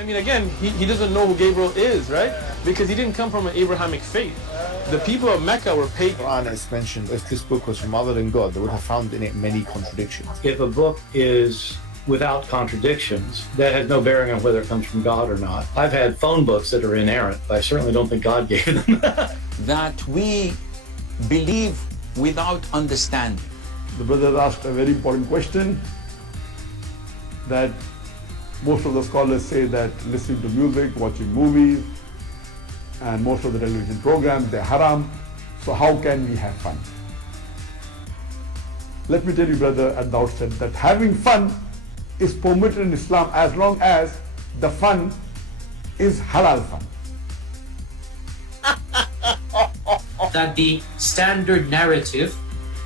I mean, again, he doesn't know who Gabriel is, right? Because he didn't come from an Abrahamic faith. The people of Mecca were pagan. Quran is mentioned, if this book was from other than God, they would have found in it many contradictions. If a book is without contradictions, that has no bearing on whether it comes from God or not. I've had phone books that are inerrant, but I certainly don't think God gave them. That we believe without understanding. The brother asked a very important question, that most of the scholars say that listening to music, watching movies, and most of the television programs, they're haram. So how can we have fun? Let me tell you, brother, at the outset, that having fun is permitted in Islam as long as the fun is halal fun. That the standard narrative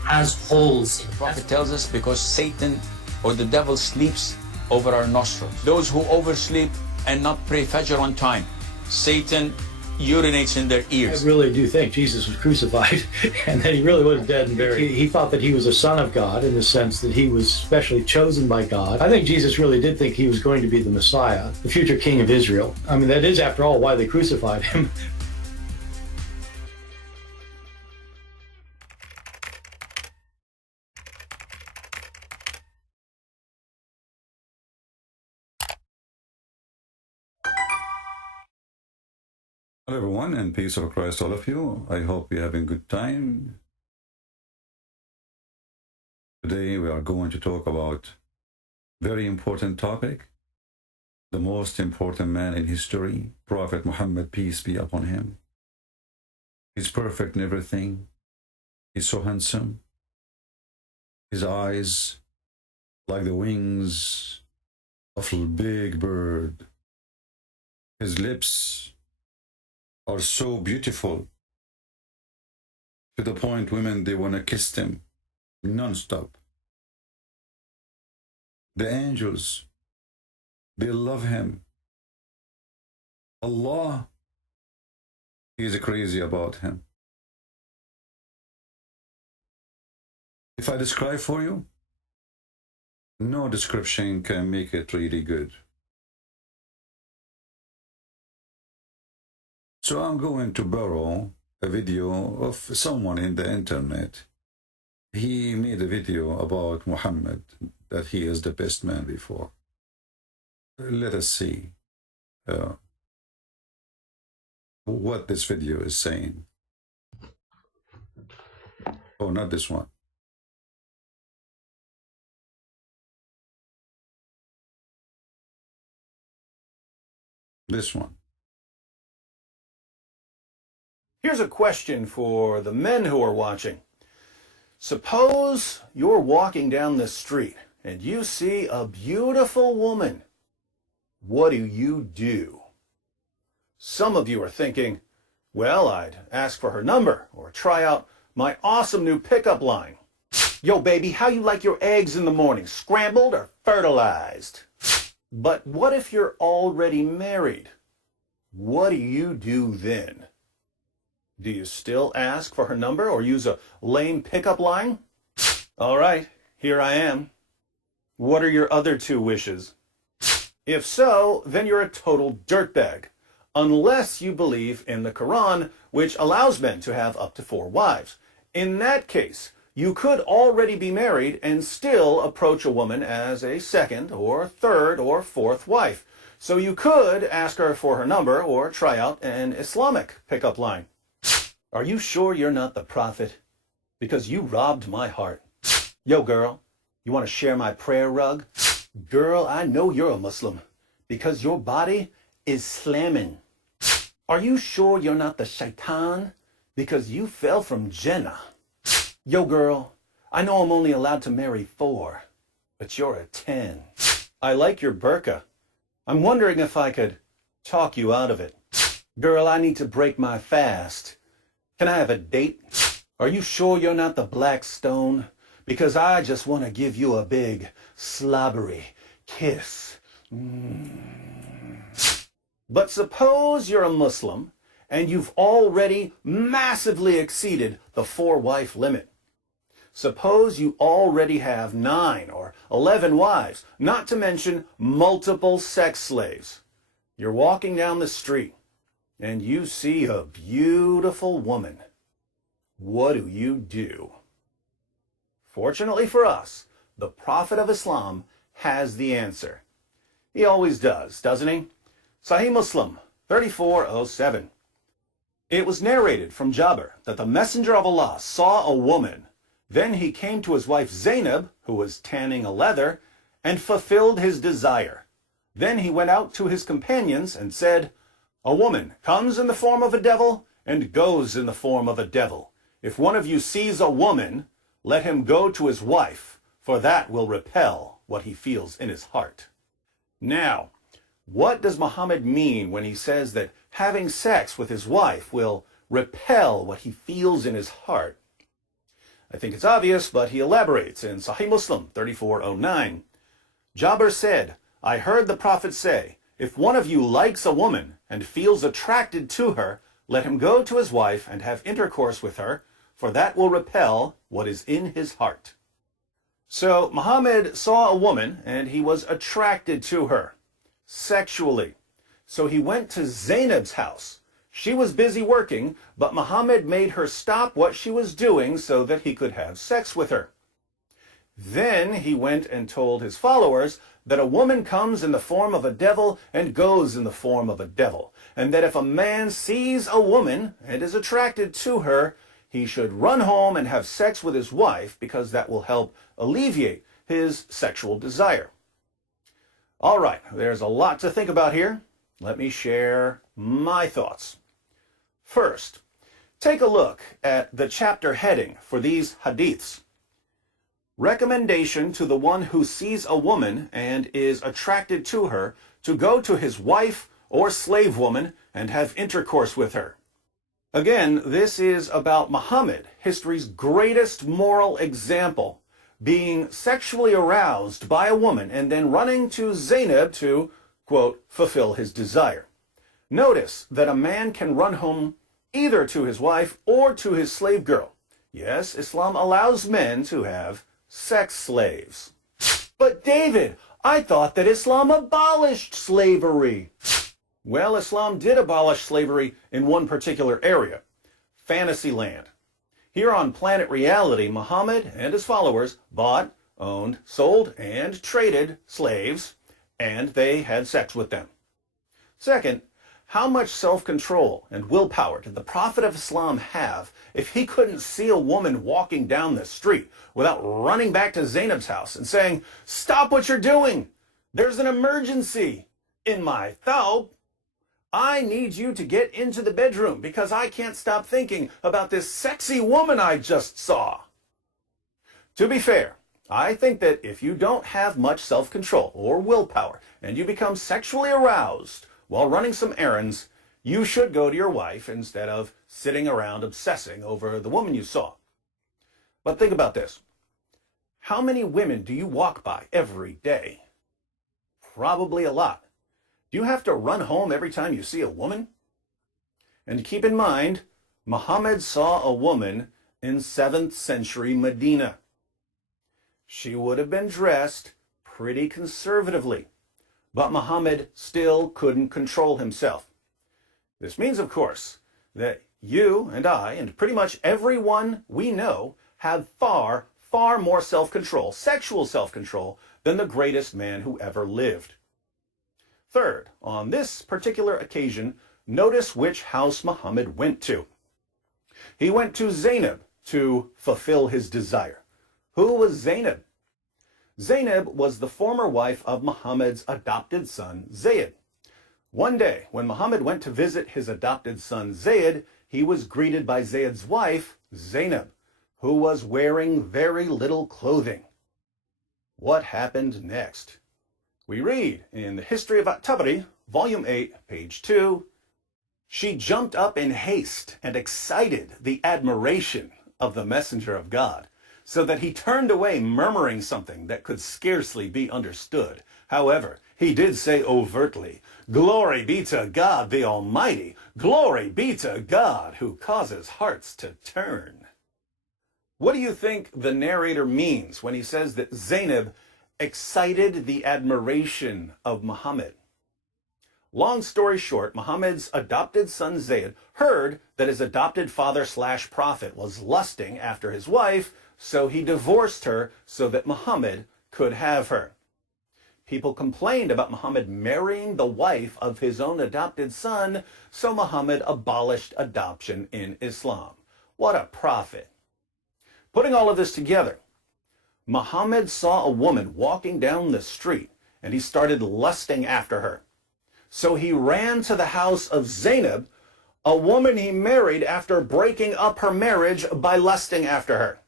has holes in it. The Prophet tells us because Satan or the devil sleeps over our nostrils. Those who oversleep and not pray Fajr on time, Satan urinates in their ears. I really do think Jesus was crucified and that he really was dead and buried. He thought that he was a son of God in the sense that he was specially chosen by God. I think Jesus really did think he was going to be the Messiah, the future king of Israel. I mean, that is, after all, why they crucified him. Hello everyone, and peace of Christ all of you. I hope you're having a good time. Today we are going to talk about a very important topic. The most important man in history, Prophet Muhammad, peace be upon him. He's perfect in everything. He's so handsome. His eyes like the wings of a big bird. His lips are so beautiful to the point women, they want to kiss them non-stop. The angels, they love him. Allah is crazy about him. If I describe for you, no description can make it really good. So I'm going to borrow a video of someone in the internet. He made a video about Muhammad, that he is the best man before. Let us see what this video is saying. Oh, not this one. This one. Here's a question for the men who are watching. Suppose you're walking down the street and you see a beautiful woman. What do you do? Some of you are thinking, well, I'd ask for her number or try out my awesome new pickup line. Yo, baby, how you like your eggs in the morning, scrambled or fertilized? But what if you're already married? What do you do then? Do you still ask for her number or use a lame pickup line? All right, here I am. What are your other two wishes? If so, then you're a total dirtbag, unless you believe in the Quran, which allows men to have up to 4 wives. In that case, you could already be married and still approach a woman as a second or third or fourth wife. So you could ask her for her number or try out an Islamic pickup line. Are you sure you're not the prophet? Because you robbed my heart. Yo, girl, you want to share my prayer rug? Girl, I know you're a Muslim because your body is slamming. Are you sure you're not the shaitan? Because you fell from Jannah. Yo, girl, I know I'm only allowed to marry 4, but you're a 10. I like your burqa. I'm wondering if I could talk you out of it. Girl, I need to break my fast. Can I have a date? Are you sure you're not the black stone? Because I just want to give you a big, slobbery kiss. But suppose you're a Muslim and you've already massively exceeded the 4-wife limit. Suppose you already have 9 or 11 wives, not to mention multiple sex slaves. You're walking down the street and you see a beautiful woman. What do? Fortunately for us, the Prophet of Islam has the answer. He always does, doesn't he? Sahih Muslim 3407. It was narrated from Jabir that the Messenger of Allah saw a woman. Then he came to his wife Zainab, who was tanning a leather, and fulfilled his desire. Then he went out to his companions and said, "A woman comes in the form of a devil and goes in the form of a devil. If one of you sees a woman, let him go to his wife, for that will repel what he feels in his heart." Now, what does Muhammad mean when he says that having sex with his wife will repel what he feels in his heart? I think it's obvious, but he elaborates in Sahih Muslim 3409. Jabir said, "I heard the Prophet say, if one of you likes a woman and feels attracted to her, let him go to his wife and have intercourse with her, for that will repel what is in his heart." So Muhammad saw a woman and he was attracted to her sexually. So he went to Zainab's house. She was busy working, but Muhammad made her stop what she was doing so that he could have sex with her. Then he went and told his followers that a woman comes in the form of a devil and goes in the form of a devil, and that if a man sees a woman and is attracted to her, he should run home and have sex with his wife because that will help alleviate his sexual desire. All right, there's a lot to think about here. Let me share my thoughts. First, take a look at the chapter heading for these hadiths. Recommendation to the one who sees a woman and is attracted to her to go to his wife or slave woman and have intercourse with her. Again, this is about Muhammad, history's greatest moral example, being sexually aroused by a woman and then running to Zainab to, quote, fulfill his desire. Notice that a man can run home either to his wife or to his slave girl. Yes, Islam allows men to have sex slaves. But David, I thought that Islam abolished slavery. Well, Islam did abolish slavery in one particular area, Fantasyland. Here on Planet Reality, Muhammad and his followers bought, owned, sold, and traded slaves, and they had sex with them. Second, how much self-control and willpower did the Prophet of Islam have if he couldn't see a woman walking down the street without running back to Zainab's house and saying, "Stop what you're doing! There's an emergency in my thawb. I need you to get into the bedroom because I can't stop thinking about this sexy woman I just saw." To be fair, I think that if you don't have much self-control or willpower and you become sexually aroused while running some errands, you should go to your wife instead of sitting around obsessing over the woman you saw. But think about this. How many women do you walk by every day? Probably a lot. Do you have to run home every time you see a woman? And keep in mind, Muhammad saw a woman in 7th century Medina. She would have been dressed pretty conservatively, but Muhammad still couldn't control himself. This means, of course, that you and I, and pretty much everyone we know, have far, far more self-control, sexual self-control, than the greatest man who ever lived. Third, on this particular occasion, notice which house Muhammad went to. He went to Zainab to fulfill his desire. Who was Zainab? Zainab was the former wife of Muhammad's adopted son, Zayd. One day, when Muhammad went to visit his adopted son, Zayd, he was greeted by Zayd's wife, Zainab, who was wearing very little clothing. What happened next? We read in the History of At-Tabari, Volume 8, page 2, "She jumped up in haste and excited the admiration of the Messenger of God, so that he turned away murmuring something that could scarcely be understood. However, he did say overtly, 'Glory be to God the Almighty! Glory be to God who causes hearts to turn.'" What do you think the narrator means when he says that Zainab excited the admiration of Muhammad? Long story short, Muhammad's adopted son Zayd heard that his adopted father/prophet was lusting after his wife, so he divorced her so that Muhammad could have her. People complained about Muhammad marrying the wife of his own adopted son, so Muhammad abolished adoption in Islam. What a prophet. Putting all of this together, Muhammad saw a woman walking down the street and he started lusting after her. So he ran to the house of Zainab, a woman he married after breaking up her marriage by lusting after her.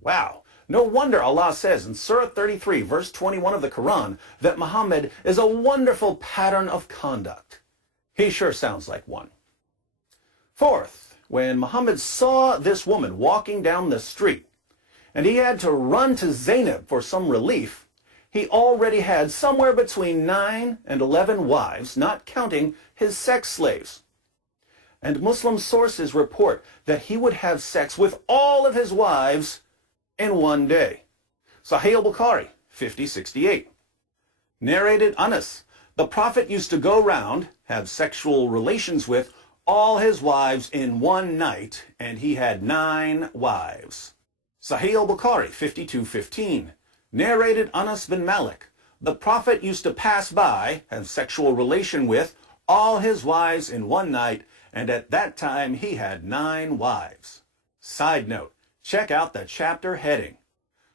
Wow. No wonder Allah says in Surah 33, verse 21 of the Quran, that Muhammad is a wonderful pattern of conduct. He sure sounds like one. Fourth, when Muhammad saw this woman walking down the street, and he had to run to Zainab for some relief, he already had somewhere between 9 and 11 wives, not counting his sex slaves. And Muslim sources report that he would have sex with all of his wives in one day. Sahih al-Bukhari, 5068. Narrated Anas, the Prophet used to go round, have sexual relations with all his wives in one night, and he had 9 wives. Sahih al-Bukhari, 5215. Narrated Anas bin Malik, the Prophet used to pass by, have sexual relation with all his wives in one night, and at that time he had 9 wives. Side note, check out the chapter heading.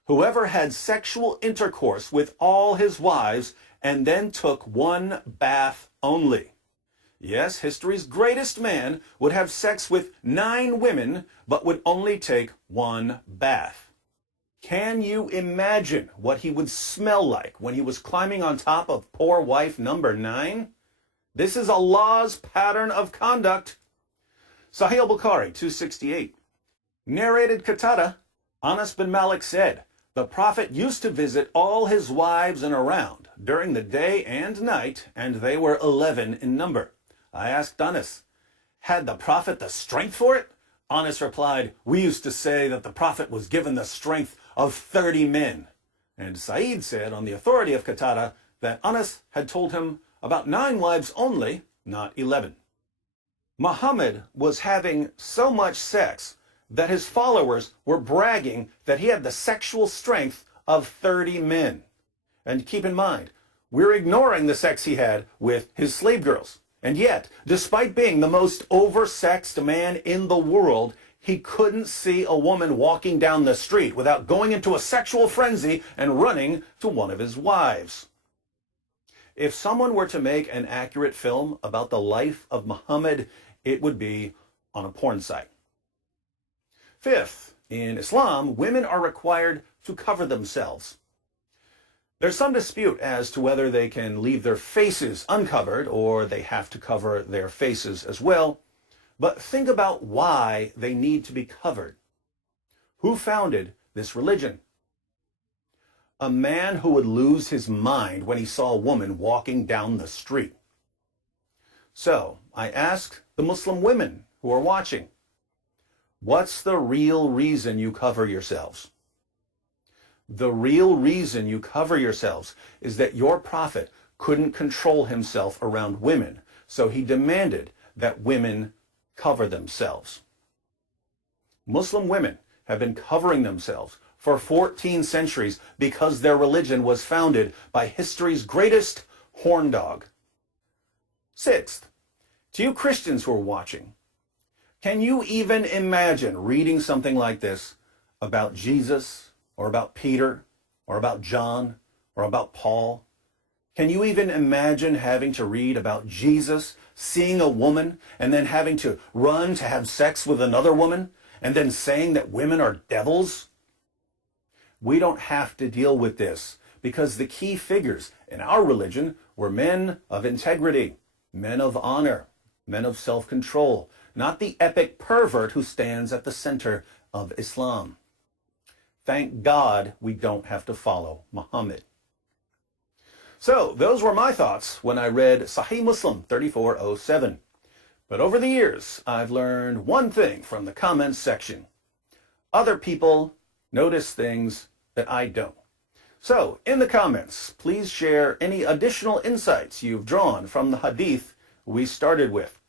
Whoever had sexual intercourse with all his wives and then took one bath only. Yes, history's greatest man would have sex with 9 women, but would only take one bath. Can you imagine what he would smell like when he was climbing on top of poor wife number 9? This is Allah's pattern of conduct. Sahih al-Bukhari, 268. Narrated Qatada, Anas bin Malik said, the Prophet used to visit all his wives and around during the day and night, and they were 11 in number. I asked Anas, had the Prophet the strength for it? Anas replied, we used to say that the Prophet was given the strength of 30 men. And Sa'id said, on the authority of Qatada, that Anas had told him about 9 wives only, not 11. Muhammad was having so much sex that his followers were bragging that he had the sexual strength of 30 men. And keep in mind, we're ignoring the sex he had with his slave girls. And yet, despite being the most oversexed man in the world, he couldn't see a woman walking down the street without going into a sexual frenzy and running to one of his wives. If someone were to make an accurate film about the life of Muhammad, it would be on a porn site. Fifth, in Islam, women are required to cover themselves. There's some dispute as to whether they can leave their faces uncovered or they have to cover their faces as well. But think about why they need to be covered. Who founded this religion? A man who would lose his mind when he saw a woman walking down the street. So I asked the Muslim women who are watching, what's the real reason you cover yourselves? The real reason you cover yourselves is that your prophet couldn't control himself around women, so he demanded that women cover themselves. Muslim women have been covering themselves for 14 centuries because their religion was founded by history's greatest horn dog. Sixth, to you Christians who are watching, can you even imagine reading something like this about Jesus, or about Peter, or about John, or about Paul? Can you even imagine having to read about Jesus seeing a woman and then having to run to have sex with another woman and then saying that women are devils? We don't have to deal with this because the key figures in our religion were men of integrity, men of honor, men of self-control, not the epic pervert who stands at the center of Islam. Thank God we don't have to follow Muhammad. So those were my thoughts when I read Sahih Muslim 3407. But over the years, I've learned one thing from the comments section. Other people notice things that I don't. So, in the comments, please share any additional insights you've drawn from the hadith we started with.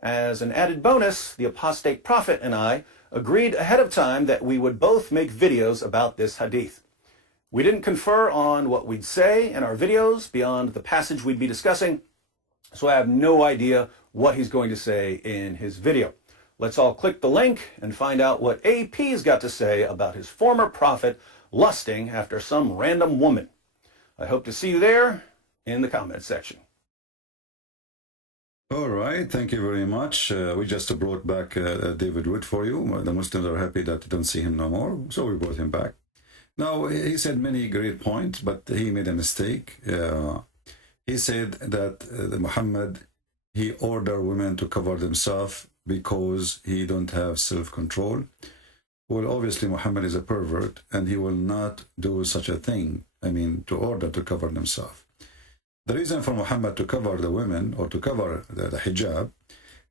As an added bonus, the apostate prophet and I agreed ahead of time that we would both make videos about this hadith. We didn't confer on what we'd say in our videos beyond the passage we'd be discussing, so I have no idea what he's going to say in his video. Let's all click the link and find out what AP's got to say about his former prophet lusting after some random woman. I hope to see you there in the comment section. All right, thank you very much. We just brought back David Wood for you. The Muslims are happy that they don't see him no more, so we brought him back. Now, he said many great points, but he made a mistake. He said that Muhammad, he ordered women to cover themselves because he don't have self-control. Well, obviously, Muhammad is a pervert, and he will not do such a thing, to order to cover themselves. The reason for Muhammad to cover the women, or to cover the hijab,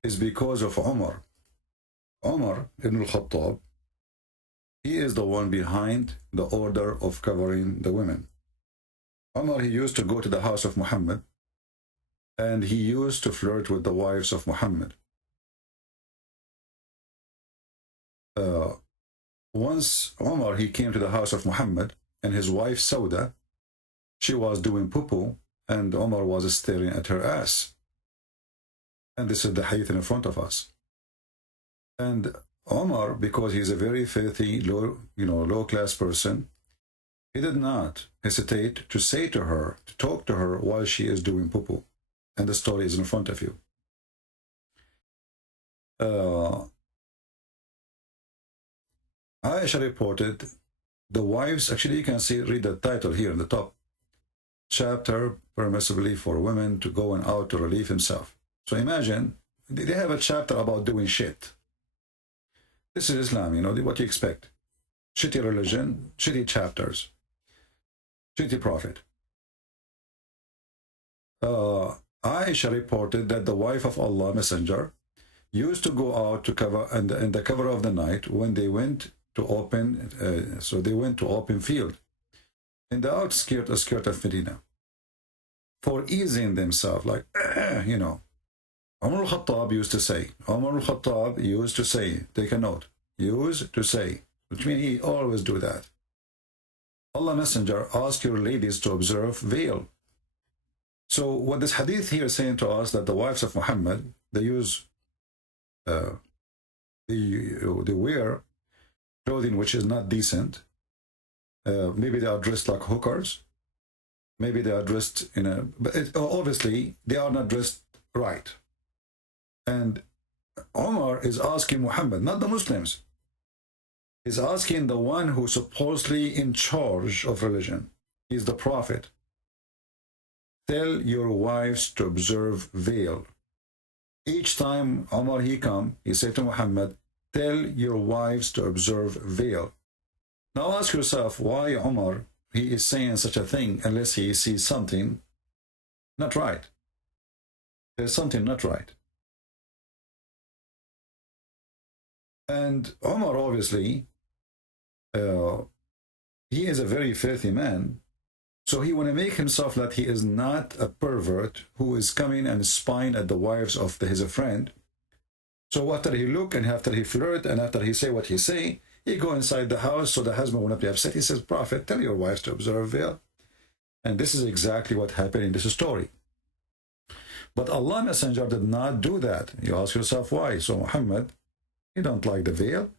is because of Umar. Umar ibn al-Khattab, he is the one behind the order of covering the women. Umar, he used to go to the house of Muhammad, and he used to flirt with the wives of Muhammad. Once Umar, he came to the house of Muhammad, and his wife Sauda, she was doing poo-poo, and Umar was staring at her ass. And this is the hadith in front of us. And Umar, because he's a very filthy, low-class person, he did not hesitate to say to her, to talk to her while she is doing poo-poo. And the story is in front of you. Aisha reported, the wives, actually you can read the title here in the top. Chapter permissibly for women to go and out to relieve himself. So imagine, they have a chapter about doing shit. This is Islam, what you expect. Shitty religion, shitty chapters, shitty prophet. Aisha reported that the wife of Allah Messenger used to go out to cover, and in the cover of the night, when they went to open, they went to open field in the outskirts of Medina, for easing themselves, like, Umar al-Khattab used to say, take a note, used to say, which means he always do that. Allah Messenger, ask your ladies to observe veil. So what this hadith here is saying to us, that the wives of Muhammad, they use, they wear clothing which is not decent. Maybe they are dressed like hookers. Maybe they are dressed in a... But obviously, they are not dressed right. And Umar is asking Muhammad, not the Muslims. He's asking the one who's supposedly in charge of religion. He's the prophet. Tell your wives to observe veil. Each time Umar he come, he said to Muhammad, tell your wives to observe veil. Now ask yourself, why Umar, he is saying such a thing unless he sees something not right. There's something not right. And Umar, obviously, he is a very filthy man, so he want to make himself that he is not a pervert who is coming and spying at the wives of his friend. So after he look, and after he flirt, and after he say what he say, he go inside the house, so the husband will not be upset. He says, Prophet, tell your wives to observe veil. And this is exactly what happened in this story. But Allah Messenger did not do that. You ask yourself why. So Muhammad, he don't like the veil.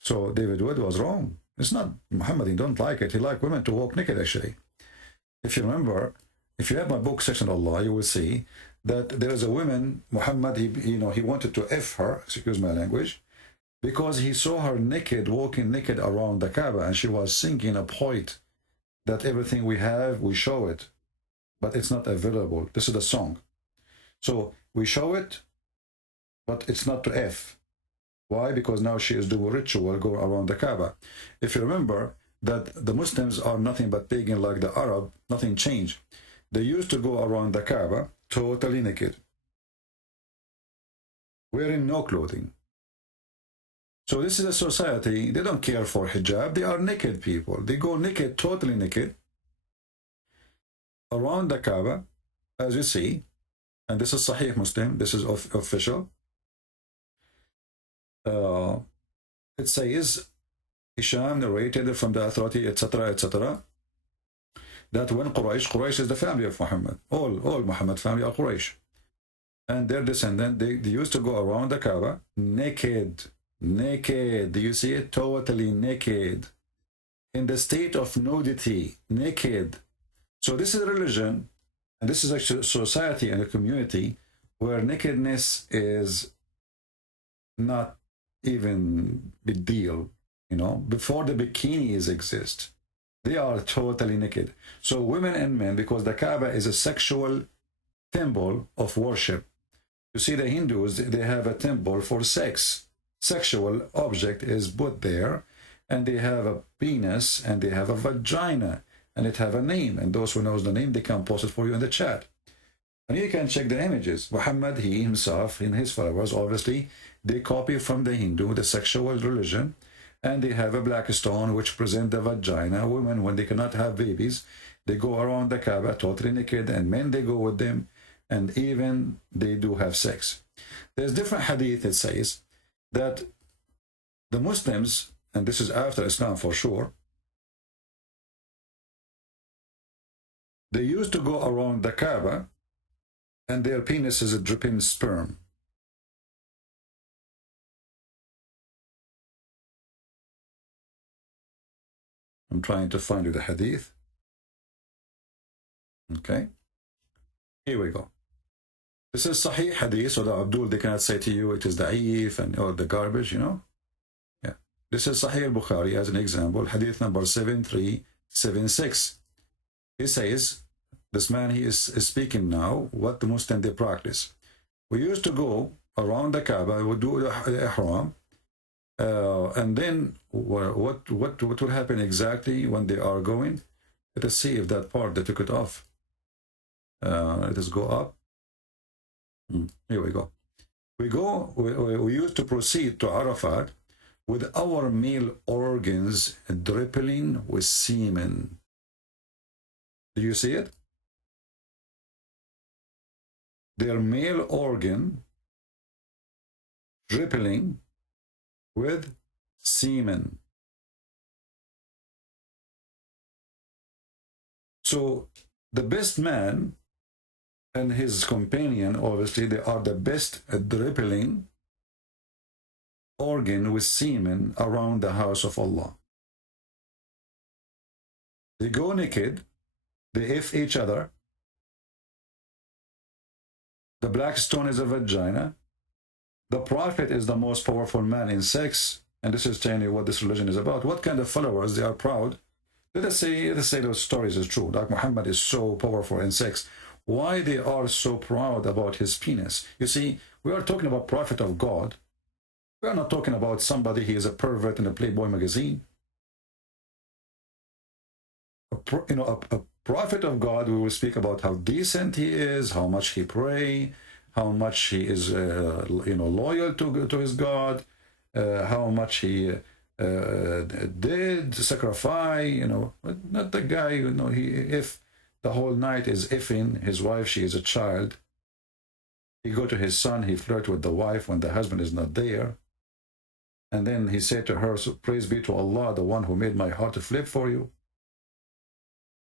So David Wood was wrong. It's not Muhammad, he don't like it. He like women to walk naked, actually. If you remember, if you have my book, Section Allah, you will see that there is a woman, Muhammad, he wanted to F her, excuse my language, because he saw her naked, walking naked around the Kaaba, and she was singing a poet that everything we have, we show it, but it's not available. This is the song. So we show it, but it's not to F. Why? Because now she is doing ritual, go around the Kaaba. If you remember that the Muslims are nothing but pagan like the Arab, nothing changed. They used to go around the Kaaba totally naked, wearing no clothing. So this is a society, they don't care for hijab, they are naked people. They go naked, totally naked, around the Kaaba, as you see, and this is Sahih Muslim, this is official. It says, Hisham narrated from the authority, etc., etc., that when Quraysh is the family of Muhammad, all Muhammad family are Quraysh, and their descendant, they used to go around the Kaaba naked. Do you see it? Totally naked, in the state of nudity, naked. So this is a religion, and this is actually a society and a community where nakedness is not even a big deal. You know, before the bikinis exist, they are totally naked. So women and men, because the Kaaba is a sexual temple of worship. You see, the Hindus, they have a temple for sex. Sexual object is put there, and they have a penis, and they have a vagina, and it have a name. And those who knows the name, they can post it for you in the chat. And you can check the images. Muhammad, he himself, in his followers, obviously, they copy from the Hindu, the sexual religion, and they have a black stone which present the vagina. Women, when they cannot have babies, they go around the Kaaba totally naked, and men, they go with them, and even they do have sex. There's different hadith that says that the Muslims, and this is after Islam for sure, they used to go around the Kaaba, and their penis is a dripping sperm. I'm trying to find you the hadith. Okay. Here we go. This is Sahih hadith, so the Abdul, they cannot say to you it is da'if and or the garbage, you know. Yeah. This is Sahih Bukhari as an example, hadith number 7376. He says, this man, he is speaking now what the Muslim they practice. We used to go around the Kaaba, we would do the ihram, and then what will happen exactly when they are going? Let us see if that part they took it off. Let us go up. Here we go. We used to proceed to Arafat with our male organs dripping with semen. Do you see it? Their male organ dripping with semen. So the best man and his companion, obviously, they are the best at dripping organ with semen around the house of Allah. They go naked, they F each other. The black stone is a vagina. The Prophet is the most powerful man in sex, and this is telling you what this religion is about. What kind of followers they are proud? Let us say those stories is true. Like Muhammad is so powerful in sex. Why they are so proud about his penis? You see, we are talking about prophet of God. We are not talking about somebody he is a pervert in a Playboy magazine. A prophet of God, we will speak about how decent he is, how much he pray, how much he is, loyal to his God, how much he did sacrifice. Not the guy. If the whole night is effing his wife, she is a child. He go to his son, he flirt with the wife when the husband is not there, and then he said to her, so, "Praise be to Allah, the one who made my heart to flip for you."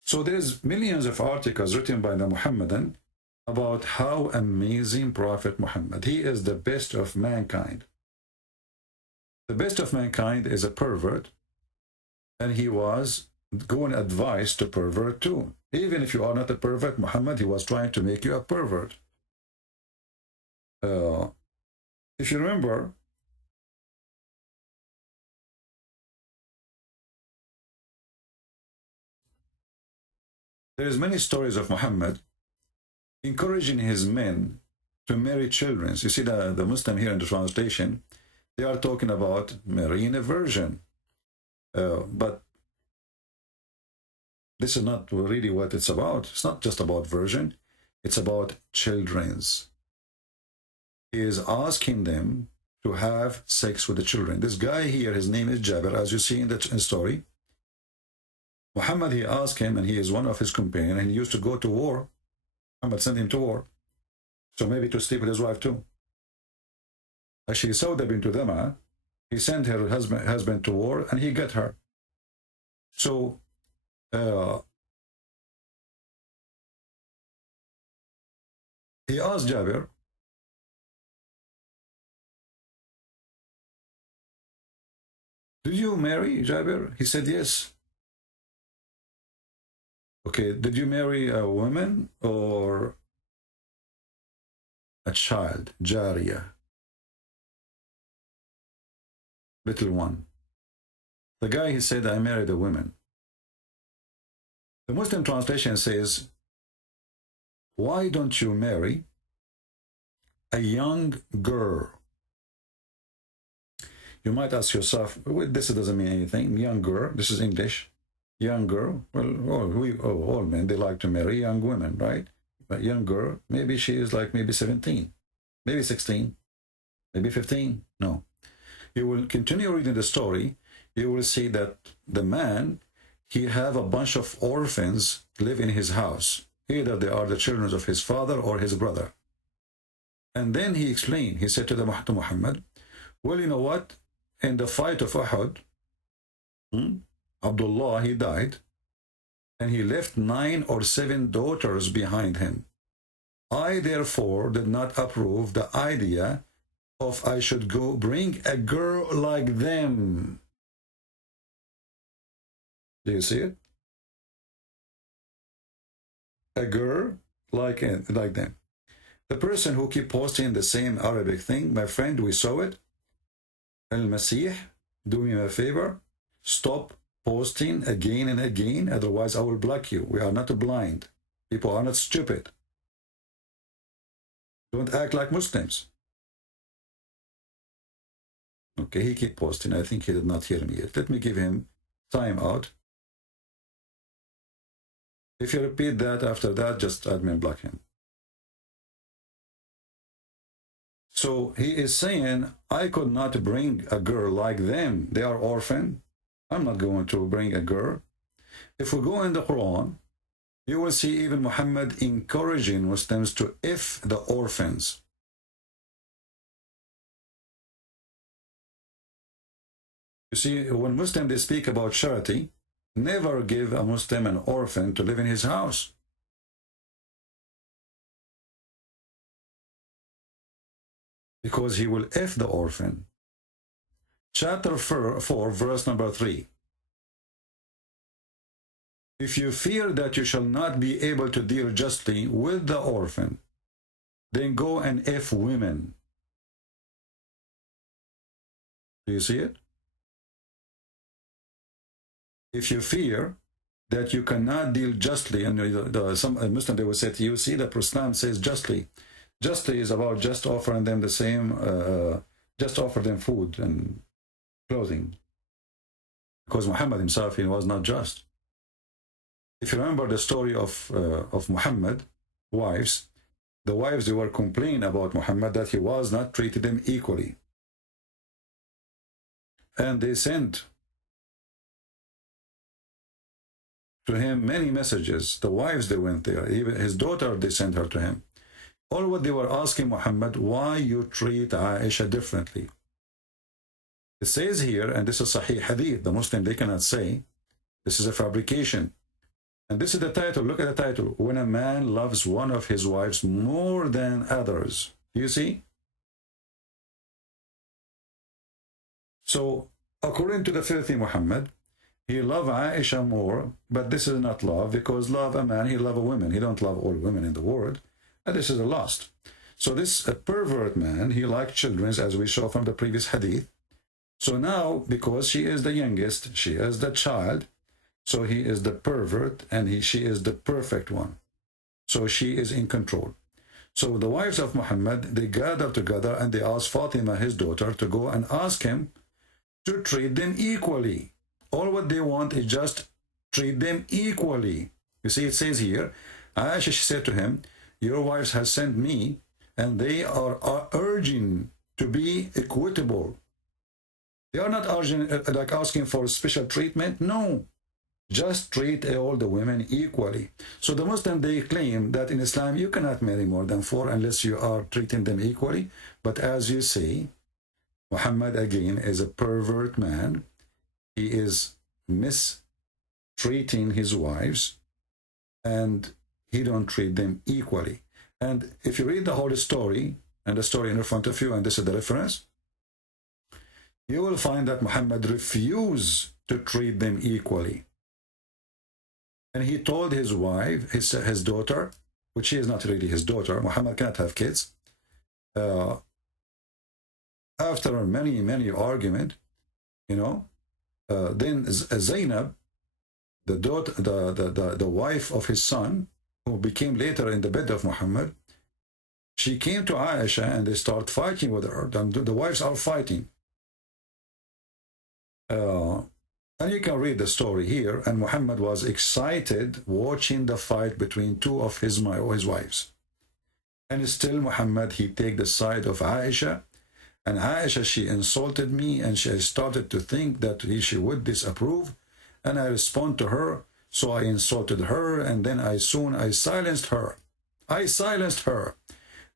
So there's millions of articles written by the Muhammadan about how amazing Prophet Muhammad. He is the best of mankind. The best of mankind is a pervert, and he was going advice to pervert too. Even if you are not a pervert, Muhammad, he was trying to make you a pervert. If you remember, there is many stories of Muhammad encouraging his men to marry children. You see the Muslim here in the translation, they are talking about marrying a virgin. But this is not really what it's about. It's not just about virgin. It's about children's. He is asking them to have sex with the children. This guy here, his name is Jabir, as you see in the story. Muhammad, he asked him, and he is one of his companions, and he used to go to war. Muhammad sent him to war. So maybe to sleep with his wife too. Actually, Sauda bint Dama, he sent her husband to war, and he got her. So, he asked Jabir, did you marry Jabir? He said yes. Okay, did you marry a woman or a child? Jariya. Little one. The guy, he said, I married a woman. The Muslim translation says, why don't you marry a young girl? You might ask yourself, well, this doesn't mean anything. Young girl, this is English. Young girl, well, all men, they like to marry young women, right? But young girl, maybe she is like maybe 17, maybe 16, maybe 15. No. You will continue reading the story. You will see that the man, he have a bunch of orphans live in his house. Either they are the children of his father or his brother. And then he explained, he said to Muhammad, well, you know what? In the fight of Uhud, Abdullah, he died, and he left 9 or 7 daughters behind him. I, therefore, did not approve the idea of I should go bring a girl like them. Do you see it? A girl like them. The person who keep posting the same Arabic thing, my friend, we saw it. Al-Masih, do me a favor, stop posting again and again, otherwise I will block you. We are not blind. People are not stupid. Don't act like Muslims. Okay, he keep posting. I think he did not hear me yet. Let me give him time out. If you repeat that after that, just admin block him. So he is saying, I could not bring a girl like them. They are orphan. I'm not going to bring a girl. If we go in the Quran, you will see even Muhammad encouraging Muslims to F the orphans. You see, when Muslims, they speak about charity, never give a Muslim an orphan to live in his house. Because he will F the orphan. Chapter 4, verse number 3. If you fear that you shall not be able to deal justly with the orphan, then go and F women. Do you see it? If you fear that you cannot deal justly, and some Muslim, they will say to you, see that Islam says justly. Justly is about just offering them the same, just offer them food and clothing. Because Muhammad himself, he was not just. If you remember the story of Muhammad, wives, the wives, they were complaining about Muhammad that he was not treating them equally. And they sent to him many messages. The wives, they went there. Even his daughter, they sent her to him. All what they were asking Muhammad, why you treat Aisha differently? It says here, and this is Sahih Hadith, the Muslim, they cannot say, this is a fabrication. And this is the title, look at the title, when a man loves one of his wives more than others. Do you see? So, according to the filthy Muhammad, he loved Aisha more, but this is not love, because love a man, he love a woman. He don't love all women in the world. And this is a lust. So this pervert man, he liked children, as we saw from the previous hadith. So now, because she is the youngest, she is the child, so he is the pervert, and she is the perfect one. So she is in control. So the wives of Muhammad, they gathered together and they asked Fatima, his daughter, to go and ask him to treat them equally. All what they want is just treat them equally. You see, it says here, Aisha, she said to him, your wives have sent me, and they are urging to be equitable. They are not urging, like asking for special treatment. No. Just treat all the women equally. So the Muslim, they claim that in Islam you cannot marry more than 4 unless you are treating them equally. But as you see, Muhammad again is a pervert man. He is mistreating his wives, and he don't treat them equally. And if you read the whole story, and the story in front of you, and this is the reference, you will find that Muhammad refused to treat them equally. And he told his wife, his daughter, which is not really his daughter, Muhammad cannot have kids. After many argument, then Zainab, the daughter, the wife of his son, who became later in the bed of Muhammad, she came to Aisha and they start fighting with her. The wives are fighting. And you can read the story here. And Muhammad was excited watching the fight between two of his wives. And still Muhammad, he take the side of Aisha. And Aisha, she insulted me, and she started to think that she would disapprove. And I respond to her. So I insulted her, and then I silenced her. I silenced her.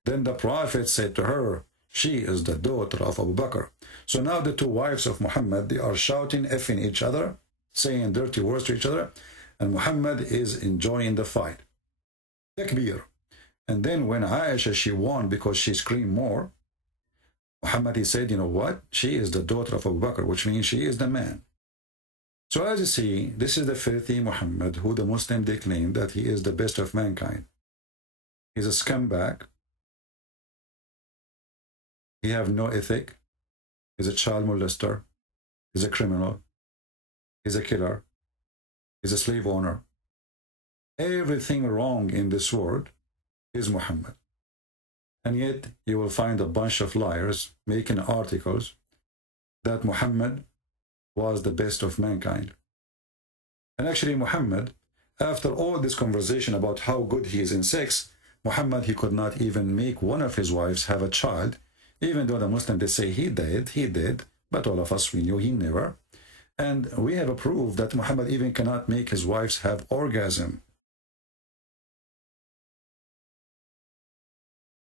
Then the Prophet said to her, she is the daughter of Abu Bakr. So now the two wives of Muhammad, they are shouting, effing each other, saying dirty words to each other, and Muhammad is enjoying the fight. Takbir. And then when Aisha, she won because she screamed more, Muhammad, he said, you know what? She is the daughter of Abu Bakr, which means she is the man. So as you see, this is the filthy Muhammad, who the Muslim, they claim that he is the best of mankind. He's a scumbag. He have no ethic. He's a child molester. He's a criminal. He's a killer. He's a slave owner. Everything wrong in this world is Muhammad. And yet you will find a bunch of liars making articles that Muhammad was the best of mankind. And actually Muhammad, after all this conversation about how good he is in sex, Muhammad, he could not even make one of his wives have a child, even though the Muslims, they say he did, but all of us, we knew he never. And we have a proof that Muhammad even cannot make his wives have orgasm.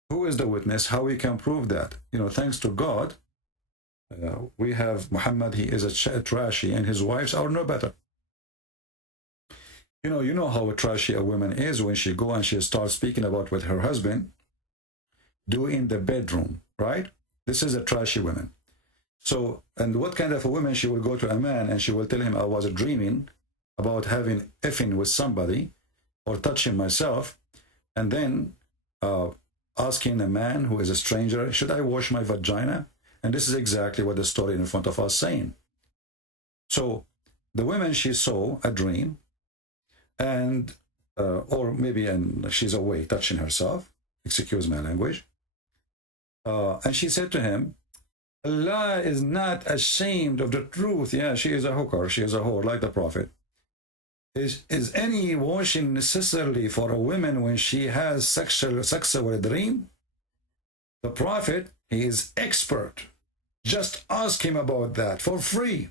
Who is the witness? How we can prove that? Thanks to God, we have Muhammad, he is a trashy, and his wives are no better. You know how trashy a woman is when she go and she starts speaking about what her husband do in the bedroom, right? This is a trashy woman. So, and what kind of a woman, she will go to a man and she will tell him, I was dreaming about having effing with somebody or touching myself, and then asking a man who is a stranger, should I wash my vagina? And this is exactly what the story in front of us is saying. So the woman, she saw a dream, and or maybe she's awake touching herself, excuse my language, and she said to him, Allah is not ashamed of the truth. Yeah, she is a hooker, she is a whore, like the Prophet. Is any washing necessarily for a woman when she has sexual dream? The Prophet, he is expert. Just ask him about that for free.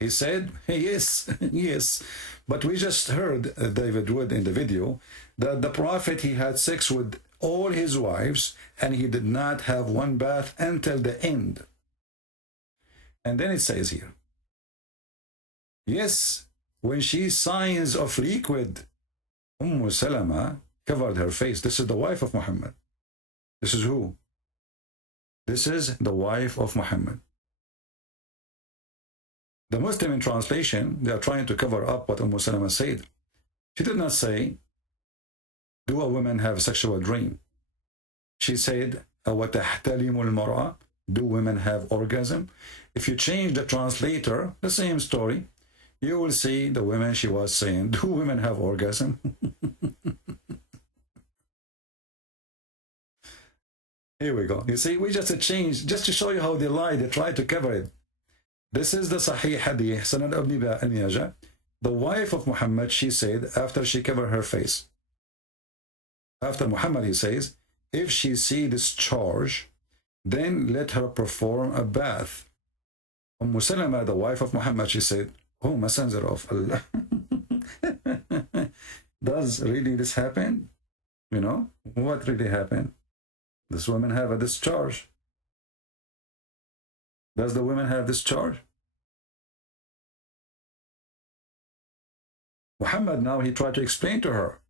He said, yes, yes. But we just heard David Wood in the video that the Prophet, he had sex with all his wives, and he did not have one bath until the end. And then it says here, yes, when she signs of liquid, Salama covered her face. This is the wife of Muhammad. This is who? This is the wife of Muhammad. The Muslim in translation, they are trying to cover up what Salama said. She did not say, do a woman have a sexual dream? She said, وَتَحْتَلِمُ الْمَرْأَةِ, do women have orgasm? If you change the translator, the same story, you will see the women, she was saying, do women have orgasm? Here we go. You see, we just changed, just to show you how they lie, they try to cover it. This is the Sahih Hadith, Sanad Ibn al-Majah. The wife of Muhammad, she said, after she covered her face, after Muhammad, he says, if she see discharge, then let her perform a bath. Salama, the wife of Muhammad, she said, Oh, messenger of Allah. Does really this happen? You know, what really happened? This woman have a discharge. Does the woman have discharge? Muhammad now, he tried to explain to her,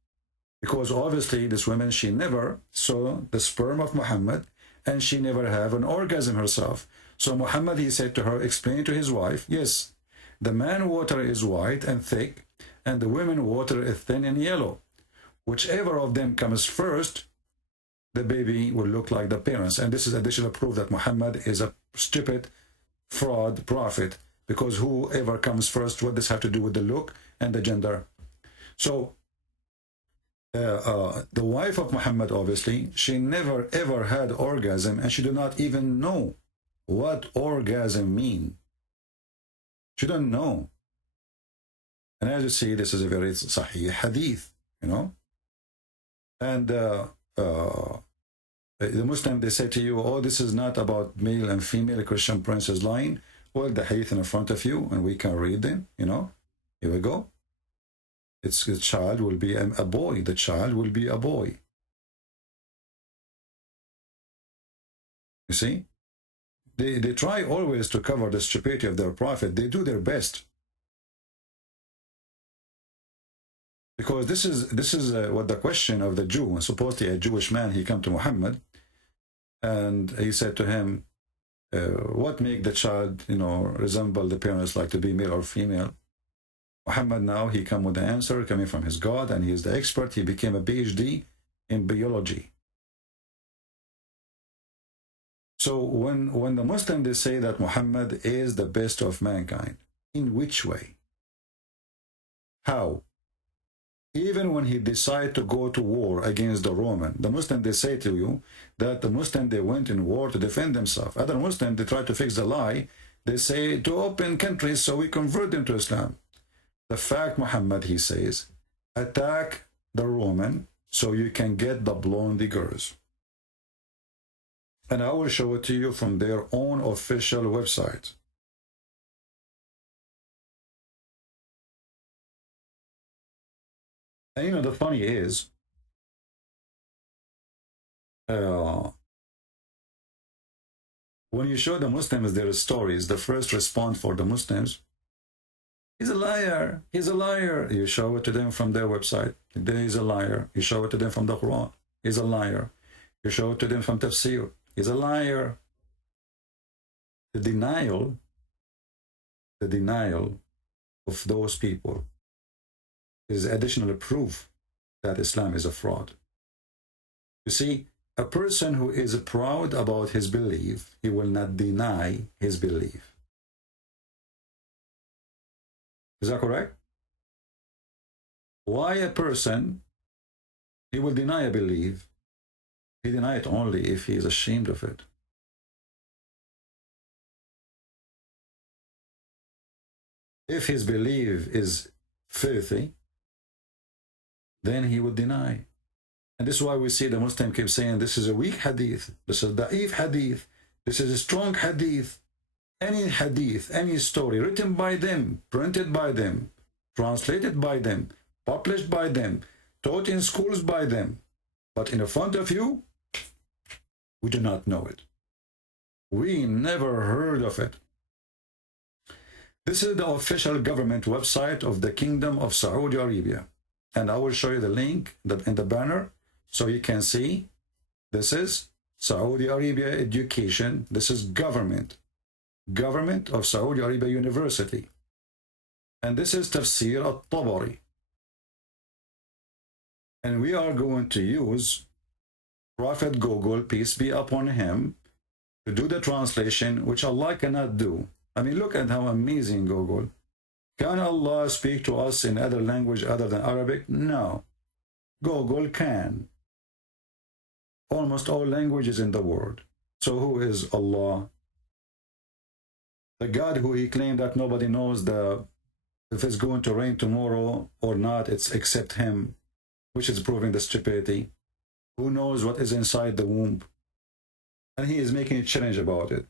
because obviously this woman, she never saw the sperm of Muhammad, and she never have an orgasm herself. So Muhammad, he said to her, explain to his wife, yes, the man water is white and thick, and the women water is thin and yellow. Whichever of them comes first, the baby will look like the parents. And this is additional proof that Muhammad is a stupid fraud prophet, because whoever comes first, what does have to do with the look and the gender? So the wife of Muhammad, obviously, she never ever had orgasm, and she did not even know what orgasm mean. She don't know. And as you see, this is a very sahih hadith, you know. And the Muslim, they say to you, oh, this is not about male and female, Christian Prince is lying. Well, the hadith in front of you, and we can read them, you know. Here we go. It's the child will be a boy. The child will be a boy. You see? They try always to cover the stupidity of their prophet. They do their best. Because this is what the question of the Jew. And supposedly a Jewish man, he came to Muhammad, and he said to him, what make the child, you know, resemble the parents, like to be male or female? Muhammad now, he come with the answer coming from his God, and he is the expert. He became a PhD in biology. So when the Muslims, they say that Muhammad is the best of mankind, in which way? How? Even when he decided to go to war against the Roman, the Muslim, they say to you that the Muslim, they went in war to defend themselves. Other Muslims, they try to fix the lie. They say to open countries so we convert them to Islam. The fact, Muhammad, he says, attack the Roman so you can get the blonde girls. And I will show it to you from their own official website. And you know, the funny is, when you show the Muslims their stories, the first response for the Muslims, he's a liar, he's a liar. You show it to them from their website, he's a liar. You show it to them from the Quran, he's a liar. You show it to them from Tafsir, he's a liar. The denial of those people is additional proof that Islam is a fraud. You see, a person who is proud about his belief, he will not deny his belief. Is that correct? Why a person, he will deny a belief? He deny it only if he is ashamed of it. If his belief is filthy, then he would deny. And this is why we see the Muslim keep saying this is a weak hadith, this is da'if hadith, this is a strong hadith. Any hadith, any story written by them, printed by them, translated by them, published by them, taught in schools by them, but in front of you, we do not know it. We never heard of it. This is the official government website of the Kingdom of Saudi Arabia. And I will show you the link in the banner so you can see. This is Saudi Arabia Education. This is government of Saudi Arabia University. And this is Tafsir al-Tabari. And we are going to use Prophet Google, peace be upon him, to do the translation, which Allah cannot do. I mean, look at how amazing Google. Can Allah speak to us in other language other than Arabic? No. Google can. Almost all languages in the world. So who is Allah? The God who he claimed that nobody knows if it's going to rain tomorrow or not, it's except him, which is proving the stupidity. Who knows what is inside the womb? And he is making a challenge about it.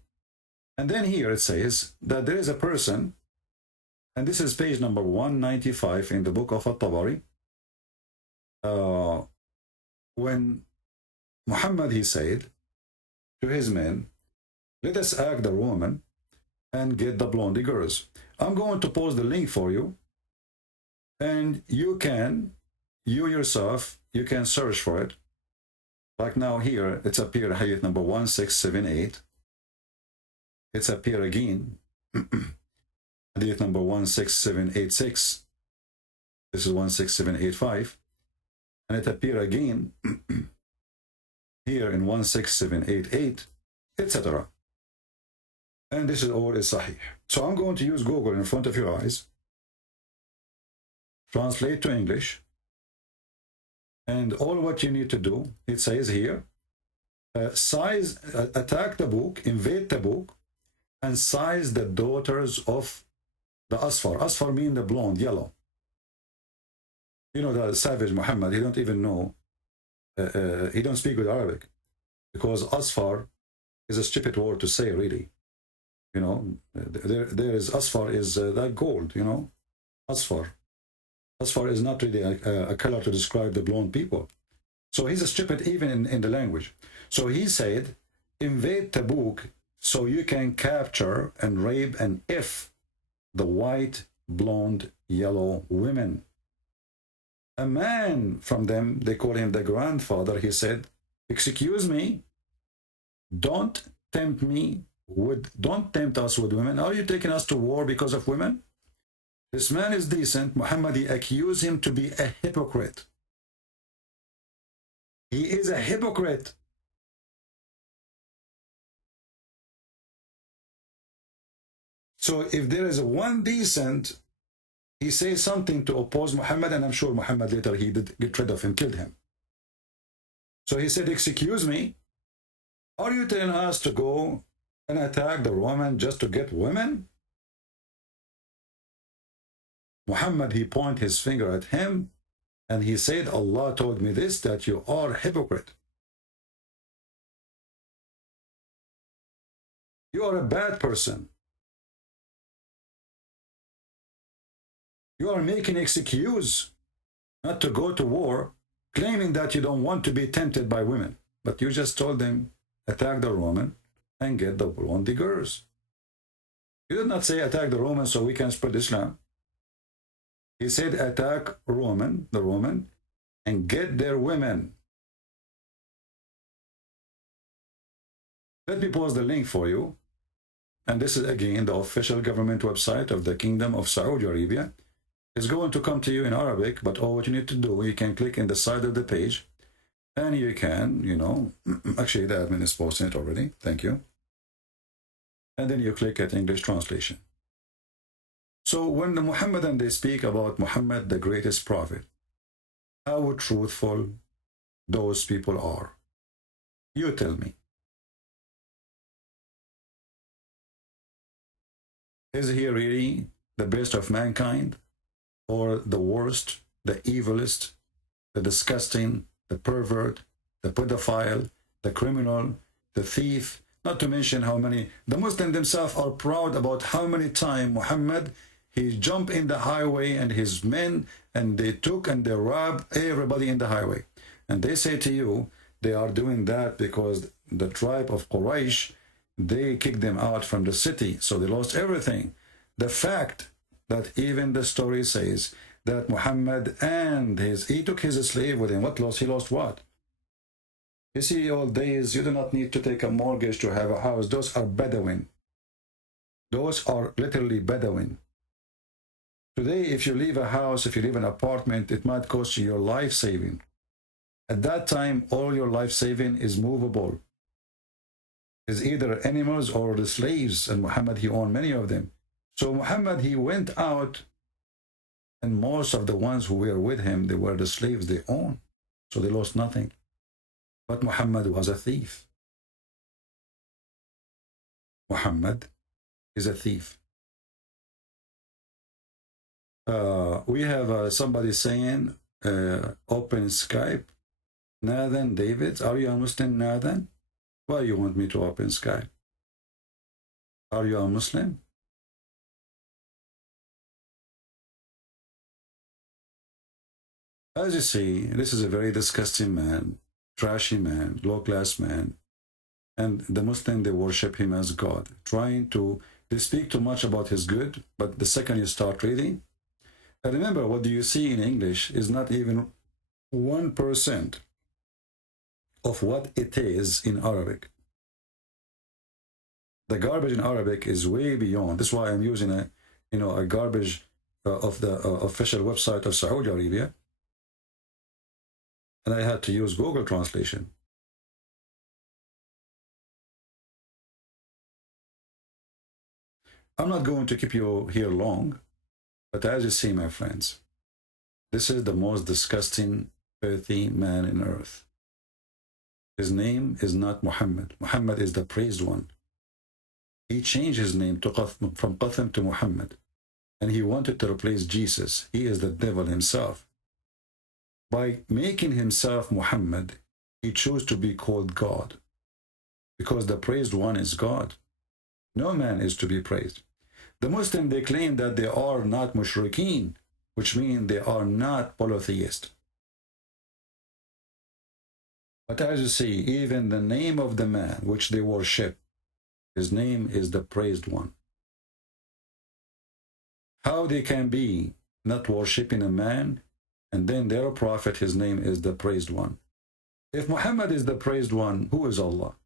And then here it says that there is a person And this is page number 195 in the book of At-Tabari. When Muhammad, he said to his men, let us act the woman and get the blondie girls. I'm going to post the link for you, and you yourself, you can search for it. Like now here, it's appeared hadith number 1678. It's appeared again, hadith number 16786. This is 16785. And it appeared again here in 16788, etc. And this is all is sahih. So I'm going to use Google in front of your eyes, translate to English, and all what you need to do, it says here, attack the book, invade the book, and size the daughters of the Asfar. Asfar means the blonde, yellow. You know, the savage Muhammad, he don't even know, he don't speak good Arabic, because Asfar is a stupid word to say, really. You know, there is Asfar is like gold, you know, Asfar. Asfar is not really a color to describe the blonde people. So he's a stupid even in the language. So he said, invade Tabuk so you can capture and rape and if the white, blonde, yellow women. A man from them, they call him the grandfather, he said, excuse me, don't tempt us with women. Are you taking us to war because of women? This man is decent. Muhammad, he accused him to be a hypocrite. He is a hypocrite. So if there is one decent, he says something to oppose Muhammad, and I'm sure Muhammad later he did get rid of him, killed him. So he said, excuse me, are you telling us to go and attack the Roman just to get women? Muhammad, he pointed his finger at him, and he said, Allah told me this, that you are a hypocrite. You are a bad person. You are making an excuse not to go to war, claiming that you don't want to be tempted by women. But you just told them, attack the Roman and get the blondie girls. You did not say attack the Roman so we can spread Islam. He said attack the Roman, and get their women. Let me post the link for you. And this is again the official government website of the Kingdom of Saudi Arabia. It's going to come to you in Arabic, but all what you need to do, you can click in the side of the page, and you can, you know, actually the admin is posting it already. Thank you. And then you click at English translation. So when the Muhammadan, they speak about Muhammad, the greatest prophet, how truthful those people are. You tell me. Is he really the best of mankind? Or the worst, the evilest, the disgusting, the pervert, the pedophile, the criminal, the thief? Not to mention how many, the Muslims themselves are proud about how many times Muhammad, he jumped in the highway and his men, and they took and they robbed everybody in the highway. And they say to you, they are doing that because the tribe of Quraysh, they kicked them out from the city, so they lost everything. The fact that even the story says that Muhammad and he took his slave with him. What lost? He lost what? You see, all days, you do not need to take a mortgage to have a house. Those are Bedouin. Those are literally Bedouin. Today, if you leave a house, if you leave an apartment, it might cost you your life saving. At that time, all your life saving is movable. It's either animals or the slaves, and Muhammad, he owned many of them. So Muhammad, he went out, and most of the ones who were with him, they were the slaves they owned. So they lost nothing. But Muhammad was a thief. Muhammad is a thief. We have somebody saying, open Skype. Nathan David, are you a Muslim, Nathan? Why you want me to open Skype? Are you a Muslim? As you see, this is a very disgusting man, trashy man, low-class man. And the Muslim, they worship him as God, they speak too much about his good, but the second you start reading, and remember, what do you see in English is not even 1% of what it is in Arabic. The garbage in Arabic is way beyond. That's why I'm using a garbage of the official website of Saudi Arabia, and I had to use Google translation. I'm not going to keep you here long, but as you see, my friends, this is the most disgusting, filthy man in earth. His name is not Muhammad. Muhammad is the praised one. He changed his name from Qasim to Muhammad, and he wanted to replace Jesus. He is the devil himself. By making himself Muhammad, he chose to be called God, because the praised one is God. No man is to be praised. The Muslims, they claim that they are not mushrikeen, which means they are not polytheists. But as you see, even the name of the man which they worship, his name is the praised one. How they can be not worshiping a man, and then their prophet, his name is the praised one? If Muhammad is the praised one, who is Allah?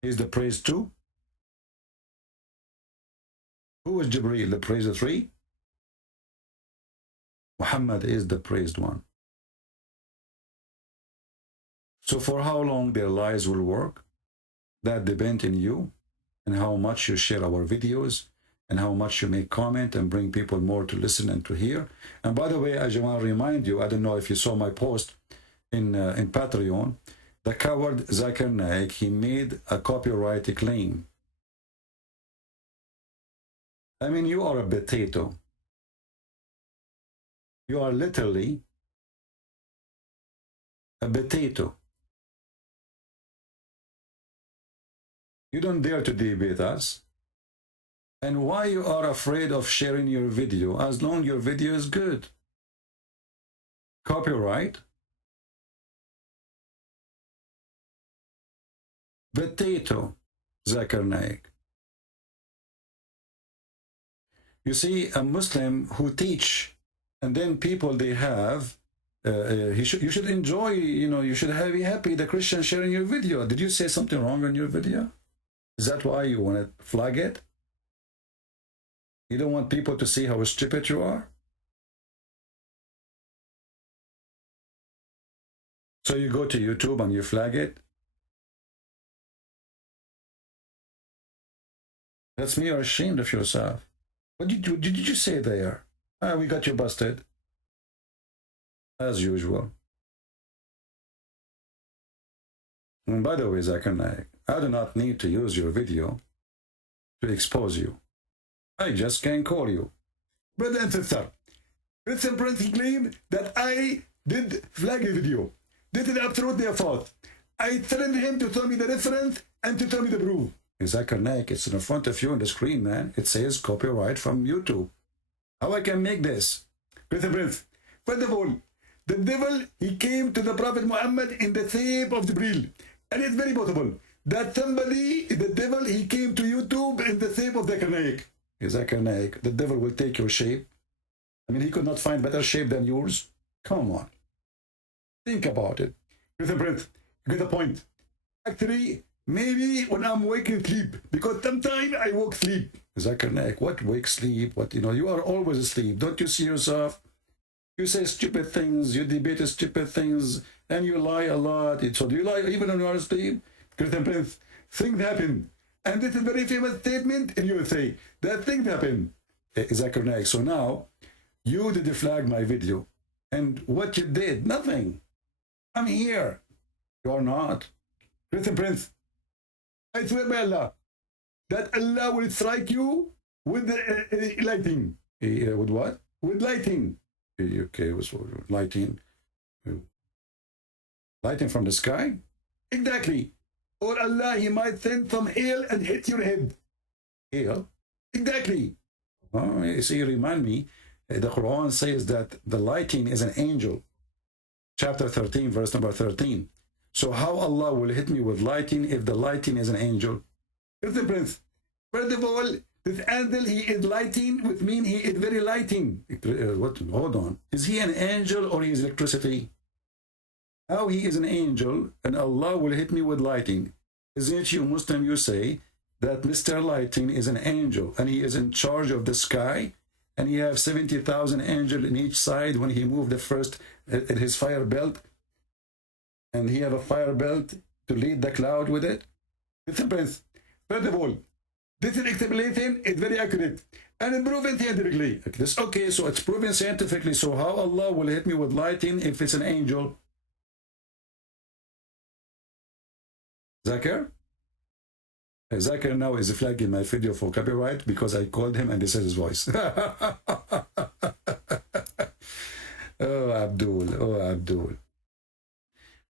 He is the praised two? Who is Jibreel, the praised three? Muhammad is the praised one. So for how long their lies will work, that depends on you, and how much you share our videos, and how much you make comment and bring people more to listen and to hear. And by the way, I just want to remind you, I don't know if you saw my post in Patreon, the coward Zakir Naik, he made a copyright claim. I mean, you are a potato. You are literally a potato. You don't dare to debate us. And why you are afraid of sharing your video, as long as your video is good? Copyright? Potato, Zakir Naik. You see, a Muslim who teach, and then people they have, you should enjoy, you should be happy the Christian sharing your video. Did you say something wrong on your video? Is that why you want to flag it? You don't want people to see how stupid you are? So you go to YouTube and you flag it? That's me, you're ashamed of yourself. What did you say there? We got you busted. As usual. And by the way, Zakir Naik, I do not need to use your video to expose you. I just can call you. Brother and sister, Christian Prince claimed that I did flag a video. This is absolutely a fault. I threatened him to tell me the reference and to tell me the proof. Zakir Naik, it's in front of you on the screen, man. It says copyright from YouTube. How I can make this? Christian Prince, first of all, the devil, he came to the Prophet Muhammad in the shape of Jibreel. And it's very possible that somebody, the devil, he came to YouTube in the shape of Zakir Naik. Zakir Naik, the devil will take your shape. I mean, he could not find better shape than yours. Come on. Think about it. Christian Prince, you get the point. Actually, maybe when I'm waking sleep, because sometimes I woke sleep. Zakir Naik, what wake sleep? What, you are always asleep. Don't you see yourself? You say stupid things, you debate stupid things, and you lie a lot. So do you lie even when you are asleep? Christian Prince, things happen. And this is a very famous statement in USA, that things happen. Zakir Naik, so now, you did flag my video. And what you did, nothing. I'm here. You are not. Christian Prince, I swear by Allah, that Allah will strike you with the lighting. With what? With lighting. Okay, was lighting. Lighting from the sky? Exactly. Or Allah, he might send some hail and hit your head. Hail? Exactly. Oh, you see, remind me, the Quran says that the lighting is an angel. chapter 13, verse number 13. So how Allah will hit me with lightning if the lightning is an angel? Here's the prince. First of all, this angel, he is lighting, which means he is very lighting. What? Hold on. Is he an angel or he is electricity? How he is an angel and Allah will hit me with lighting? Isn't you Muslim, you say that Mr. Lighting is an angel and he is in charge of the sky and he have 70,000 angels in each side when he moved the first in his fire belt, and he have a fire belt to lead the cloud with it? Listen, Prince, first of all, this explanation is very accurate and proven scientifically. Okay, so it's proven scientifically, so how Allah will hit me with lighting if it's an angel? Zakir? Zakir now is flagging my video for copyright because I called him and this is his voice. Oh, Abdul.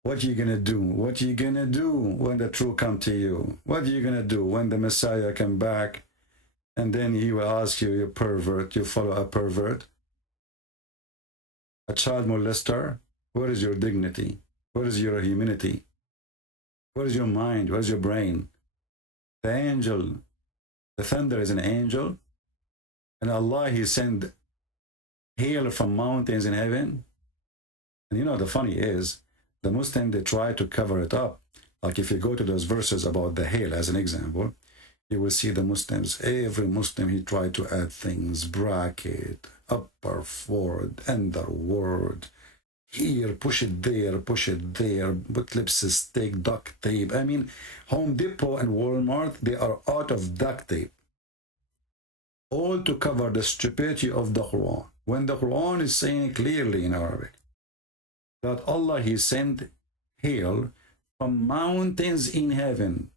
What are you going to do? What are you going to do when the truth come to you? What are you going to do when the Messiah come back and then he will ask you, you pervert, you follow a pervert, a child molester? Where is your dignity? Where is your humanity? Where is your mind? Where is your brain? The angel, the thunder is an angel, and Allah, he sent hail from mountains in heaven. And you know, the funny is, the Muslim, they try to cover it up. Like if you go to those verses about the hail as an example, you will see the Muslims, every Muslim, he tried to add things, bracket, upper, forward, underword, here, push it there, put lipstick, duct tape. I mean, Home Depot and Walmart, they are out of duct tape. All to cover the stupidity of the Quran. When the Quran is saying clearly in Arabic that Allah, he sent hail from mountains in heaven,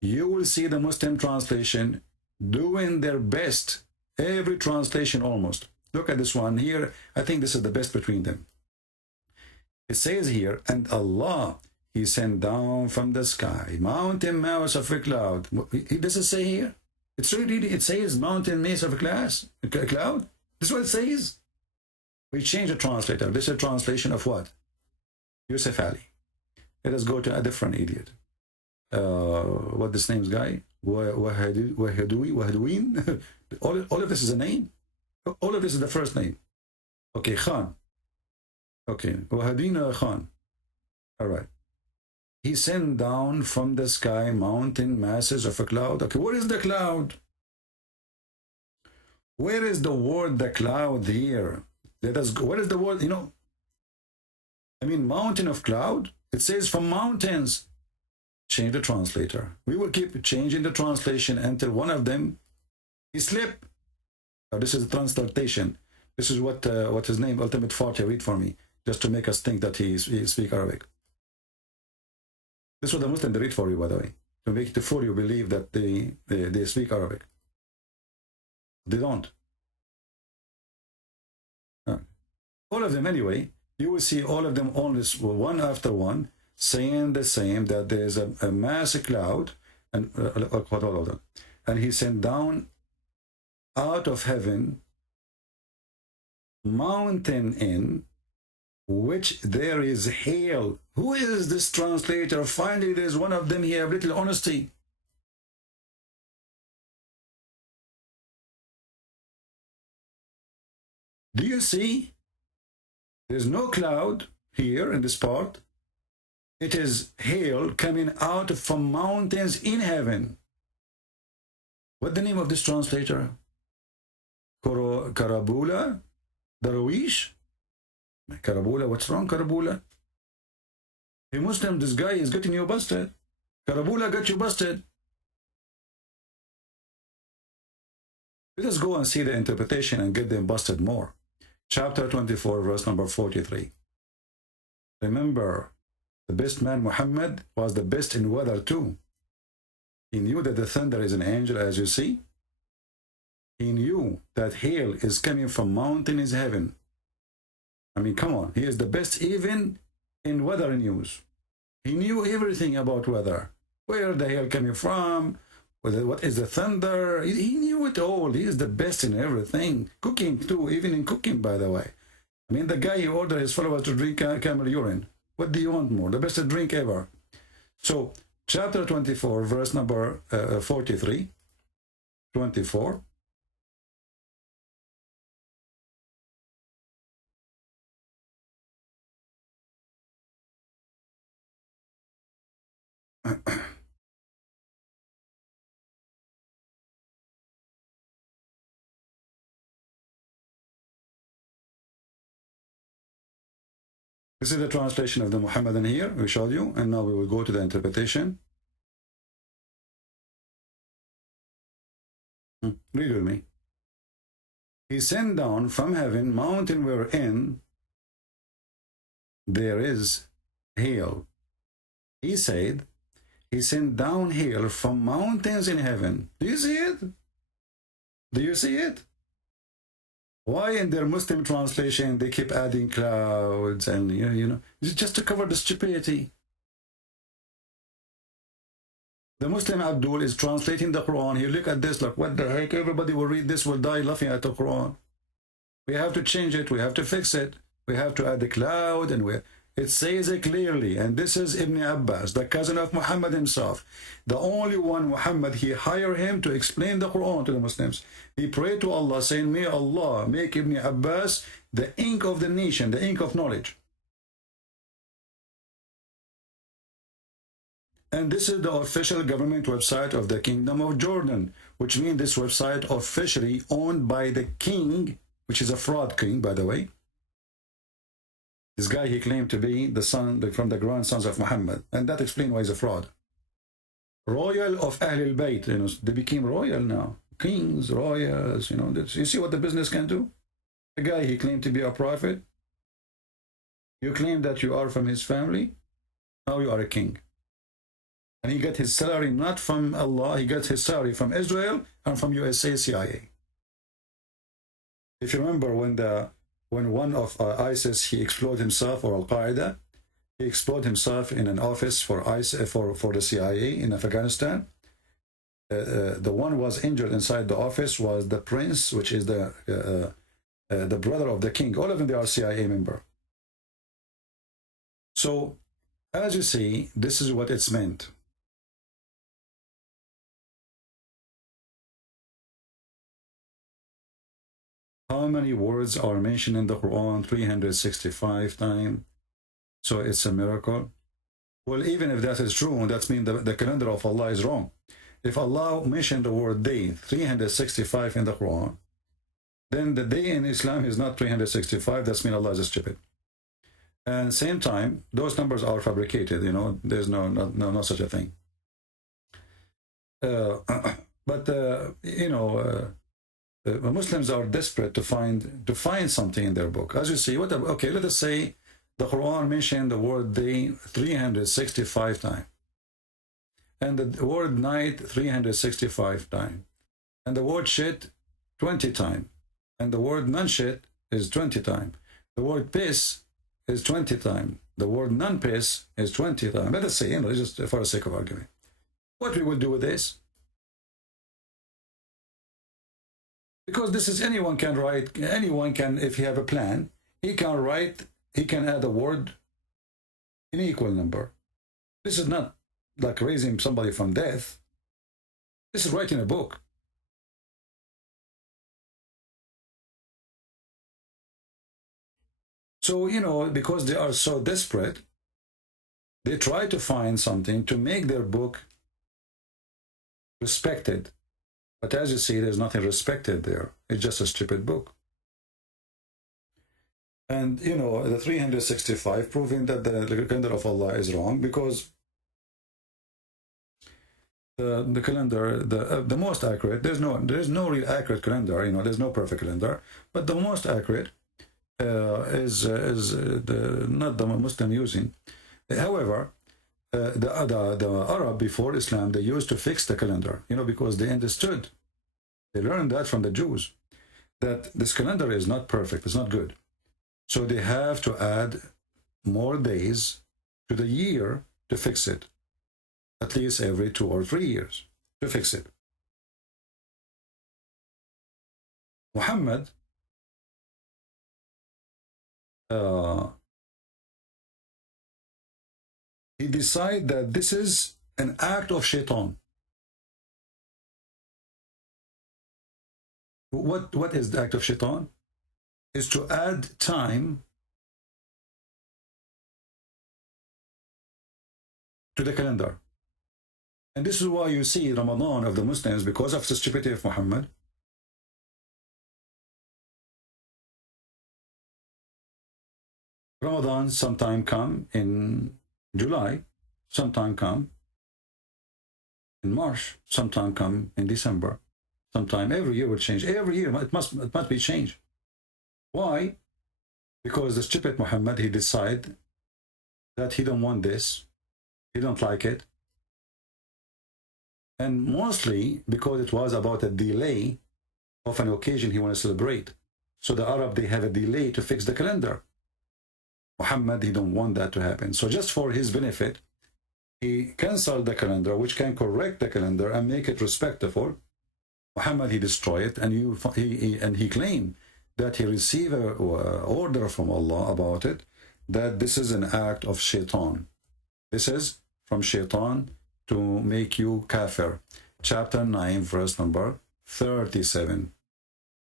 you will see the Muslim translation doing their best, every translation almost. Look at this one here. I think this is the best between them. It says here, and Allah, he sent down from the sky mountain mass of a cloud. It doesn't say here. It's really, it says mountain mass of a cloud. This is what it says. We change the translator. This is a translation of what? Yusuf Ali. Let us go to a different idiot. What this name's guy? Wahadouin. All of this is a name. All of this is the first name. Okay, Khan. Okay, Wahadin Khan. All right. He sent down from the sky mountain masses of a cloud. Okay, what is the cloud? Where is the word the cloud here? Let us go. What is the word? You know, I mean, mountain of cloud. It says from mountains. Change the translator. We will keep changing the translation until one of them is slip. This is a translation. This is what his name, Ultimate Forty, read for me, just to make us think that he speaks Arabic. This is what the Muslim read for you, by the way, to make the fool you believe that they speak Arabic. They don't. All of them anyway. You will see all of them on this one after one saying the same, that there is a mass cloud, and and he sent down out of heaven mountain in which there is hail. Who is this translator? Finally, there's one of them here, little honesty. Do you see? There's no cloud here in this part. It is hail coming out from mountains in heaven. What's the name of this translator? Karabula? Darwish? Karabula, what's wrong, Karabula? Hey Muslim, this guy is getting you busted. Karabula got you busted. Let us go and see the interpretation and get them busted more. Chapter 24, verse number 43. Remember, the best man, Muhammad, was the best in weather too. He knew that the thunder is an angel, as you see. He knew that hail is coming from mountain is heaven. I mean, come on. He is the best even in weather news. He knew everything about weather. Where the hail coming from, what is the thunder. He knew it all. He is the best in everything. Cooking too, even in cooking, by the way. I mean, the guy who ordered his followers to drink camel urine. What do you want more? The best drink ever. So, chapter 24, verse number 43, 24. This is the translation of the Muhammadan here, we showed you, and now we will go to the interpretation. Read with me. He sent down from heaven mountain wherein there is hail. He said, he sent down hail from mountains in heaven. Do you see it? Do you see it? Why in their Muslim translation they keep adding clouds and you know just to cover the stupidity? The Muslim Abdul is translating the Quran. He look at this like, what the heck? Everybody will read this, will die laughing at the Quran. We have to change it. We have to fix it. We have to add the cloud, and it says it clearly. And this is Ibn Abbas, the cousin of Muhammad himself, the only one Muhammad, he hired him to explain the Quran to the Muslims. He prayed to Allah saying, may Allah make Ibn Abbas the ink of the nation, the ink of knowledge. And this is the official government website of the Kingdom of Jordan, which means this website officially owned by the king, which is a fraud king, by the way. This guy, he claimed to be the son from the grandsons of Muhammad, and that explains why he's a fraud. Royal of Ahlul Bayt, you know, they became royal now. Kings, royals, you know, you see what the business can do? The guy, he claimed to be a prophet. You claim that you are from his family, now you are a king. And he got his salary not from Allah, he got his salary from Israel and from USA CIA. If you remember when one of ISIS, he exploded himself, or Al-Qaeda, he exploded himself in an office for ISIS, for the CIA in Afghanistan. The one was injured inside the office was the prince, which is the brother of the king. All of them, they are CIA member. So, as you see, this is what it's meant. How many words are mentioned in the Quran? 365 times. So it's a miracle. Well, even if that is true, that means the calendar of Allah is wrong. If Allah mentioned the word day 365 in the Quran, then the day in Islam is not 365. That means Allah is stupid. And same time, those numbers are fabricated. You know, there's no such a thing. Muslims are desperate to find something in their book. As you see, okay, let us say the Quran mentioned the word day 365 times, and the word night 365 times, and the word shit 20 times, and the word non-shit is 20 times, the word piss is 20 times, the word non-piss is 20 times. Let us say, you know, just for the sake of argument, what we will do with this? Because this is, anyone can write, anyone can, if he have a plan, he can write, he can add a word in equal number. This is not like raising somebody from death. This is writing a book. So, you know, because they are so desperate, they try to find something to make their book respected. But as you see, there's nothing respected there. It's just a stupid book. And, you know, the 365 proving that the calendar of Allah is wrong, because the calendar, the most accurate, there is no real accurate calendar, you know, there's no perfect calendar, but the most accurate is not the Muslim using. However, the Arab before Islam, they used to fix the calendar, you know, because they understood, they learned that from the Jews, that this calendar is not perfect, it's not good. So they have to add more days to the year to fix it, at least every 2 or 3 years to fix it. Muhammad, he decided that this is an act of shaitan. What is the act of shaitan? Is to add time to the calendar. And this is why you see Ramadan of the Muslims, because of the stupidity of Muhammad, Ramadan sometime come in July, sometime come in March, sometime come in December, sometime every year will change. Every year it must be changed. Why? Because the stupid Muhammad, he decide that he don't want this, he don't like it, and mostly because it was about a delay of an occasion he want to celebrate. So the Arab, they have a delay to fix the calendar. Muhammad, he don't want that to happen. So just for his benefit, he canceled the calendar, which can correct the calendar and make it respectable. Muhammad, he destroyed it, and he claimed that he received an order from Allah about it, that this is an act of shaitan. This is from shaitan to make you kafir. Chapter 9, verse number 37.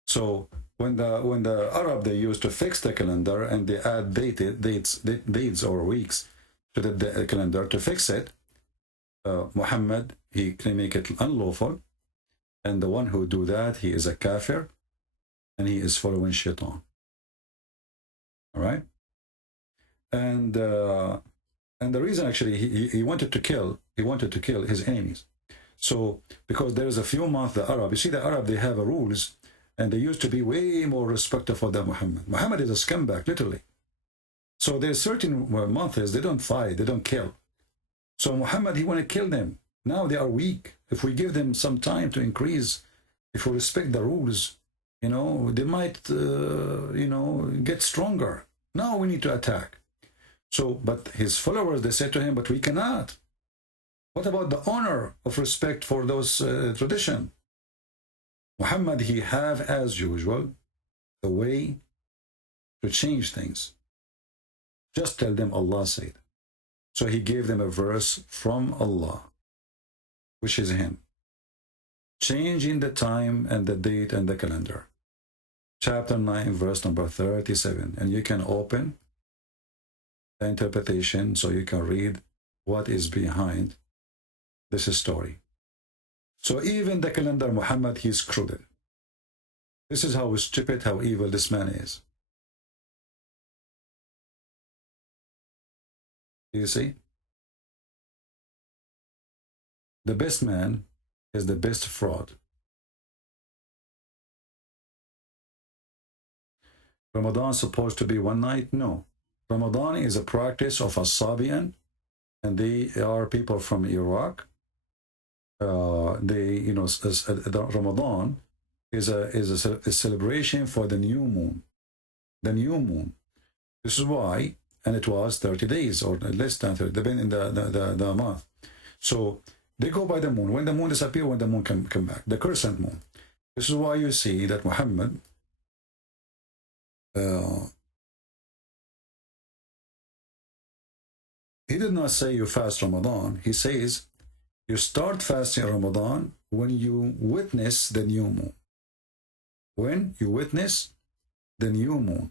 So when the Arab, they used to fix the calendar and they add dates or weeks to the calendar to fix it, Muhammad, he can make it unlawful, and the one who do that, he is a kafir, and he is following shaitan. All right, and the reason actually he wanted to kill his enemies. So because there is a few months the Arab, you see the Arab, they have rules, and they used to be way more respectful than Muhammad. Muhammad is a scumbag, literally. So there's certain months they don't fight, they don't kill. So Muhammad, he want to kill them. Now they are weak. If we give them some time to increase, if we respect the rules, you know, they might, you know, get stronger. Now we need to attack. So, but his followers, they said to him, but we cannot. What about the honor of respect for those tradition? Muhammad, he have, as usual, the way to change things. Just tell them Allah said. So he gave them a verse from Allah, which is him, changing the time and the date and the calendar. Chapter 9, verse number 37. And you can open the interpretation so you can read what is behind this story. So even the calendar, Muhammad, he screwed it. This is how stupid, how evil this man is. You see? The best man is the best fraud. Ramadan is supposed to be one night? No. Ramadan is a practice of Asabian, and they are people from Iraq. They, you know, Ramadan is a celebration for the new moon. The new moon. This is why, and it was 30 days or less than 30, depending on the month. So they go by the moon. When the moon disappears, when the moon come back, the crescent moon. This is why you see that Muhammad, he did not say you fast Ramadan. He says you start fasting Ramadan when you witness the new moon. When you witness the new moon.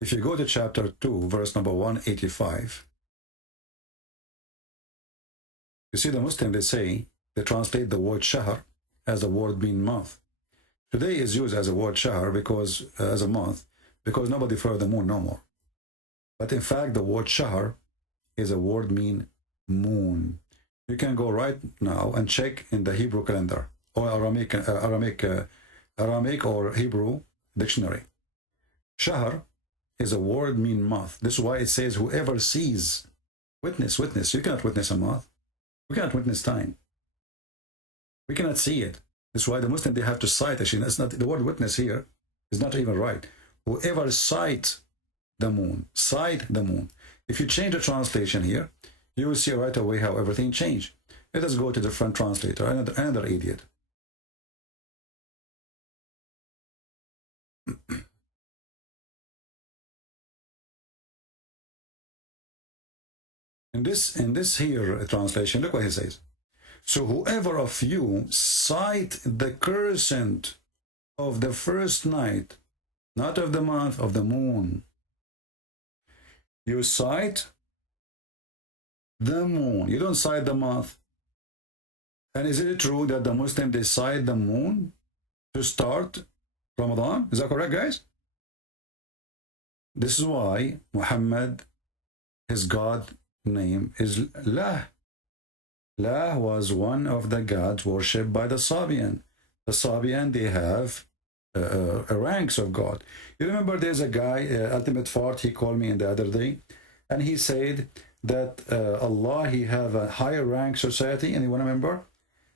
If you go to chapter 2, verse number 185, you see the Muslim, they translate the word shahr as the word mean month. Today is used as a word shahr because, as a month, because nobody follows the moon no more. But in fact, the word shahr is a word mean moon. You can go right now and check in the Hebrew calendar or Aramaic or Hebrew dictionary. Shahr is a word mean month. This is why it says whoever sees, witness. You cannot witness a month. We cannot witness time. We cannot see it. That's why the Muslim, they have to cite. Actually, that's not the word witness here is not even right. Whoever sight the moon, sight the moon. If you change the translation here, you will see right away how everything changed. Let us go to the different translator, another idiot. In this here translation, look what he says. So whoever of you sight the crescent of the first night, not of the month, of the moon. You sight the moon. You don't sight the month. And is it true that the Muslims, they sight the moon to start Ramadan? Is that correct, guys? This is why Muhammad, his God name is Lah. Lah was one of the gods worshipped by the Sabian. The Sabian, they have ranks of God. You remember there's a guy, Ultimate Fart, he called me in the other day, and he said that Allah, he have a higher rank society, and you want to remember?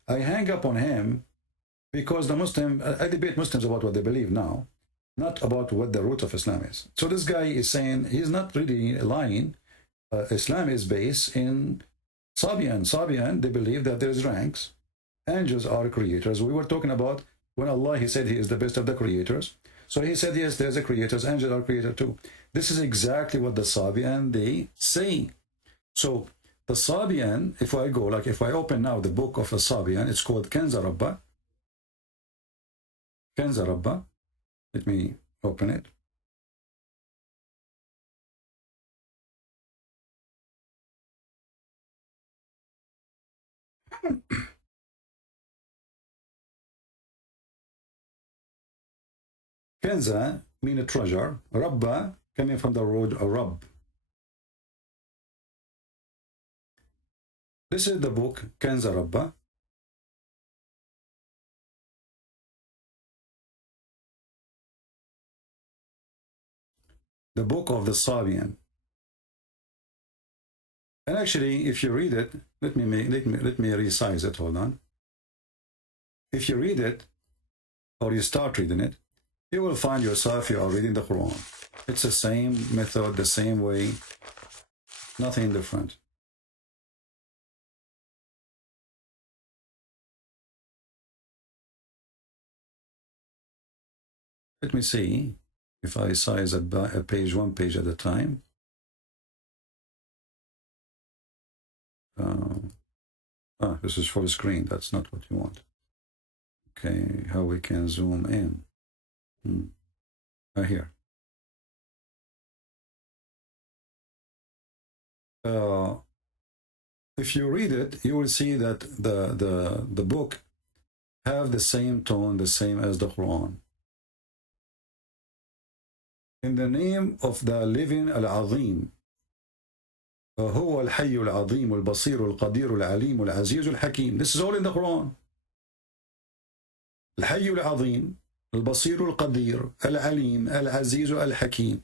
I hang up on him because the Muslim, I debate Muslims about what they believe now, not about what the root of Islam is. So this guy is saying he's not really lying. Islam is based in Sabian. Sabian, they believe that there's ranks. Angels are creators. We were talking about when Allah, he said he is the best of the creators. So he said, yes, there's a creators. Angels are creator too. This is exactly what the Sabian, they say. So the Sabian, if I go, like if I open now the book of the Sabian, it's called Kenza Rabba. Kenza Rabba. Let me open it. Kenza mean a treasure. Rabba coming from the word Rabb. This is the book Kenza Rabba. The book of the Sabian. And actually, if you read it, let me resize it. Hold on. If you read it, or you start reading it, you will find yourself you are reading the Quran. It's the same method, the same way, nothing different. Let me see if I size a page, one page at a time. This is full screen. That's not what you want. Okay, how we can zoom in. Right here. If you read it, you will see that the book have the same tone, the same as the Quran. In the name of the living Al-Azim, هو الحي العظيم البصير القدير العليم العزيز الحكيم. This is all in the Quran. الحي العظيم البصير القدير العليم العزيز الحكيم.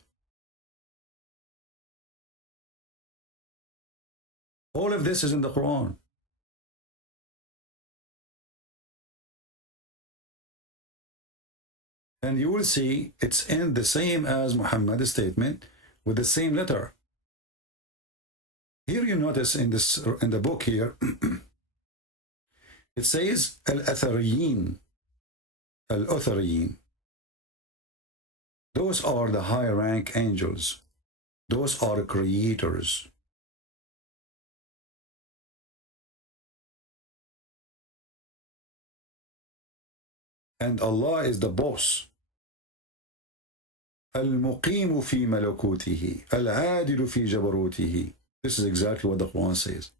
All of this is in the Quran. And you will see it's in the same as Muhammad's statement with the same letter. Here you notice in the book here, it says Al-Athariyin. Al-Athariyin. Those are the high rank angels. Those are creators. And Allah is the boss. Al-Muqim fi malakutihi. Al-Adilu fi jabarutihi. This is exactly what the Quran says.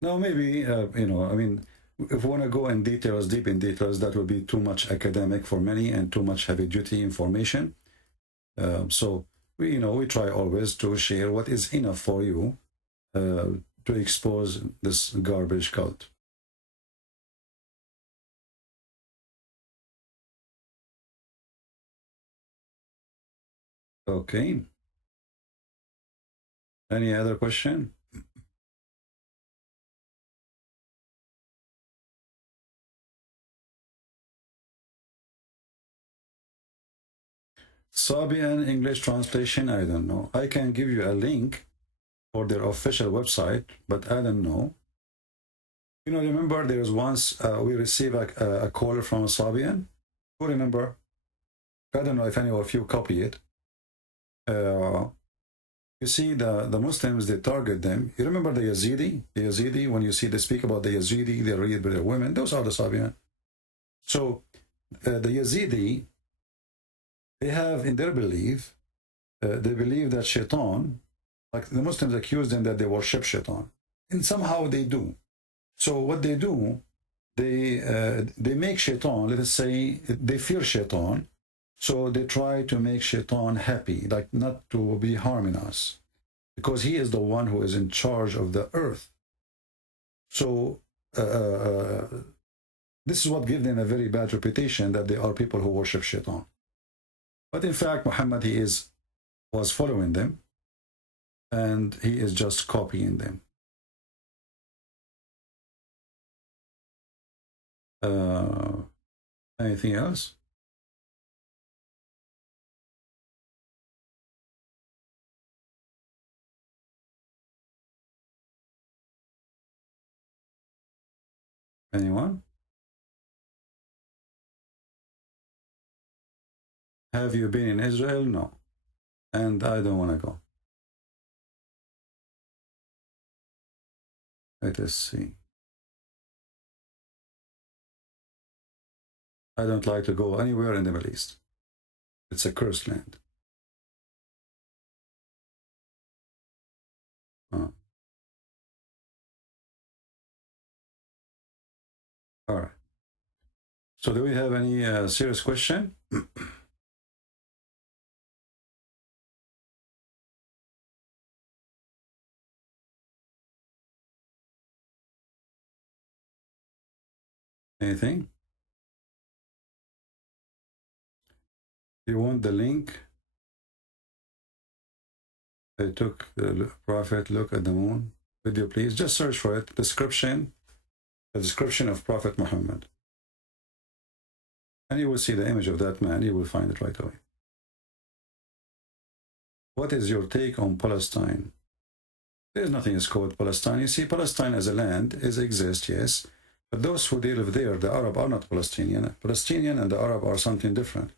Now maybe, I mean, if we want to go in details, deep in details, that would be too much academic for many and too much heavy-duty information. So, we try always to share what is enough for you to expose this garbage cult. Okay. Any other question? Sabian English translation, I don't know. I can give you a link for their official website, but I don't know. Remember there was once we received a call from a Sabian. Who remember? I don't know if any of you copy it. You see, the Muslims, they target them. You remember the Yazidi? The Yazidi, when you see they speak about the Yazidi, they read with their women. Those are the Sabian. So the Yazidi, they have in their belief, they believe that Shaitan, like the Muslims accuse them that they worship Shaitan. And somehow they do. So what they do, they make Shaitan, let us say, they fear Shaitan. So they try to make Shaitan happy, like not to be harming us, because he is the one who is in charge of the earth. So this is what gives them a very bad reputation, that they are people who worship Shaitan. But in fact, Muhammad, was following them, and he is just copying them. Anything else? Anyone? Have you been in Israel? No. And I don't want to go. Let us see. I don't like to go anywhere in the Middle East. It's a cursed land. Oh. All right. So do we have any serious question? Anything? You want the link? I took the prophet, look at the moon. Video, please. Just search for it. Description. The description of Prophet Muhammad. And you will see the image of that man. You will find it right away. What is your take on Palestine? There's nothing is called Palestine. You see, Palestine as a land exists, yes. But those who live there, the Arab, are not Palestinian. Palestinian and the Arab are something different.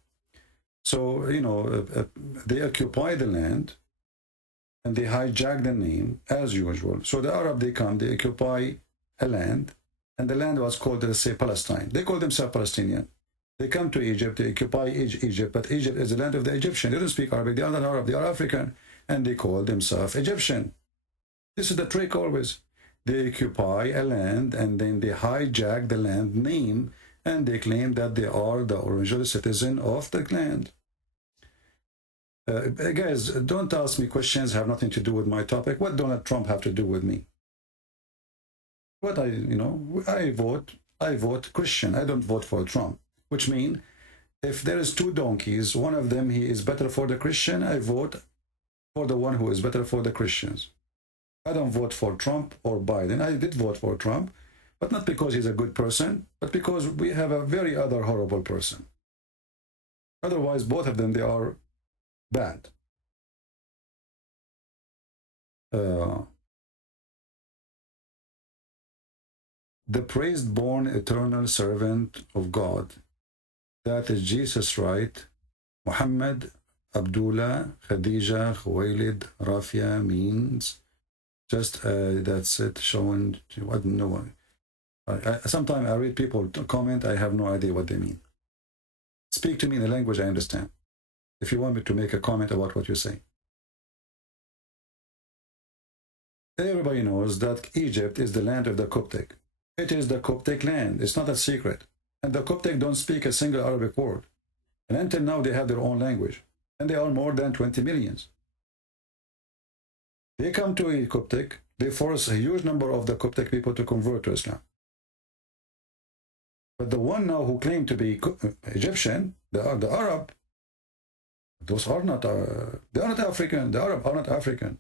So, you know, they occupy the land and they hijack the name as usual. So the Arab, they come, they occupy a land, and the land was called, let's say, Palestine. They call themselves Palestinian. They come to Egypt, they occupy Egypt, but Egypt is the land of the Egyptian. They don't speak Arabic, they are not Arab, they are African, and they call themselves Egyptian. This is the trick always. They occupy a land and then they hijack the land name and they claim that they are the original citizen of the land. Guys, don't ask me questions have nothing to do with my topic. What Donald Trump have to do with me? What I vote Christian. I don't vote for Trump, which means if there is two donkeys, one of them he is better for the Christian, I vote for the one who is better for the Christians. I don't vote for Trump or Biden. I did vote for Trump, but not because he's a good person, but because we have a very other horrible person. Otherwise, both of them, they are bad. The praised born eternal servant of God, that is Jesus, right? Muhammad, Abdullah, Khadija, Khuwailid, Rafia means just that's it, showing what no one. Sometimes I read people comment, I have no idea what they mean. Speak to me in a language I understand. If you want me to make a comment about what you say. Everybody knows that Egypt is the land of the Coptic. It is the Coptic land. It's not a secret. And the Coptic don't speak a single Arabic word. And until now they have their own language. And they are more than 20 millions. They come to a Coptic, they force a huge number of the Coptic people to convert to Islam. But the one now who claim to be Egyptian, the Arab, those are not, they are not African, the Arab are not African.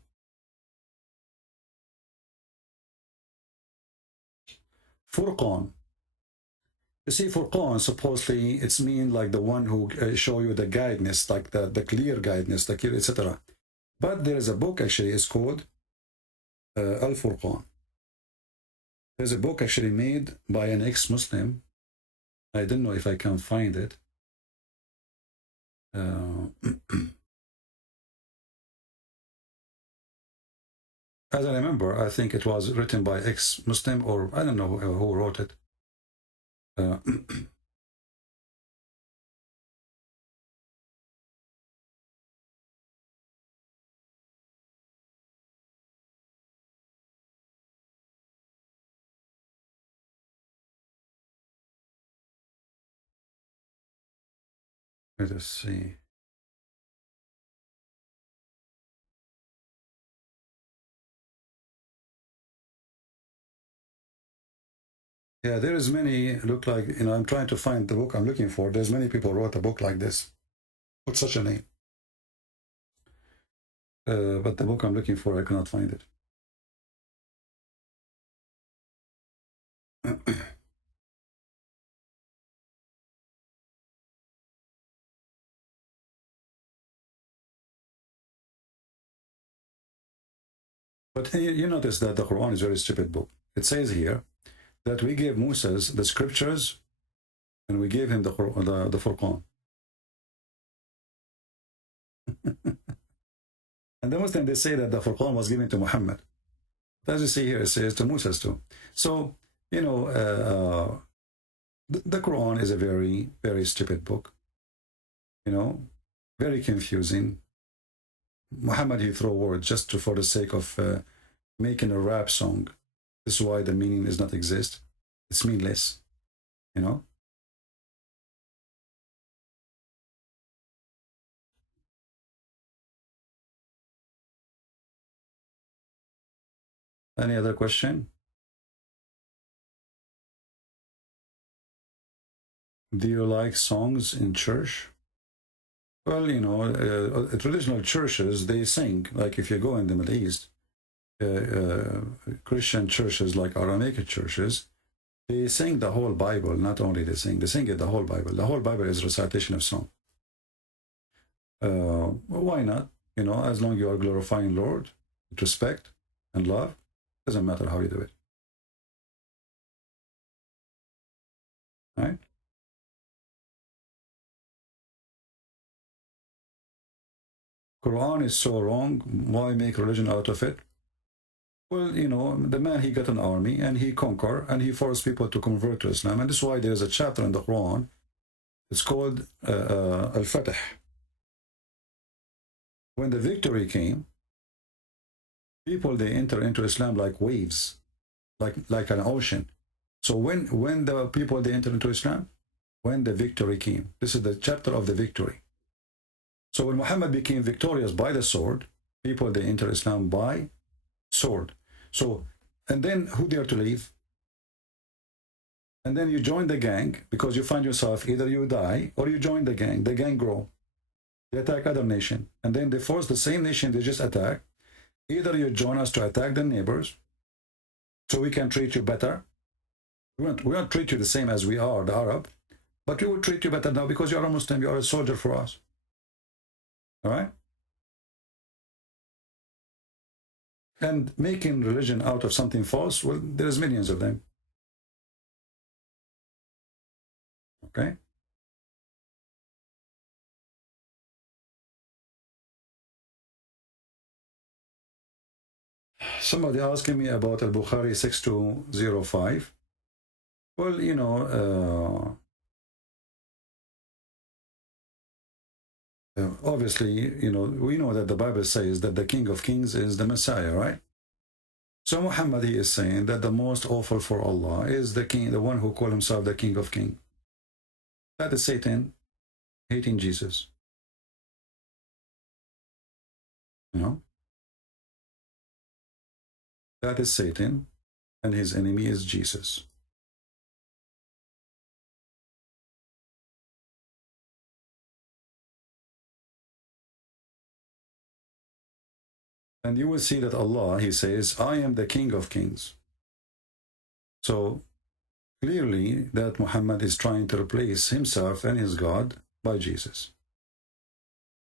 Furqan. You see, Furqan, supposedly, it's mean like the one who show you the guidance, like the clear guidance, the clear, etc. But there is a book actually, it's called Al-Furqan. There's a book actually made by an ex-Muslim. I don't know if I can find it. As I remember, I think it was written by ex-Muslim, or I don't know who wrote it. Let us see. Yeah, there is many, look like, you know, I'm trying to find the book I'm looking for. There's many people wrote a book like this. What's such a name? But the book I'm looking for, I cannot find it. But you notice that the Quran is a very stupid book. It says here that we gave Moses the scriptures and we gave him the Furqan. And the Muslims, they say that the Furqan was given to Muhammad. As you see here, it says to Moses too. So, you know, the Quran is a very, very stupid book. You know, very confusing. Muhammad, he throw words just for the sake of making a rap song. This is why the meaning does not exist. It's meaningless, you know. Any other question? Do you like songs in church? Well, you know, traditional churches, they sing. Like if you go in the Middle East, Christian churches like Aramaic churches, they sing the whole Bible. Not only they sing it the whole Bible. The whole Bible is recitation of song. Why not? You know, as long as you are glorifying Lord, with respect and love, doesn't matter how you do it. Right? Quran is so wrong. Why make religion out of it? Well, you know, the man, he got an army and he conquered and he forced people to convert to Islam. And this is why there's a chapter in the Quran. It's called ALLthat. When the victory came, people, they enter into Islam like waves, like an ocean. So when the people, they enter into Islam, when the victory came, this is the chapter of the victory. So when Muhammad became victorious by the sword, people, they enter Islam by sword. So, and then who dare to leave? And then you join the gang because you find yourself, either you die or you join the gang grow. They attack other nation. And then they force the same nation they just attack. Either you join us to attack the neighbors so we can treat you better. We won't treat you the same as we are, the Arab, but we will treat you better now because you are a Muslim, you are a soldier for us. All right? And making religion out of something false, well, there's millions of them. Okay? Somebody asking me about Al-Bukhari 6205. Well, you know, obviously, you know, we know that the Bible says that the King of Kings is the Messiah, right? So Muhammad, he is saying that the most awful for Allah is the king, the one who called himself the King of Kings. That is Satan hating Jesus. You know? That is Satan, and his enemy is Jesus. And you will see that Allah, he says, I am the King of Kings. So clearly that Muhammad is trying to replace himself and his God by Jesus.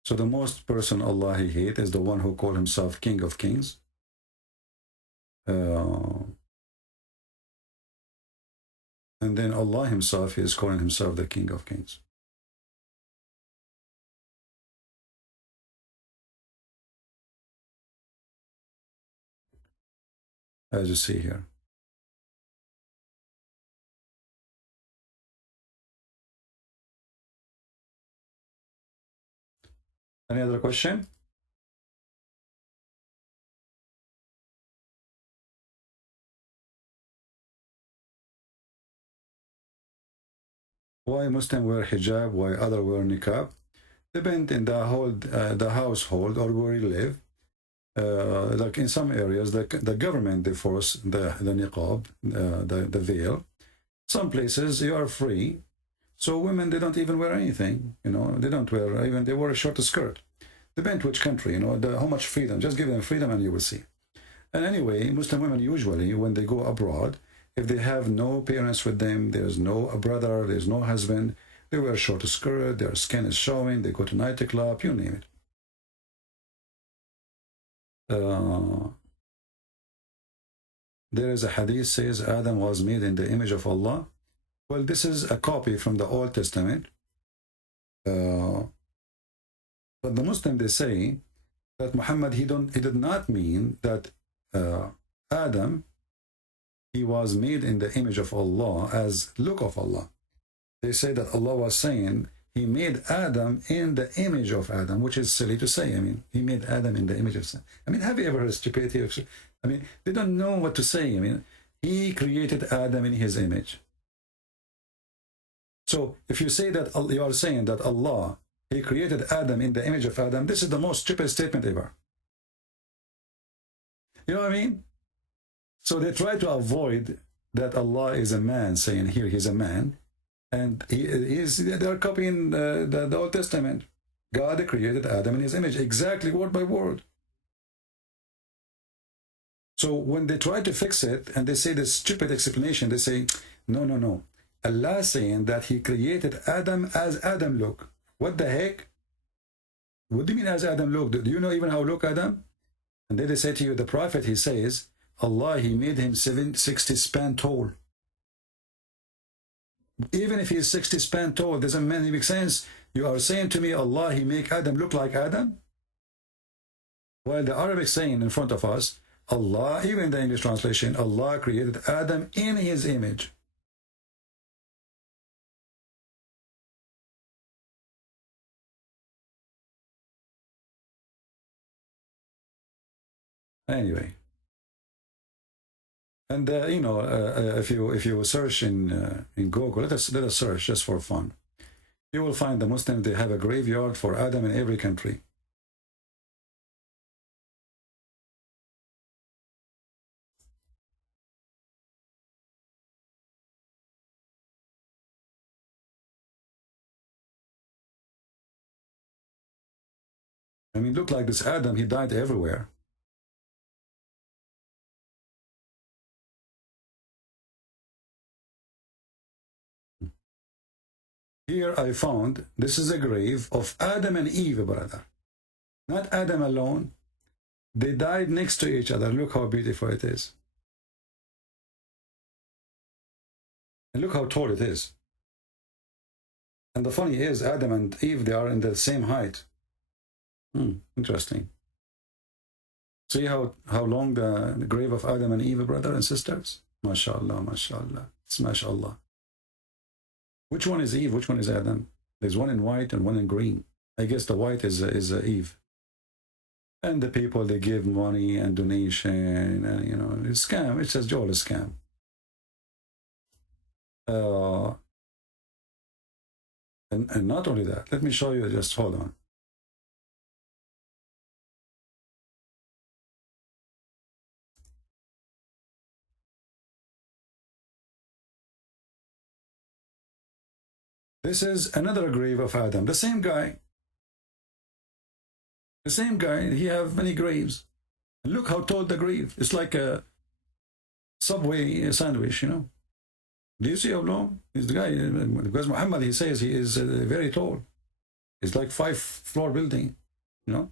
So the most person Allah he hates is the one who called himself King of Kings. And then Allah himself is calling himself the King of Kings. as you see here. Any other question? Why Muslim wear hijab, why other wear niqab? Depend in the household or where you live. Like in some areas, the government they force the niqab, the veil. Some places you are free, so women they don't even wear anything. You know, they don't wear even they wear a short skirt. Depend which country. You know, how much freedom. Just give them freedom, and you will see. And anyway, Muslim women usually when they go abroad, if they have no parents with them, there's no brother, there's no husband, they wear a short skirt, their skin is showing, they go to nightclub, you name it. There is a hadith says Adam was made in the image of Allah. Well, this is a copy from the Old Testament. But the Muslim they say that Muhammad he did not mean that Adam he was made in the image of Allah as look of Allah. They say that Allah was saying he made Adam in the image of Adam, which is silly to say. I mean, he made Adam in the image of Son. I mean, have you ever heard stupidity? I mean, they don't know what to say. I mean, he created Adam in his image. So if you say that you are saying that Allah, he created Adam in the image of Adam, this is the most stupid statement ever. You know what I mean? So they try to avoid that Allah is a man, saying here he's a man, and they are copying the Old Testament. God created Adam in his image, exactly word by word. So when they try to fix it, and they say this stupid explanation, they say, no. Allah saying that he created Adam as Adam look. What the heck? What do you mean as Adam look? Do you know even how look Adam? And then they say to you, the prophet, he says, Allah, he made him 60 span tall. Even if he is 60 span tall, doesn't make sense. You are saying to me, Allah, he make Adam look like Adam? While the Arabic saying in front of us, Allah, even the English translation, Allah created Adam in his image. Anyway. And you know, if you search in Google, let us search just for fun. You will find the Muslims they have a graveyard for Adam in every country. I mean, look like this Adam. He died everywhere. Here I found, this is a grave of Adam and Eve, brother. Not Adam alone. They died next to each other. Look how beautiful it is. And look how tall it is. And the funny is, Adam and Eve, they are in the same height. Interesting. See how long the grave of Adam and Eve, brother and sisters? MashaAllah, MashaAllah. It's MashaAllah. Which one is Eve? Which one is Adam? There's one in white and one in green. I guess the white is Eve. And the people, they give money and donation, and you know, it's scam. It's a jolly scam. And not only that, let me show you, just hold on. This is another grave of Adam. The same guy. The same guy. He have many graves. And look how tall the grave. It's like a Subway sandwich, you know. Do you see how long? He's the guy. Because Muhammad, he says he is very tall. It's like 5-floor building, you know.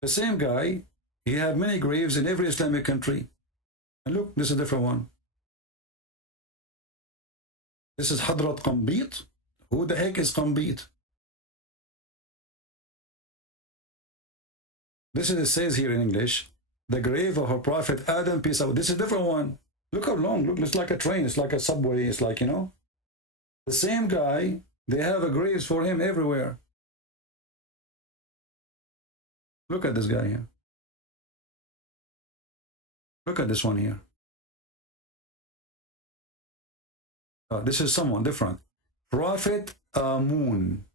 The same guy. He have many graves in every Islamic country. And look, this is a different one. This is Hadrat Qambit. Who the heck is Qambit? This is, it says here in English, the grave of our prophet Adam, peace out. This is a different one. Look how long. Look, it's like a train. It's like a subway. It's like, you know, the same guy. They have a graves for him everywhere. Look at this guy here. Look at this one here. This is someone different. Prophet Amun,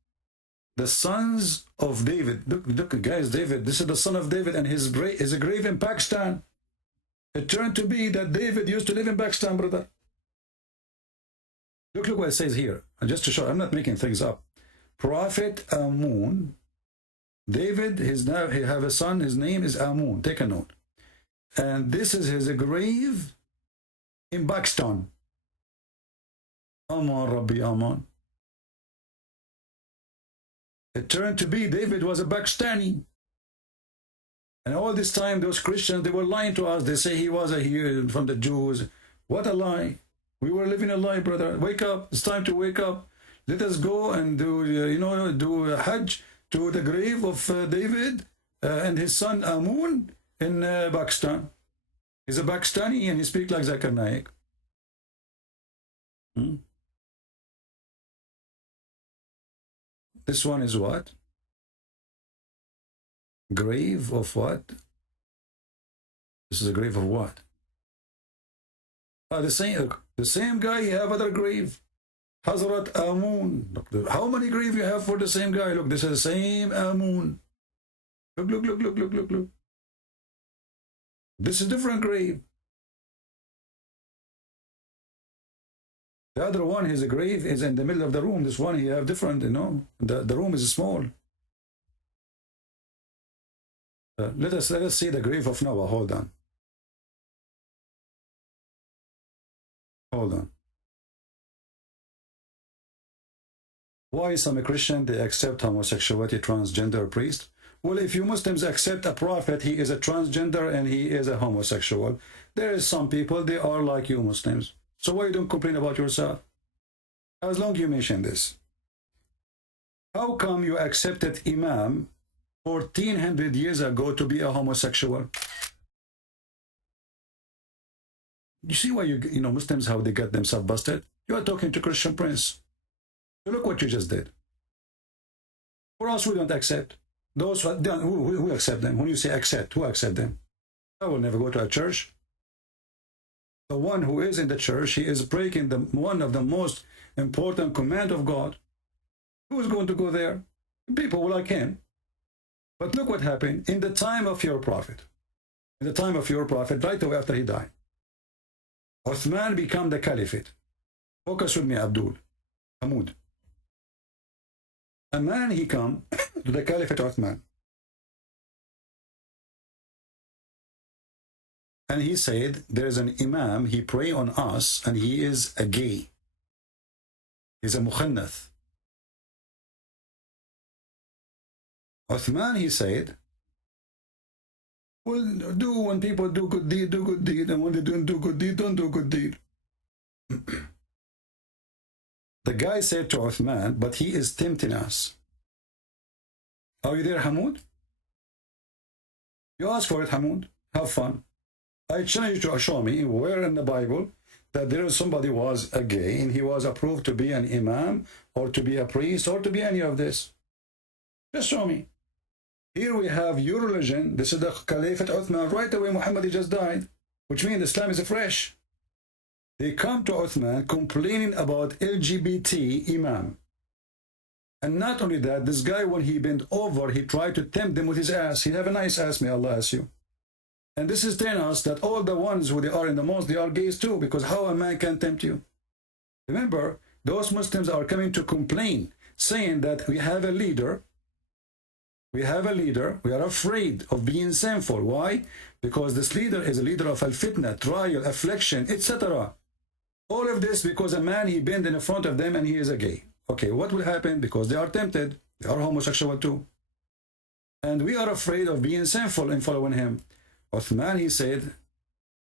the sons of David. Look, guys, David. This is the son of David, and his grave in Pakistan. It turned to be that David used to live in Pakistan, brother. Look what it says here. And just to show, I'm not making things up. Prophet Amun, David, he have a son. His name is Amun. Take a note. And this is his grave in Pakistan. Aman Rabbi Aman. It turned to be David was a Pakistani. And all this time, those Christians, they were lying to us. They say he was here from the Jews. What a lie. We were living a lie, brother. Wake up. It's time to wake up. Let us go and do, do a Hajj to the grave of David and his son Amun in Pakistan. He's a Pakistani and he speaks like Zakir Naik. This one is what? Grave of what? This is a grave of what? The same guy, he have other grave. Hazrat Amun. Look, how many grave you have for the same guy? Look, this is the same Amun. Look. This is different grave. The other one, his grave is in the middle of the room. This one, he have different, you know. The room is small. Let us see the grave of Noah. Hold on. Why some Christian they accept homosexuality, transgender priest? Well, if you Muslims accept a prophet, he is a transgender and he is a homosexual. There is some people, they are like you Muslims. So why you don't complain about yourself? As long as you mention this. How come you accepted Imam 1400 years ago to be a homosexual? You see why you know Muslims, how they get themselves busted? You are talking to Christian Prince. So look what you just did. For us, we don't accept. Those who accept them? When you say accept, who accept them? I will never go to a church. The one who is in the church, he is breaking one of the most important command of God. Who is going to go there? People like him. But look what happened in the time of your prophet. In the time of your prophet, right away after he died, Uthman became the caliphate. Focus with me, Abdul. Hamoud. A man, he come to the caliphate Uthman. And he said, there is an imam, he pray on us, and he is a gay. He's a mukhannath. Uthman, he said, well, when people do good deed, do good deed, and when they don't do good deed, don't do good deed. The guy said to Uthman, but he is tempting us. Are you there, Hamoud? You ask for it, Hamoud. Have fun. I challenge you to show me where in the Bible that there is somebody was a gay and he was approved to be an imam or to be a priest or to be any of this. Just show me. Here we have your religion. This is the Caliphate Uthman. Right away, Muhammad just died, which means Islam is fresh. They come to Uthman complaining about LGBT imam. And not only that, this guy, when he bent over, he tried to tempt them with his ass. He have a nice ass, may Allah ask you. And this is telling us that all the ones who they are in the mosque, they are gays too, because how a man can tempt you? Remember, those Muslims are coming to complain, saying that we have a leader, we are afraid of being sinful. Why? Because this leader is a leader of al-fitna, trial, affliction, etc. All of this because a man, he bend in front of them and he is a gay. Okay, what will happen? Because they are tempted, they are homosexual too. And we are afraid of being sinful in following him. Uthman, he said,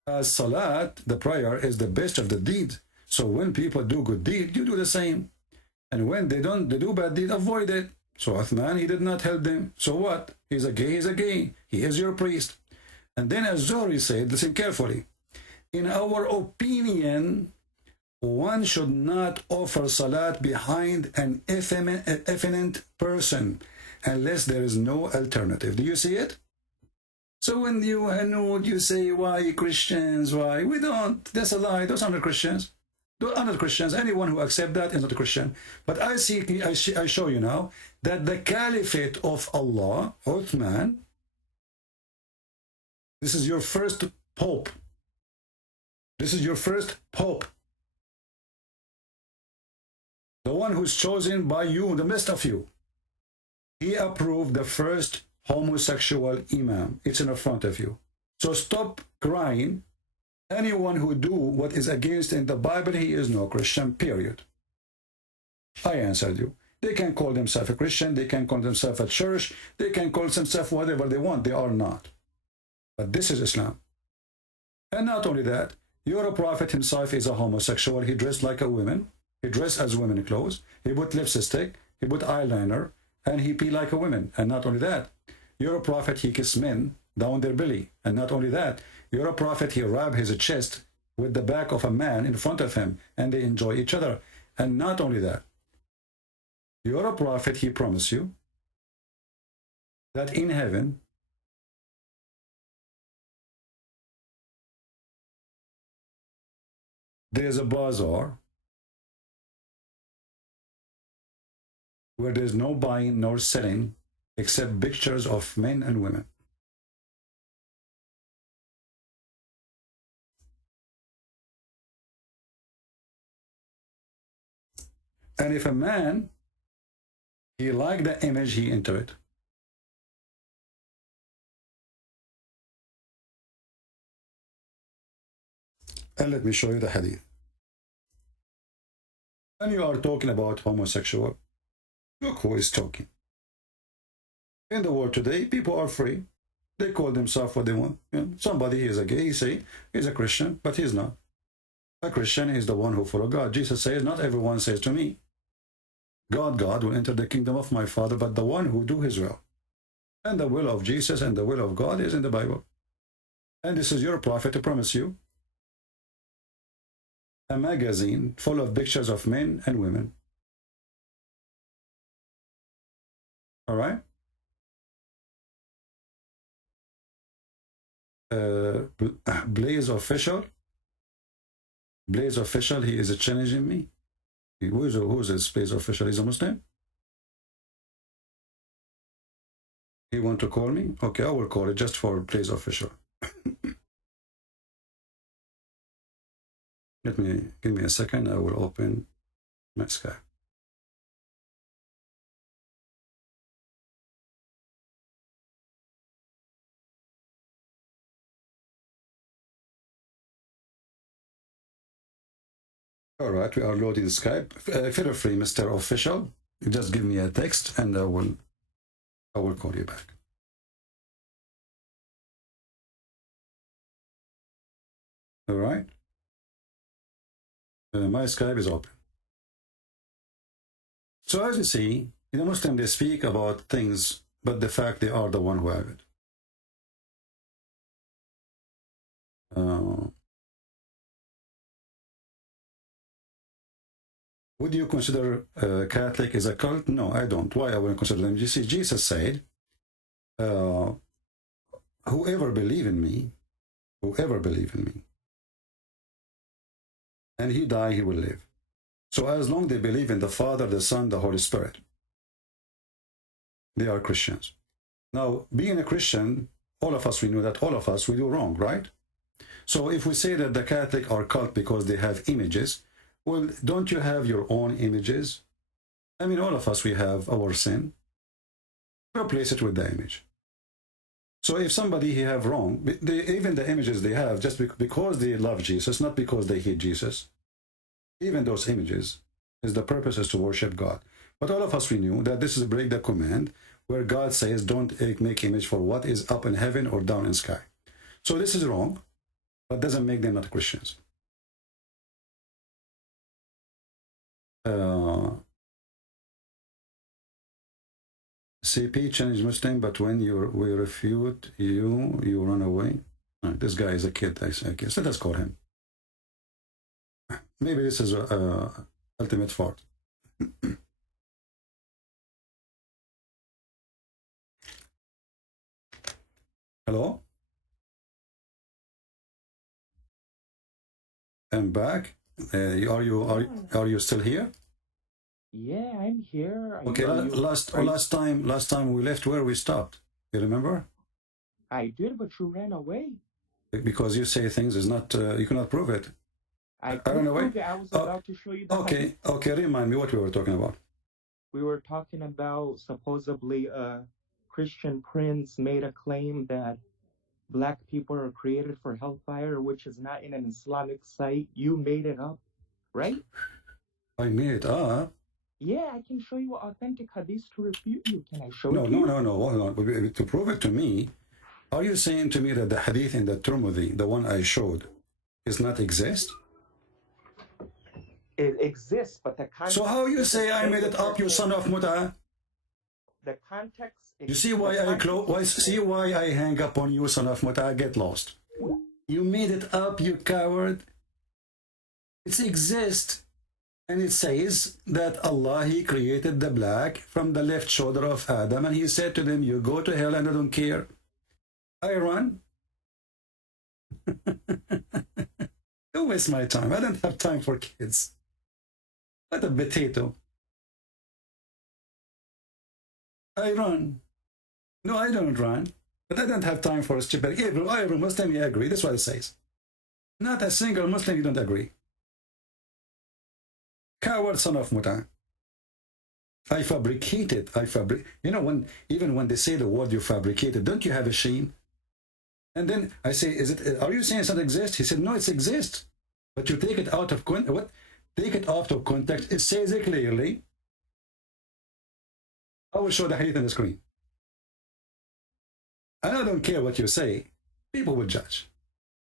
as salat, the prayer is the best of the deed. So when people do good deed, you do the same. And when they do bad deed, avoid it. So Uthman, he did not help them. So what? He's a gay, he is your priest. And then as Zohri said, listen carefully, in our opinion, one should not offer salat behind an effeminate person unless there is no alternative. Do you see it? So when you Hanud, you say, why Christians, why? We don't. That's a lie. Those are not Christians. Those are not Christians. Anyone who accepts that is not a Christian. But I show you now that the caliphate of Allah, Uthman, this is your first pope. This is your first pope. The one who's chosen by you, the best of you. He approved the first homosexual imam. It's in front of you. So stop crying. Anyone who do what is against in the Bible, he is no Christian, period. I answered you. They can call themselves a Christian, they can call themselves a church, they can call themselves whatever they want. They are not. But this is Islam. And not only that, your prophet himself is a homosexual. He dressed like a woman. He dressed as women clothes. He put lipstick. He put eyeliner. And he pee like a woman. And not only that, your prophet, he kissed men down their belly. And not only that, your prophet, he rubbed his chest with the back of a man in front of him. And they enjoy each other. And not only that, your prophet, he promised you that in heaven, there is a bazaar where there is no buying nor selling except pictures of men and women. And if a man, he liked the image, he enter it. And let me show you the hadith. And you are talking about homosexual. Look who is talking. In the world today, people are free. They call themselves what they want. You know, somebody is a gay, he say he's a Christian, but he's not. A Christian is the one who follows God. Jesus says, not everyone says to me, God will enter the kingdom of my Father, but the one who do his will. And the will of Jesus and the will of God is in the Bible. And this is your prophet to promise you a magazine full of pictures of men and women. All right? Blaze Official, he is challenging me. Who's this Blaze Official? He's a Muslim? He want to call me? Okay, I will call it just for Blaze Official. Give me a second, I will open my Skype. All right, we are loading Skype. Feel free, Mr. Official. You just give me a text and I will call you back. All right. My Skype is open. So as you see, in the Muslim, they speak about things, but the fact they are the one who have it. Would you consider Catholic as a cult? No, I don't. Why I wouldn't consider them? You see, Jesus said, whoever believe in me, and he die, he will live. So as long as they believe in the Father, the Son, the Holy Spirit, they are Christians. Now, being a Christian, all of us, we know that all of us, we do wrong, right? So if we say that the Catholic are cult because they have images, well, don't you have your own images? I mean, all of us, we have our sin. Replace it with the image. So if somebody he have wrong, even the images they have, just because they love Jesus, not because they hate Jesus, even those images, the purpose is to worship God. But all of us, we knew that this is break the command where God says, don't make image for what is up in heaven or down in sky. So this is wrong, but doesn't make them not Christians. CP challenge Muslim, but when we refute you, you run away. This guy is a kid, I guess. Let us call him. Maybe this is a ultimate fault. Hello? I'm back. Are you still here? Yeah, I'm here. Okay. Last time we left where we stopped. You remember? I did, but you ran away. Because you say things is not. You cannot prove it. I ran away. I was about to show you the Okay. Okay. Remind me what we were talking about. We were talking about supposedly a Christian prince made a claim that black people are created for hellfire, which is not in an Islamic site. You made it up, right? I made it up. Yeah, I can show you authentic hadith to refute you. Can I show it to you? you? No. Hold on. To prove it to me, are you saying to me that the hadith in the Tirmidhi, the one I showed, does not exist? It exists, but the context... So how you say I made it up, you son of Muta? The context... You see why I hang up on you, son of Muta? Get lost. You made it up, you coward. It exists. And it says that Allah, He created the black from the left shoulder of Adam, and He said to them, you go to hell and I don't care. I run. Don't waste my time. I don't have time for kids. What a potato. I run. No, I don't run. But I don't have time for a stupid. Every Muslim, you agree. That's what it says. Not a single Muslim, you don't agree. Coward son of Muta. I fabricated. You know, even when they say the word you fabricated, don't you have a shame? And then I say, are you saying it doesn't exist? He said, no, it exists. But you take it out of context. Take it out of context. It says it clearly. I will show the hadith on the screen. And I don't care what you say. People will judge.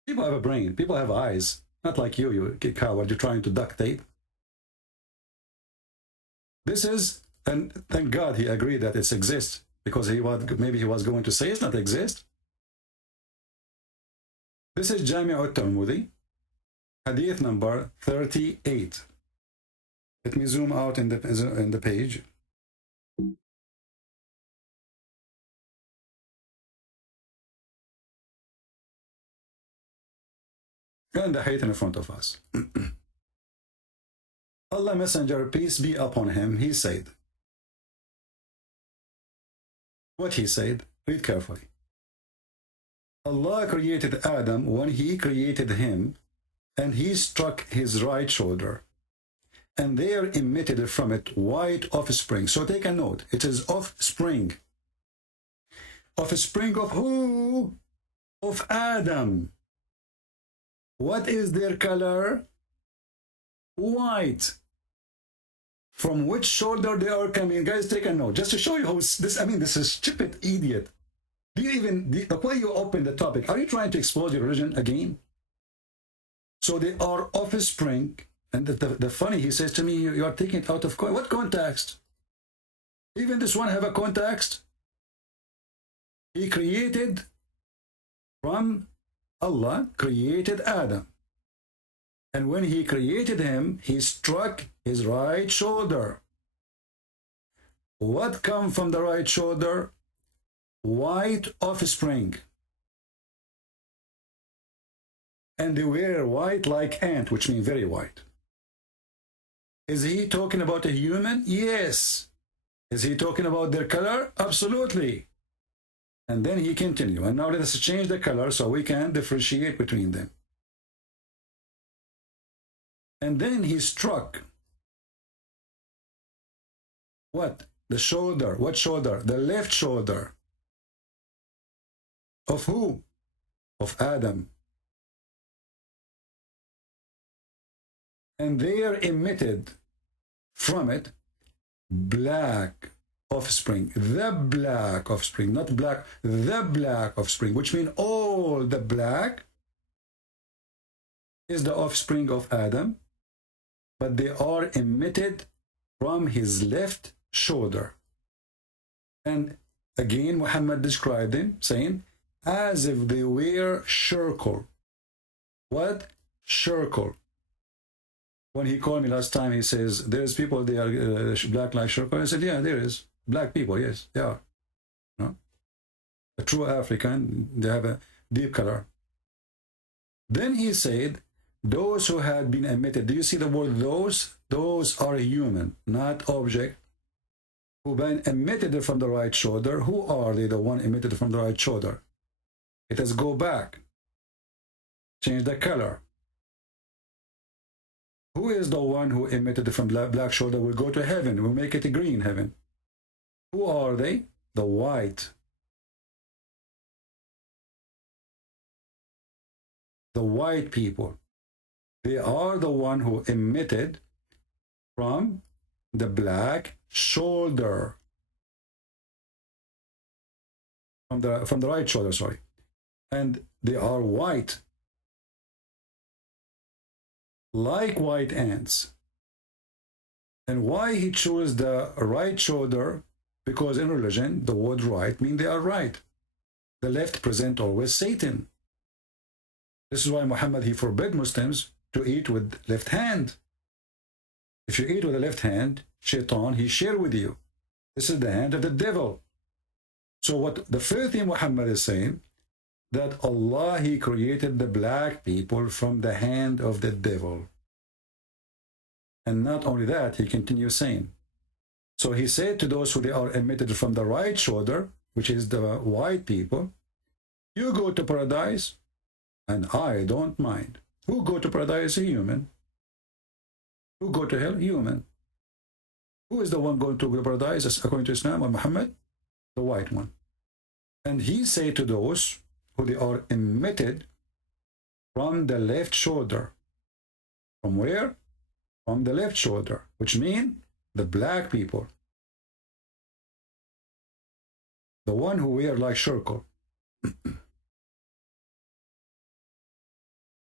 People have a brain. People have eyes. Not like you coward. You're trying to duct tape. This is, and thank God he agreed that it exists, because maybe he was going to say it's not exist. This is Jami' al-Tirmidhi, hadith number 38. Let me zoom out in the page. And the hadith in front of us. Allah Messenger, peace be upon him, he said. What he said? Read carefully. Allah created Adam when he created him, and he struck his right shoulder, and there emitted from it white offspring. So take a note. It is offspring. Offspring of who? Of Adam. What is their color? White. From which shoulder they are coming? Guys, take a note. Just to show you how this, I mean, this is stupid idiot. The way you open the topic, are you trying to expose your religion again? So they are offspring. And the funny, he says to me, you are taking it out of what context? Even this one have a context. He created from Allah, created Adam. And when he created him, he struck his right shoulder. What come from the right shoulder? White offspring. And they were white like ant, which means very white. Is he talking about a human? Yes. Is he talking about their color? Absolutely. And then he continued. And now let us change the color so we can differentiate between them. And then he struck what? The shoulder. What shoulder? The left shoulder. Of who? Of Adam. And there emitted from it black offspring. The black offspring, not black, the black offspring, which means all the black is the offspring of Adam, but they are emitted from his left shoulder. And again, Muhammad described them, saying, as if they were circle. What? Circle. When he called me last time, he says, there's people, they are black like circle. I said, yeah, there is. Black people, yes, they are. No? A true African, they have a deep color. Then he said, those who had been emitted. Do you see the word those? Those are human, not object. Who been emitted from the right shoulder. Who are they, the one emitted from the right shoulder? It has go back. Change the color. Who is the one who emitted from black shoulder will go to heaven? We'll make it a green heaven. Who are they? The white. The white people. They are the one who emitted from the black shoulder. From the right shoulder, sorry. And they are white. Like white ants. And why he chose the right shoulder? Because in religion, the word right means they are right. The left present always Satan. This is why Muhammad, he forbid Muslims to eat with left hand. If you eat with the left hand, Shaitan, he share with you. This is the hand of the devil. So what the first thing Muhammad is saying, that Allah, he created the black people from the hand of the devil. And not only that, he continues saying, so he said to those who they are emitted from the right shoulder, which is the white people, you go to paradise, and I don't mind. Who go to paradise? A human. Who go to hell? Human. Who is the one going to paradise according to Islam or Muhammad? The white one. And he said to those who they are emitted from the left shoulder. From where? From the left shoulder, which means the black people. The one who wear like circle.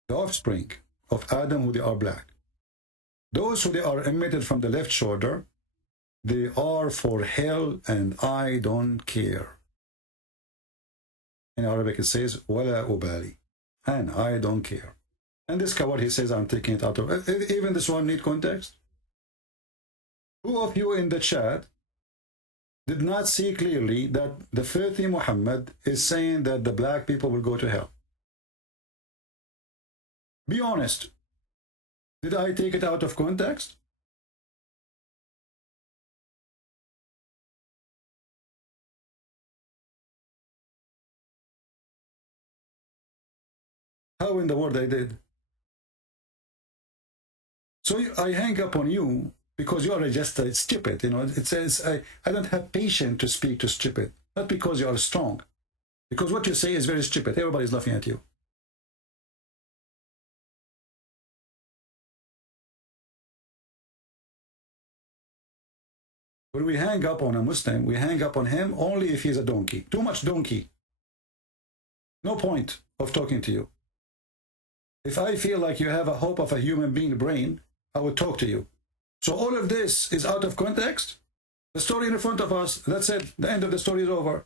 The offspring of Adam who they are black. Those who they are emitted from the left shoulder, they are for hell and I don't care. In Arabic it says, wala ubali, and I don't care. And this cover he says, I'm taking it out of, even this one need context. Who of you in the chat did not see clearly that the first thing Muhammad is saying that the black people will go to hell? Be honest. Did I take it out of context? How in the world I did? So I hang up on you because you are just stupid. You know, it says I don't have patience to speak to stupid. Not because you are strong. Because what you say is very stupid. Everybody's laughing at you. When we hang up on a Muslim, we hang up on him only if he's a donkey. Too much donkey. No point of talking to you. If I feel like you have a hope of a human being brain, I would talk to you. So all of this is out of context. The story in front of us, that's it. The end of the story is over.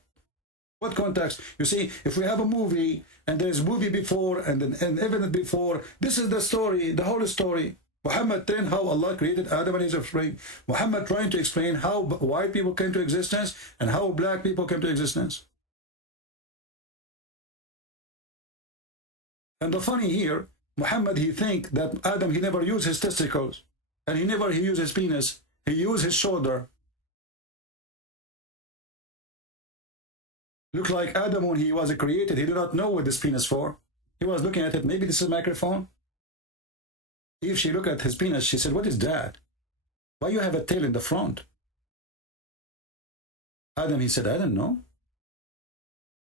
What context? You see, if we have a movie and there's movie before and an event before, this is the story, the whole story. Muhammad telling how Allah created Adam and his offspring. Muhammad trying to explain how white people came to existence and how black people came to existence. And the funny here, Muhammad, he think that Adam, he never used his testicles. And he used his penis. He used his shoulder. Look like Adam when he was created, he did not know what this penis for. He was looking at it, maybe this is a microphone. If she looked at his penis, she said, what is that? Why you have a tail in the front? Adam, he said, I don't know.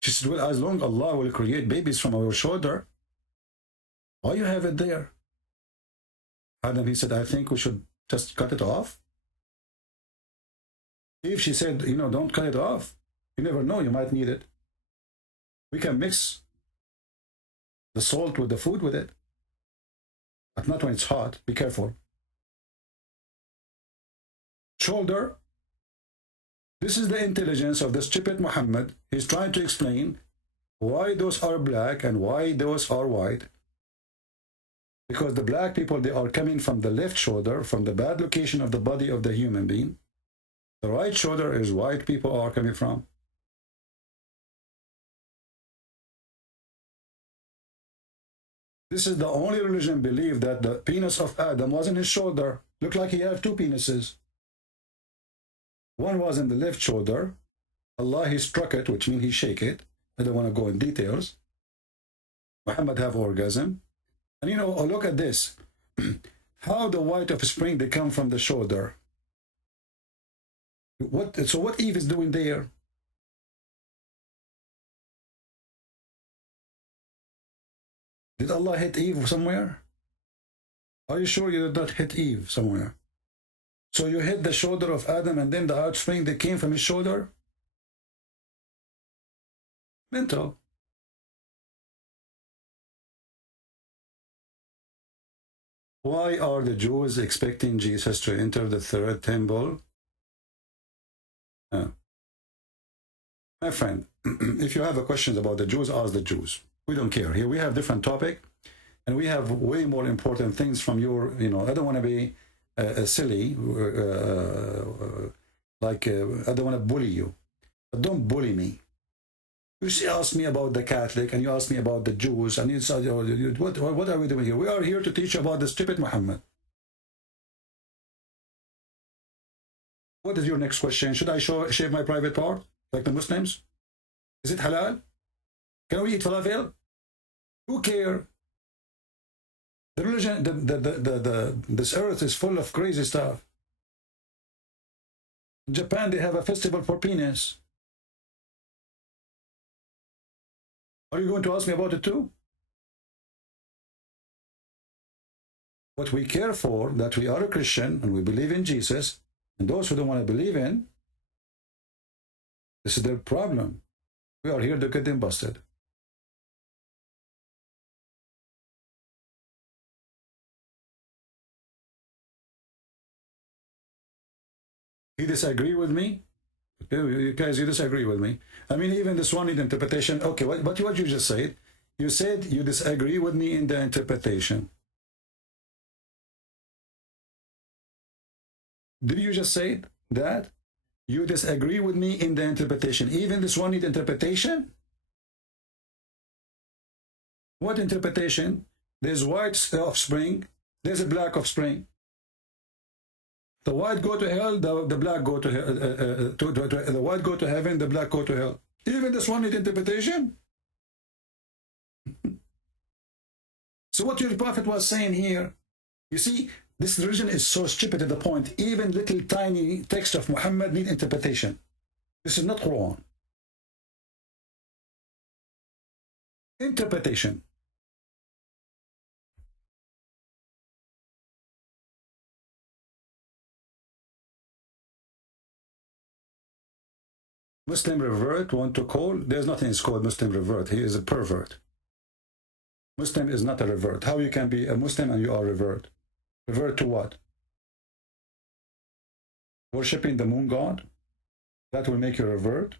She said, well, as long as Allah will create babies from our shoulder, why you have it there? Adam, he said, I think we should just cut it off. If she said, you know, don't cut it off, you never know, you might need it. We can mix the salt with the food with it. But not when it's hot. Be careful. Shoulder, This is the intelligence of the stupid Muhammad. He's trying to explain why those are black and why those are white. Because the black people, they are coming from the left shoulder, from the bad location of the body of the human being. The right shoulder is white people are coming from. This is the only religion believe that the penis of Adam was in his shoulder. Looked like he had two penises. One was in the left shoulder. Allah, he struck it, which means he shake it. I don't want to go in details. Muhammad have orgasm. And you know, oh, look at this. How the white offspring, they come from the shoulder. So what Eve is doing there? Did Allah hit Eve somewhere? Are you sure you did not hit Eve somewhere? So you hit the shoulder of Adam and then the offspring that came from his shoulder? Mental. Why are the Jews expecting Jesus to enter the third temple? My friend, if you have questions about the Jews, ask the Jews. We don't care. Here we have different topic, and we have way more important things from your, you know, I don't want to be silly, I don't want to bully you, but don't bully me. You ask me about the Catholic, and you ask me about the Jews, and you say, what are we doing here? We are here to teach about the stupid Muhammad. What is your next question? Should I shave my private part, like the Muslims? Is it halal? Can we eat falafel? Who cares? The religion, this earth is full of crazy stuff. In Japan, they have a festival for penis. Are you going to ask me about it too? What we care for, that we are a Christian and we believe in Jesus, and those who don't want to believe in, this is their problem. We are here to get them busted. You disagree with me? You guys, you disagree with me. I mean, even this one in interpretation. Okay, what you just said? You said you disagree with me in the interpretation. Did you just say that? You disagree with me in the interpretation. Even this one need interpretation? What interpretation? There's white offspring. There's a black offspring. The white go to hell, the black go to hell. The white go to heaven, the black go to hell. Even this one need interpretation? So what your prophet was saying here, you see, this religion is so stupid to the point, even little tiny text of Muhammad need interpretation. This is not Quran. Interpretation. Muslim revert want to call. There's nothing is called Muslim revert. He is a pervert. Muslim is not a revert. How you can be a Muslim and you are revert? Revert to what? Worshipping the moon god? That will make you revert?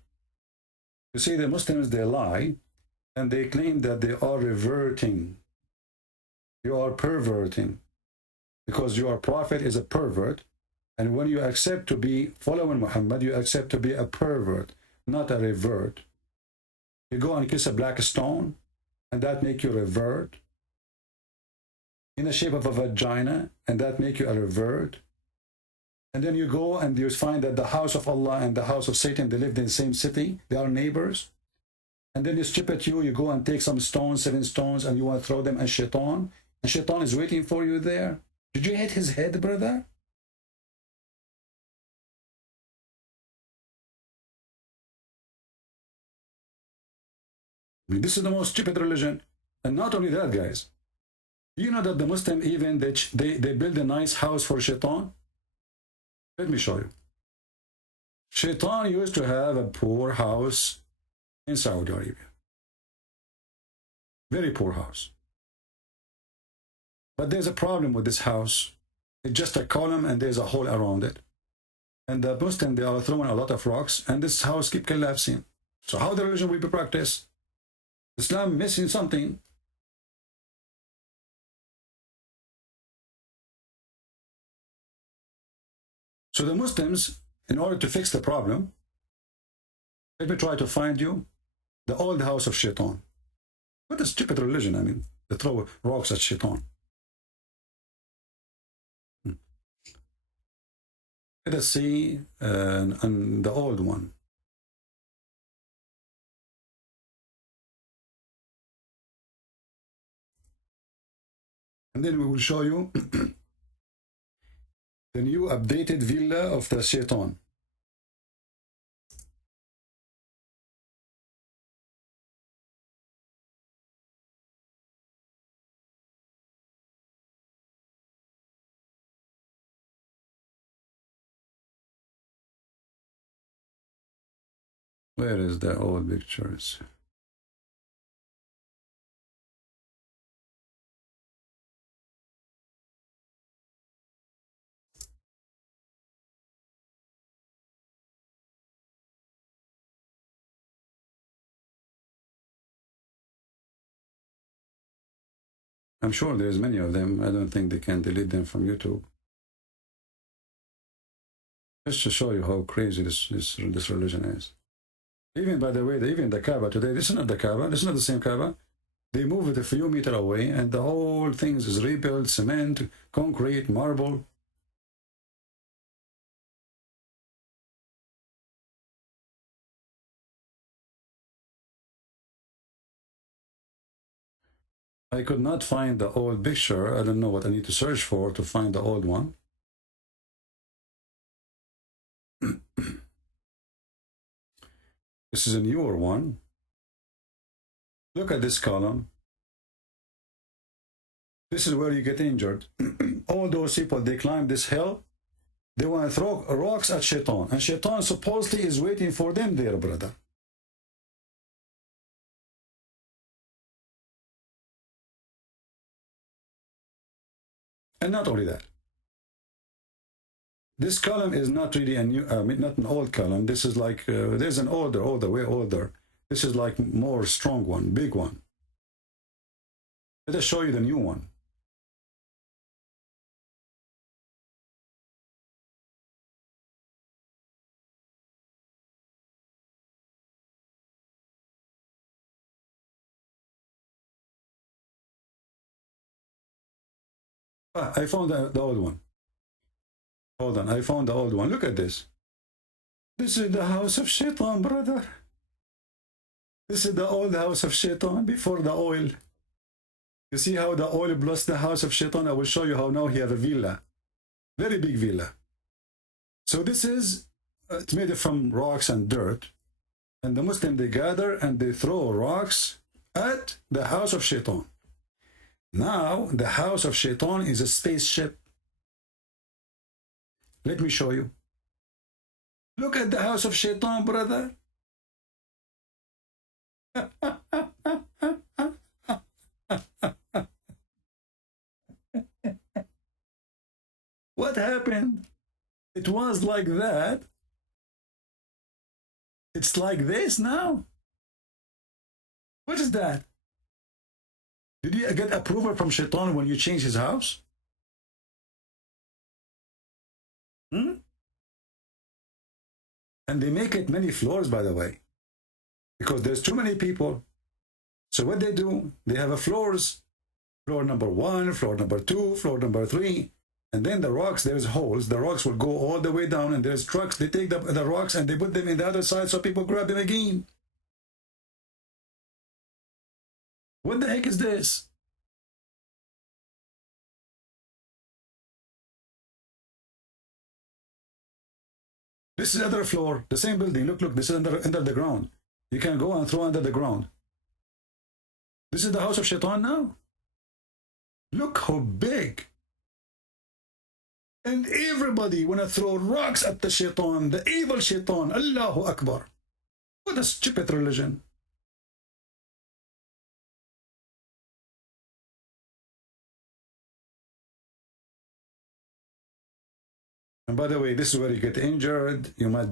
You see, the Muslims, they lie and they claim that they are reverting. You are perverting because your prophet is a pervert. And when you accept to be following Muhammad, you accept to be a pervert, not a revert. You go and kiss a black stone, and that make you revert. In the shape of a vagina, and that make you a revert. And then you go and you find that the house of Allah and the house of Satan, they lived in the same city. They are neighbors. And then you strip at you go and take some stones, 7 stones, and you want to throw them at Shaitan. And Shaitan is waiting for you there. Did you hit his head, brother? I mean, this is the most stupid religion. And not only that, guys. You know that the Muslim, even they build a nice house for Shaitan? Let me show you. Shaitan used to have a poor house in Saudi Arabia. Very poor house. But there's a problem with this house. It's just a column and there's a hole around it. And the Muslims, they are throwing a lot of rocks, and this house keep collapsing. So how the religion will be practiced? Islam missing something. So the Muslims, in order to fix the problem, let me try to find you the old house of Shaitan. What a stupid religion, I mean, they throw rocks at Shaitan. Let us see on the old one. And then we will show you the new updated villa of the Shaitan. Where is the old pictures? I'm sure there's many of them. I don't think they can delete them from YouTube. Just to show you how crazy this religion is. Even, by the way, even the Kaaba today, this is not the Kaaba, this is not the same Kaaba. They move it a few meters away, and the whole thing is rebuilt, cement, concrete, marble. I could not find the old picture. I don't know what I need to search for to find the old one. This is a newer one. Look at this column. This is where you get injured. All those people, they climb this hill. They want to throw rocks at Shaitan. And Shaitan supposedly is waiting for them there, brother. And not only that. This column is not really a new, not an old column. This is like, there's an older, way older. This is like more strong one, big one. Let us show you the new one. I found the old one. Hold on, I found the old one. Look at this. This is the house of Shaitan, brother. This is the old house of Shaitan before the oil. You see how the oil blessed the house of Shaitan? I will show you how now he has a villa. Very big villa. So this is, it's made from rocks and dirt. And the Muslims, they gather and they throw rocks at the house of Shaitan. Now, the house of Shaitan is a spaceship. Let me show you. Look at the house of Shaitan, brother. What happened? It was like that. It's like this now. What is that? Did you get approval from Shaitan when you change his house? And they make it many floors, by the way, because there's too many people. So what they do, they have a floors, floor number 1, floor number 2, floor number 3, and then the rocks, there's holes. The rocks will go all the way down, and there's trucks. They take the rocks and they put them in the other side so people grab them again. What the heck is this? This is the other floor, the same building. Look, this is under the ground. You can go and throw under the ground. This is the house of Shaitan now. Look how big. And everybody want to throw rocks at the Shaitan, the evil Shaitan. Allahu Akbar. What a stupid religion. And by the way, this is where you get injured. You might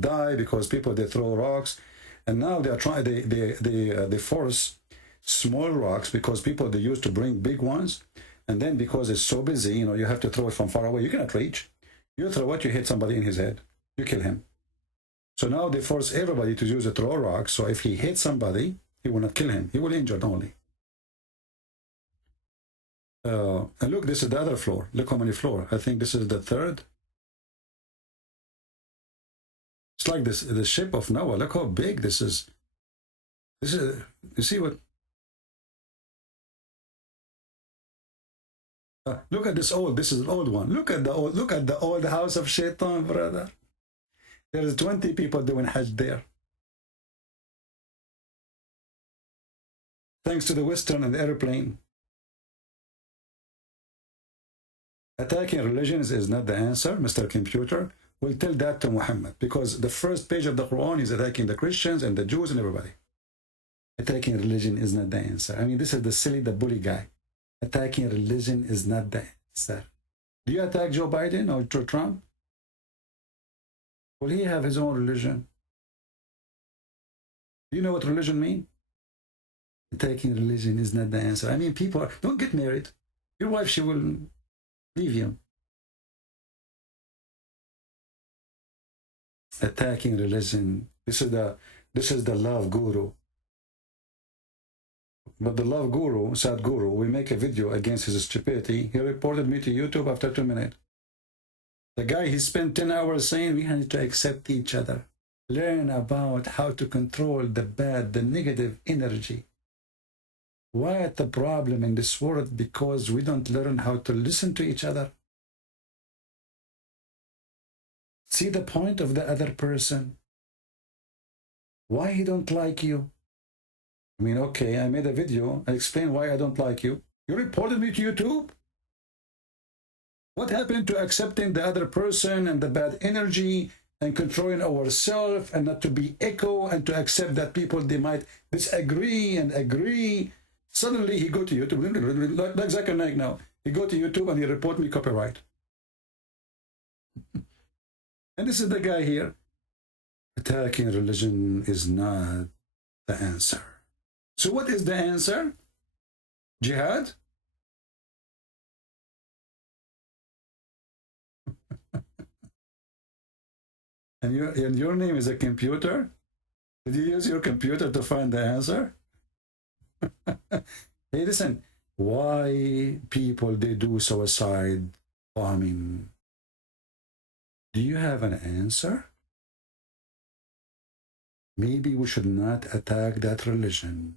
die because people, they throw rocks, and now they are trying. They force small rocks because people, they used to bring big ones, and then because it's so busy, you know, you have to throw it from far away. You cannot reach. You throw it, you hit somebody in his head, you kill him. So now they force everybody to use a throw rock. So if he hits somebody, he will not kill him. He will injure only. And look, this is the other floor. Look how many floors. I think this is the third. It's like this, the ship of Noah. Look how big this is. This is, you see what? Look at this old. This is an old one. Look at the old house of Shaitan, brother. There's 20 people doing Hajj there. Thanks to the Western and the airplane. Attacking religions is not the answer, Mr. Computer. We'll tell that to Muhammad, because the first page of the Quran is attacking the Christians and the Jews and everybody. Attacking religion is not the answer. I mean, this is the silly, the bully guy. Attacking religion is not the answer. Do you attack Joe Biden or Trump? Will he have his own religion? Do you know what religion means? Attacking religion is not the answer. I mean, people don't get married. Your wife, she will leave you. Attacking religion. This is the love guru. But the love guru, sad guru, we make a video against his stupidity. He reported me to YouTube after 2 minutes. The guy, he spent 10 hours saying we need to accept each other. Learn about how to control the bad, the negative energy. What the problem in this world? Because we don't learn how to listen to each other. See the point of the other person. Why he don't like you? I mean, okay, I made a video. I explained why I don't like you. You reported me to YouTube? What happened to accepting the other person and the bad energy and controlling ourselves and not to be echo and to accept that people, they might disagree and agree? Suddenly he go to YouTube, like Zakir Naik now. He go to YouTube and he report me copyright. And this is the guy here. Attacking religion is not the answer. So what is the answer? Jihad? And your name is a computer? Did you use your computer to find the answer? Hey, listen, why people, they do suicide bombing? Do you have an answer? Maybe we should not attack that religion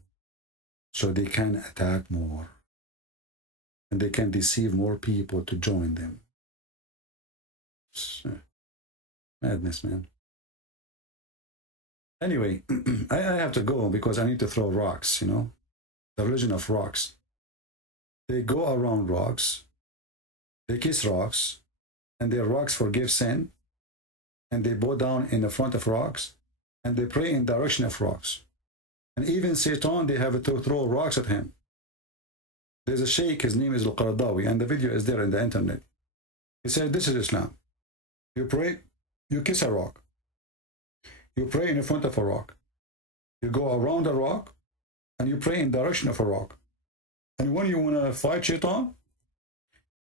so they can attack more. And they can deceive more people to join them. Madness, man. Anyway, I have to go because I need to throw rocks, you know. The religion of rocks. They go around rocks. They kiss rocks. And their rocks forgive sin. And they bow down in the front of rocks. And they pray in the direction of rocks. And even Satan, they have to throw rocks at him. There's a sheikh, his name is Al-Qaradawi, and the video is there in the internet. He said, this is Islam. You pray, you kiss a rock. You pray in front of a rock. You go around a rock, and you pray in the direction of a rock. And when you want to fight Shaitan,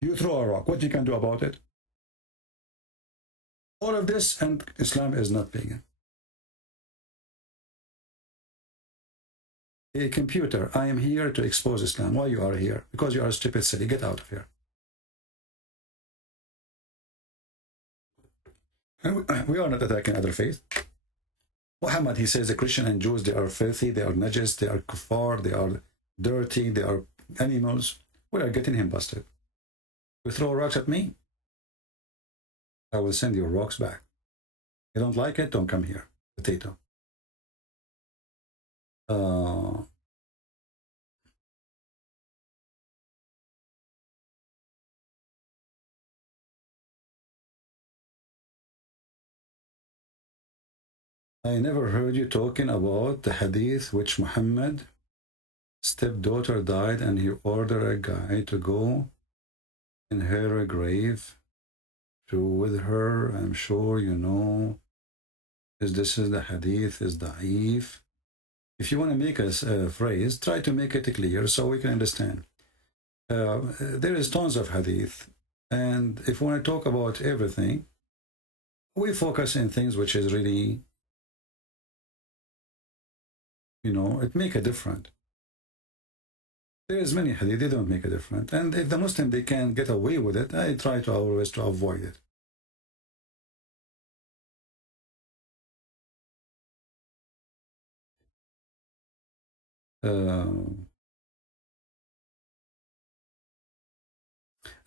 you throw a rock. What you can do about it? All of this, and Islam is not pagan. A computer, I am here to expose Islam. Why you are here? Because you are a stupid silly. Get out of here. And we are not attacking other faith. Muhammad, he says the Christian and Jews, they are filthy, they are najis, they are kuffar, they are dirty, they are animals. We are getting him busted. You throw rocks at me, I will send your rocks back. You don't like it, don't come here. Potato. I never heard you talking about the hadith which Muhammad's stepdaughter died and he ordered a guy to go in her grave with her. I'm sure you know this is the hadith is da'if. If you want to make a phrase, try to make it clear so we can understand. There is tons of hadith, and if we want to talk about everything, we focus in things which is really, you know, it make a difference. There is many hadith, they don't make a difference. And if the Muslim, they can get away with it, I try to always to avoid it.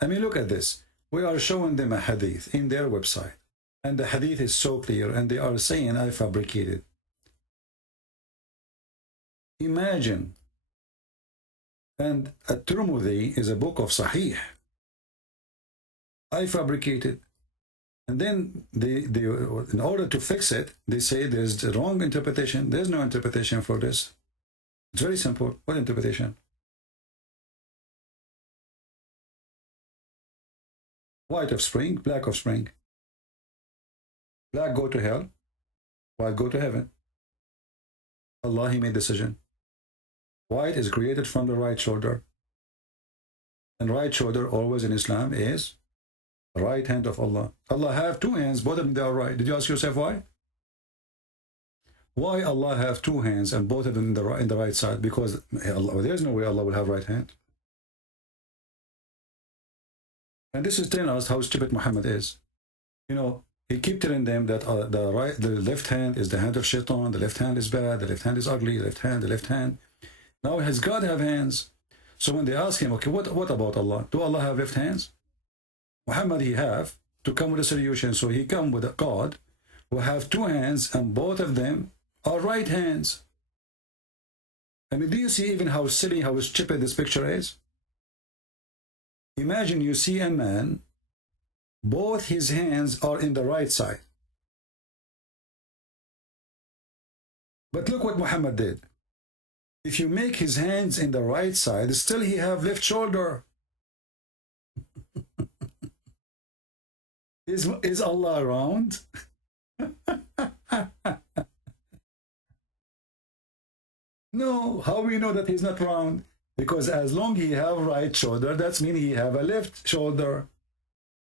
I mean, look at this. We are showing them a hadith in their website, and the hadith is so clear, and they are saying I fabricated. Imagine, and At-Tirmidhi is a book of Sahih. I fabricated. And then they, in order to fix it, they say there's the wrong interpretation. There's no interpretation for this. It's very simple. What interpretation? White offspring, black offspring. Black go to hell, white go to heaven. Allah, He made decision. White is created from the right shoulder. And right shoulder always in Islam is the right hand of Allah. Allah have two hands, both of them they are right. Did you ask yourself why? Why Allah have two hands and both of them in the right side? Because Allah, there's no way Allah will have right hand. And this is telling us how stupid Muhammad is. You know, he keep telling them that the left hand is the hand of shaitan, the left hand is bad, the left hand is ugly, the left hand. Now has God have hands? So when they ask him, okay, what about Allah? Do Allah have left hands? Muhammad, he have to come with a solution. So he come with a God who have two hands and both of them are right hands. I mean, do you see even how silly, how stupid this picture is? Imagine you see a man, both his hands are in the right side. But look what Muhammad did. If you make his hands in the right side, still he have left shoulder. Is Allah round? No, how we know that he's not round? Because as long he have right shoulder, that's mean he have a left shoulder.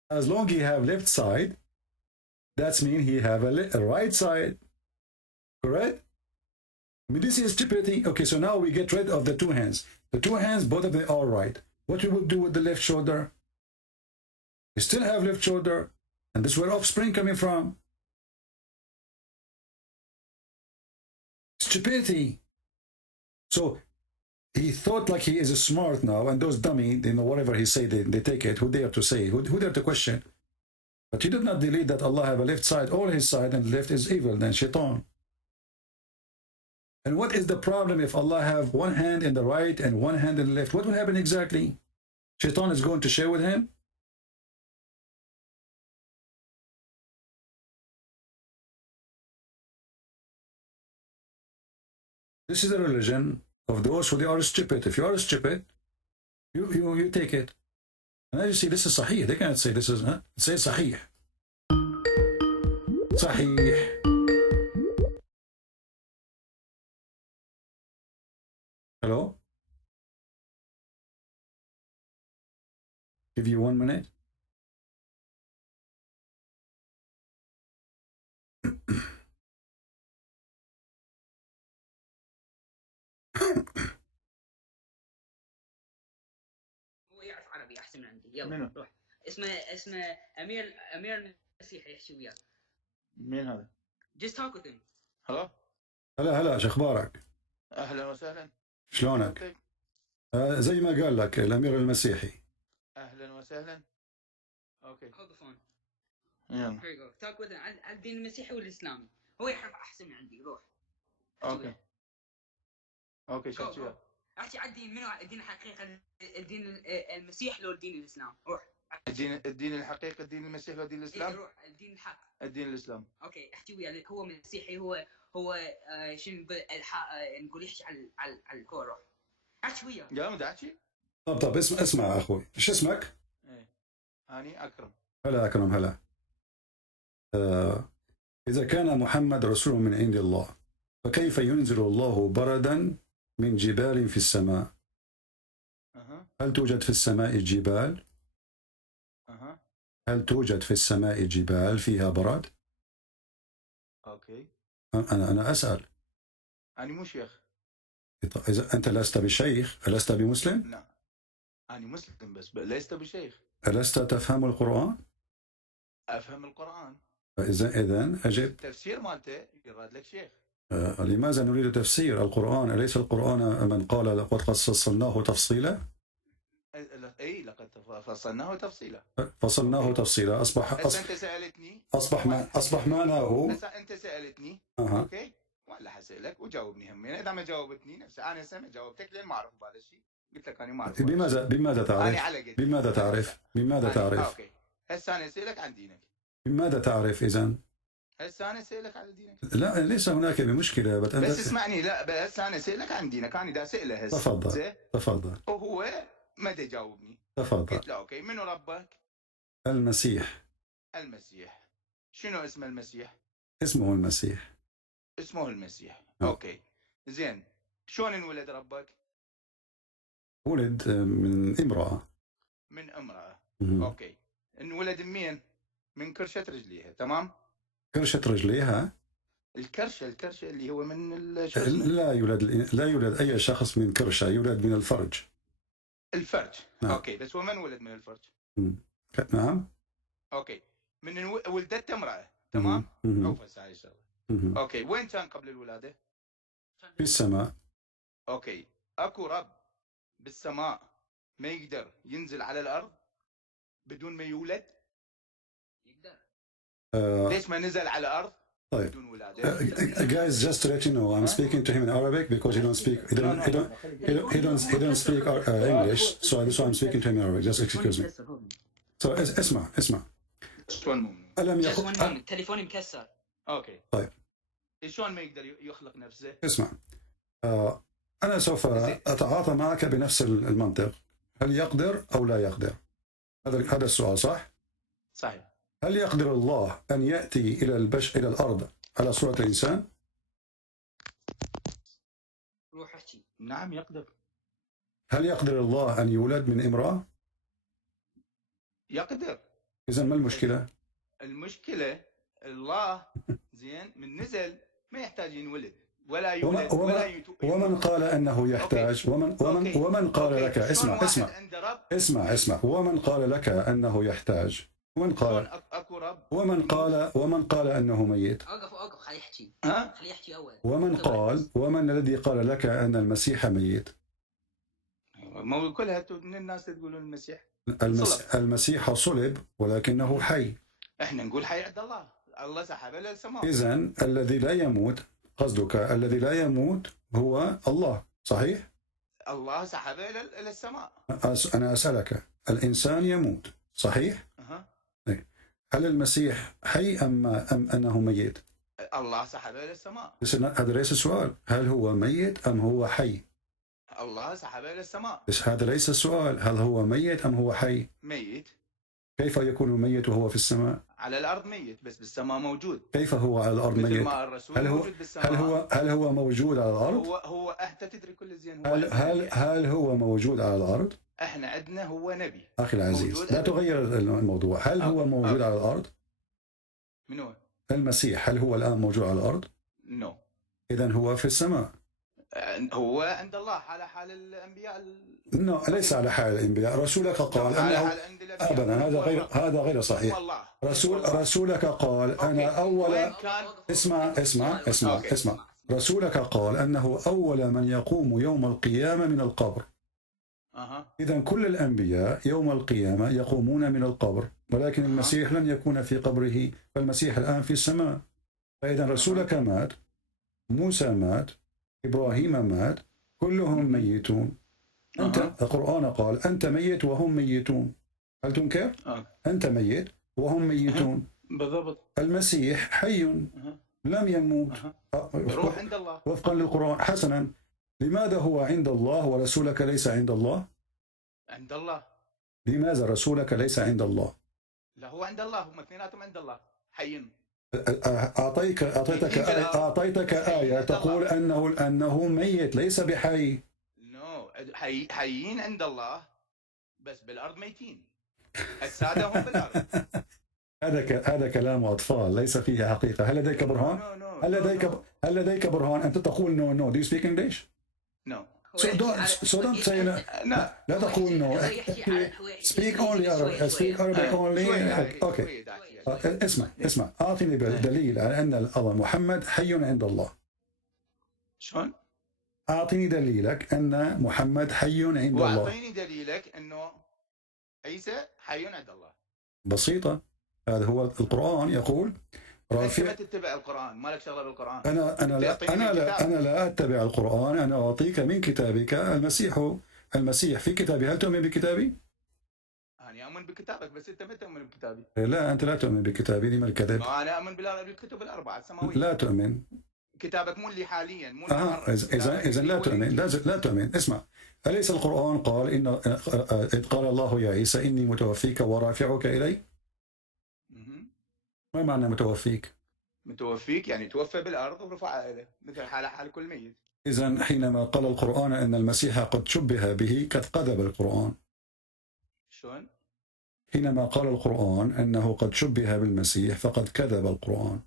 As long he have left side, that's mean he have a right side. Correct? I mean, this is stupidity. Okay, so now we get rid of the two hands. The two hands, both of them are right. What we will do with the left shoulder? We still have left shoulder. And this is where offspring coming from. Stupidity. So he thought like he is smart now, and those dummy, you know, whatever he say, they take it. Who dare to say? Who dare to question? But he did not delete that Allah have a left side, all his side, and left is evil, then shaitan. And what is the problem if Allah have one hand in the right and one hand in the left? What will happen exactly? Shaitan is going to share with him? This is the religion of those who they are stupid. If you are stupid, you take it. And as you see, this is Sahih. They cannot say this is, huh? Say Sahih. Sahih. Hello? Give you 1 minute. هو يعرف عربي احسن من عندي. يلا روح. اسمه امير المسيحي يحكي وياك. مين هذا؟ Just talk with him. هلا هلا شو اخبارك؟ اهلا وسهلا. شلونك؟ زي ما قال لك الامير المسيحي. اهلا وسهلا. اوكي. Hold the phone. يلا. Here you go. Talk with him عن الدين المسيحي والاسلامي. هو يعرف احسن من عندي. روح. اوكي. اوكي شفت وياك. احكي عن الدين، منو الدين الحقيقي؟ الدين المسيح لو الدين الاسلام؟ روح. الدين الحقيقي الدين المسيحي والدين الاسلام؟ روح الدين الحق. الدين الاسلام. اوكي احكي وياه. هو مسيحي، هو شنو نقول يحكي على الكور. روح احكي وياه. يا بدي احكي. طب اسمع اخوي، ايش اسمك؟ ايه اني اكرم. هلا اكرم هلا. إذا كان محمد رسول من عند الله فكيف ينزل الله بردا من جبال في السماء؟ هل توجد في السماء جبال؟ هل توجد في السماء جبال فيها برد؟ اوكي. أنا أسأل. أنا مو شيخ. إذا أنت لست بشيخ ألست بمسلم؟ نعم. أنا مسلم بس لست بشيخ. ألست تفهم القرآن؟ أفهم القرآن. إذن أجب. التفسير مالته يراد لك شيخ. لماذا نريد تفسير القرآن؟ أليس القرآن من قال لقد فصلناه تفصيلا؟ اي لقد فصلناه تفصيلا. فصلناه تفصيلا انت سالتني اصبح معناه. انت سالتني اوكي ولا حسألك وجاوبني همين. اذا ما جاوبتني نفسي انا هسه جاوبتك لين ما اعرف بهذا الشيء. قلت لك انا ما اعرف. بماذا تعرف؟ بماذا تعرف؟ اوكي هسه انا اسالك عن دينك. بماذا تعرف اذا؟ هسه انا اسالك عن دينك. لا ليس هناك مشكله بس اسمعني. لا هسه انا اسالك عن دينك. انا دا اساله هسه. تفضل. وهو ما دا يجاوبني. تفضل. قلت له اوكي منو ربك؟ المسيح. شنو اسم المسيح؟ اسمه المسيح. اوكي زين. شلون انولد ربك؟ ولد من امرأة. اوكي. انولد من من كرشة رجليها. تمام. كرشة رجليها. الكرشة اللي هو من لا يولد اي شخص من كرشة. يولد من الفرج. نعم. اوكي بس هو من ولد من الفرج؟ نعم. اوكي من ولدت امرأة. تمام. اوفس هاي الشغله. اوكي وين كان قبل الولاده؟ في السماء. اوكي اكو رب بالسماء ما يقدر ينزل على الارض بدون ما يولد؟ يقدر. ليش ما نزل على الارض بدون ولاده؟ Guys, just to let you know, I'm speaking to him in Arabic because he don't speak English, so that's why I'm speaking to him in Arabic. Just excuse me. So اسمع. ألم يقل تليفوني مكسر. اوكي طيب شلون ما يقدر يخلق نفسه؟ اسمع. أنا سوف أتعاطى معك بنفس المنطق. هل يقدر أو لا يقدر؟ هذا السؤال صح؟ صحيح. هل يقدر الله أن يأتي إلى إلى الأرض على صورة الإنسان؟ روح احكي. نعم يقدر. هل يقدر الله أن يولد من امرأة؟ يقدر. إذا ما المشكلة؟ المشكلة الله زين من نزل ما يحتاج ينولد ولا يولد ومن قال أنه يحتاج؟ ومن قال لك اسمع ومن قال لك أنه يحتاج؟ ومن قال أنه ميت؟ اوقف خليه يحكي. خليه يحكي اول. ومن الذي قال لك أن المسيح ميت؟ ما كلها من الناس تقولون المسيح صلب ولكنه حي. احنا نقول حي عند الله سحبه للسماء. إذن الذي لا يموت، قصدك الذي لا يموت هو الله، صحيح؟ الله سحبه إلى السماء. أنا أسألك، الإنسان يموت، صحيح؟ هل المسيح حي أم أنه ميت؟ الله سحبه إلى السماء. هذا ليس السؤال، هل هو ميت أم هو حي؟ الله سحبه إلى السماء. هذا ليس السؤال، هل هو ميت أم هو حي؟ ميت. كيف يكون ميت وهو في السماء؟ على الأرض ميت بس بالسماء موجود. كيف هو على الأرض ميت؟ مثل ما الرسول موجود بالسماء. هل هو موجود على الأرض؟ هو أنت تدري كل زين. هل هو موجود على الأرض؟ احنا عندنا هو نبي. أخي العزيز لا تغير الموضوع. هل هو موجود على الأرض؟ من هو؟ المسيح هل هو الآن موجود على الأرض؟ نو. إذن هو في السماء. هو عند الله على حال الأنبياء. ليس على حال الأنبياء. رسولك قال أنه أبدا هذا غير صحيح. رسولك قال أنا أول. اسمع. رسولك قال أنه أول من يقوم يوم القيامة من القبر. إذن كل الأنبياء يوم القيامة يقومون من القبر، ولكن المسيح لن يكون في قبره، فالمسيح الآن في السماء. فإذا رسولك مات، موسى مات، إبراهيم مات، كلهم ميتون. أنت القرآن قال أنت ميت وهم ميتون. هل تنكر؟ أنت ميت وهم ميتون. بالضبط. المسيح حي لم يموت. روح عند الله وفقا للقرآن. حسنا، لماذا هو عند الله ورسولك ليس عند الله؟ عند الله. لماذا رسولك ليس عند الله؟ لا هو عند الله، هم اثنيناتهم عند الله حيين. أعطيتك آية تقول أنه ميت ليس بحي. حيين عند الله بس بالأرض ميتين. أجسادهم بالأرض. هذا كلام أطفال ليس فيه حقيقة. هل لديك برهان؟ هل لديك برهان؟ أنت تقول no. Do you speak English? No. So don't say لا تقول no. Speak only Arabic. Speak Arabic only. Okay. اسمع. أعطني دليل على أن محمد حي عند الله. شلون؟ أعطني دليلك أن محمد حي عند الله. وأعطيني دليلك أنه عيسى حي عند الله. بسيطة. هذا هو القرآن يقول. أنت ما تتبع القرآن، ما لك شغلة بالقرآن. أنا لا أتبع القرآن، أنا أعطيك من كتابك المسيح في كتابي. هل تؤمن بكتابي؟ أنا أؤمن بكتابك بس أنت ما تؤمن بكتابي. لا أنت لا تؤمن بكتابي. لما الكذب؟ أنا أؤمن بالكتب الأربعة السماوية. لا تؤمن. كتابك مو اللي حاليا مو إذا لا تؤمن. لا تؤمن. اسمع، أليس القرآن قال إذ قال الله يا عيسى إني متوفيك ورافعك إلي؟ ما معنى متوفيك؟ متوفيك يعني توفى بالأرض ورفعها إليه مثل حال كل ميت. إذن حينما قال القرآن أن المسيح قد شبه به قد كذب القرآن. شلون؟ حينما قال القرآن أنه قد شبه بالمسيح فقد كذب القرآن.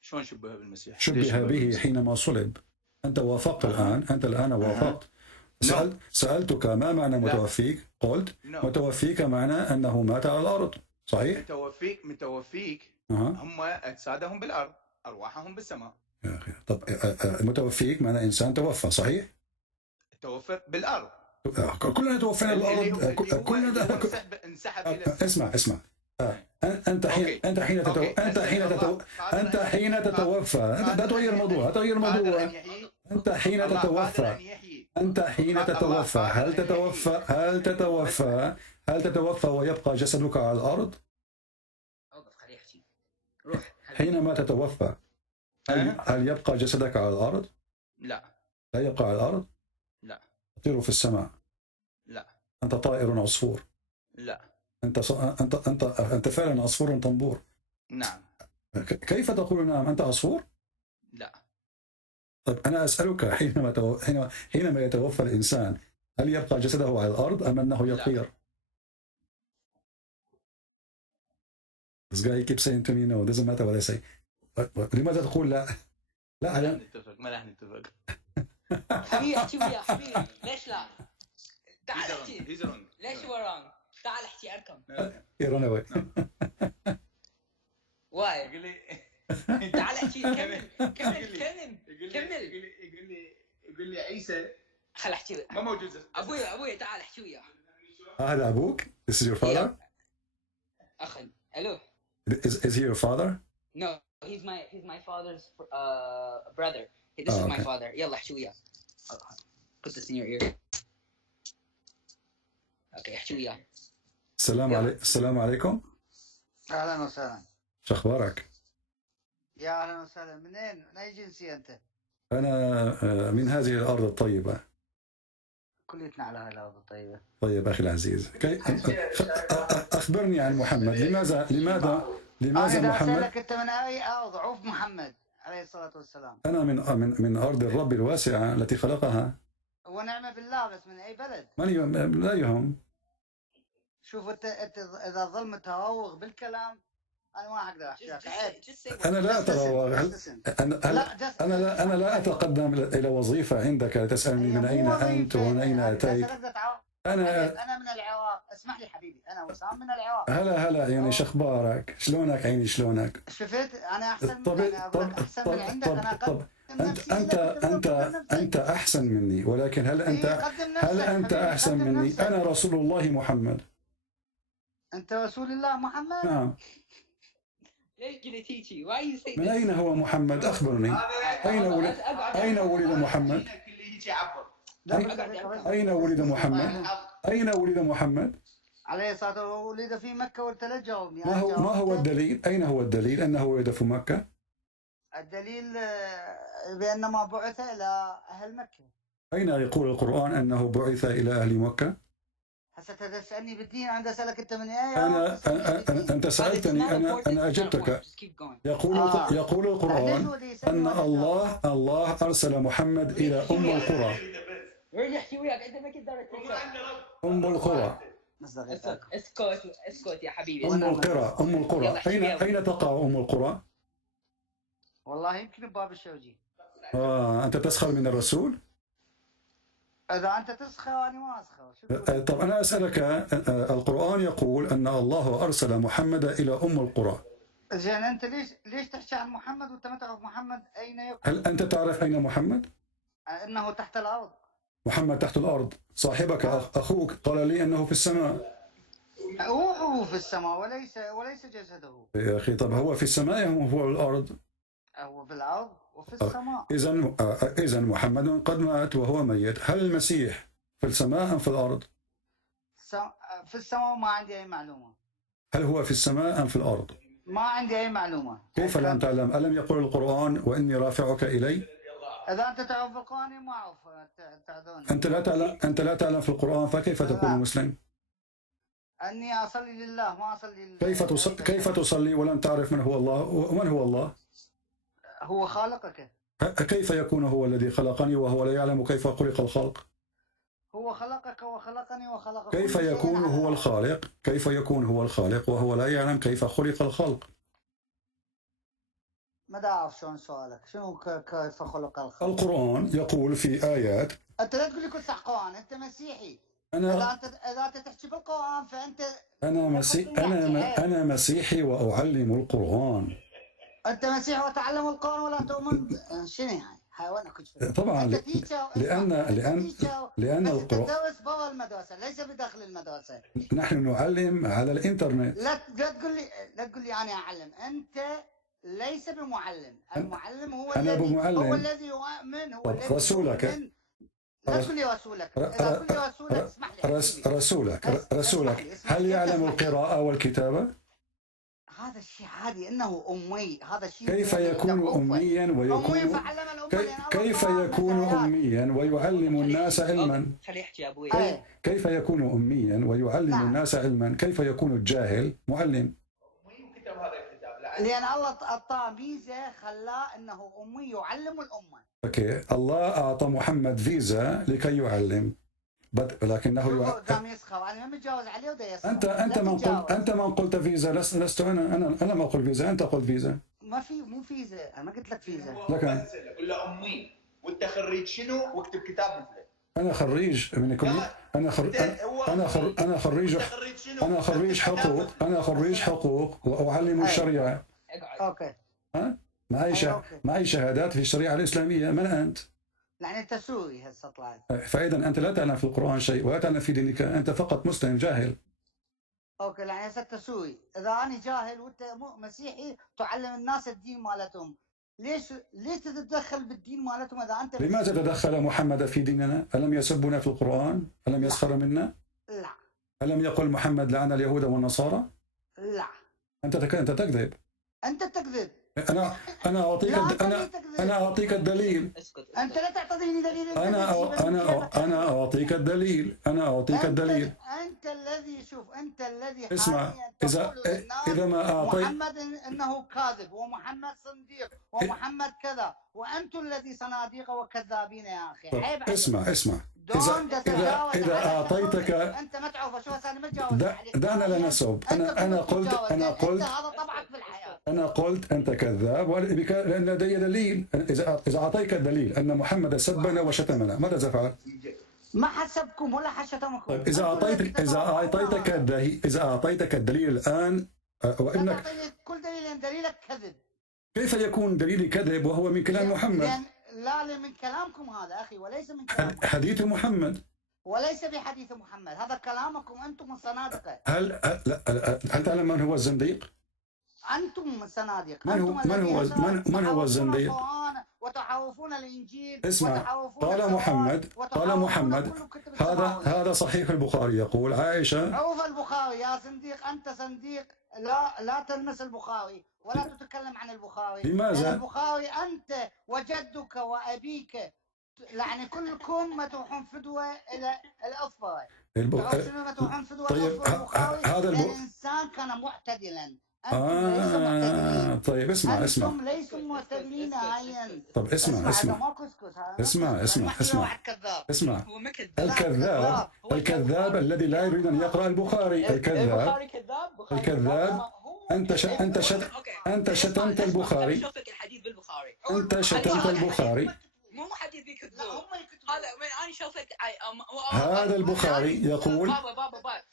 شلون شبه بالمسيح؟ شبه به حينما صلب. أنت وافقت الآن. أنت الآن وافقت. سألتك ما معنى متوفيك؟ قلت متوفيك معنى أنه مات على الأرض. صحيح؟ متوفيك هم أجسادهم بالأرض أرواحهم بالسماء. يا أخي طب متوفيك معنى إنسان توفى. صحيح؟ توفى بالأرض. كلنا توفينا بالأرض. كلنا انسحب. اسمع. أنت حين تتوفى. لا تغير الموضوع. أنت حين تتوفى هل تتوفى ويبقى جسدك على الأرض؟ حينما تتوفى هل يبقى جسدك على الأرض؟ لا يبقى على الأرض؟ لا. تطير في السماء؟ لا. أنت طائر عصفور؟ لا. أنت فعلا عصفور طنبور؟ نعم. كيف تقول نعم؟ أنت عصفور؟ لا. طيب أنا أسألك حينما يتوفى الإنسان هل يبقى جسده على الأرض أم أنه يطير؟ This guy keeps saying to me no, doesn't matter what I say. لماذا تقول لا؟ ما راح نتفق. حبيبي احكي وياه حبيبي. ليش لا؟ تعال احكي. ليش هو wrong؟ تعال احكي اركم. Run away. واي. تعال احكي كمل. يقول لي عيسى. خل احكي. ما موجود. ابوي تعال احكي وياه. هذا أبوك؟ This is your father? أخي. Hello. Is he your father? No, he's my father's brother. This is my father. يلا احكي وياه. Put this in your ear. Okay, احكي وياه. السلام عليكم. أهلا وسهلا. شو أخبارك؟ يا أهلا وسهلا. منين؟ من أي جنسية أنت؟ أنا من هذه الأرض الطيبة. كليتنا على هذه الأرض الطيبة. طيب أخي العزيز، أخبرني عن محمد. لماذا أنا محمد؟ أسألك أنت من أي أرض؟ عوف محمد عليه الصلاة والسلام. أنا من أرض الرب الواسعة التي خلقها. ونعم بالله. بس من أي بلد؟ لا يهم. شوف أنت إذا ظل متروغ بالكلام أنا ما أقدر أحكي لك. أنا لا أتروغ. أنا لا أتقدم إلى وظيفة عندك تسألني من أين أنت ومن أين أتيت. أنا من العراق. اسمح لي حبيبي، أنا وسام من العراق. هلا يعني شو أخبارك؟ شلونك عيني شلونك؟ شفت أنا أحسن أحسن من عندك. أنا أقدم نفسي. أنت أحسن مني، ولكن هل أنت أحسن مني؟ أنا رسول الله محمد. أنت رسول الله محمد؟ نعم. ليش قلت هيجي؟ Why you say من أين هو محمد؟ أخبرني. أين ولد محمد؟ أين ولد محمد؟ أين ولد محمد؟ عليه الصلاة والسلام. ولد في مكة والتلجهم. ما هو الدليل؟ أين هو الدليل أنه ولد في مكة؟ الدليل بأنما بعث إلى أهل مكة. أين يقول القرآن أنه بعث إلى أهل مكة؟ هسه تسالني بالدين، انا اسالك انت من ايه؟ انت سالتني، انا اجبتك. يقول القران ان الله ارسل محمد الى ام القرى. يحكي وياك انت ما تقدر ام القرى. اسكت يا حبيبي. ام القرى اين تقع ام القرى؟ والله يمكن بباب الشوجي. انت تسخر من الرسول؟ اذا انت تسخر وانا ما اسخر. طب انا اسالك، القران يقول ان الله ارسل محمد الى ام القرى. زين انت ليش تحكي عن محمد وانت ما تعرف محمد اين يكون؟ هل انت تعرف اين محمد؟ انه تحت الارض. محمد تحت الارض. صاحبك اخوك قال لي انه في السماء. روحه في السماء وليس جسده. يا اخي طب هو في السماء ام هو الارض؟ هو في الارض وفي السماء. اذا محمد قد مات وهو ميت. هل المسيح في السماء ام في الارض؟ في السماء ما عندي اي معلومه. هل هو في السماء ام في الارض؟ ما عندي اي معلومه. كيف لم تعلم؟ الم يقول القران واني رافعك الي؟ اذا انت تعرف القران ما اعرف تعذرني. انت لا تعلم في القران، فكيف تكون مسلم؟ اني اصلي لله ما اصلي لله. كيف تصلي ولم تعرف من هو الله؟ ومن هو الله؟ هو خالقك. كيف يكون هو الذي خلقني وهو لا يعلم كيف خلق الخلق؟ هو خلقك وخلقني وخلق. كيف يكون هو الخالق؟ كيف يكون هو الخالق وهو لا يعلم كيف خلق الخلق؟ ما اعرف شلون سؤالك، شنو كيف خلق الخلق؟ القرآن يقول في آيات. انت لا تقول لي كل صح قرآن، انت مسيحي. اذا انت تحكي بالقرآن فانت انا مسيحي واعلم القرآن. انت مسيحي وتعلم القرآن ولا تؤمن؟ شنو يعني؟ حيوانك طبعا لأن القرآن تدرس برا المدرسة ليس بداخل المدرسة. نحن نعلم على الإنترنت. لا تقول لي أنا أعلم. أنت ليس بمعلم. المعلم هو الذي يؤمن. هو الذي رسولك. لا تقول لي رسولك. إذا تقول لي رسولك اسمح لي. رسولك هل يعلم القراءة والكتابة؟ هذا الشيء عادي انه امي. هذا الشيء كيف يكون اميا ويكون كيف يكون اميا ويعلم الناس علما؟ كيف يكون اميا ويعلم الناس علما؟ كيف يكون الجاهل معلم؟ لان الله اعطاه فيزا خلاه انه امي يعلم الامه. اوكي، الله اعطى محمد فيزا لكي يعلم، لكنه قام يسخر. انا ما متجاوز عليه ودا يسخر. انت من قلت فيزا. لست انا ما اقول فيزا، انت قلت فيزا. مو فيزا، انا ما قلت لك فيزا. لكن قل له امي وانت خريج شنو واكتب كتاب مثله. انا خريج من انا خريج حقوق واعلم الشريعه. اوكي. معي شهادات في الشريعه الاسلاميه. من انت؟ يعني انت سوري هسه طلعت. فاذا انت لا تعلم في القران شيء ولا تعلم في دينك، انت فقط مسلم جاهل. اوكي، يعني هسه انت سوري. اذا انا جاهل وانت مسيحي تعلم الناس الدين مالتهم، ليش تتدخل بالدين مالتهم اذا انت لماذا تدخل محمد في ديننا؟ الم يسبنا في القران؟ الم يسخر منا؟ لا. الم يقل محمد لعن اليهود والنصارى؟ لا. انت تكذب. انت تكذب. انا اعطيك الدليل. انت لا تعطيني دليل. انا اعطيك الدليل. انت الذي اسمع، اذا ما اعطيت محمد انه كاذب ومحمد صنديق ومحمد كذا وانتم الذي صناديق وكذابين يا اخي. عيب. اسمع اذا اعطيتك انت ما تعرف شو انا ما تجاوز عليك. دعنا لا نسب. انا قلت هذا طبعك في الحياه. انا قلت انت كذاب لان لدي دليل. اذا اعطيك الدليل ان محمد سبنا وشتمنا ماذا تفعل؟ ما حسبكم ولا حشتمكم. طيب اذا اعطيتك الدليل الان وانك كل دليلك كذب. كيف يكون دليلي كذب وهو من كلام محمد؟ لا من كلامكم هذا اخي وليس من كلامكم. حديث محمد وليس بحديث محمد، هذا كلامكم انتم من صنادقه. هل تعلم من هو الزنديق؟ انتم من صنادق. من هو الزنديق؟ وتحرفون الانجيل. اسمع، قال محمد هذا صحيح البخاري يقول عائشه. عوف البخاري يا زنديق. انت زنديق. لا تلمس البخاري ولا تتكلم عن البخاري. لماذا؟ لأن البخاري انت وجدك وابيك يعني كلكم مدعوون فدوة إلى الأفضل. طيب هذا الإنسان كان معتدلا. طيب اسمع أنتم ليسوا معتدلين عين. طب اسمع الكذاب الذي لا يريد أن يقرأ البخاري. الكذاب أنت شتمت البخاري. أنت شتمت البخاري. مو حديث بيكذبون. هذا انا شوفك هذا البخاري يقول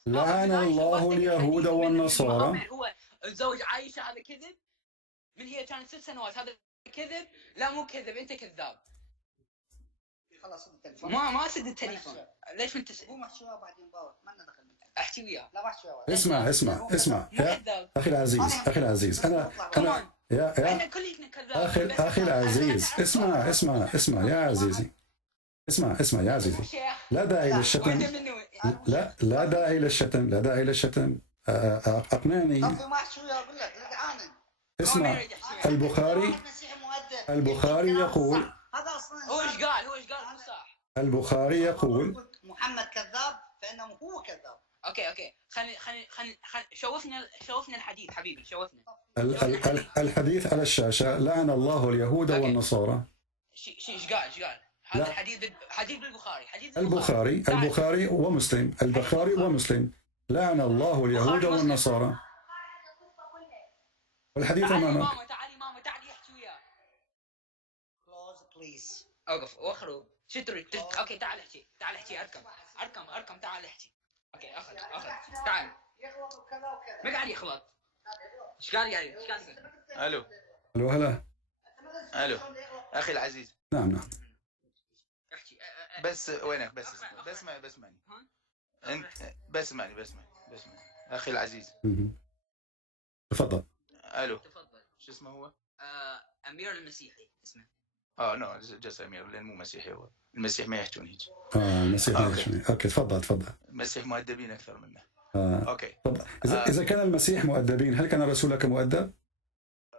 لعن الله اليهود والنصارى. هو زوج عائشة هذا كذب من هي كانت 6 سنوات. هذا كذب. لا مو كذب انت كذاب. خلاص التليفون ما سد التليفون. ليش انت مو محشي بعدين باور ما لنا دخل. احكي وياه. لا محشي اسمع يا اخي العزيز انا يا اخي العزيز اسمع يا عزيزي. اسمع يا عزيزي. لا داعي للشتم. اقنعني. اسمع البخاري يقول هو ايش قال صح. البخاري يقول محمد كذاب فانه هو كذاب. اوكي خلي شوفنا الحديث حبيبي. شوفنا الحديث على الشاشة. لعن الله اليهود والنصارى. ايش قال هذا حديث بالبخاري. البخاري ومسلم. لعن الله اليهود والنصارى. والحديث امامك. تعالي احكي وياه. اوقف واخرج. شو تريد؟ اوكي تعال احكي. اركم تعال احكي. اوكي اخذ تعال. يغلط وكذا وكذا. ما قاعد يخلط. ايش قال يعني؟ الو هلا. الو اخي العزيز. نعم. احكي. بس وينك؟ بسمعني. انت بسمعني اخي العزيز. تفضل. الو. شو اسمه هو؟ امير المسيحي اسمه. نو جس امير لان مو مسيحي. هو المسيح ما يحجون هيك. المسيح ما يحجون. اوكي تفضل. المسيح مؤدبين اكثر منه. اوكي. طب اذا كان المسيح مؤدبين، هل كان رسولك مؤدب؟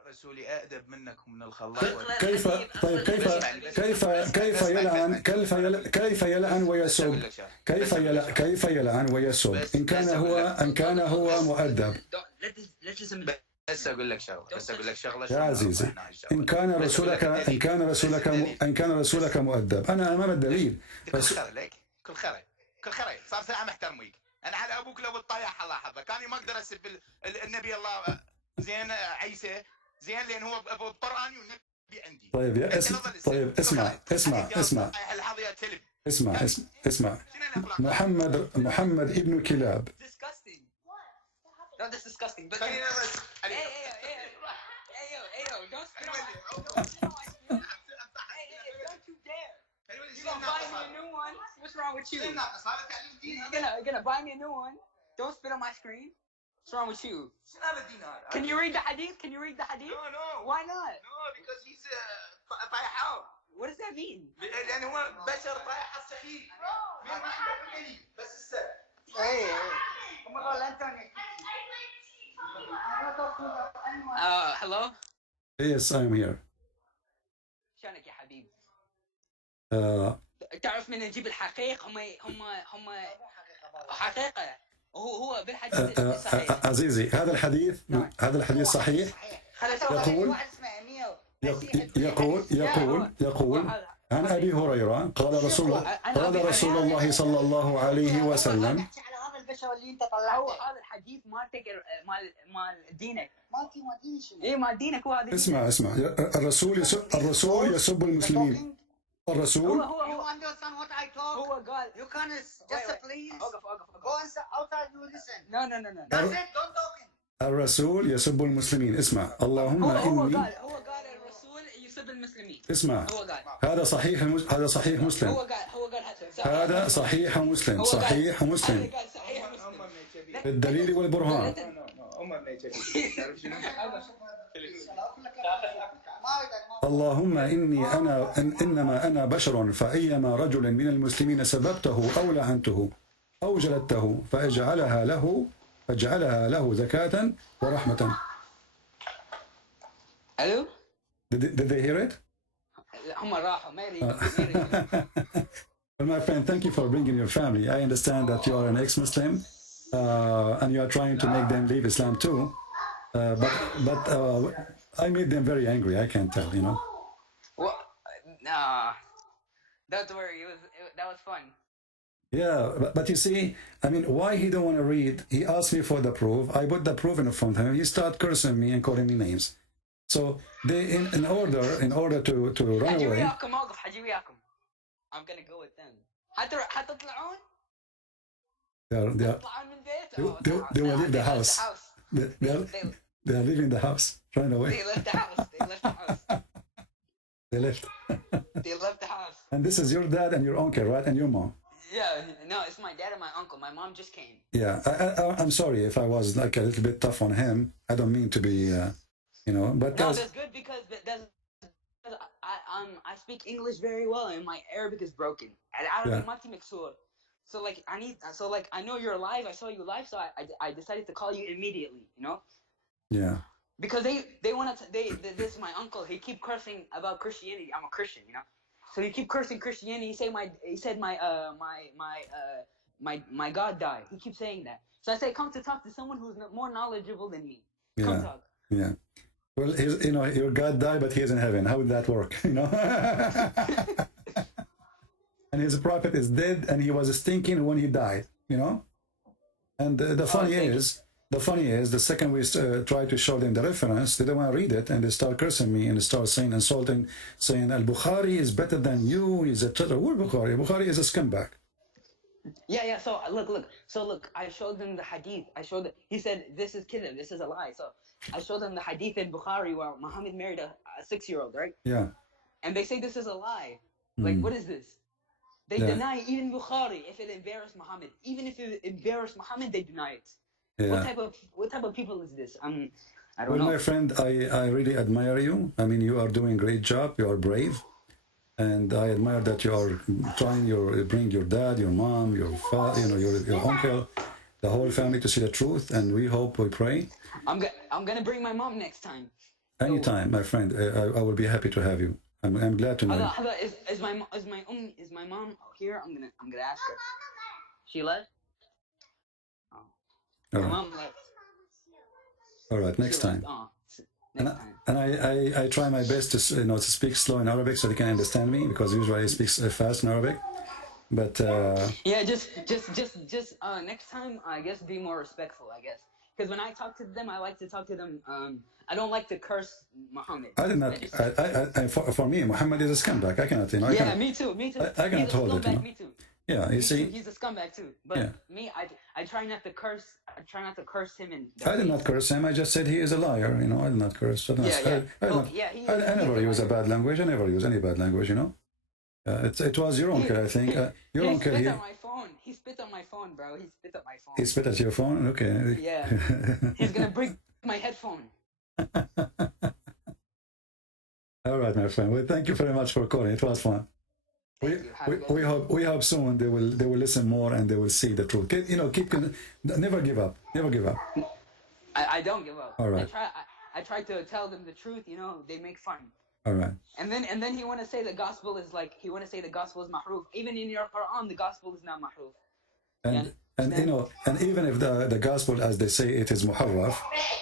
رسولي أأدب منك ومن الخلاق. كيف يلعن ويسب إن كان هو مؤدب؟ بس أقول لك شغلة يا عزيزي. إن كان رسولك مؤدب، أنا أمام الدليل. كل خير صار ساعة محترم ويك. أنا على أبوك لو الطياح الله حظك. أنا ما أقدر أسب النبي الله زين عيسى زين لأن هو بقرآني والنبي عندي. طيب اسمع. محمد ابن كلاب. No, that's disgusting. But hey, don't spit on my don't you dare. You gonna buy me a new one? What's wrong with you? You're gonna buy me a new one? Don't spit on my screen. What's wrong with you? Can you read the hadith? No. Why not? No, because he's طايحة. What does that mean? لأن هو بشر طايح السخيف. بس السر. Hello? Yes, I'm here. شلونك يا حبيبي؟ تعرف من نجيب الحقيقة هم حقيقة. هو بالحديث صحيح. عزيزي هذا الحديث صحيح. يقول عن أبي هريرة قال رسول الله صلى الله عليه وسلم. اللي انت طلعته هذا الحديث مالتك مال دينك. مال ديني مال دينك هو هذا. اسمع الرسول يسب المسلمين. الرسول هو قال you can just please go outside you listen. No. That's it, don't talk. الرسول يسب المسلمين. اسمع. اللهم هو إني. قال الرسول يسب المسلمين. اسمع. هذا صحيح مسلم. هذا صحيح مسلم. بالدليل والبرهان. اللهم إنما أنا بشر فأيما رجل من المسلمين سببته أو لعنته أو جلدته فاجعلها له زكاة ورحمة. Hello? Did they hear it? Well, my friend, thank you for bringing your family. I understand that you are an ex-Muslim and you are trying to make them leave Islam too. But I made them very angry. I can tell, you know. Well, nah, don't worry. That was fun. Yeah, but you see, I mean, why he don't want to read? He asked me for the proof. I put the proof in front of him. He started cursing me and calling me names. So they, in order to run away. I'm gonna go with them. They will leave the house. They are leaving the house, run away. They left the house. They left the house. They left. They left the house. And this is your dad and your uncle, right? And your mom. Yeah, no, it's my dad and my uncle. My mom just came. Yeah, I'm sorry if I was like a little bit tough on him. I don't mean to be, you know, but no, that's good because I speak English very well and my Arabic is broken. So like I know you're live. I saw you live, so I decided to call you immediately. You know. Yeah. Because they want to this is my uncle. He keep cursing about Christianity. I'm a Christian, you know. So he keep cursing Christianity. He said my God died. He keeps saying that. So I say, come to talk to someone who's more knowledgeable than me. Come talk. Yeah. Well, you know, your God died, but he is in heaven. How would that work? You know. And his prophet is dead, and he was stinking when he died. You know. And the funny is, the second we try to show them the reference, they don't want to read it, and they start cursing me and start saying, insulting, saying, Al-Bukhari is better than you. He's a Who Bukhari? Bukhari is a scumbag. Yeah. So look. I showed them the hadith. He said this is kidnap. This is a lie. So I showed them the hadith in Bukhari where Muhammad married a 6-year-old, right? Yeah. And they say this is a lie. Like, what is this? They deny even Bukhari if it embarrassed Muhammad. Even if it embarrassed Muhammad, they deny it. Yeah. What type of people is this? I don't know. Well, my friend, I really admire you. I mean, you are doing a great job. You are brave, and I admire that you are trying bring your dad, your mom, your father, you know, your uncle, the whole family to see the truth. And we pray. I'm gonna bring my mom next time. Anytime, my friend. I will be happy to have you. I'm glad to know. Is my mom here? I'm gonna ask her. She left. All right. All right, next time. And I try my best to to speak slow in Arabic so they can understand me, because usually I speak fast in Arabic. But yeah, just next time, I guess be more respectful, I guess, because when I talk to them, I like to talk to them. I don't like to curse Muhammad. I did not. For me, Muhammad is a scumbag. I cannot. You know, yeah, me too. I cannot hold it. You know? Me too. Yeah, you see. He's a scumbag too. But me, I try not to curse. I try not to curse him. I did not curse him. I just said he is a liar. You know, I did not curse. I never use a bad language. I never use any bad language. You know. It was your uncle, I think. Your uncle. He spit on my phone. He spit on my phone, bro. He spit on my phone. He spit at your phone. Okay. Yeah. He's gonna break my headphone. All right, my friend. Well, thank you very much for calling. It was fun. We hope soon they will listen more and they will see the truth. You know, never give up. Never give up. I don't give up. All right. I try to tell them the truth. You know, they make fun. All right. And then he want to say the gospel is mahruf. Even in your Quran, the gospel is not mahruf. And you know, and even if the gospel, as they say, it is muharraf,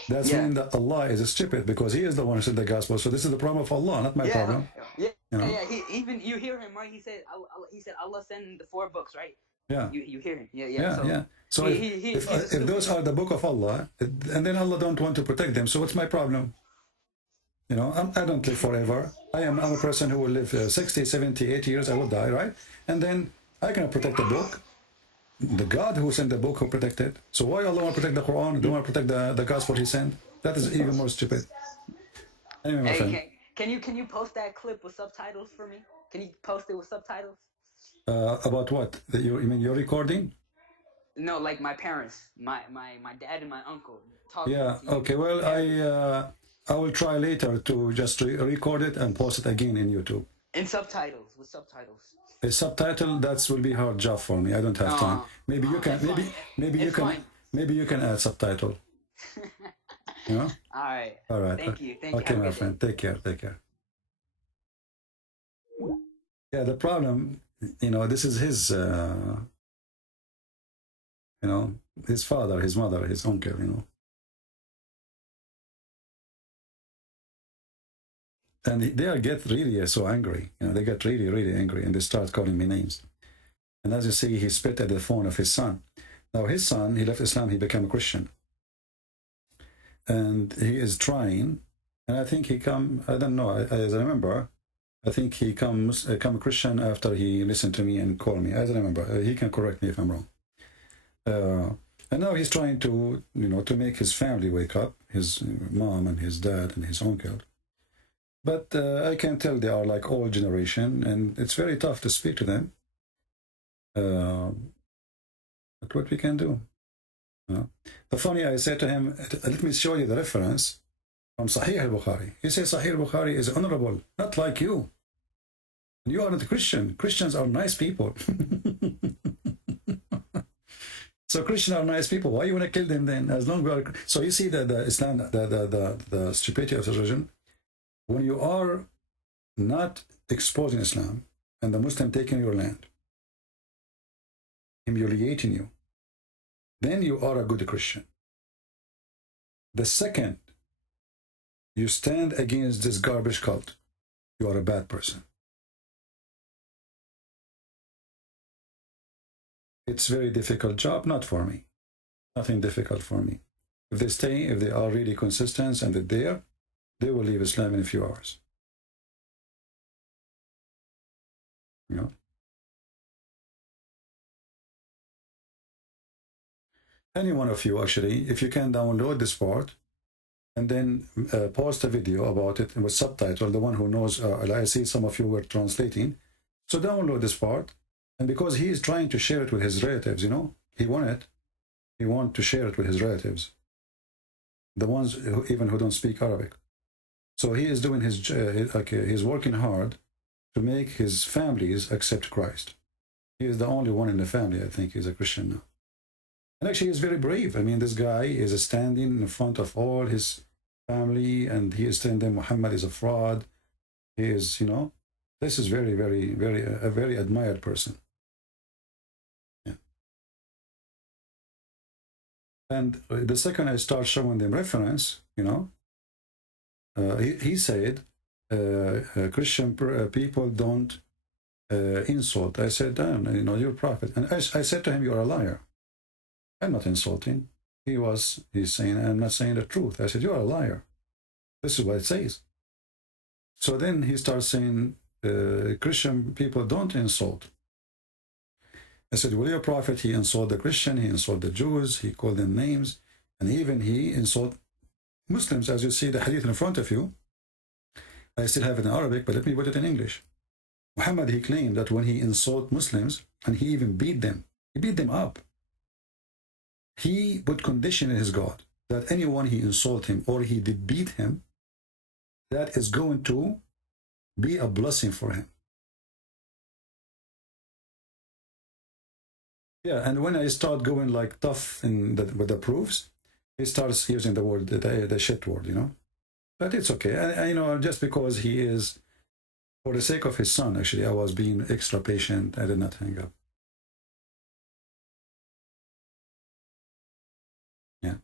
that's mean that Allah is stupid, because He is the one who said the gospel. So this is the problem of Allah, not my problem. Yeah. You know? Yeah. Even you hear him, right? He said Allah sent the 4 books, right? Yeah. You hear him. Yeah. So if those are the book of Allah, and then Allah don't want to protect them, so what's my problem? You know, I don't live forever. I'm a person who will live 60, 70, 80 years. I will die, right? And then I cannot protect the book. The God who sent the book who protected. So why Allah want to protect the Quran? Don't want to protect the gospel He sent? That is even more stupid. Anyway, my friend. Can you post that clip with subtitles for me? Can you post it with subtitles? About what? You mean your recording? No, like my parents, my dad and my uncle. Yeah. Okay. Well, I will try later to just record it and post it again in YouTube. In subtitles, with subtitles. A subtitle, that will be a hard job for me. I don't have time. Maybe you can. Maybe you can add subtitle. You know? All right. All right. Thank you. Okay, my friend. Take care. Yeah, the problem, you know, this is his, you know, his father, his mother, his uncle, you know. And they get really so angry, you know, they get really, really angry, and they start calling me names. And as you see, he spit at the phone of his son. Now his son, he left Islam, he became a Christian. And he is trying, and I think he come, I don't know, as I remember, I think he come a Christian after he listened to me and called me. As I remember, he can correct me if I'm wrong. And now he's trying to, you know, to make his family wake up, his mom and his dad and his uncle. But I can tell they are like old generation, and it's very tough to speak to them. But what we can do? The funny, I said to him, let me show you the reference from Sahih al-Bukhari. He says Sahih al-Bukhari is honorable, not like you. You are not a Christian. Christians are nice people. So Christians are nice people. Why you want to kill them then? As long as we are... So you see that the Islam, the stupidity of the religion, when you are not exposing Islam and the Muslim taking your land, humiliating you, then you are a good Christian. The second you stand against this garbage cult, you are a bad person. It's a very difficult job, not for me. Nothing difficult for me. If they stay, if they are really consistent and they're there, they will leave Islam in a few hours. You know? Any one of you, actually, if you can download this part and then post a video about it with subtitle, the one who knows, I see some of you were translating. So download this part. And because he is trying to share it with his relatives, you know, he wants to share it with his relatives, the ones who don't speak Arabic. So he is doing his, he's working hard to make his families accept Christ. He is the only one in the family, I think, he's a Christian now. And actually, he's very brave. I mean, this guy is standing in front of all his family, and he is telling them Muhammad is a fraud. He is, you know, this is very, very, very, a very admired person. And the second I start showing them reference, you know, he said, Christian people don't insult. I said, you know, you're a prophet. And I said to him, you're a liar. I'm not insulting. He's saying, I'm not saying the truth. I said, you're a liar. This is what it says. So then he starts saying, Christian people don't insult. I said, well, your prophet, he insulted the Christian, he insulted the Jews, he called them names, and even he insulted Muslims, as you see the hadith in front of you. I still have it in Arabic, but let me put it in English. Muhammad, he claimed that when he insulted Muslims, and he even beat them, he beat them up. He put condition in his God that anyone he insulted him or he did beat him, that is going to be a blessing for him. Yeah, and when I start going like tough with the proofs, he starts using the word, the shit word, you know. But it's okay. I you know, just because he is, for the sake of his son, actually, I was being extra patient. I did not hang up. Yeah.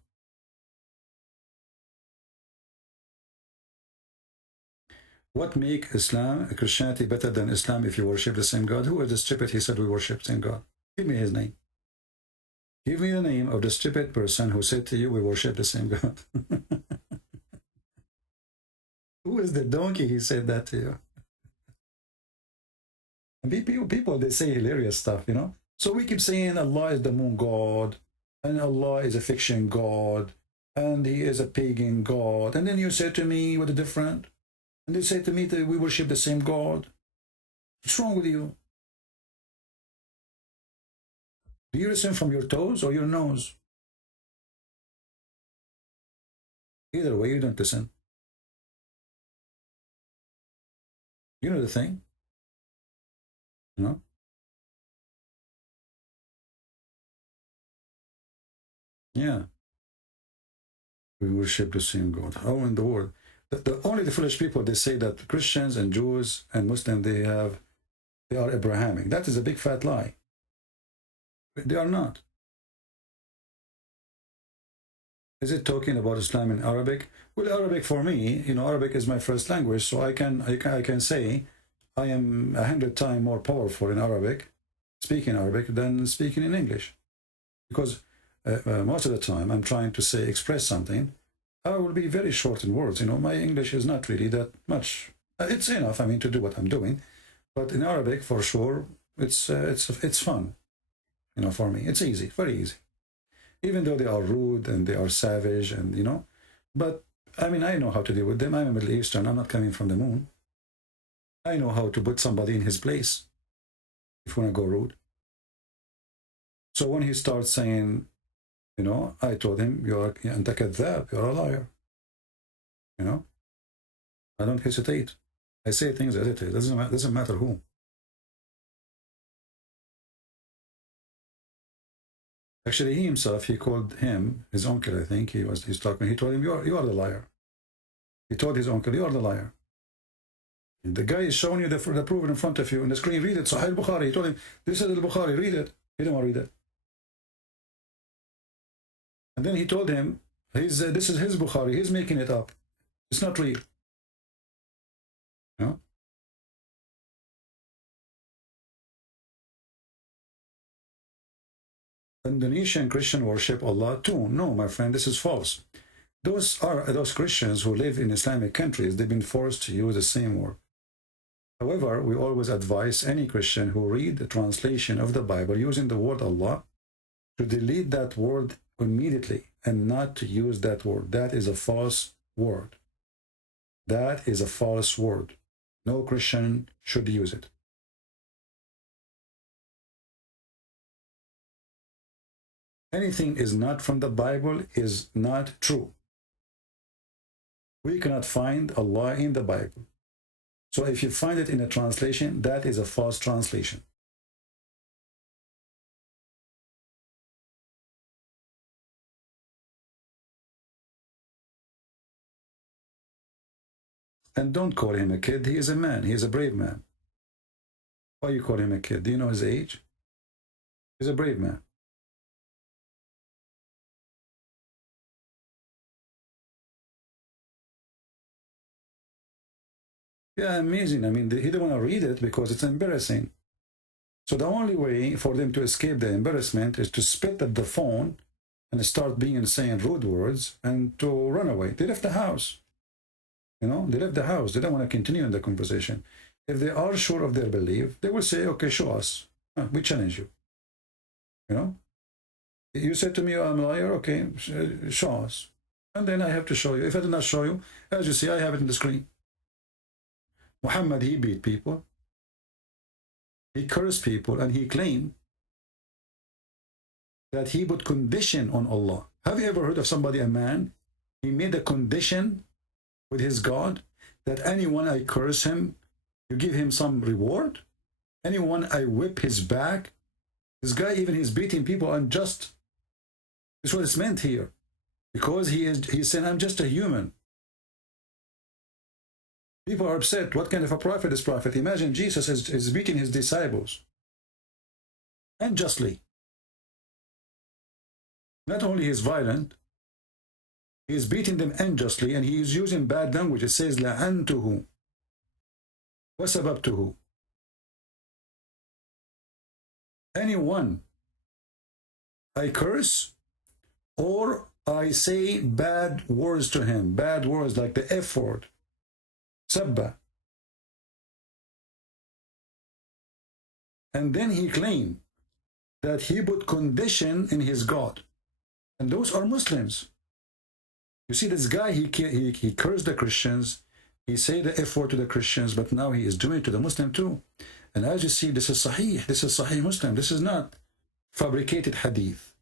What make Islam, Christianity, better than Islam if you worship the same God? Who is the stupid? He said we worship the same God. Give me his name. Give me the name of the stupid person who said to you, we worship the same God. Who is the donkey he said that to you? And people, they say hilarious stuff, you know. So we keep saying Allah is the moon God, and Allah is a fiction God, and he is a pagan God. And then you say to me, what a different? And they say to me that we worship the same God. What's wrong with you? Do you listen from your toes or your nose? Either way, you don't listen. You know the thing? You know? Yeah. We worship the same God. How in the world? Only the foolish people, they say that Christians and Jews and Muslims, they are Abrahamic. That is a big fat lie. They are not. Is it talking about Islam in Arabic? Well, Arabic for me, you know, Arabic is my first language, so I can say I am 100 times more powerful in Arabic, speaking Arabic, than speaking in English. Because most of the time I'm trying to express something, I will be very short in words. You know, my English is not really that much. It's enough, I mean, to do what I'm doing. But in Arabic, for sure, it's fun. You know, for me, it's easy, very easy. Even though they are rude and they are savage, and you know, but I mean, I know how to deal with them. I'm a Middle Eastern. I'm not coming from the moon. I know how to put somebody in his place if you want to go rude. So when he starts saying, you know, I told him, you're a liar. You know, I don't hesitate. I say things as it is. Doesn't matter who. Actually, he himself, he called him, his uncle, I think, he's talking, he told him, you are the liar. He told his uncle, you are the liar. And the guy is showing you the proof in front of you on the screen, read it, Sahih al-Bukhari. He told him, this is al-Bukhari, read it. He didn't want to read it. And then he told him, this is his Bukhari, he's making it up. It's not real. You know? Indonesian Christian worship Allah too. No, my friend, this is false. Those Christians who live in Islamic countries, they've been forced to use the same word. However, we always advise any Christian who read the translation of the Bible using the word Allah to delete that word immediately and not to use that word. That is a false word. That is a false word. No Christian should use it. Anything is not from the Bible is not true. We cannot find Allah in the Bible. So if you find it in a translation, that is a false translation. And don't call him a kid. He is a man. He is a brave man. Why you call him a kid? Do you know his age? He's a brave man. Yeah, amazing. I mean, he didn't want to read it because it's embarrassing. So the only way for them to escape the embarrassment is to spit at the phone and start saying rude words and to run away. They left the house. You know, they left the house. They don't want to continue in the conversation. If they are sure of their belief, they will say, okay, show us. We challenge you. You know, you said to me, I'm a liar. Okay, show us. And then I have to show you. If I do not show you, as you see, I have it on the screen. Muhammad, he beat people. He cursed people, and he claimed that he put condition on Allah. Have you ever heard of somebody, a man, he made a condition with his God that anyone I curse him, you give him some reward? Anyone I whip his back? This guy, even he's beating people unjust. That's what it's meant here. Because he's saying, I'm just a human. People are upset. What kind of a prophet is prophet? Imagine Jesus is beating his disciples unjustly. Not only is violent, he is beating them unjustly, and he is using bad language. It says, لَعَنْتُهُ وَسَبَبْتُهُ. Anyone I curse or I say bad words to him, bad words like the F word, sabba. And then he claimed that he put condition in his God. And those are Muslims. You see, this guy, he cursed the Christians. He said the F word to the Christians, but now he is doing it to the Muslim too. And as you see, this is Sahih. This is Sahih Muslim. This is not fabricated hadith.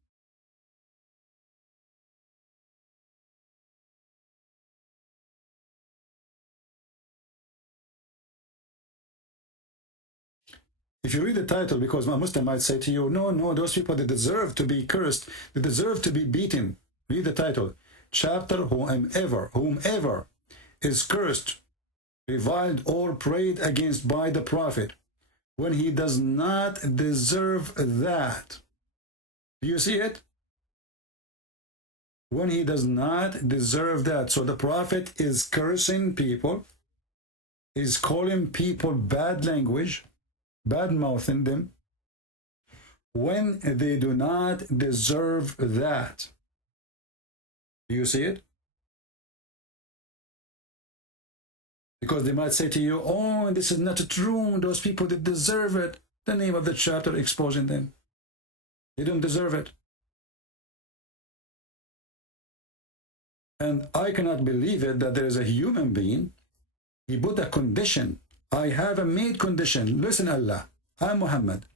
If you read the title, because a Muslim might say to you, no, those people, they deserve to be cursed. They deserve to be beaten. Read the title. Chapter, whomever is cursed, reviled, or prayed against by the Prophet, when he does not deserve that. Do you see it? When he does not deserve that. So the prophet is cursing people, is calling people bad language, bad mouthing them, when they do not deserve that. Do you see it? Because they might say to you, oh, this is not true, those people that deserve it. The name of the chapter exposing them. They don't deserve it. And I cannot believe it that there is a human being, he put a condition. I have a made condition. Listen, Allah, I'm Muhammad.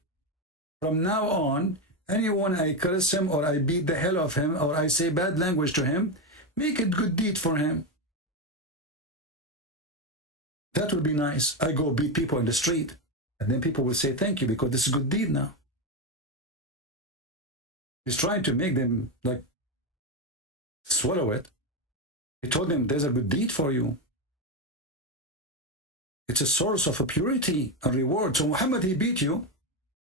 From now on, anyone I curse him or I beat the hell of him or I say bad language to him, make it good deed for him. That would be nice. I go beat people in the street, and then people will say thank you because this is a good deed now. He's trying to make them like swallow it. He told them there's a good deed for you. It's a source of a purity and reward. So Muhammad, he beat you.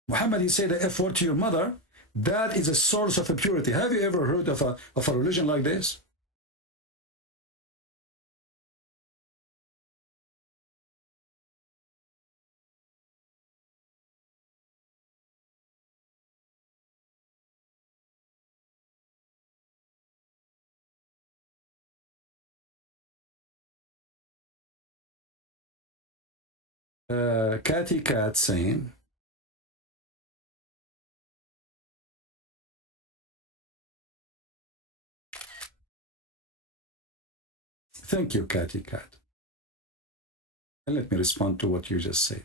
Muhammad, he said the F word to your mother. That is a source of a purity. Have you ever heard of a religion like this? Catty Cat saying, thank you, Catty Cat. And let me respond to what you just said.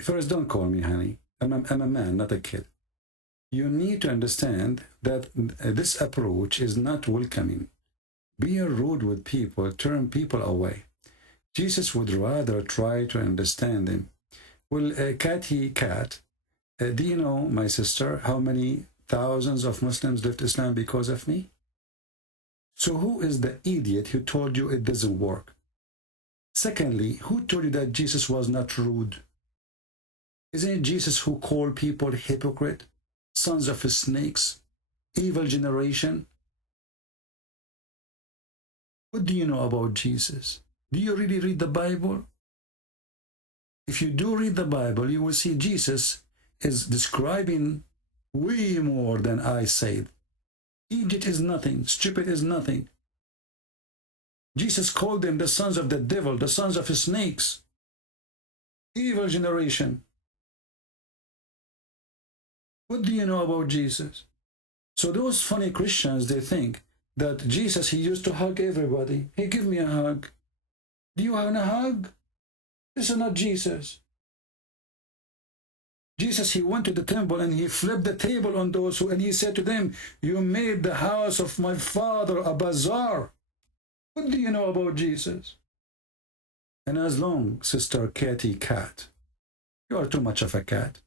First, don't call me honey. I'm a man, not a kid. You need to understand that this approach is not welcoming. Being rude with people, turn people away. Jesus would rather try to understand them. Well, Catty Cat, do you know, my sister, how many thousands of Muslims left Islam because of me? So who is the idiot who told you it doesn't work? Secondly, who told you that Jesus was not rude? Isn't it Jesus who called people hypocrite, sons of snakes, evil generation? What do you know about Jesus? Do you really read the Bible? If you do read the Bible, you will see Jesus is describing way more than I said. Idiot is nothing. Stupid is nothing. Jesus called them the sons of the devil, the sons of snakes, evil generation. What do you know about Jesus? So those funny Christians, they think that Jesus, he used to hug everybody. Hey, give me a hug. Do you have a hug? This is not Jesus. Jesus, he went to the temple and he flipped the table on those who, and he said to them, you made the house of my father a bazaar. What do you know about Jesus? And as long, Sister Catty Cat, you are too much of a cat.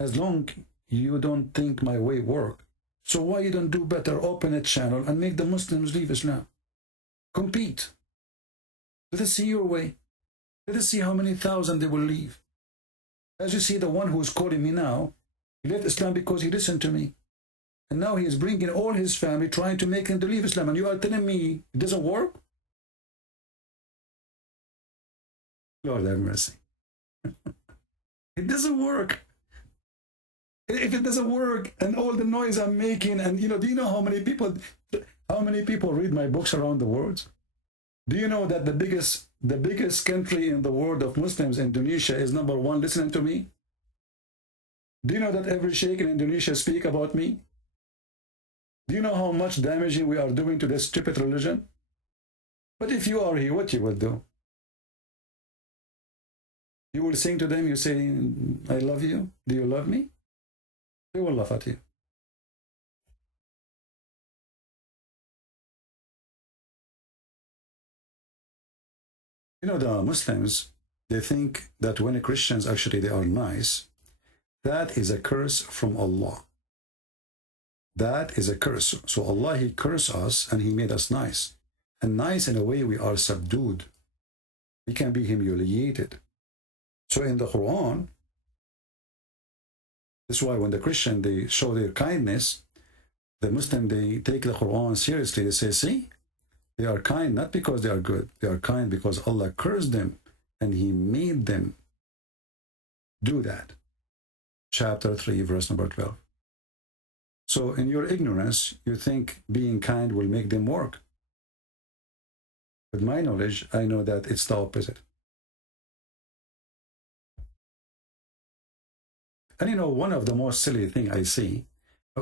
As long you don't think my way work, so why you don't do better, open a channel and make the Muslims leave Islam? Compete. Let us see your way. Let us see how many thousand they will leave. As you see, the one who is calling me now, he left Islam because he listened to me. And now he is bringing all his family, trying to make him to leave Islam. And you are telling me it doesn't work? Lord have mercy. It doesn't work. If it doesn't work, and all the noise I'm making, and do you know how many people read my books around the world? Do you know that the biggest country in the world of Muslims, Indonesia, is #1 listening to me? Do you know that every sheikh in Indonesia speak about me? Do you know how much damaging we are doing to this stupid religion? But if you are here, what you will do? You will sing to them, you say, I love you. Do you love me? They will laugh at you. The Muslims, they think that when Christians actually they are nice, that is a curse from Allah. That is a curse. So Allah, he cursed us and he made us nice. And nice in a way we are subdued. We can be humiliated. So in the Quran, that's why when the Christian, they show their kindness, the Muslim, they take the Quran seriously. They say, see, they are kind not because they are good. They are kind because Allah cursed them and He made them do that. Chapter 3, verse number 12. So in your ignorance, you think being kind will make them work. With my knowledge, I know that it's the opposite. And you know, one of the most silly thing I see,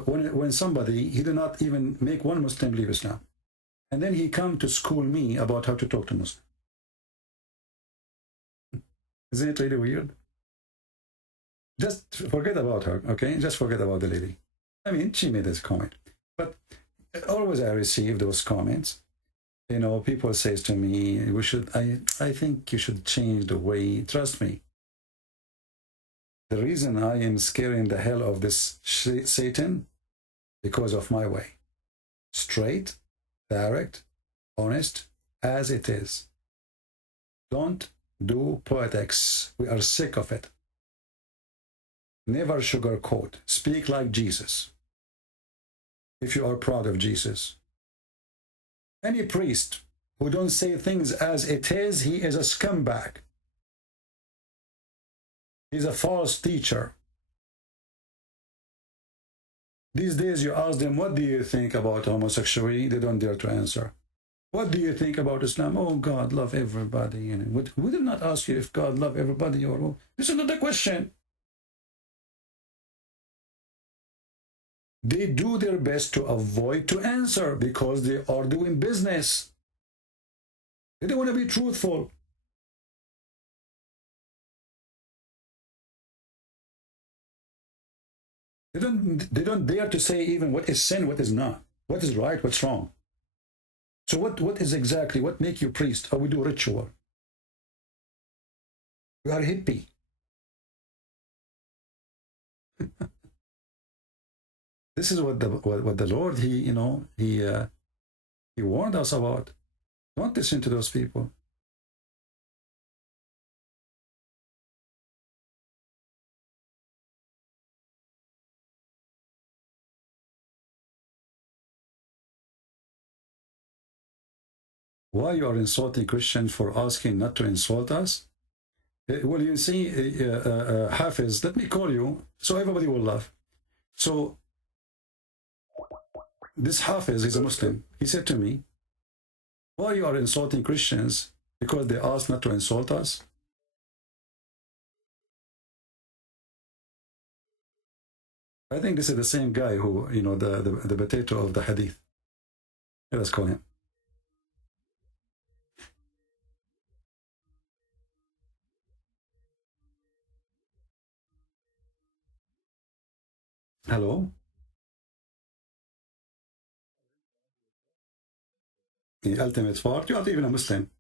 when somebody, he did not even make one Muslim leave Islam. And then he come to school me about how to talk to Muslims. Isn't it really weird? Just forget about her, okay? Just forget about the lady. I mean, she made this comment. But always I receive those comments. You know, people say to me, I think you should change the way, trust me. The reason I am scaring the hell of this Satan, because of my way. Straight, direct, honest, as it is. Don't do politics. We are sick of it. Never sugarcoat. Speak like Jesus. If you are proud of Jesus. Any priest who don't say things as it is, he is a scumbag. He's a false teacher. These days you ask them, what do you think about homosexuality? They don't dare to answer. What do you think about Islam? Oh, God love everybody. And we did not ask you if God love everybody or this is not the question. They do their best to avoid to answer because they are doing business. They don't want to be truthful. They don't dare to say even what is sin, what is not, what is right, what's wrong. So what is exactly, what make you priest? Or we do ritual. We are hippie. This is what the Lord, He warned us about. Don't listen to those people. Why you are insulting Christians for asking not to insult us? Well, you see, Hafiz, let me call you so everybody will laugh. So this Hafiz is a Muslim. He said to me, why you are insulting Christians because they asked not to insult us? I think this is the same guy who, the potato of the hadith. Let's call him. Hello? The ultimate fault. You are not even a Muslim.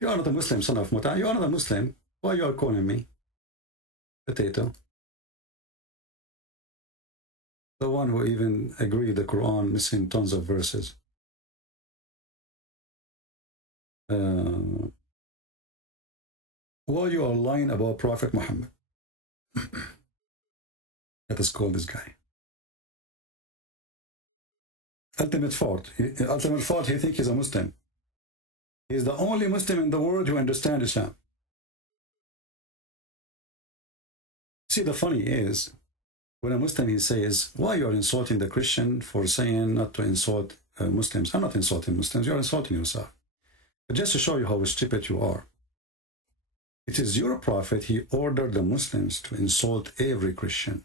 You are not a Muslim, son of Muta. You are not a Muslim. Why you are calling me potato? The one who even agreed the Quran missing tons of verses. Why you are lying about Prophet Muhammad? Let us call this guy. Ultimate fault. Ultimate fault, he thinks he's a Muslim. He's the only Muslim in the world who understands Islam. See, the funny is, when a Muslim, he says, why you are insulting the Christian for saying not to insult Muslims? I'm not insulting Muslims, you're insulting yourself. But just to show you how stupid you are, it is your prophet, he ordered the Muslims to insult every Christian.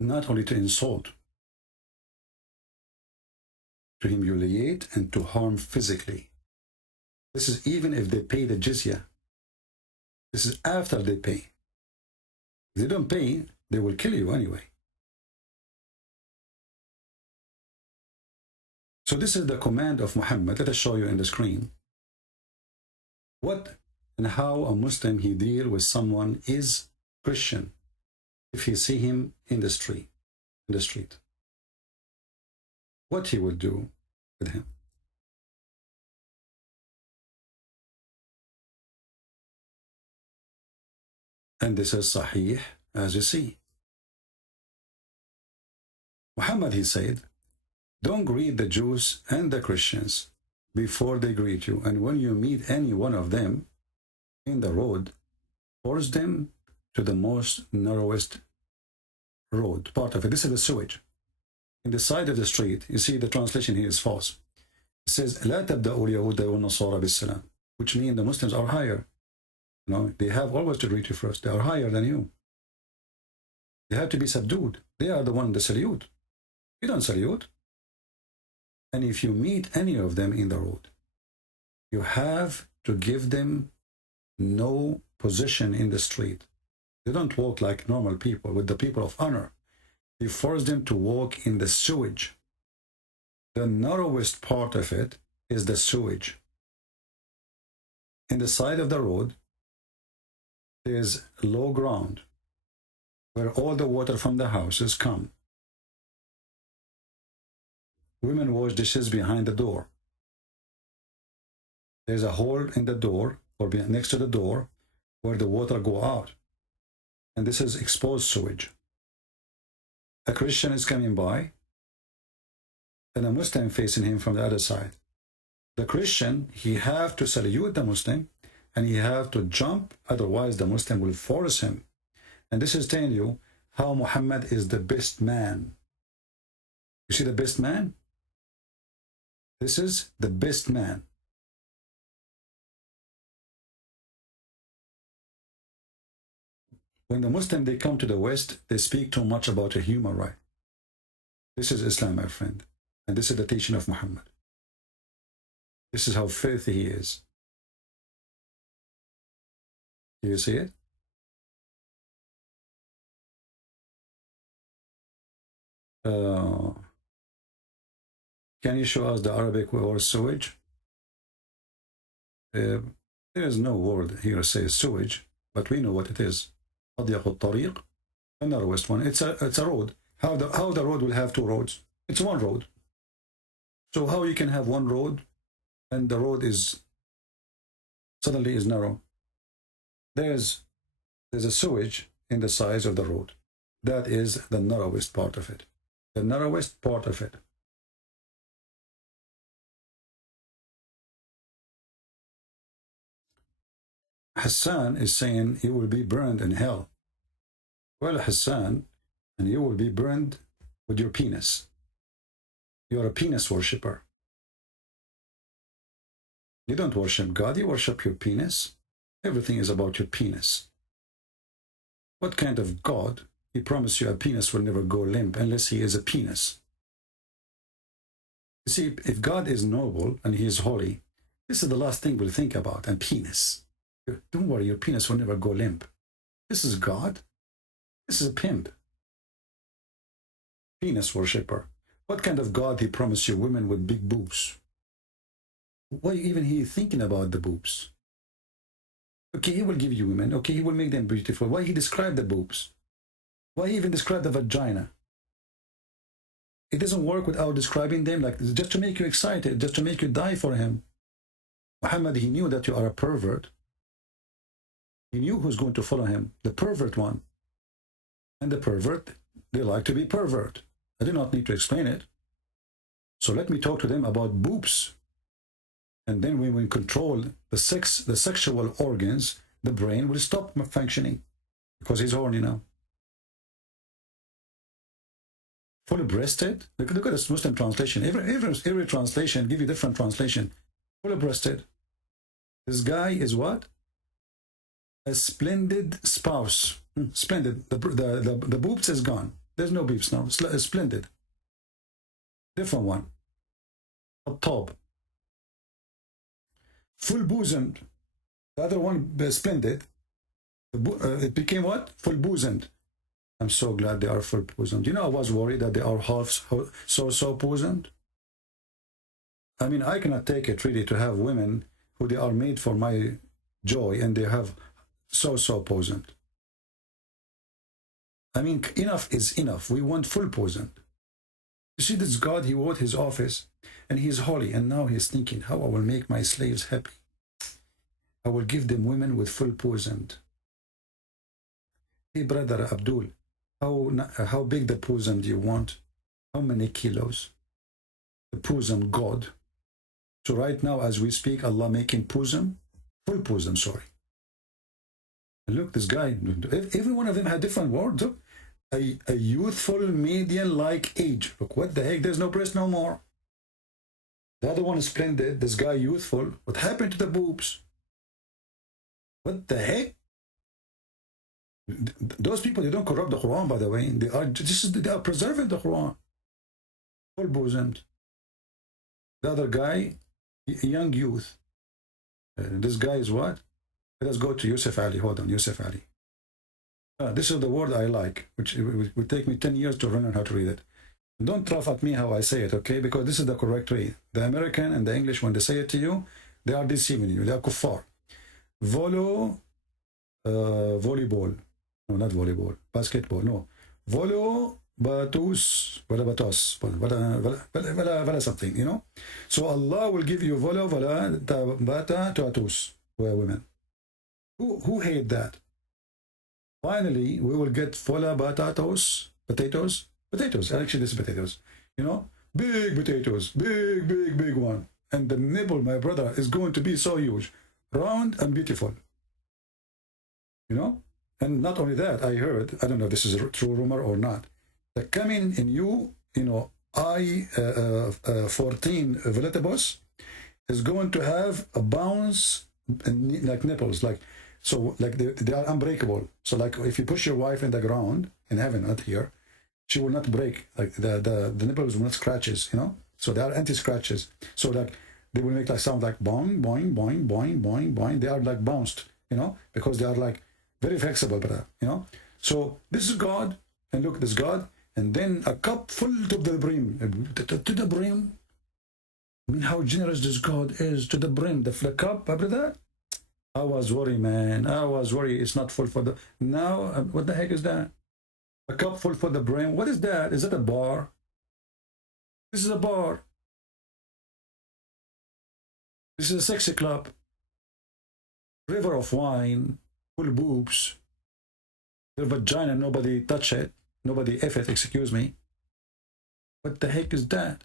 Not only to insult, to humiliate and to harm physically. This is even if they pay the jizya. This is after they pay. If they don't pay, they will kill you anyway. So this is the command of Muhammad. Let us show you in the screen. What and how a Muslim he deal with someone is Christian if he see him in the street. What he will do with him. And this is Sahih, as you see. Muhammad, he said, don't greet the Jews and the Christians before they greet you. And when you meet any one of them in the road, force them to the most narrowest road, part of it. This is the sewage. In the side of the street, you see the translation here is false. It says, لا تبدأوا اليهود والنصارى بالسلام, which means the Muslims are higher. You know, they have always to greet you first. They are higher than you. They have to be subdued. They are the one that salute. You don't salute. And if you meet any of them in the road, you have to give them no position in the street. They don't walk like normal people, with the people of honor. You force them to walk in the sewage. The narrowest part of it is the sewage. In the side of the road, there's low ground where all the water from the houses come. Women wash dishes behind the door. There's a hole in the door or next to the door where the water go out. And this is exposed sewage. A Christian is coming by and a Muslim facing him from the other side. The Christian, he have to salute the Muslim and he have to jump, otherwise the Muslim will force him. And this is telling you how Muhammad is the best man. You see the best man? This is the best man. When the Muslim, they come to the West, they speak too much about a human right. This is Islam, my friend. And this is the teaching of Muhammad. This is how filthy he is. Do you see it? Can you show us the Arabic word sewage? There is no word here says sewage, but we know what it is. أضيق الطريق, the narrowest one. It's a road. How the road will have two roads? It's one road. So how you can have one road and the road is suddenly is narrow? There's a sewage in the size of the road. That is the narrowest part of it. The narrowest part of it. Hassan is saying he will be burned in hell. Well, Hassan, and you will be burned with your penis. You are a penis worshipper. You don't worship God, you worship your penis. Everything is about your penis. What kind of God? He promised you a penis will never go limp unless he is a penis. You see, if God is noble and he is holy, this is the last thing we'll think about, and penis. Don't worry, your penis will never go limp. This is God. This is a pimp. Penis worshipper. What kind of God he promised you women with big boobs? Why even he thinking about the boobs? Okay, he will give you women. Okay, he will make them beautiful. Why he describe the boobs? Why he even describe the vagina? It doesn't work without describing them, like just to make you excited, just to make you die for him. Muhammad, he knew that you are a pervert. He knew who's going to follow him, the pervert one. And the pervert, they like to be pervert. I do not need to explain it. So let me talk to them about boobs. And then when we control the sexual organs, the brain will stop functioning because he's horny now. Fully breasted. Look at this Muslim translation. Every translation give you different translation. Fully breasted. This guy is what? A splendid spouse. Splendid. The boobs is gone. There's no boobs now. Splendid. Different one. A top. Full bosomed. The other one splendid. It became what? Full bosomed. I'm so glad they are full bosomed. You know, I was worried that they are half so bosomed. I mean, I cannot take it really to have women who they are made for my joy, and they have so poisoned. I mean, enough is enough. We want full poisoned. You see, this God, he wrote his office, and he's holy, and now he's thinking, how I will make my slaves happy. I will give them women with full poisoned. Hey, brother Abdul, how big the poison do you want? How many kilos? The poison God. So right now, as we speak, Allah making poison, full poison, sorry. And look, this guy, every one of them had different words. Look, a youthful median-like age. Look, what the heck? There's no breast no more. The other one is splendid. This guy youthful. What happened to the boobs? What the heck? Those people, they don't corrupt the Quran, by the way. They are preserving the Quran. Full bosomed. The other guy, young youth. This guy is what? Let us go to Yusuf Ali. Hold on, Yusuf Ali. This is the word I like, which will take me 10 years to learn how to read it. Don't laugh at me how I say it, okay? Because this is the correct way. The American and the English, when they say it to you, they are deceiving you. They are kuffar. Volleyball. No, not volleyball. Basketball. No. Batus, something, you know. So Allah will give you bata tatus, who are women. Who hate that? Finally, we will get potatoes. Actually, this is potatoes. You know, big potatoes, big one. And the nipple, my brother, is going to be so huge, round and beautiful. You know, and not only that, I heard, I don't know if this is a true rumor or not, that coming in you know, I-14 Veletibus is going to have a bounce like nipples, like, so like they are unbreakable. So like if you push your wife in the ground, in heaven, not here, she will not break. Like the nipples will not scratches, you know? So they are anti-scratches. So like they will make like sound like boing, boing, boing, boing, boing, boing. They are like bounced, you know, because they are like very flexible, brother, you know? So this is God, and look, this God, and then a cup full to the brim. To the brim. I mean, how generous this God is to the brim. The cup, brother. I was worried, man. I was worried. It's not full for the... Now, what the heck is that? A cup full for the brim. What is that? Is that a bar? This is a bar. This is a sexy club. River of wine, full boobs. Your vagina, nobody touch it. Nobody F it, excuse me. What the heck is that?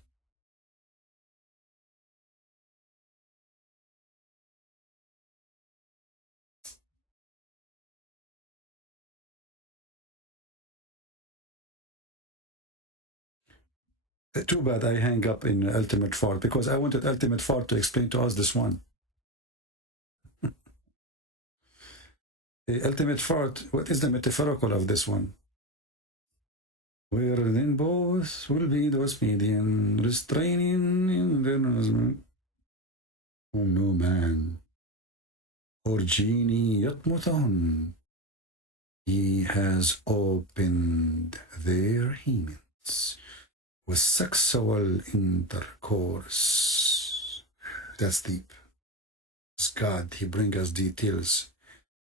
Too bad I hang up in Ultimate Fart, because I wanted Ultimate Fart to explain to us this one. The Ultimate Fart, what is the metaphorical of this one? Where then both will be those median restraining in their... Oh no, man. Or genie yatmuthun. He has opened their hemens with sexual intercourse. That's deep. It's God, he brings us details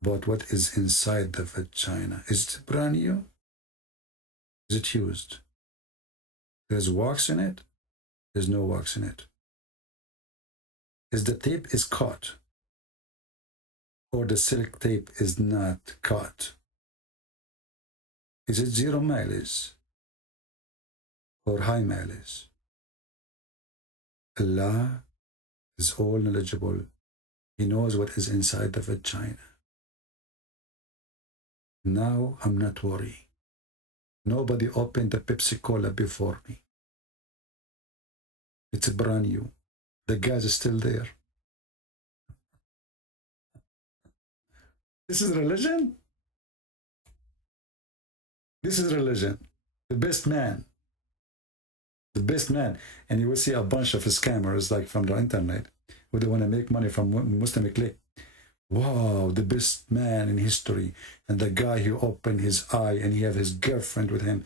about what is inside the vagina. Is it brand new? Is it used? There's wax in it? There's no wax in it. Is the tape is caught? Or the silk tape is not caught? Is it 0 mileage? Or high mileage? Allah is all knowledgeable. He knows what is inside the vagina. Now I'm not worried. Nobody opened the Pepsi Cola before me. It's brand new. The gas is still there. This is religion? This is religion. The best man. The best man. And you will see a bunch of scammers like from the internet who they want to make money from Muslim clique. Wow, the best man in history. And the guy who opened his eye and he have his girlfriend with him.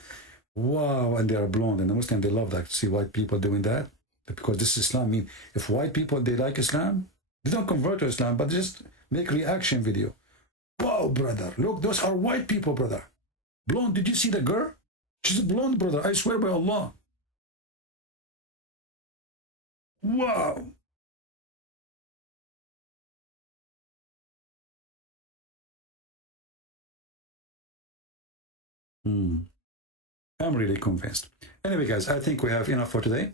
Wow, and they are blonde. And the Muslims, they love that. See white people doing that. Because this is Islam. I mean, if white people, they like Islam, they don't convert to Islam, but just make reaction video. Wow, brother, look, those are white people, brother. Blonde, did you see the girl? She's a blonde, brother, I swear by Allah. Wow. I'm really convinced. Anyway, guys, I think we have enough for today.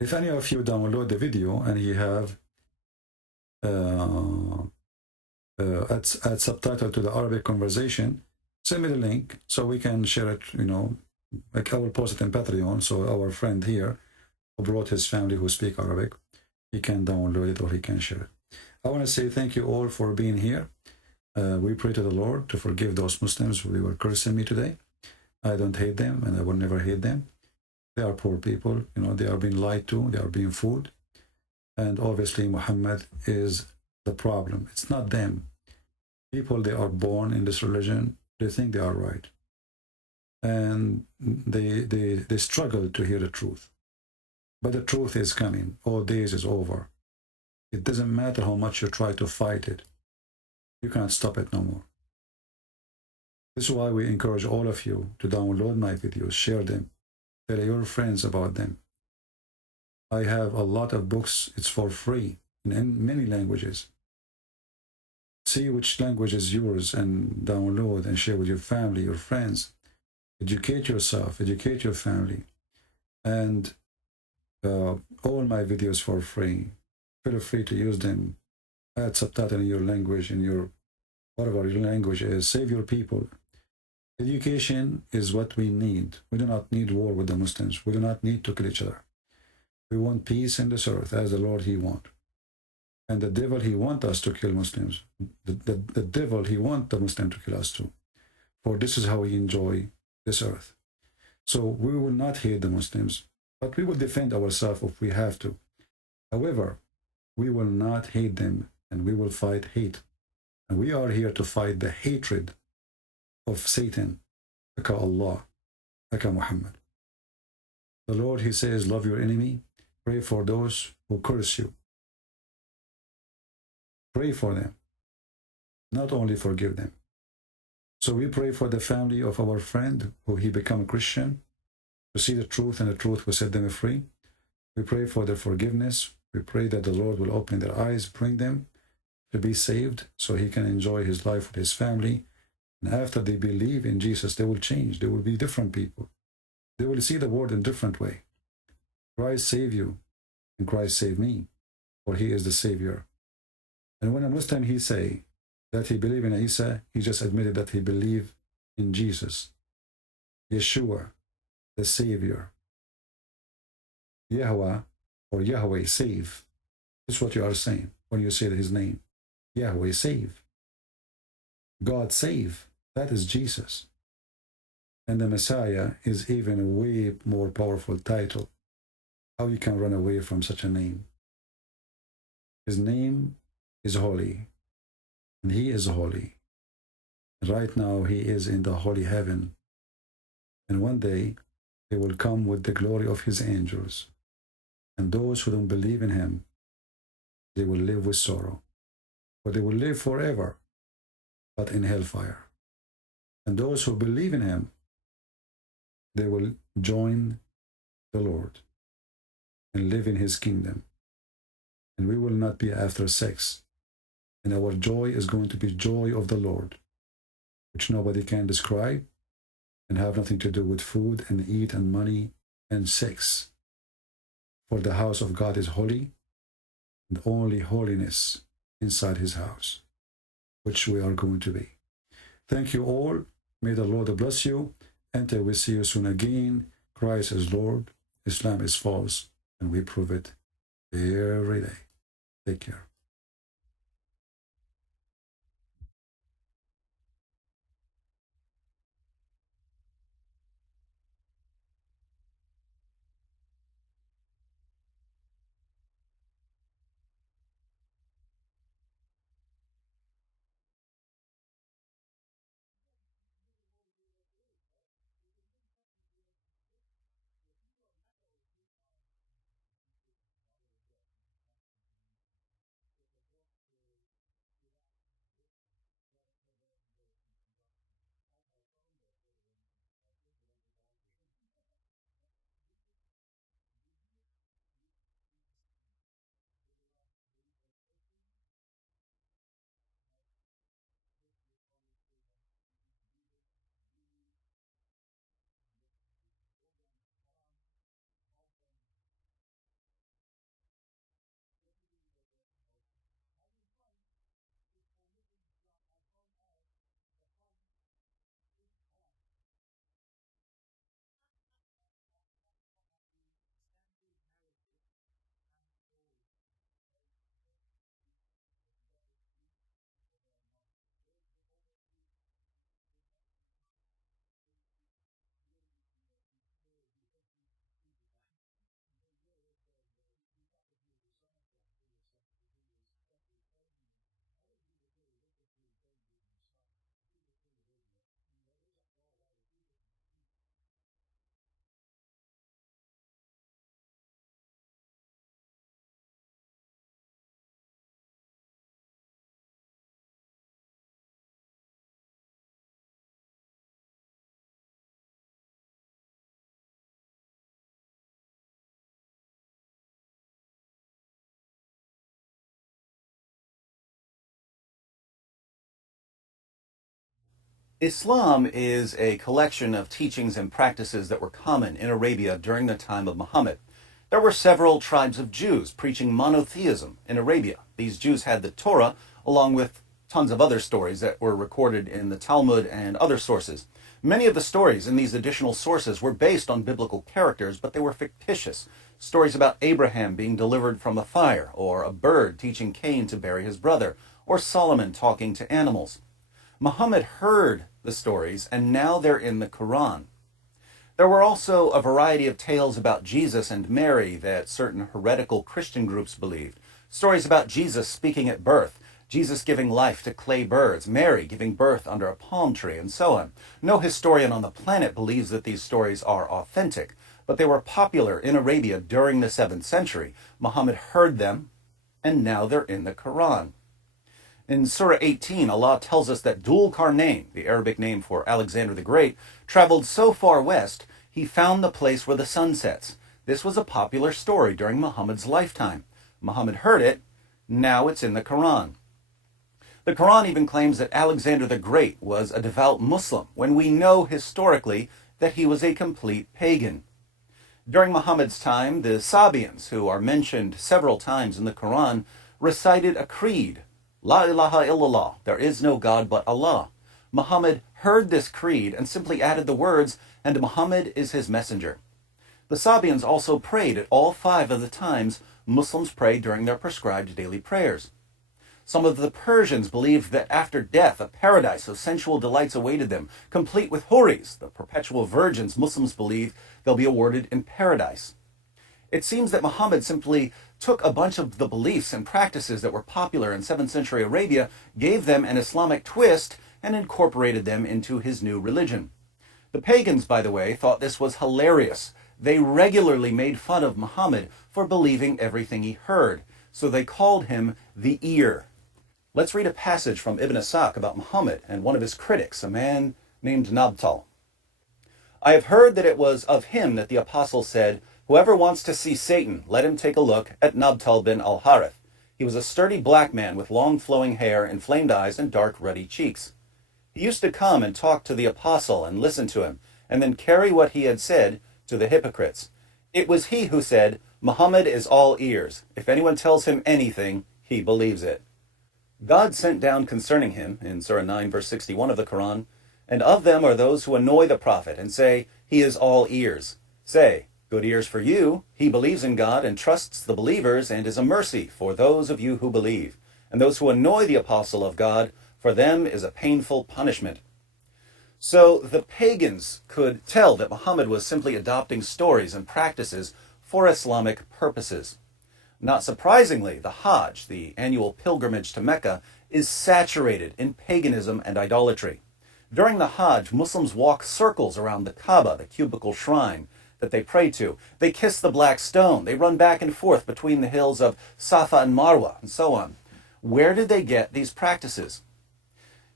If any of you download the video and you have add subtitle to the Arabic conversation, send me the link so we can share it, you know, like I will post it in Patreon, so our friend here who brought his family who speak Arabic, he can download it or he can share it. I want to say thank you all for being here. We pray to the Lord to forgive those Muslims who were cursing me today. I don't hate them and I will never hate them. They are poor people, you know, they are being lied to, they are being fooled. And obviously Muhammad is the problem. It's not them. People, they are born in this religion, they think they are right. And they struggle to hear the truth. But the truth is coming. All days is over. It doesn't matter how much you try to fight it. You can't stop it no more. This is why we encourage all of you to download my videos, share them, tell your friends about them. I have a lot of books, it's for free, in many languages. See which language is yours and download and share with your family, your friends. Educate yourself, educate your family. And all my videos for free. Feel free to use them. Add subtitle in your language, in your whatever your language is. Save your people. Education is what we need. We do not need war with the Muslims. We do not need to kill each other. We want peace in this earth as the Lord He wants. And the devil, he wants us to kill Muslims. The devil, he wants the Muslim to kill us too. For this is how we enjoy this earth. So we will not hate the Muslims, but we will defend ourselves if we have to. However, we will not hate them and we will fight hate. And we are here to fight the hatred of Satan, aka Allah, aka Muhammad. The Lord, He says, love your enemy, pray for those who curse you. Pray for them, not only forgive them. So we pray for the family of our friend who he become a Christian, to see the truth and the truth will set them free. We pray for their forgiveness. We pray that the Lord will open their eyes, bring them to be saved so he can enjoy his life with his family. And after they believe in Jesus, they will change. They will be different people. They will see the world in a different way. Christ save you and Christ save me, for he is the Savior. And when a Muslim, he say that he believe in Isa, he just admitted that he believe in Jesus, Yeshua, the Savior. Yahweh or Yahweh save. This is what you are saying when you say his name. Yahweh save. God save. That is Jesus. And the Messiah is even a way more powerful title. How you can run away from such a name? His name is holy, and he is holy. Right now he is in the holy heaven, and one day he will come with the glory of his angels, and those who don't believe in him, they will live with sorrow, but they will live forever, but in hellfire. And those who believe in him, they will join the Lord and live in his kingdom, and we will not be after sex. And our joy is going to be joy of the Lord, which nobody can describe and have nothing to do with food and eat and money and sex. For the house of God is holy, and only holiness inside his house, which we are going to be. Thank you all. May the Lord bless you. Until we see you soon again. Christ is Lord, Islam is false, and we prove it every day. Take care. Islam is a collection of teachings and practices that were common in Arabia during the time of Muhammad. There were several tribes of Jews preaching monotheism in Arabia. These Jews had the Torah, along with tons of other stories that were recorded in the Talmud and other sources. Many of the stories in these additional sources were based on biblical characters, but they were fictitious. Stories about Abraham being delivered from a fire, or a bird teaching Cain to bury his brother, or Solomon talking to animals. Muhammad heard the stories, and now they're in the Quran. There were also a variety of tales about Jesus and Mary that certain heretical Christian groups believed. Stories about Jesus speaking at birth, Jesus giving life to clay birds, Mary giving birth under a palm tree, and so on. No historian on the planet believes that these stories are authentic, but they were popular in Arabia during the 7th century. Muhammad heard them, and now they're in the Quran. In Surah 18, Allah tells us that Dhul Qarnayn, the Arabic name for Alexander the Great, traveled so far west, he found the place where the sun sets. This was a popular story during Muhammad's lifetime. Muhammad heard it, now it's in the Quran. The Quran even claims that Alexander the Great was a devout Muslim, when we know historically that he was a complete pagan. During Muhammad's time, the Sabians, who are mentioned several times in the Quran, recited a creed, La ilaha illallah, there is no God but Allah. Muhammad heard this creed and simply added the words, and Muhammad is his messenger. The Sabians also prayed at all 5 of the times Muslims prayed during their prescribed daily prayers. Some of the Persians believed that after death, a paradise of sensual delights awaited them, complete with houris, the perpetual virgins Muslims believe they'll be awarded in paradise. It seems that Muhammad simply took a bunch of the beliefs and practices that were popular in 7th century Arabia, gave them an Islamic twist, and incorporated them into his new religion. The pagans, by the way, thought this was hilarious. They regularly made fun of Muhammad for believing everything he heard, so they called him the ear. Let's read a passage from Ibn Ishaq about Muhammad and one of his critics, a man named Nabtal. I have heard that it was of him that the apostle said, whoever wants to see Satan, let him take a look at Nabtal bin al-Harith. He was a sturdy black man with long flowing hair, inflamed eyes, and dark ruddy cheeks. He used to come and talk to the apostle and listen to him, and then carry what he had said to the hypocrites. It was he who said, Muhammad is all ears. If anyone tells him anything, he believes it. God sent down concerning him, in Surah 9, verse 61 of the Quran, and of them are those who annoy the prophet and say, he is all ears. Say, good ears for you, he believes in God and trusts the believers and is a mercy for those of you who believe. And those who annoy the apostle of God, for them is a painful punishment. So the pagans could tell that Muhammad was simply adopting stories and practices for Islamic purposes. Not surprisingly, the Hajj, the annual pilgrimage to Mecca, is saturated in paganism and idolatry. During the Hajj, Muslims walk circles around the Kaaba, the cubical shrine that they pray to. They kiss the black stone. They run back and forth between the hills of Safa and Marwa, and so on. Where did they get these practices?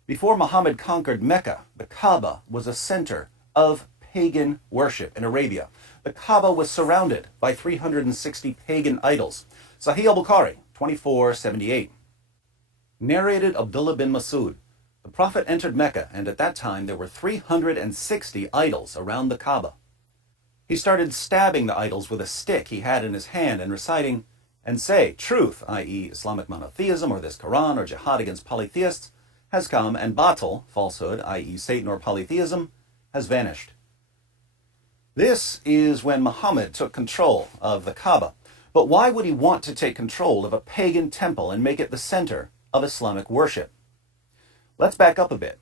Before Muhammad conquered Mecca, the Kaaba was a center of pagan worship in Arabia. The Kaaba was surrounded by 360 pagan idols. Sahih al-Bukhari, 2478. Narrated Abdullah bin Masud, the Prophet entered Mecca, and at that time there were 360 idols around the Kaaba. He started stabbing the idols with a stick he had in his hand and reciting, and say, truth, i.e. Islamic monotheism or this Quran or jihad against polytheists, has come, and batil, falsehood, i.e. Satan or polytheism, has vanished. This is when Muhammad took control of the Kaaba. But why would he want to take control of a pagan temple and make it the center of Islamic worship? Let's back up a bit.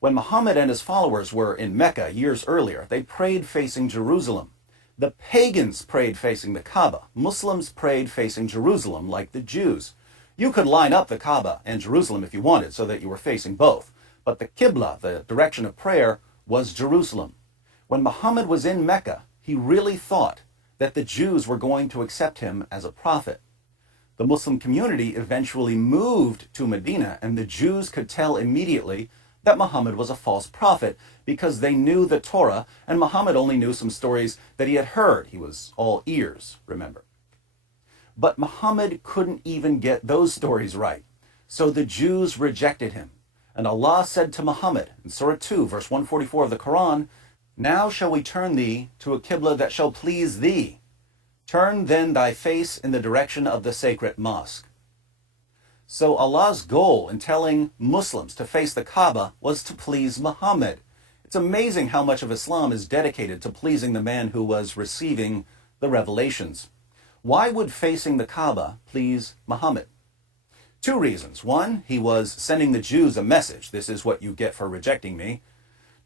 When Muhammad and his followers were in Mecca years earlier, they prayed facing Jerusalem. The pagans prayed facing the Kaaba. Muslims prayed facing Jerusalem like the Jews. You could line up the Kaaba and Jerusalem if you wanted so that you were facing both. But the Qibla, the direction of prayer, was Jerusalem. When Muhammad was in Mecca, he really thought that the Jews were going to accept him as a prophet. The Muslim community eventually moved to Medina, and the Jews could tell immediately that Muhammad was a false prophet because they knew the Torah, and Muhammad only knew some stories that he had heard. He was all ears, remember. But Muhammad couldn't even get those stories right, so the Jews rejected him. And Allah said to Muhammad in Surah 2, verse 144 of the Quran, "Now shall we turn thee to a qibla that shall please thee. Turn then thy face in the direction of the sacred mosque." So Allah's goal in telling Muslims to face the Kaaba was to please Muhammad. It's amazing how much of Islam is dedicated to pleasing the man who was receiving the revelations. Why would facing the Kaaba please Muhammad? Two reasons. One, he was sending the Jews a message. This is what you get for rejecting me.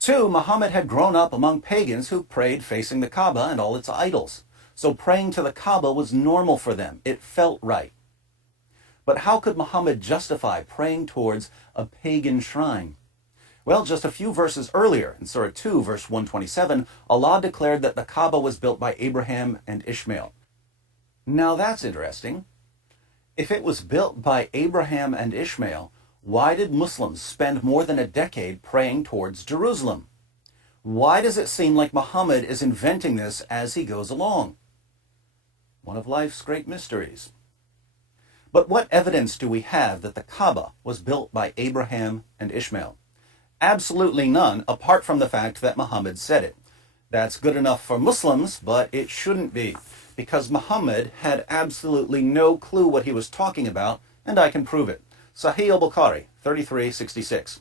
Two, Muhammad had grown up among pagans who prayed facing the Kaaba and all its idols. So praying to the Kaaba was normal for them. It felt right. But how could Muhammad justify praying towards a pagan shrine? Well, just a few verses earlier, in Surah 2, verse 127, Allah declared that the Kaaba was built by Abraham and Ishmael. Now that's interesting. If it was built by Abraham and Ishmael, why did Muslims spend more than a decade praying towards Jerusalem? Why does it seem like Muhammad is inventing this as he goes along? One of life's great mysteries. But what evidence do we have that the Kaaba was built by Abraham and Ishmael? Absolutely none, apart from the fact that Muhammad said it. That's good enough for Muslims, but it shouldn't be, because Muhammad had absolutely no clue what he was talking about, and I can prove it. Sahih al-Bukhari, 3366.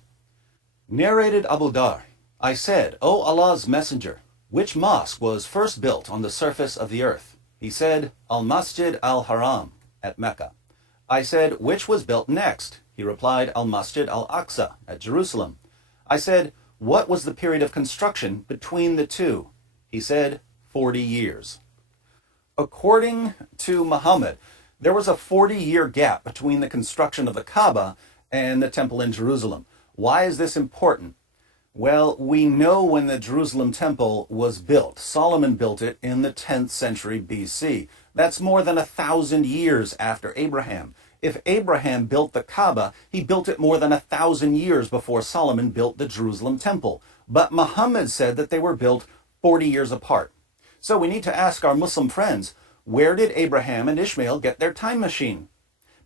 Narrated Abu Dar, I said, "O Allah's Messenger, which mosque was first built on the surface of the earth?" He said, "Al-Masjid al-Haram," at Mecca. I said, "Which was built next?" He replied, "Al-Masjid al-Aqsa," at Jerusalem. I said, "What was the period of construction between the two?" He said, 40 years. According to Muhammad, there was a 40-year gap between the construction of the Kaaba and the temple in Jerusalem. Why is this important? Well, we know when the Jerusalem temple was built. Solomon built it in the 10th century BC. That's more than 1,000 years after Abraham. If Abraham built the Kaaba, he built it more than 1,000 years before Solomon built the Jerusalem temple. But Muhammad said that they were built 40 years apart. So we need to ask our Muslim friends, where did Abraham and Ishmael get their time machine?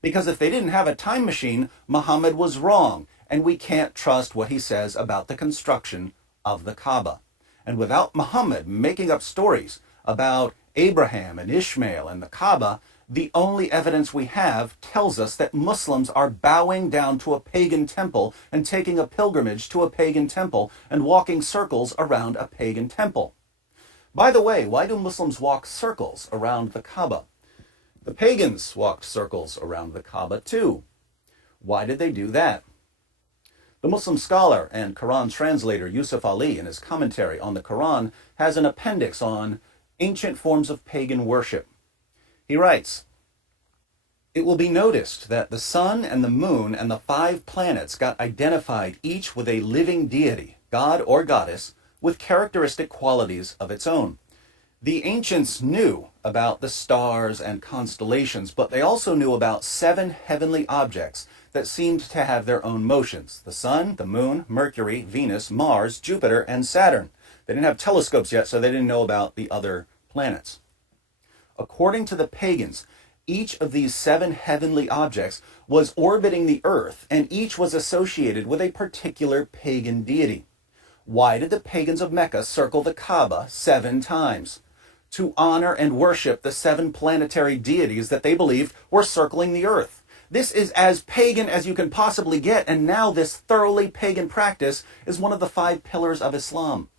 Because if they didn't have a time machine, Muhammad was wrong, and we can't trust what he says about the construction of the Kaaba. And without Muhammad making up stories about Abraham and Ishmael and the Kaaba, the only evidence we have tells us that Muslims are bowing down to a pagan temple and taking a pilgrimage to a pagan temple and walking circles around a pagan temple. By the way, why do Muslims walk circles around the Kaaba? The pagans walked circles around the Kaaba too. Why did they do that? The Muslim scholar and Quran translator Yusuf Ali, in his commentary on the Quran, has an appendix on ancient forms of pagan worship. He writes, "It will be noticed that the sun and the moon and the 5 planets got identified each with a living deity, god or goddess, with characteristic qualities of its own. The ancients knew about the stars and constellations, but they also knew about 7 heavenly objects that seemed to have their own motions: the sun, the moon, Mercury, Venus, Mars, Jupiter, and Saturn. They didn't have telescopes yet, so they didn't know about the other planets. According to the pagans, each of these 7 heavenly objects was orbiting the earth, and each was associated with a particular pagan deity. Why did the pagans of Mecca circle the Kaaba 7 times? To honor and worship the 7 planetary deities that they believed were circling the earth. This is as pagan as you can possibly get, and now this thoroughly pagan practice is one of the 5 pillars of Islam.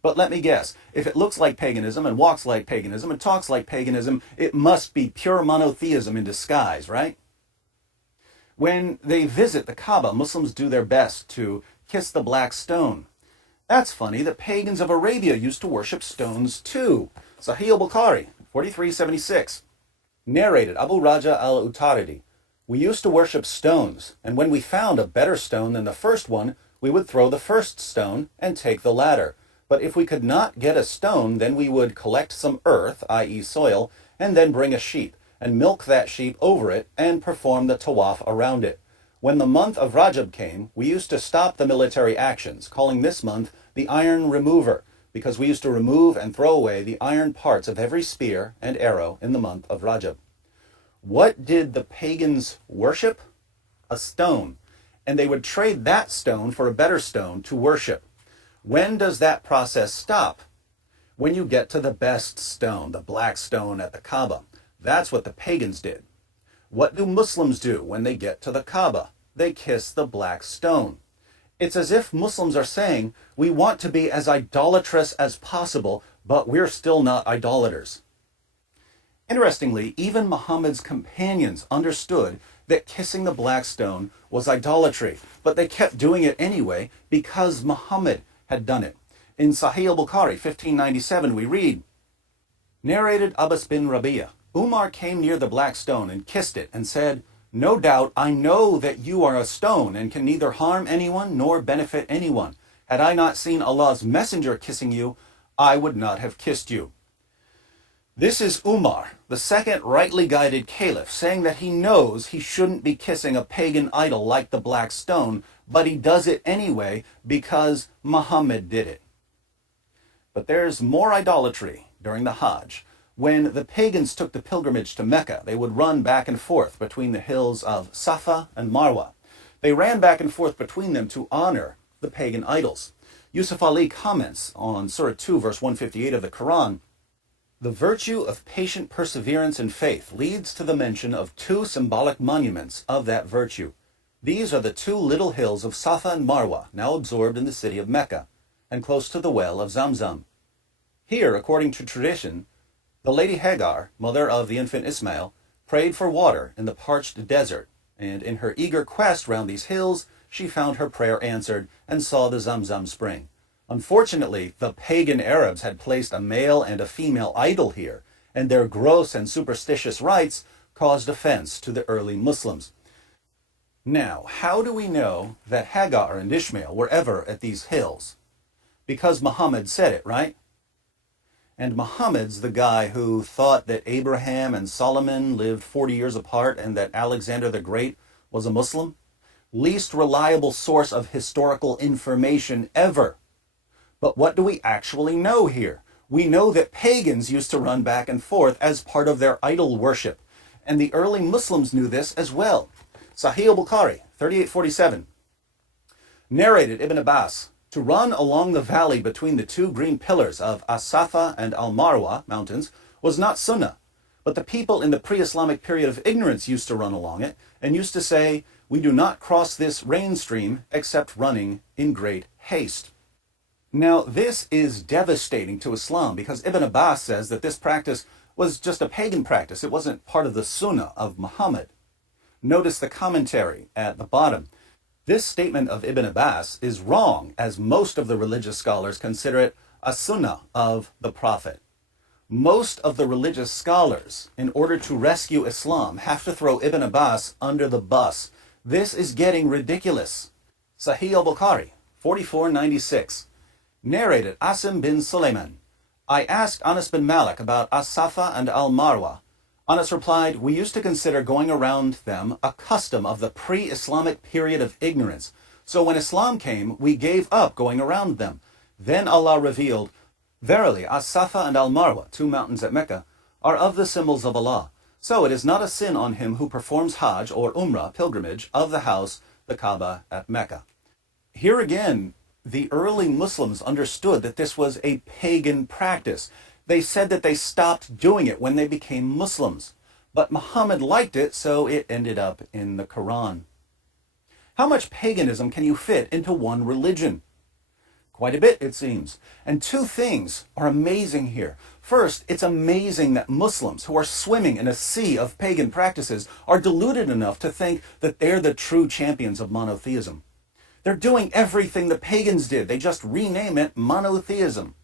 But let me guess, if it looks like paganism and walks like paganism and talks like paganism, it must be pure monotheism in disguise, right? When they visit the Kaaba, Muslims do their best to kiss the black stone. That's funny, the pagans of Arabia used to worship stones too. Sahih al-Bukhari, 4376. Narrated Abu Raja al-Utaridi. We used to worship stones, and when we found a better stone than the first one, we would throw the first stone and take the latter. But if we could not get a stone, then we would collect some earth, i.e. soil, and then bring a sheep, and milk that sheep over it, and perform the tawaf around it. When the month of Rajab came, we used to stop the military actions, calling this month the Iron Remover, because we used to remove and throw away the iron parts of every spear and arrow in the month of Rajab. What did the pagans worship? A stone. and they would trade that stone for a better stone to worship. When does that process stop? When you get to the best stone, the black stone at the Kaaba. That's what the pagans did. What do Muslims do when they get to the Kaaba? They kiss the black stone. It's as if Muslims are saying, we want to be as idolatrous as possible, but we're still not idolaters. Interestingly, even Muhammad's companions understood that kissing the black stone was idolatry, but they kept doing it anyway because Muhammad had done it. In Sahih al-Bukhari, 1597, we read, narrated Abbas bin Rabi'ah, Umar came near the black stone and kissed it and said, no doubt I know that you are a stone and can neither harm anyone nor benefit anyone. Had I not seen Allah's messenger kissing you, I would not have kissed you. This is Umar, the second rightly guided caliph, saying that he knows he shouldn't be kissing a pagan idol like the black stone, but he does it anyway because Muhammad did it. But there's more idolatry during the Hajj. When the pagans took the pilgrimage to Mecca, they would run back and forth between the hills of Safa and Marwa. They ran back and forth between them to honor the pagan idols. Yusuf Ali comments on Surah 2, verse 158 of the Quran, the virtue of patient perseverance and faith leads to the mention of two symbolic monuments of that virtue. These are the two little hills of Safa and Marwa, now absorbed in the city of Mecca, and close to the well of Zamzam. Here, according to tradition, the lady Hagar, mother of the infant Ismail, prayed for water in the parched desert, and in her eager quest round these hills, she found her prayer answered and saw the Zamzam spring. Unfortunately, the pagan Arabs had placed a male and a female idol here, and their gross and superstitious rites caused offense to the early Muslims. Now, how do we know that Hagar and Ishmael were ever at these hills? Because Muhammad said it, right? And Muhammad's the guy who thought that Abraham and Solomon lived 40 years apart and that Alexander the Great was a Muslim? Least reliable source of historical information ever. But what do we actually know here? We know that pagans used to run back and forth as part of their idol worship. And the early Muslims knew this as well. Sahih al-Bukhari, 3847, narrated Ibn Abbas, to run along the valley between the two green pillars of As-Safa and Al-Marwa mountains was not sunnah, but the people in the pre-Islamic period of ignorance used to run along it and used to say, we do not cross this rain stream except running in great haste. Now, this is devastating to Islam because Ibn Abbas says that this practice was just a pagan practice. It wasn't part of the sunnah of Muhammad. Notice the commentary at the bottom. This statement of Ibn Abbas is wrong, as most of the religious scholars consider it a sunnah of the Prophet. Most of the religious scholars, in order to rescue Islam, have to throw Ibn Abbas under the bus. This is getting ridiculous. Sahih al-Bukhari, 4496, narrated Asim bin Sulaiman, I asked Anas bin Malik about As-Safa and Al-Marwa. Anas replied, we used to consider going around them a custom of the pre-Islamic period of ignorance. So when Islam came, we gave up going around them. Then Allah revealed, verily, As-Safa and Al-Marwa, two mountains at Mecca, are of the symbols of Allah. So it is not a sin on him who performs Hajj or Umrah, pilgrimage, of the house, the Kaaba at Mecca. Here again, the early Muslims understood that this was a pagan practice. They said that they stopped doing it when they became Muslims. But Muhammad liked it, so it ended up in the Quran. How much paganism can you fit into one religion? Quite a bit, it seems. And two things are amazing here. First, it's amazing that Muslims who are swimming in a sea of pagan practices are deluded enough to think that they're the true champions of monotheism. They're doing everything the pagans did. They just rename it monotheism.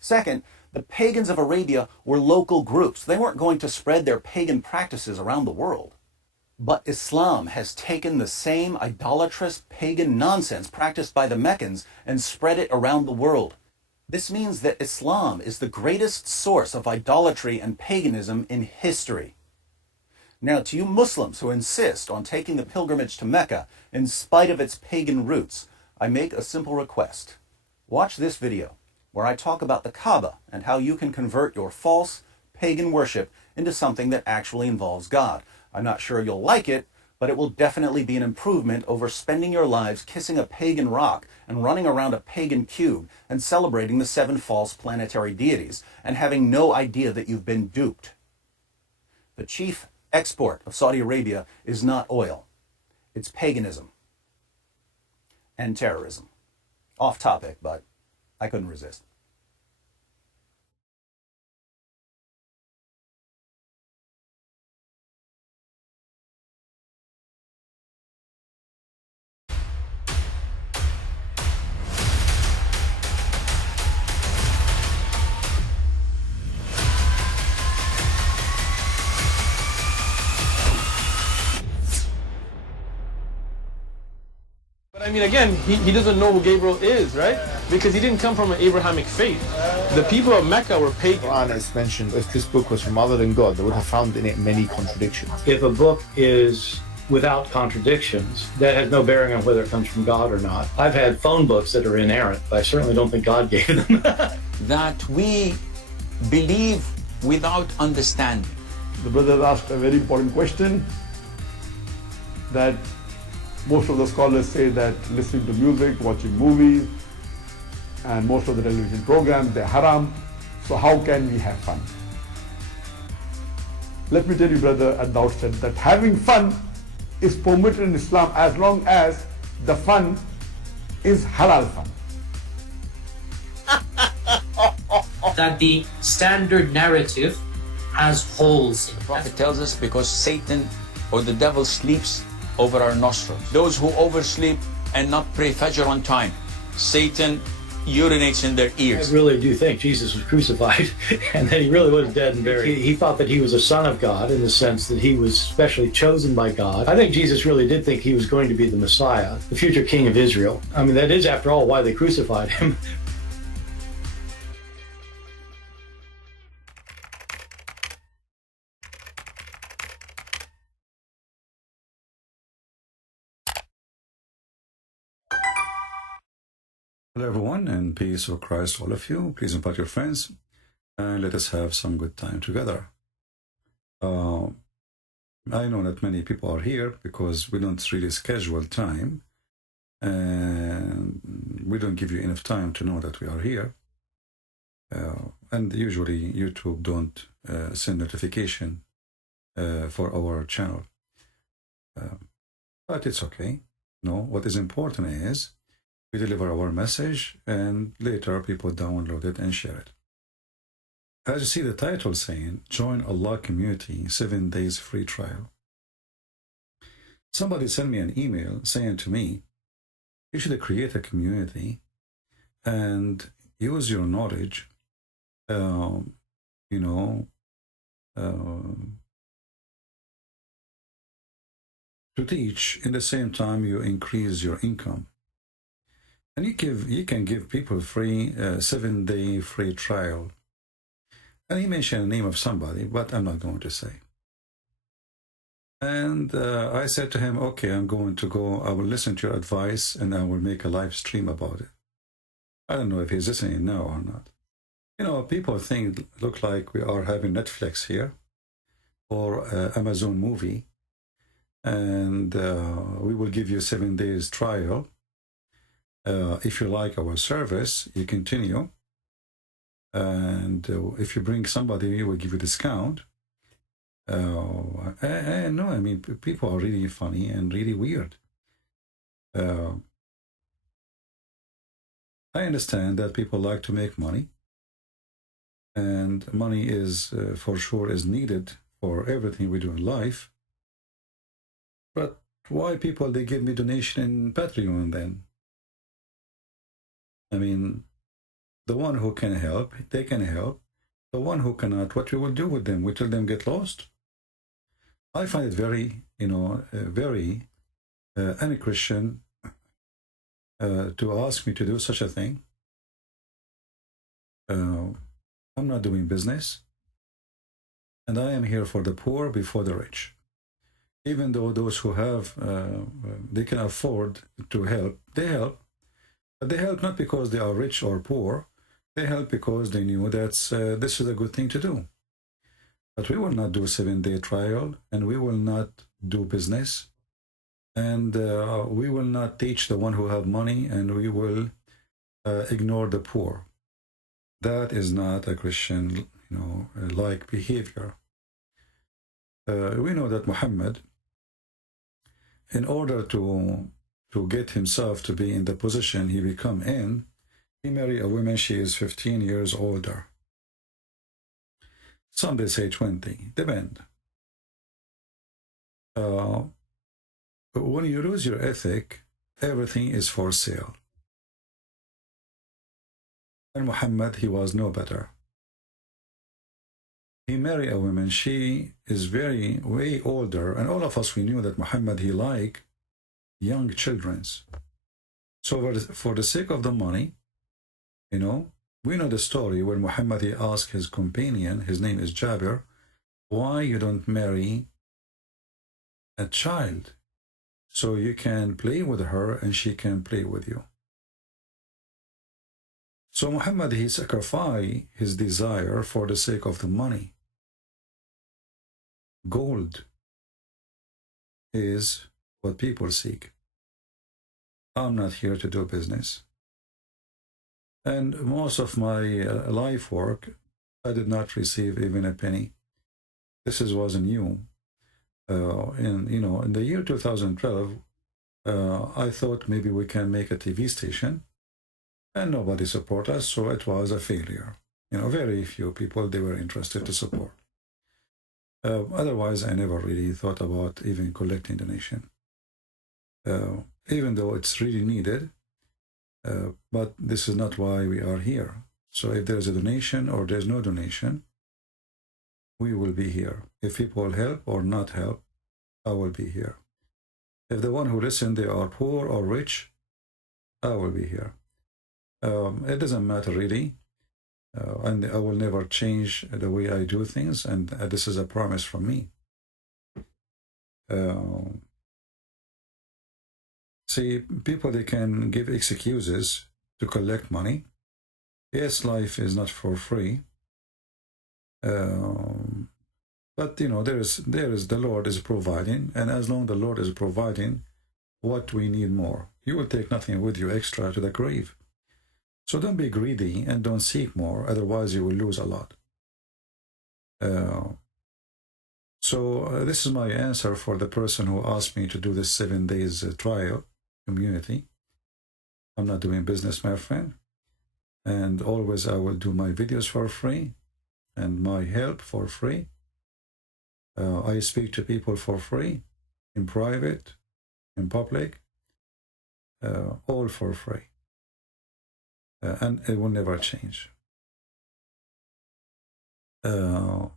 Second, the pagans of Arabia were local groups. They weren't going to spread their pagan practices around the world. But Islam has taken the same idolatrous pagan nonsense practiced by the Meccans and spread it around the world. This means that Islam is the greatest source of idolatry and paganism in history. Now, to you Muslims who insist on taking the pilgrimage to Mecca in spite of its pagan roots, I make a simple request. Watch this video, where I talk about the Kaaba and how you can convert your false pagan worship into something that actually involves God. I'm not sure you'll like it, but it will definitely be an improvement over spending your lives kissing a pagan rock and running around a pagan cube and celebrating the 7 false planetary deities and having no idea that you've been duped. The chief export of Saudi Arabia is not oil. It's paganism and terrorism. Off topic, but I couldn't resist. I mean, again, he doesn't know who Gabriel is, right? Because he didn't come from an Abrahamic faith. The people of Mecca were pagan. Quran has mentioned if this book was from other than God, they would have found in it many contradictions. If a book is without contradictions, that has no bearing on whether it comes from God or not. I've had phone books that are inerrant, but I certainly don't think God gave them. That we believe without understanding. The brother asked a very important question, that most of the scholars say that listening to music, watching movies, and most of the television programs, they're haram. So how can we have fun? Let me tell you, brother, at the outset, that having fun is permitted in Islam as long as the fun is halal fun. That the standard narrative has holes in it. The Prophet tells us because Satan or the devil sleeps over our nostrils. Those who oversleep and not pray Fajr on time, Satan urinates in their ears. I really do think Jesus was crucified and that he really was dead and buried. He thought that he was a son of God in the sense that he was specially chosen by God. I think Jesus really did think he was going to be the Messiah, the future king of Israel. I mean, that is, after all, why they crucified him. Hello everyone, and peace of Christ all of you. Please invite your friends and let us have some good time together. I know that many people are here because we don't really schedule time and we don't give you enough time to know that we are here. And usually YouTube don't send notification for our channel. But it's okay. No, what is important is we deliver our message and later people download it and share it. As you see the title saying, Join Allah Community, 7 days free trial. Somebody sent me an email saying to me, you should create a community and use your knowledge, to teach. In the same time, you increase your income. And you can give people free 7-day free trial. And he mentioned the name of somebody, but I'm not going to say. And I said to him, okay, I'm going to go, I will listen to your advice and I will make a live stream about it. I don't know if he's listening now or not. You know, people look like we are having Netflix here or Amazon movie. And we will give you 7 days trial. If you like our service, you continue. And if you bring somebody, we will give you a discount. No, I mean, people are really funny and really weird. I understand that people like to make money. And money is, for sure, is needed for everything we do in life. But why people, they give me donation in Patreon then? I mean, the one who can help, they can help. The one who cannot, what we will do with them? We tell them get lost? I find it very, very un-Christian to ask me to do such a thing. I'm not doing business. And I am here for the poor before the rich. Even though those who have, they can afford to help, they help. But they help not because they are rich or poor. They help because they knew that this is a good thing to do. But we will not do 7-day trial, and we will not do business And we will not teach the one who have money, and we will ignore the poor. That is not a Christian, like behavior. We know that Muhammad, in order to get himself to be in the position he become in, he married a woman, she is 15 years older. Some they say 20, depend. When you lose your ethic, everything is for sale. And Muhammad, he was no better. He married a woman, she is way older, and all of us, we knew that Muhammad, he liked young children. So for the sake of the money, we know the story where Muhammad, he asked his companion, his name is Jabir, why you don't marry a child so you can play with her and she can play with you. So Muhammad, he sacrificed his desire for the sake of the money. Gold is what people seek. I'm not here to do business. And most of my life work, I did not receive even a penny. This was new. In the year 2012, I thought maybe we can make a TV station, and nobody support us, so it was a failure. Very few people, they were interested to support. Otherwise, I never really thought about even collecting donation, even though it's really needed. But this is not why we are here. So if there's a donation or there's no donation, we will be here. If people help or not help, I will be here. If the one who listen, they are poor or rich, I will be here. It doesn't matter really. And I will never change the way I do things, and this is a promise from me. See, people, they can give excuses to collect money. Yes, life is not for free. But there is the Lord is providing, and as long as the Lord is providing, what we need more, you will take nothing with you extra to the grave. So don't be greedy and don't seek more, otherwise you will lose a lot. So this is my answer for the person who asked me to do this 7 days trial community. I'm not doing business, my friend. And always I will do my videos for free and my help for free. I speak to people for free, in private, in public, all for free. And it will never change. You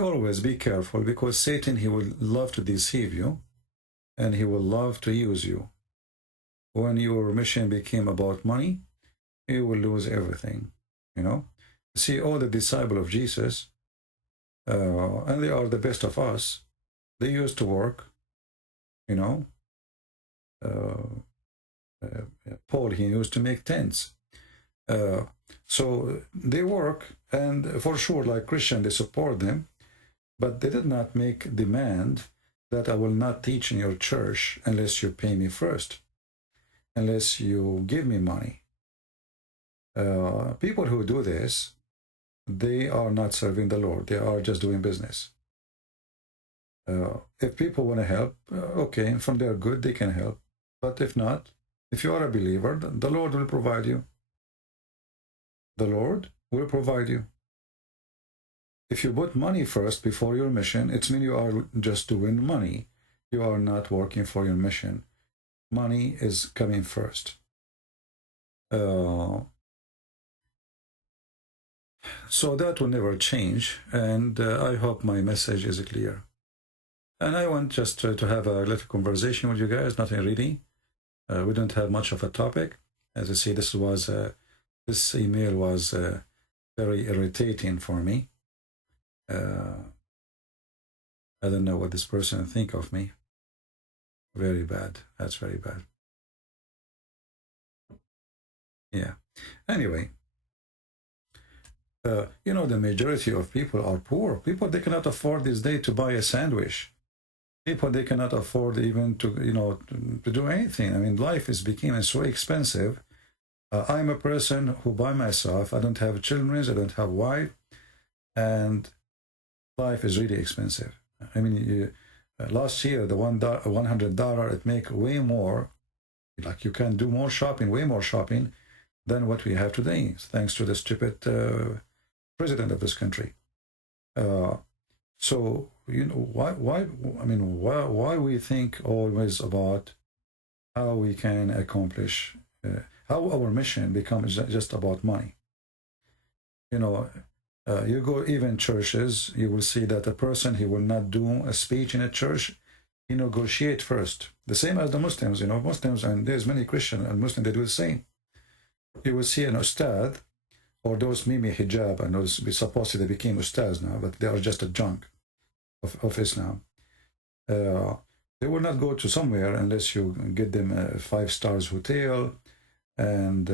always be careful, because Satan, he will love to deceive you, and he will love to use you. When your mission became about money, you will lose everything. See, all the disciples of Jesus, and they are the best of us, they used to work, Paul, he used to make tents. So they work, and for sure, like Christian, they support them, but they did not make demand that I will not teach in your church unless you pay me first, unless you give me money. People who do this, they are not serving the Lord. They are just doing business. If people want to help, okay, from their good, they can help. But if not, if you are a believer, the Lord will provide you. The Lord will provide you. If you put money first before your mission, it means you are just doing money. You are not working for your mission. Money is coming first. So that will never change, and I hope my message is clear. And I want just to have a little conversation with you guys, nothing really. We don't have much of a topic. As I say, this email was very irritating for me. I don't know what this person think of me. Very bad. That's very bad. Yeah. Anyway, the majority of people are poor. People, they cannot afford this day to buy a sandwich. People, they cannot afford even to, to do anything. I mean, life is becoming so expensive. I'm a person who by myself, I don't have children, I don't have wife, and life is really expensive. I mean, last year, the $100, it make way more, like you can do more shopping, way more shopping than what we have today, thanks to the stupid president of this country. So, why we think always about how we can accomplish, how our mission becomes just about money. You go even churches, you will see that a person, he will not do a speech in a church, he negotiate first. The same as the Muslims, Muslims, and there's many Christian and Muslim, they do the same. You will see an ustad, or those mimi hijab, and those supposedly they became ustads now, but they are just a junk of Islam. They will not go to somewhere unless you get them a 5-star hotel, and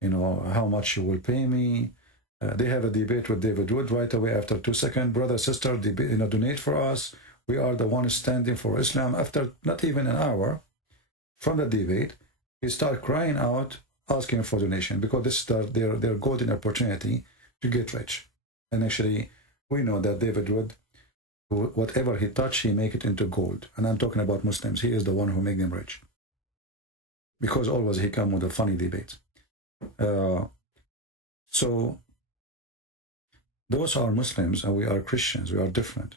how much you will pay me. They have a debate with David Wood right away after 2 seconds. Brother, sister, donate for us. We are the ones standing for Islam. After not even an hour from the debate, he started crying out, asking for donation, because this is their golden opportunity to get rich. And actually, we know that David Wood, whatever he touched, he make it into gold. And I'm talking about Muslims. He is the one who make them rich, because always he come with a funny debate. So those are Muslims, and we are Christians. We are different.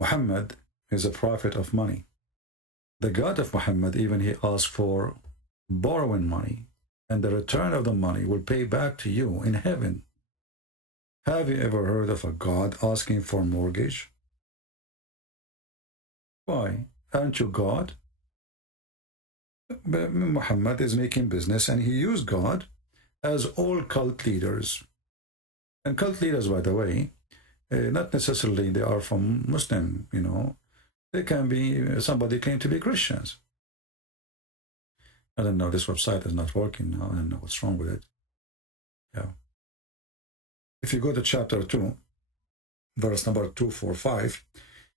Muhammad is a prophet of money. The God of Muhammad, even he asked for borrowing money, and the return of the money will pay back to you in heaven. Have you ever heard of a God asking for mortgage? Why? Aren't you God? But Muhammad is making business, and he used God as all cult leaders. And cult leaders, by the way, not necessarily they are from Muslim, They can be, somebody claim to be Christians. I don't know, this website is not working now. I don't know what's wrong with it. Yeah. If you go to chapter 2, verse number 245,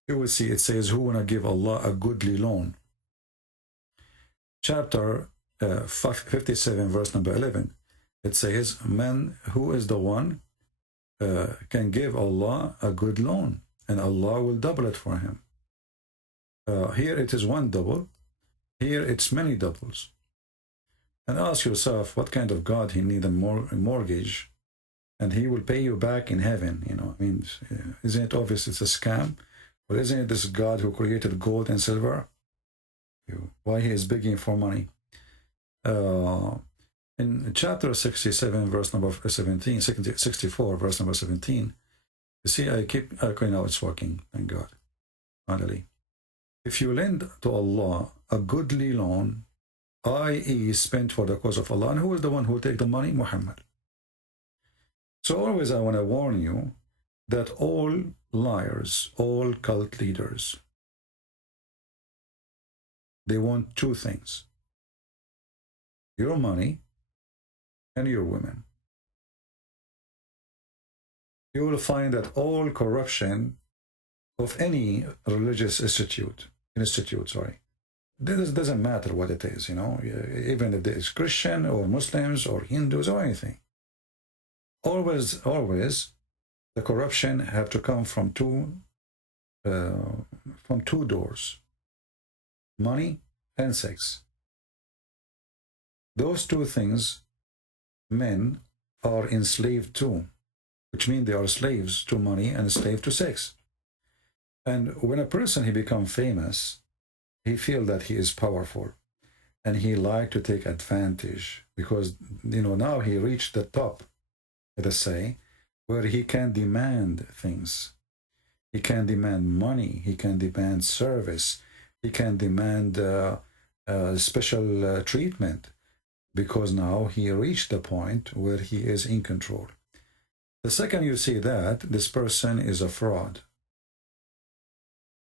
you will see it says, who wanna give Allah a goodly loan? Chapter 57, verse number 11, it says, man, who is the one can give Allah a good loan, and Allah will double it for him. Here it is one double, here it's many doubles. And ask yourself, what kind of God he need a mortgage, and he will pay you back in heaven? Isn't it obvious it's a scam? Or isn't it this God who created gold and silver? Why he is begging for money? In chapter 67, verse number 17, 64, verse number 17, you see, okay, now it's working, thank God, finally. If you lend to Allah a goodly loan, i.e. spent for the cause of Allah, and who is the one who will take the money? Muhammad. So always I want to warn you that all liars, all cult leaders, they want two things: your money and your women. You will find that all corruption of any religious institute, this doesn't matter what it is, even if it is Christian or Muslims or Hindus or anything. Always, the corruption have to come from two doors: money and sex. Those two things, men are enslaved to, which means they are slaves to money and slave to sex. And when a person, he becomes famous, he feels that he is powerful, and he like to take advantage, because now he reached the top, let us say, where he can demand things. He can demand money, he can demand service, he can demand special treatment, because now he reached the point where he is in control. The second you see that, this person is a fraud.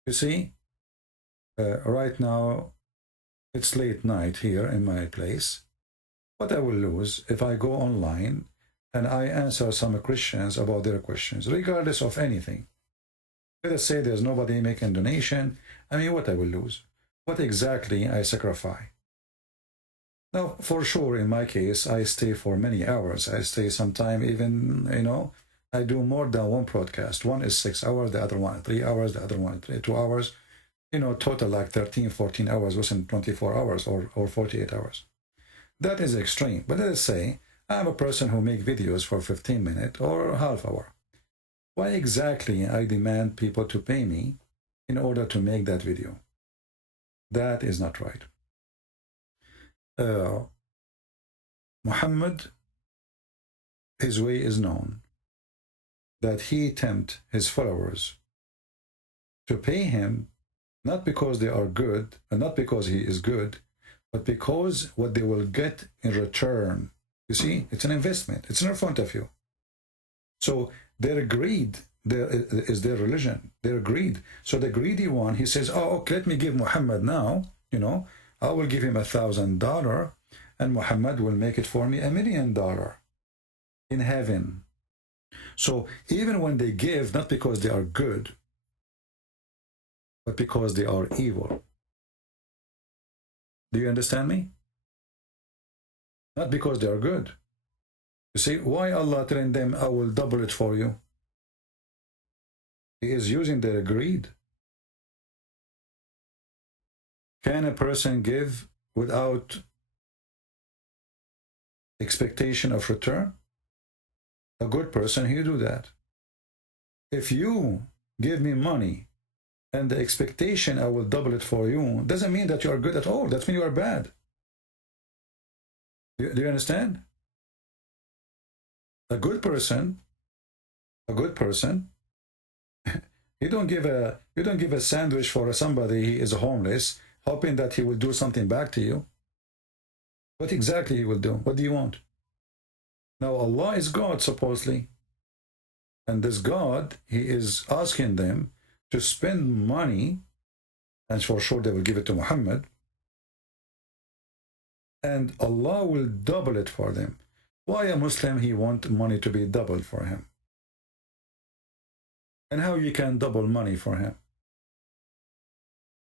You see, right now, it's late night here in my place. What I will lose if I go online and I answer some Christians about their questions, regardless of anything. Let us say there's nobody making donation. I mean, what I will lose? What exactly I sacrifice? Now, for sure, in my case, I stay for many hours. I stay sometime even, I do more than one broadcast. One is 6 hours, the other one 3 hours, the other one 2 hours. Total like 13, 14 hours within 24 hours or 48 hours. That is extreme. But let us say I'm a person who makes videos for 15 minutes or half hour. Why exactly I demand people to pay me in order to make that video? That is not right. Muhammad, his way is known, that he tempt his followers to pay him not because they are good and not because he is good, but because what they will get in return. You see, it's an investment. It's in front of you. So their greed is their religion. Their greed. So the greedy one, he says, oh, okay, let me give Muhammad now, I will give him $1,000 and Muhammad will make it for me $1 million in heaven. So even when they give, not because they are good, but because they are evil. Do you understand me? Not because they are good. You see, why Allah telling them, I will double it for you? He is using their greed. Can a person give without expectation of return? A good person, he do that. If you give me money and the expectation I will double it for you, doesn't mean that you are good at all. That means you are bad. Do you understand? A good person, you don't give a sandwich for somebody he is homeless, hoping that he will do something back to you. What exactly he will do? What do you want? Now Allah is God, supposedly. And this God, he is asking them to spend money, and for sure they will give it to Muhammad, and Allah will double it for them. Why a Muslim, he want money to be doubled for him? And how you can double money for him?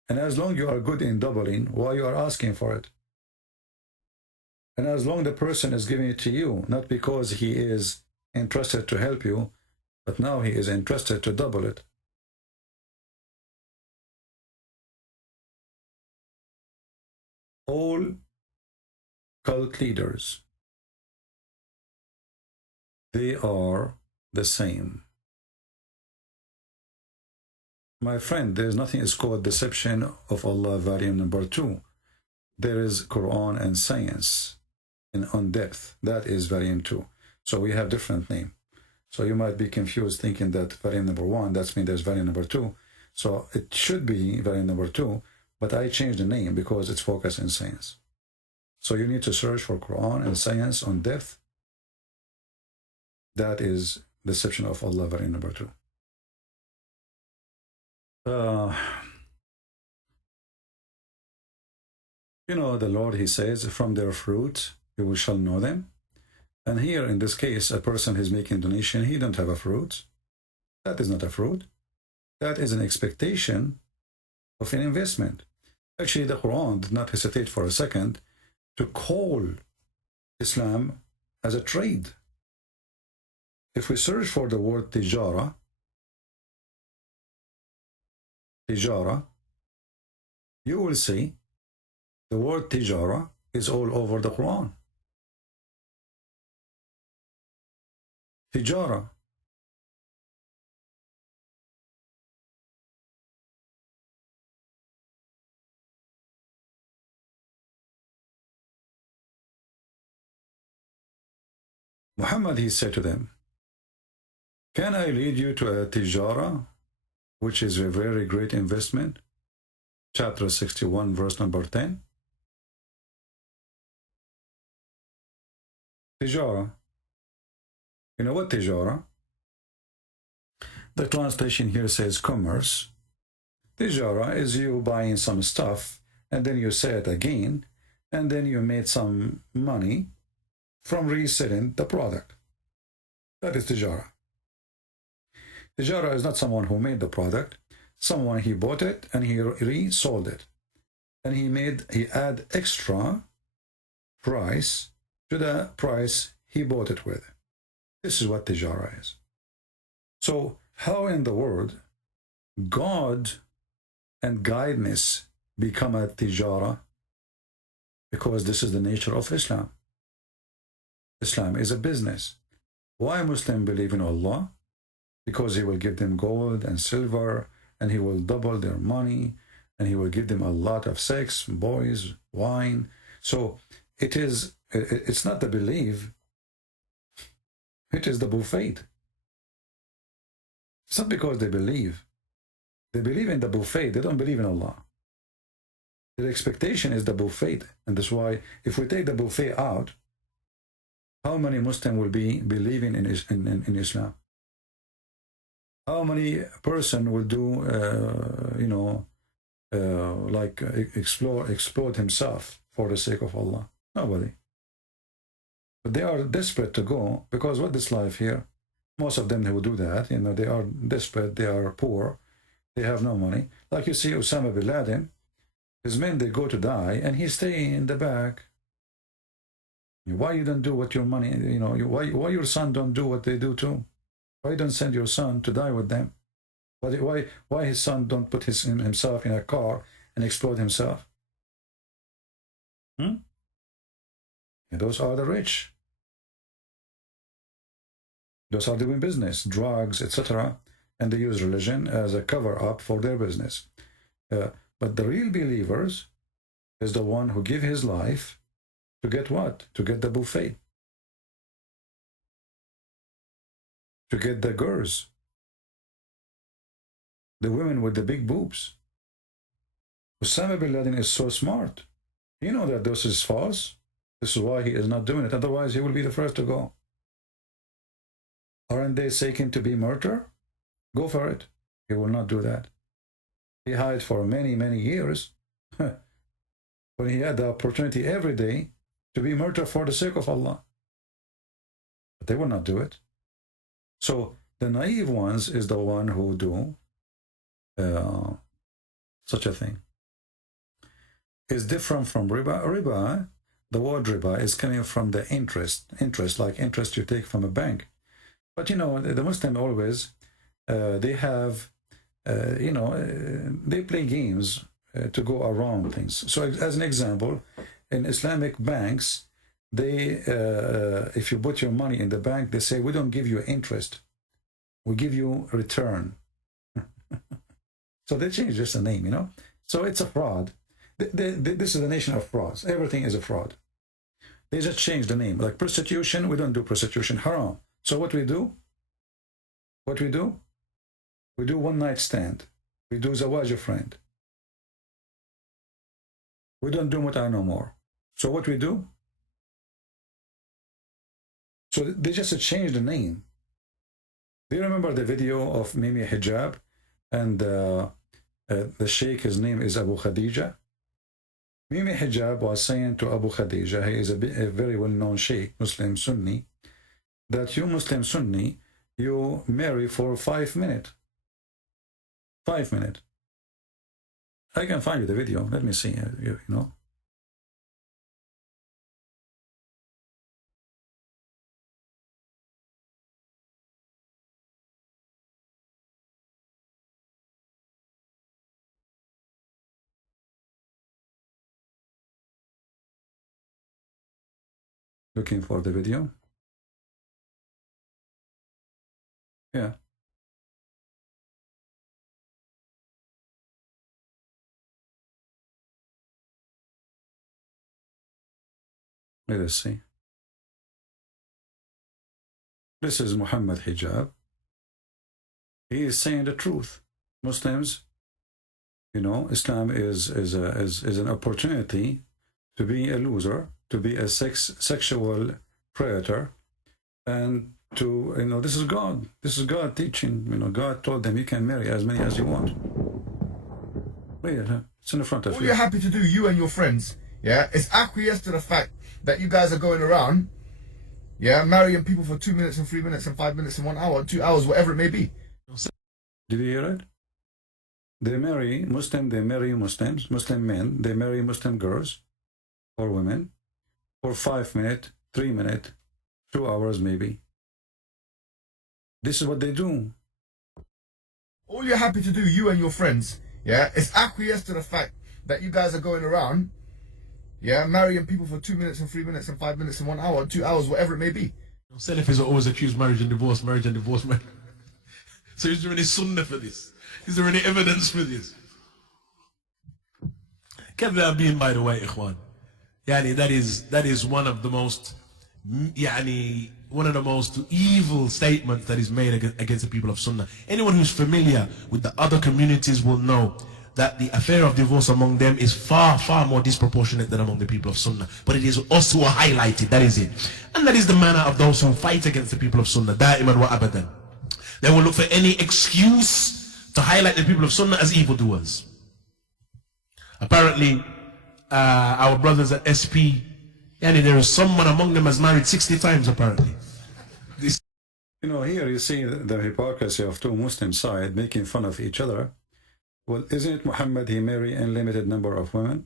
And as long you are good in doubling, why you are asking for it? And as long the person is giving it to you, not because he is interested to help you, but now he is interested to double it. All cult leaders, they are the same. My friend, there is nothing is called Deception of Allah, volume number 2. There is Quran and Science in On Depth. That is volume 2. So we have different name. So you might be confused thinking that volume number 1, that means there's volume number 2. So it should be volume number 2, but I changed the name because it's focused in science. So you need to search for Quran and Science On Depth. That is Deception of Allah, volume number 2. The Lord, he says, from their fruit you shall know them. And here in this case, a person is making donation, he don't have a fruit. That is not a fruit. That is an expectation of an investment. Actually, the Quran did not hesitate for a second to call Islam as a trade. If we search for the word tijara, you will see the word tijara is all over the Quran. Tijara. Muhammad, he said to them, can I lead you to a tijara, which is a very great investment? Chapter 61, verse number 10. Tijara. You know what tijara? The translation here says commerce. Tijara is you buying some stuff and then you sell it again and then you made some money from reselling the product. That is tijara. Tijara is not someone who made the product. Someone, he bought it and he resold it. And he add extra price to the price he bought it with. This is what Tijara is. So how in the world God and guidance become a Tijara? Because this is the nature of Islam. Islam is a business. Why Muslims believe in Allah? Because he will give them gold and silver, and he will double their money, and he will give them a lot of sex, boys, wine. So it's not the belief, it is the buffet. It's not because they believe. They believe in the buffet, they don't believe in Allah. Their expectation is the buffet, and that's why if we take the buffet out, how many Muslims will be believing in Islam? How many person will do, like explode himself for the sake of Allah? Nobody. But they are desperate to go, because what this life here, most of them, they will do that. You know, they are desperate, they are poor, they have no money. Like you see Osama bin Laden, his men, they go to die, and he stay in the back. Why you don't do what your money, why your son don't do what they do too? Why don't send your son to die with them? Why his son don't put himself in a car and explode himself? And those are the rich. Those are doing business, drugs, etc. And they use religion as a cover-up for their business. But the real believers is the one who give his life to get what? To get the buffet. To get the girls. The women with the big boobs. Osama bin Laden is so smart. You know that this is false. This is why he is not doing it. Otherwise, he will be the first to go. Aren't they seeking to be murdered? Go for it. He will not do that. He hid for many, many years when he had the opportunity every day to be murdered for the sake of Allah. But they will not do it. So the naive ones is the one who do such a thing. It's different from riba. Riba, the word riba, is coming from the interest, like interest you take from a bank. But you know, the Muslim always, they have, they play games to go around things. So as an example, in Islamic banks, they, if you put your money in the bank, they say, we don't give you interest, we give you return. So they change just the name, So it's a fraud. This is the nation of frauds. Everything is a fraud. They just change the name. Like prostitution, we don't do prostitution, haram. So what we do? What we do? We do one night stand. We do zawaj friend. We don't do muta no more. So what we do? So they just change the name. Do you remember the video of Mimi Hijab? And the sheikh, his name is Abu Khadija. Mimi Hijab was saying to Abu Khadija, he is a very well-known sheikh, Muslim Sunni, that you Muslim Sunni, you marry for 5 minutes. 5 minutes. I can find you the video. Let me see, Looking for the video. Yeah. Let us see. This is Muhammad Hijab. He is saying the truth. Muslims, Islam is an opportunity to be a loser, to be a sexual predator, and to, this is God. This is God teaching. God told them you can marry as many as you want. It's in the front of you. All you're happy to do, you and your friends, is acquiesce to the fact that you guys are going around, marrying people for 2 minutes and 3 minutes and 5 minutes and 1 hour, 2 hours, whatever it may be. Did you hear it? They marry Muslim, they marry Muslims, Muslim men, they marry Muslim girls or women for 5 minutes, 3 minutes, 2 hours maybe. This is what they do. All you're happy to do, you and your friends, yeah, is acquiesce to the fact that you guys are going around, yeah, marrying people for 2 minutes and 3 minutes and 5 minutes and 1 hour, 2 hours, whatever it may be. Salafis are always accused marriage and divorce, marriage and divorce. So is there any sunnah for this? Is there any evidence for this? كذابين, by the way, ikhwan. Yani that is one of the most evil statements that is made against the people of Sunnah. Anyone who's familiar with the other communities will know that the affair of divorce among them is far, far more disproportionate than among the people of Sunnah. But it is us who are highlighted, that is it. And that is the manner of those who fight against the people of Sunnah, da'iman wa abadan. They will look for any excuse to highlight the people of Sunnah as evildoers. Apparently, our brothers at SP, there is someone among them has married 60 times apparently. Here you see the hypocrisy of two Muslim sides making fun of each other. Well, isn't it Muhammad, he married an unlimited number of women?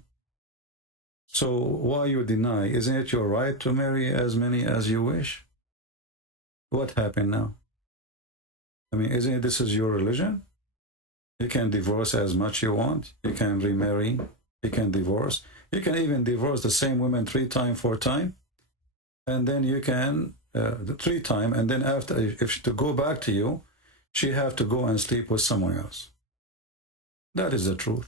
So why you deny? Isn't it your right to marry as many as you wish? What happened now? I mean, isn't it this is your religion? You can divorce as much you want. You can remarry. You can divorce. You can even divorce the same woman 3 times, 4 times. And then you can, 3 times, and then after, if she to go back to you, she have to go and sleep with someone else. That is the truth.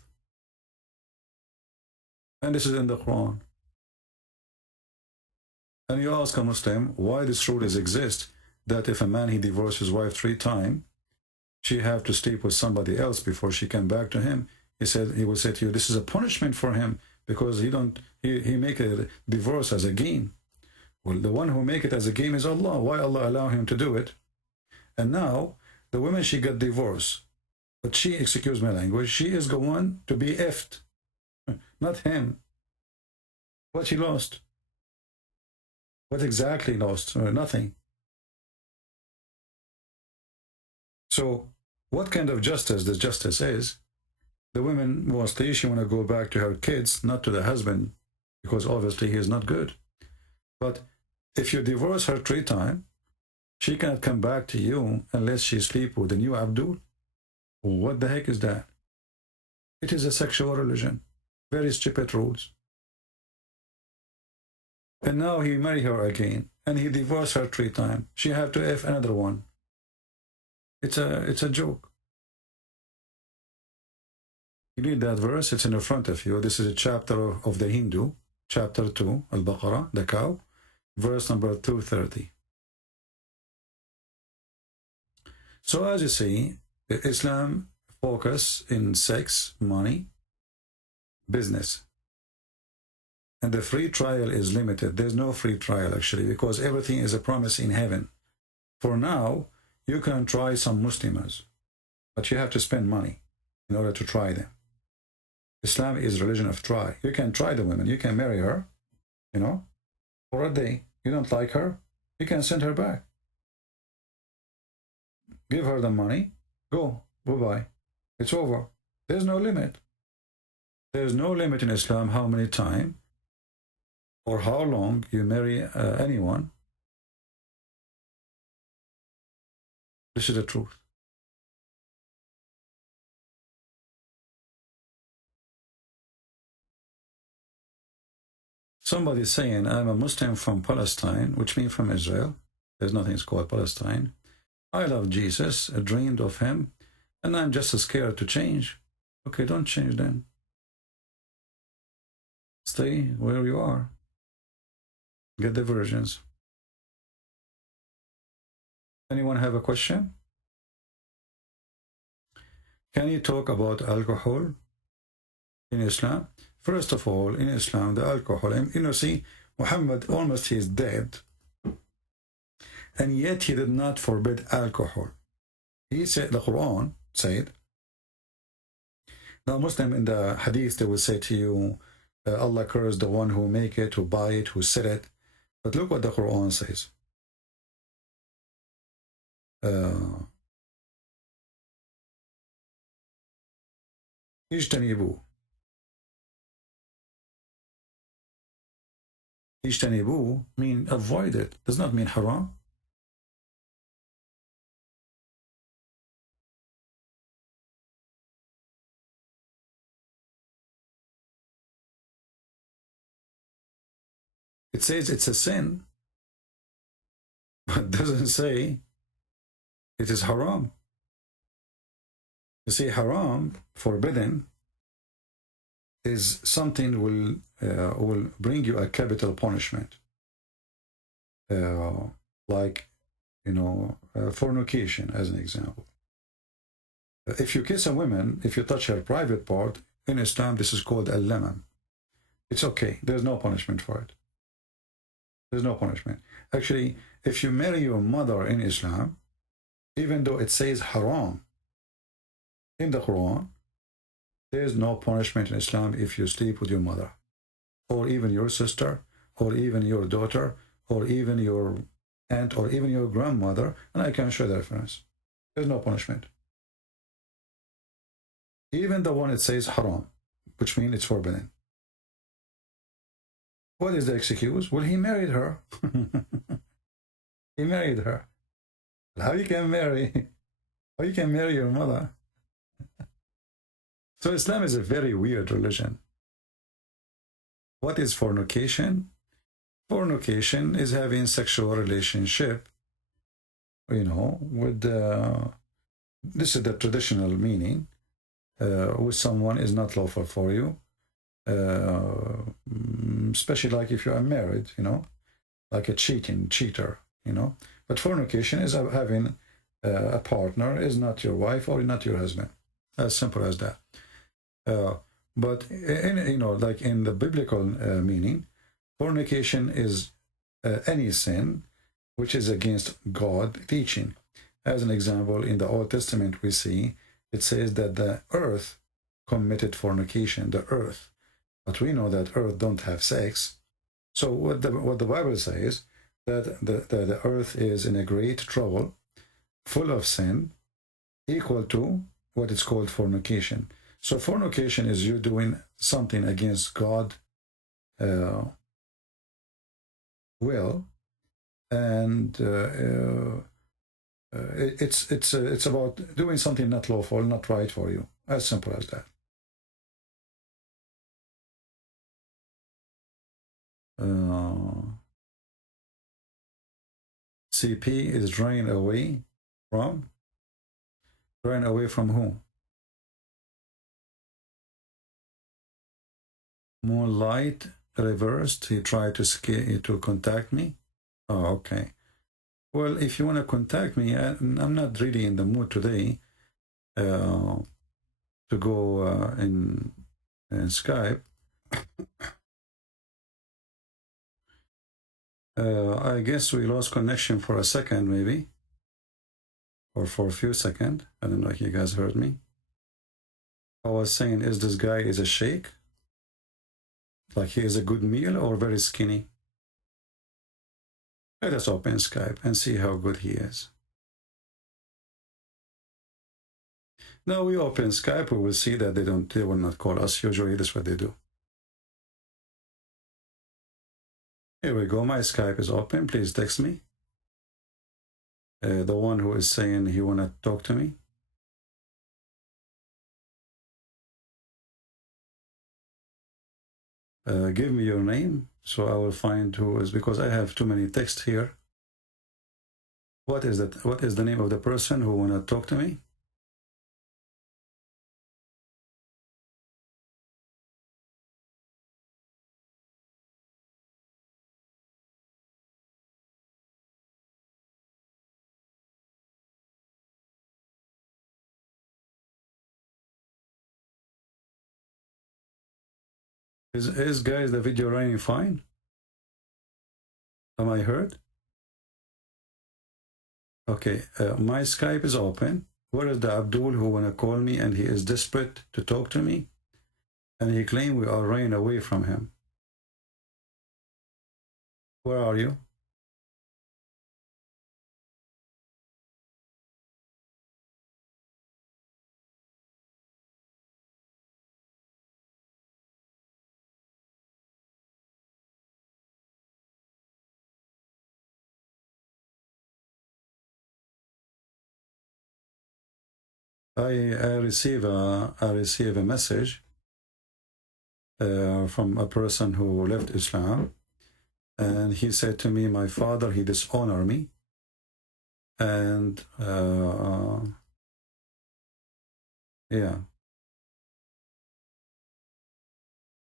And this is in the Quran. And you ask a Muslim why this rule exists, that if a man he divorced his wife 3 times, she have to sleep with somebody else before she come back to him. He will say to you, this is a punishment for him because he make a divorce as a game. Well, the one who make it as a game is Allah. Why Allah allow him to do it? And now the woman, she got divorced, but she, excuse my language, she is going to be effed, not him. What she lost? What exactly lost? Nothing. So what kind of justice this justice is? The woman, mostly, she want to go back to her kids, not to the husband, because obviously he is not good. But if you divorce her 3 times, she cannot come back to you unless she sleep with the new Abdul. What the heck is that? It is a sexual religion. Very stupid rules. And now he marry her again, and he divorced her 3 times. She have to F another one. It's a joke. You read that verse, it's in the front of you. This is a chapter of the Hindu, chapter 2, Al-Baqarah, the cow, verse number 230. So as you see, Islam focus in sex, money, business. And the free trial is limited. There's no free trial actually, because everything is a promise in heaven. For now, you can try some Muslims, but you have to spend money in order to try them. Islam is a religion of try. You can try the women. You can marry her, for a day. You don't like her, you can send her back. Give her the money, go, bye-bye. It's over. There's no limit. There's no limit in Islam how many times or how long you marry anyone. This is the truth. Somebody saying, I'm a Muslim from Palestine, which means from Israel. There's nothing called Palestine. I love Jesus, I dreamed of him, and I'm just scared to change. Okay, don't change then. Stay where you are. Get the versions. Anyone have a question? Can you talk about alcohol in Islam? First of all, in Islam, the alcohol, see, Muhammad almost is dead, and yet he did not forbid alcohol. He said, the Quran said, now Muslim in the hadith, they will say to you, Allah cursed the one who make it, who buy it, who sell it. But look what the Quran says. اجتنبوه. اجتنبوه mean avoid it. Does not mean haram. It says it's a sin, but doesn't say it is haram. You see, haram, forbidden, is something will bring you a capital punishment, like fornication, as an example. If you kiss a woman, if you touch her private part, in Islam this is called al-lamam. It's okay. There's no punishment for it. There's no punishment. Actually, if you marry your mother in Islam, even though it says haram in the Quran, there's no punishment in Islam if you sleep with your mother, or even your sister, or even your daughter, or even your aunt, or even your grandmother, and I can show the reference. There's no punishment. Even the one it says haram, which means it's forbidden. What is the excuse? Well, he married her. He married her. How you can marry? How you can marry your mother? So Islam is a very weird religion. What is fornication? Fornication is having sexual relationship, with this is the traditional meaning, with someone is not lawful for you. Especially like if you are married, like a cheater, But fornication is having a partner is not your wife or not your husband. As simple as that. But like in the biblical meaning, fornication is any sin which is against God teaching. As an example, in the Old Testament we see it says that the earth committed fornication, the earth. But we know that earth don't have sex. So what the Bible says, that the earth is in a great trouble, full of sin, equal to what is called fornication. So fornication is you doing something against God will, and it's about doing something not lawful, not right for you. As simple as that. CP is drawing away from who? Moonlight reversed. He tried to contact me. Oh, okay. Well, if you want to contact me, I'm not really in the mood today to go in Skype. I guess we lost connection for a second, maybe, or for a few seconds. I don't know if you guys heard me. I was saying, is this guy is a sheikh? Like he is a good meal or very skinny? Let us open Skype and see how good he is. Now we open Skype, we will see that they will not call us. Usually that's what they do. Here we go. My Skype is open. Please text me. The one who is saying he want to talk to me. Give me your name so I will find who is, because I have too many texts here. What is that? What is the name of the person who want to talk to me? Is guys the video running fine? Am I heard? Okay, my Skype is open. Where is the Abdul who wanna call me and he is desperate to talk to me? And he claimed we are running away from him. Where are you? I receive a message from a person who left Islam, and he said to me, my father, he dishonored me, and yeah,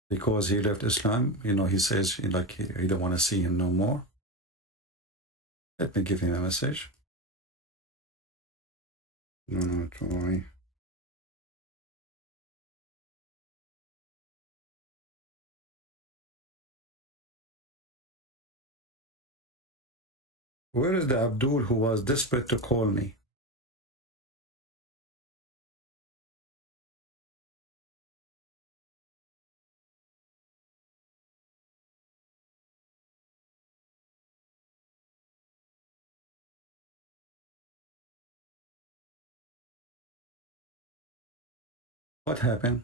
because he left Islam, you know, he says like he don't want to see him no more. Let me give him a message. No, Troy. Where is the Abdul who was desperate to call me? What happened?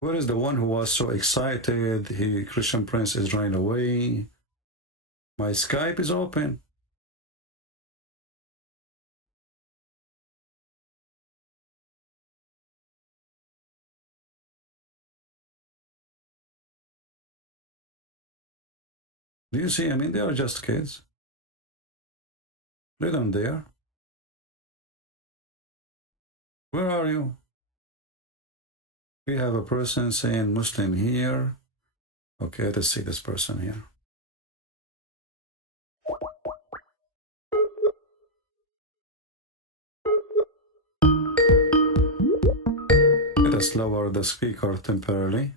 Where is the one who was so excited? Christian Prince is running away. My Skype is open. Do you see? I mean, they are just kids. Let them there. Where are you? We have a person saying Muslim here. Okay, let's see this person here. Let us lower the speaker temporarily.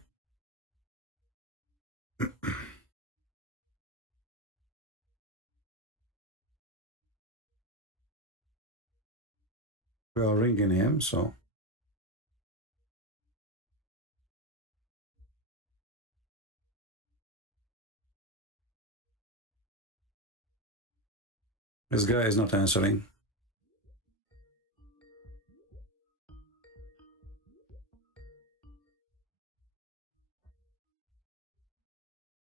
We are ringing him, so. This guy is not answering.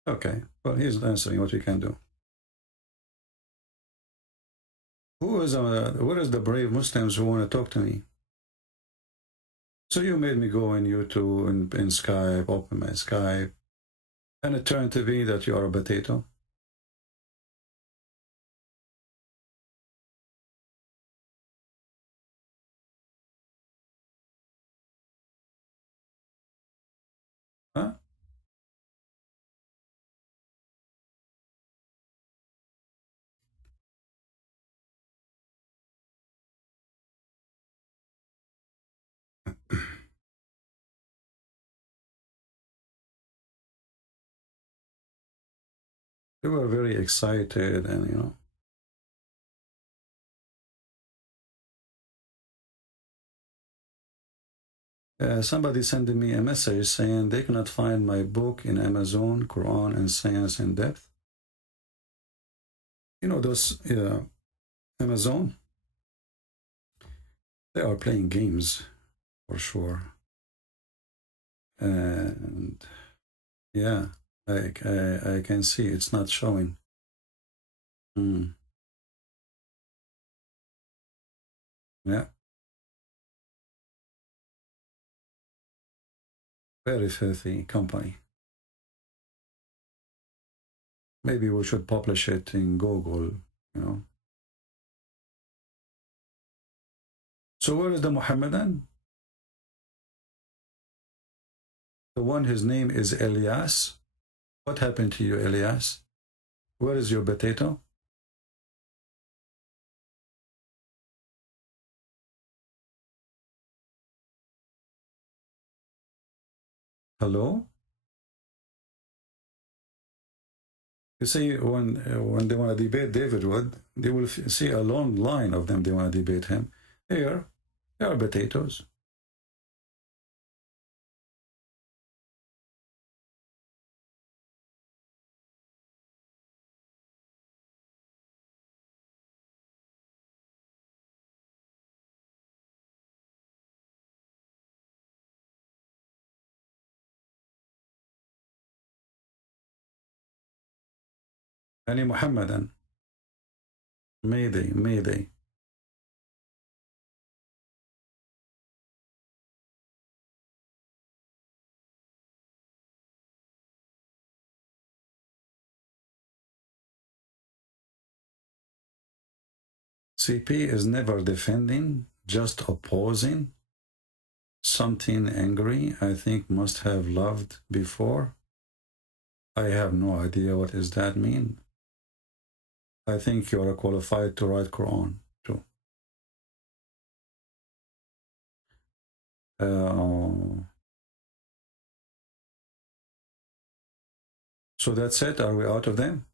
Okay, well, he's not answering. What we can do? Where is the brave Muslims who want to talk to me? So you made me go in YouTube and in Skype, open my Skype, and it turned to be that you are a potato. Huh? They were very excited, and you know. Somebody sent me a message saying they cannot find my book in Amazon, Quran and Science in Depth. You know those Amazon? They are playing games for sure. And yeah, I can see it's not showing. Yeah. Very filthy company. Maybe we should publish it in Google, you know. So where is the Muhammadan? The one, his name is Elias. What happened to you, Elias? Where is your potato? Hello? You see, when they want to debate David Wood, they will see a long line of them. They want to debate him. Here, there are potatoes. Any Muhammadan? Mayday, Mayday. CP is never defending, just opposing. Something angry, I think must have loved before. I have no idea what does that mean. I think you are qualified to write Quran too. So that's it. Are we out of them?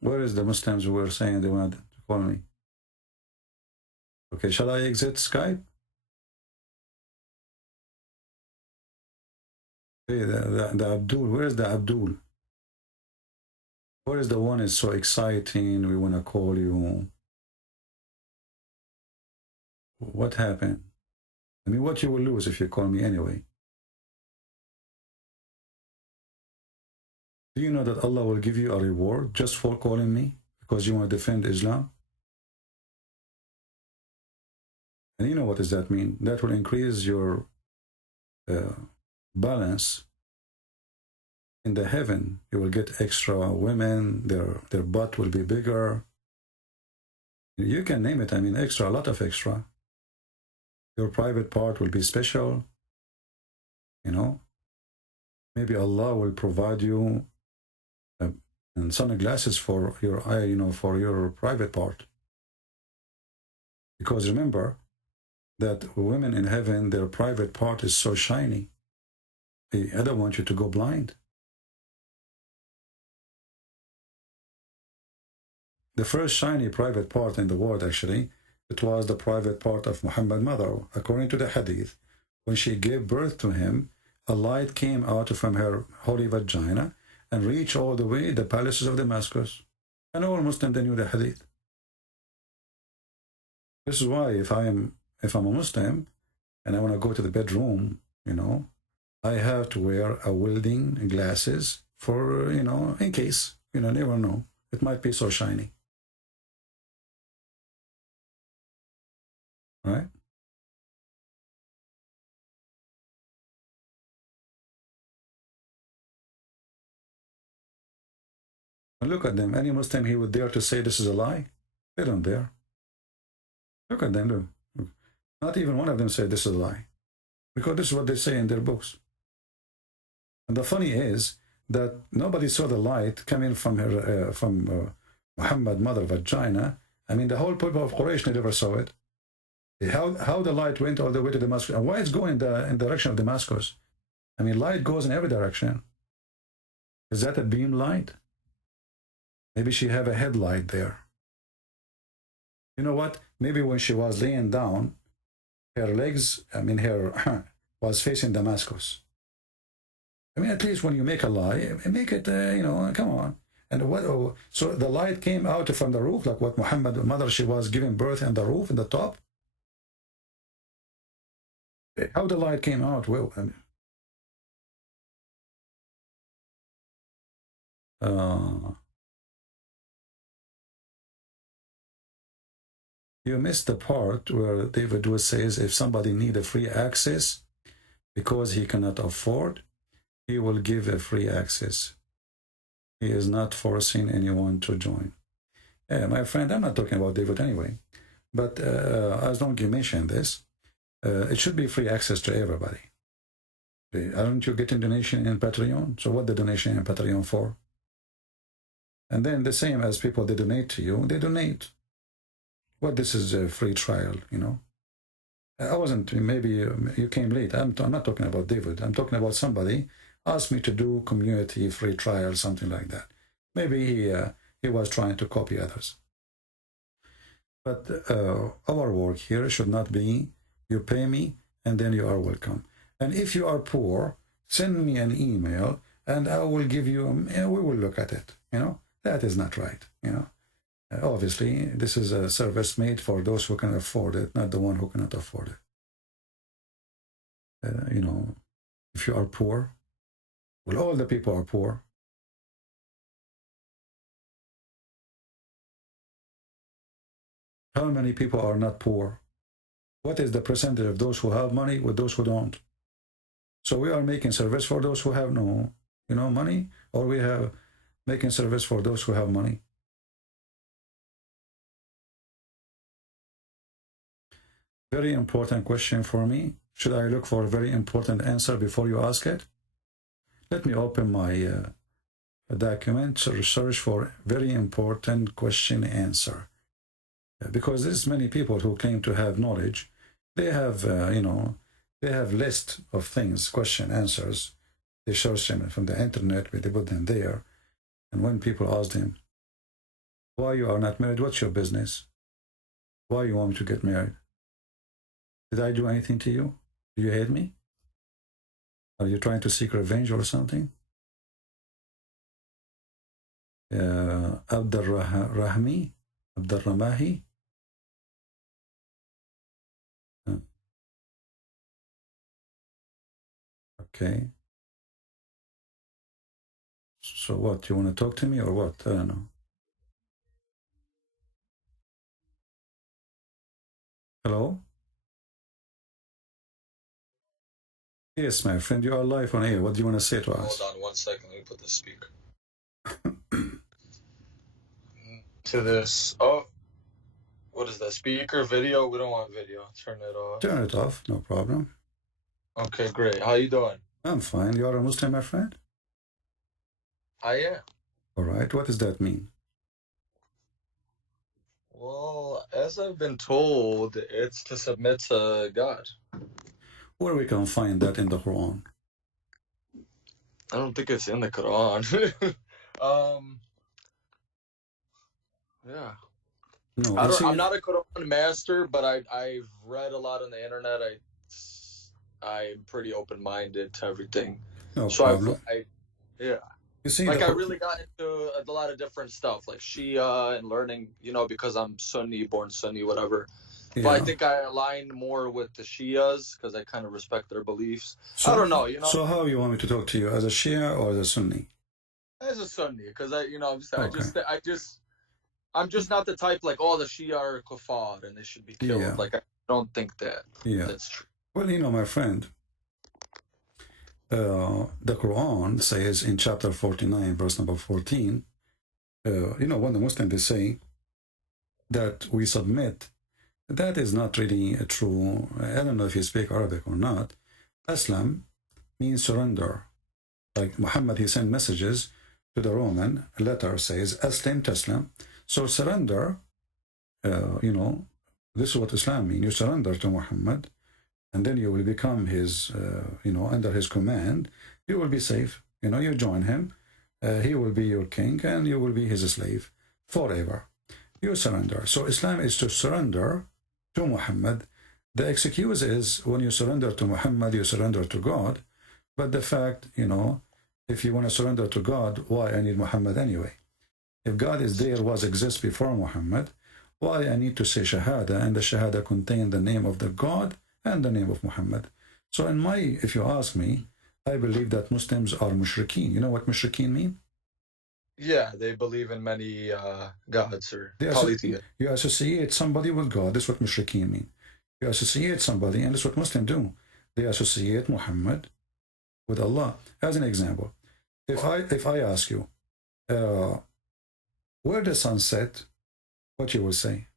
Where is the Muslims who were saying they wanted to call me? Okay, shall I exit Skype? Hey, the Abdul, where is the Abdul? Where is the one is so exciting, we want to call you? What happened? I mean, what you will lose if you call me anyway? Do you know that Allah will give you a reward just for calling me because you want to defend Islam? And you know what does that mean? That will increase your balance in the heaven. You will get extra women, their butt will be bigger. You can name it, I mean extra, a lot of extra. Your private part will be special, you know. Maybe Allah will provide you and sunglasses for your eye, you know, for your private part. Because remember that women in heaven, their private part is so shiny. I don't want you to go blind. The first shiny private part in the world, actually, it was the private part of Muhammad's mother. According to the hadith, when she gave birth to him, a light came out from her holy vagina and reached all the way the palaces of Damascus. And all Muslims, they knew the hadith. This is why if I'm a Muslim and I want to go to the bedroom, you know, I have to wear a welding glasses for, you know, in case, you know, never know. It might be so shiny. Right? And look at them. Any Muslim he would dare to say this is a lie? They don't dare. Look at them. Look. Not even one of them said this is a lie. Because this is what they say in their books. And the funny is that nobody saw the light coming from her, Muhammad's mother vagina. I mean, the whole people of Quraysh never saw it. How the light went all the way to Damascus, and why it's going in the direction of Damascus? I mean, light goes in every direction. Is that a beam light? Maybe she have a headlight there. You know what? Maybe when she was laying down, her legs, I mean, her was facing Damascus. I mean, at least when you make a lie, make it, you know, come on. And what? Oh, so the light came out from the roof, like what Muhammad's mother, she was giving birth in the roof, in the top. How the light came out? Well, you missed the part where David Wood says if somebody needs a free access because he cannot afford, he will give a free access. He is not forcing anyone to join. Yeah, my friend, I'm not talking about David anyway, but as long as you mention this, it should be free access to everybody. Aren't you getting donation in Patreon? So what the donation in Patreon for? And then the same as people, they donate to you, they donate. What, this is a free trial, you know? I wasn't, maybe you came late. I'm not talking about David. I'm talking about somebody asked me to do community free trial, something like that. Maybe he was trying to copy others. But our work here should not be you pay me and then you are welcome. And if you are poor, send me an email and I will give you, we will look at it. You know, that is not right. You know, obviously this is a service made for those who can afford it, not the one who cannot afford it. You know, if you are poor, well, all the people are poor. How many people are not poor? What is the percentage of those who have money with those who don't? So we are making service for those who have no, money, or we have making service for those who have money. Very important question for me. Should I look for a very important answer before you ask it? Let me open my document, search for very important question answer. Because there's many people who claim to have knowledge. They have, they have list of things, question, answers. They search them from the internet, but they put them there. And when people ask them, why you are not married, what's your business? Why you want me to get married? Did I do anything to you? Do you hate me? Are you trying to seek revenge or something? Abdurrahmi? Abdurrahmahi? Okay. So what, you want to talk to me or what? I don't know. Hello? Yes, my friend, you are live on air. What do you want to say to us? Hold on 1 second. Let me put the speaker to this. Oh, what is that? Speaker, video? We don't want video. Turn it off. Turn it off, no problem. Okay, great. How you doing? I'm fine. You are a Muslim, my friend? I am. All right. What does that mean? Well, as I've been told, it's to submit to God. Where we can find that in the Quran? I don't think it's in the Quran. Yeah. No, I'm not a Quran master, but I've read a lot on the internet. I'm pretty open-minded to everything. No so problem. Yeah. You see, like I really got into a lot of different stuff, like Shia and learning, because I'm Sunni, born Sunni, whatever. Yeah. But I think I align more with the Shias because I kind of respect their beliefs. So, I don't know, So how you want me to talk to you, as a Shia or as a Sunni? As a Sunni, because I'm just not the type like, the Shia are kuffar and they should be killed. Yeah. Like I don't think that's true. Well, my friend, the Quran says in chapter 49, verse number 14, when the Muslims, they say that we submit, that is not really true. I don't know if you speak Arabic or not. Aslam means surrender. Like Muhammad, he sent messages to the Roman. A letter says, Aslim Taslam. So surrender, this is what Islam means. You surrender to Muhammad, and then you will become his, under his command. You will be safe. You join him. He will be your king, and you will be his slave forever. You surrender. So Islam is to surrender to Muhammad. The excuse is when you surrender to Muhammad, you surrender to God. But the fact, if you want to surrender to God, why I need Muhammad anyway? If God is there, exists before Muhammad, why I need to say Shahada, and the Shahada contain the name of the God and the name of Muhammad. So if you ask me, I believe that Muslims are mushrikeen. You know what mushrikeen mean? Yeah, they believe in many gods or polytheists. You associate somebody with God. That's what mushrikeen mean. You associate somebody, and that's what Muslims do. They associate Muhammad with Allah. As an example, if I ask you, where the sun set, what you will say?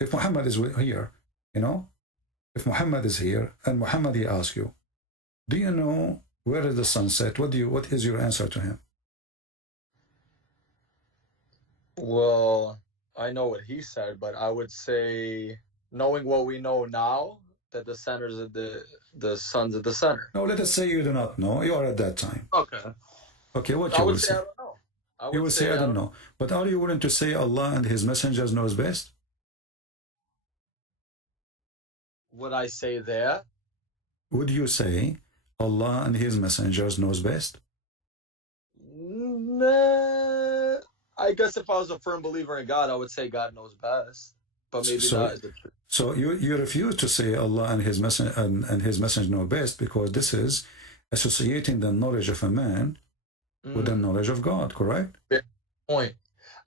If Muhammad is here, if Muhammad is here, and Muhammad, he asks you, do you know where is the sun set? What is your answer to him? Well, I know what he said, but I would say, knowing what we know now, that the centers of the sun's at the center. No, let us say you do not know. You are at that time. Okay. Okay, what you will say? I don't know. You will say, I don't know. But are you willing to say Allah and His messengers knows best? Would I say that? Would you say Allah and His messengers knows best? Nah. I guess if I was a firm believer in God, I would say God knows best. But maybe not is the truth. So you refuse to say Allah and His messenger know best, because this is associating the knowledge of a man with the knowledge of God, correct? Fair point.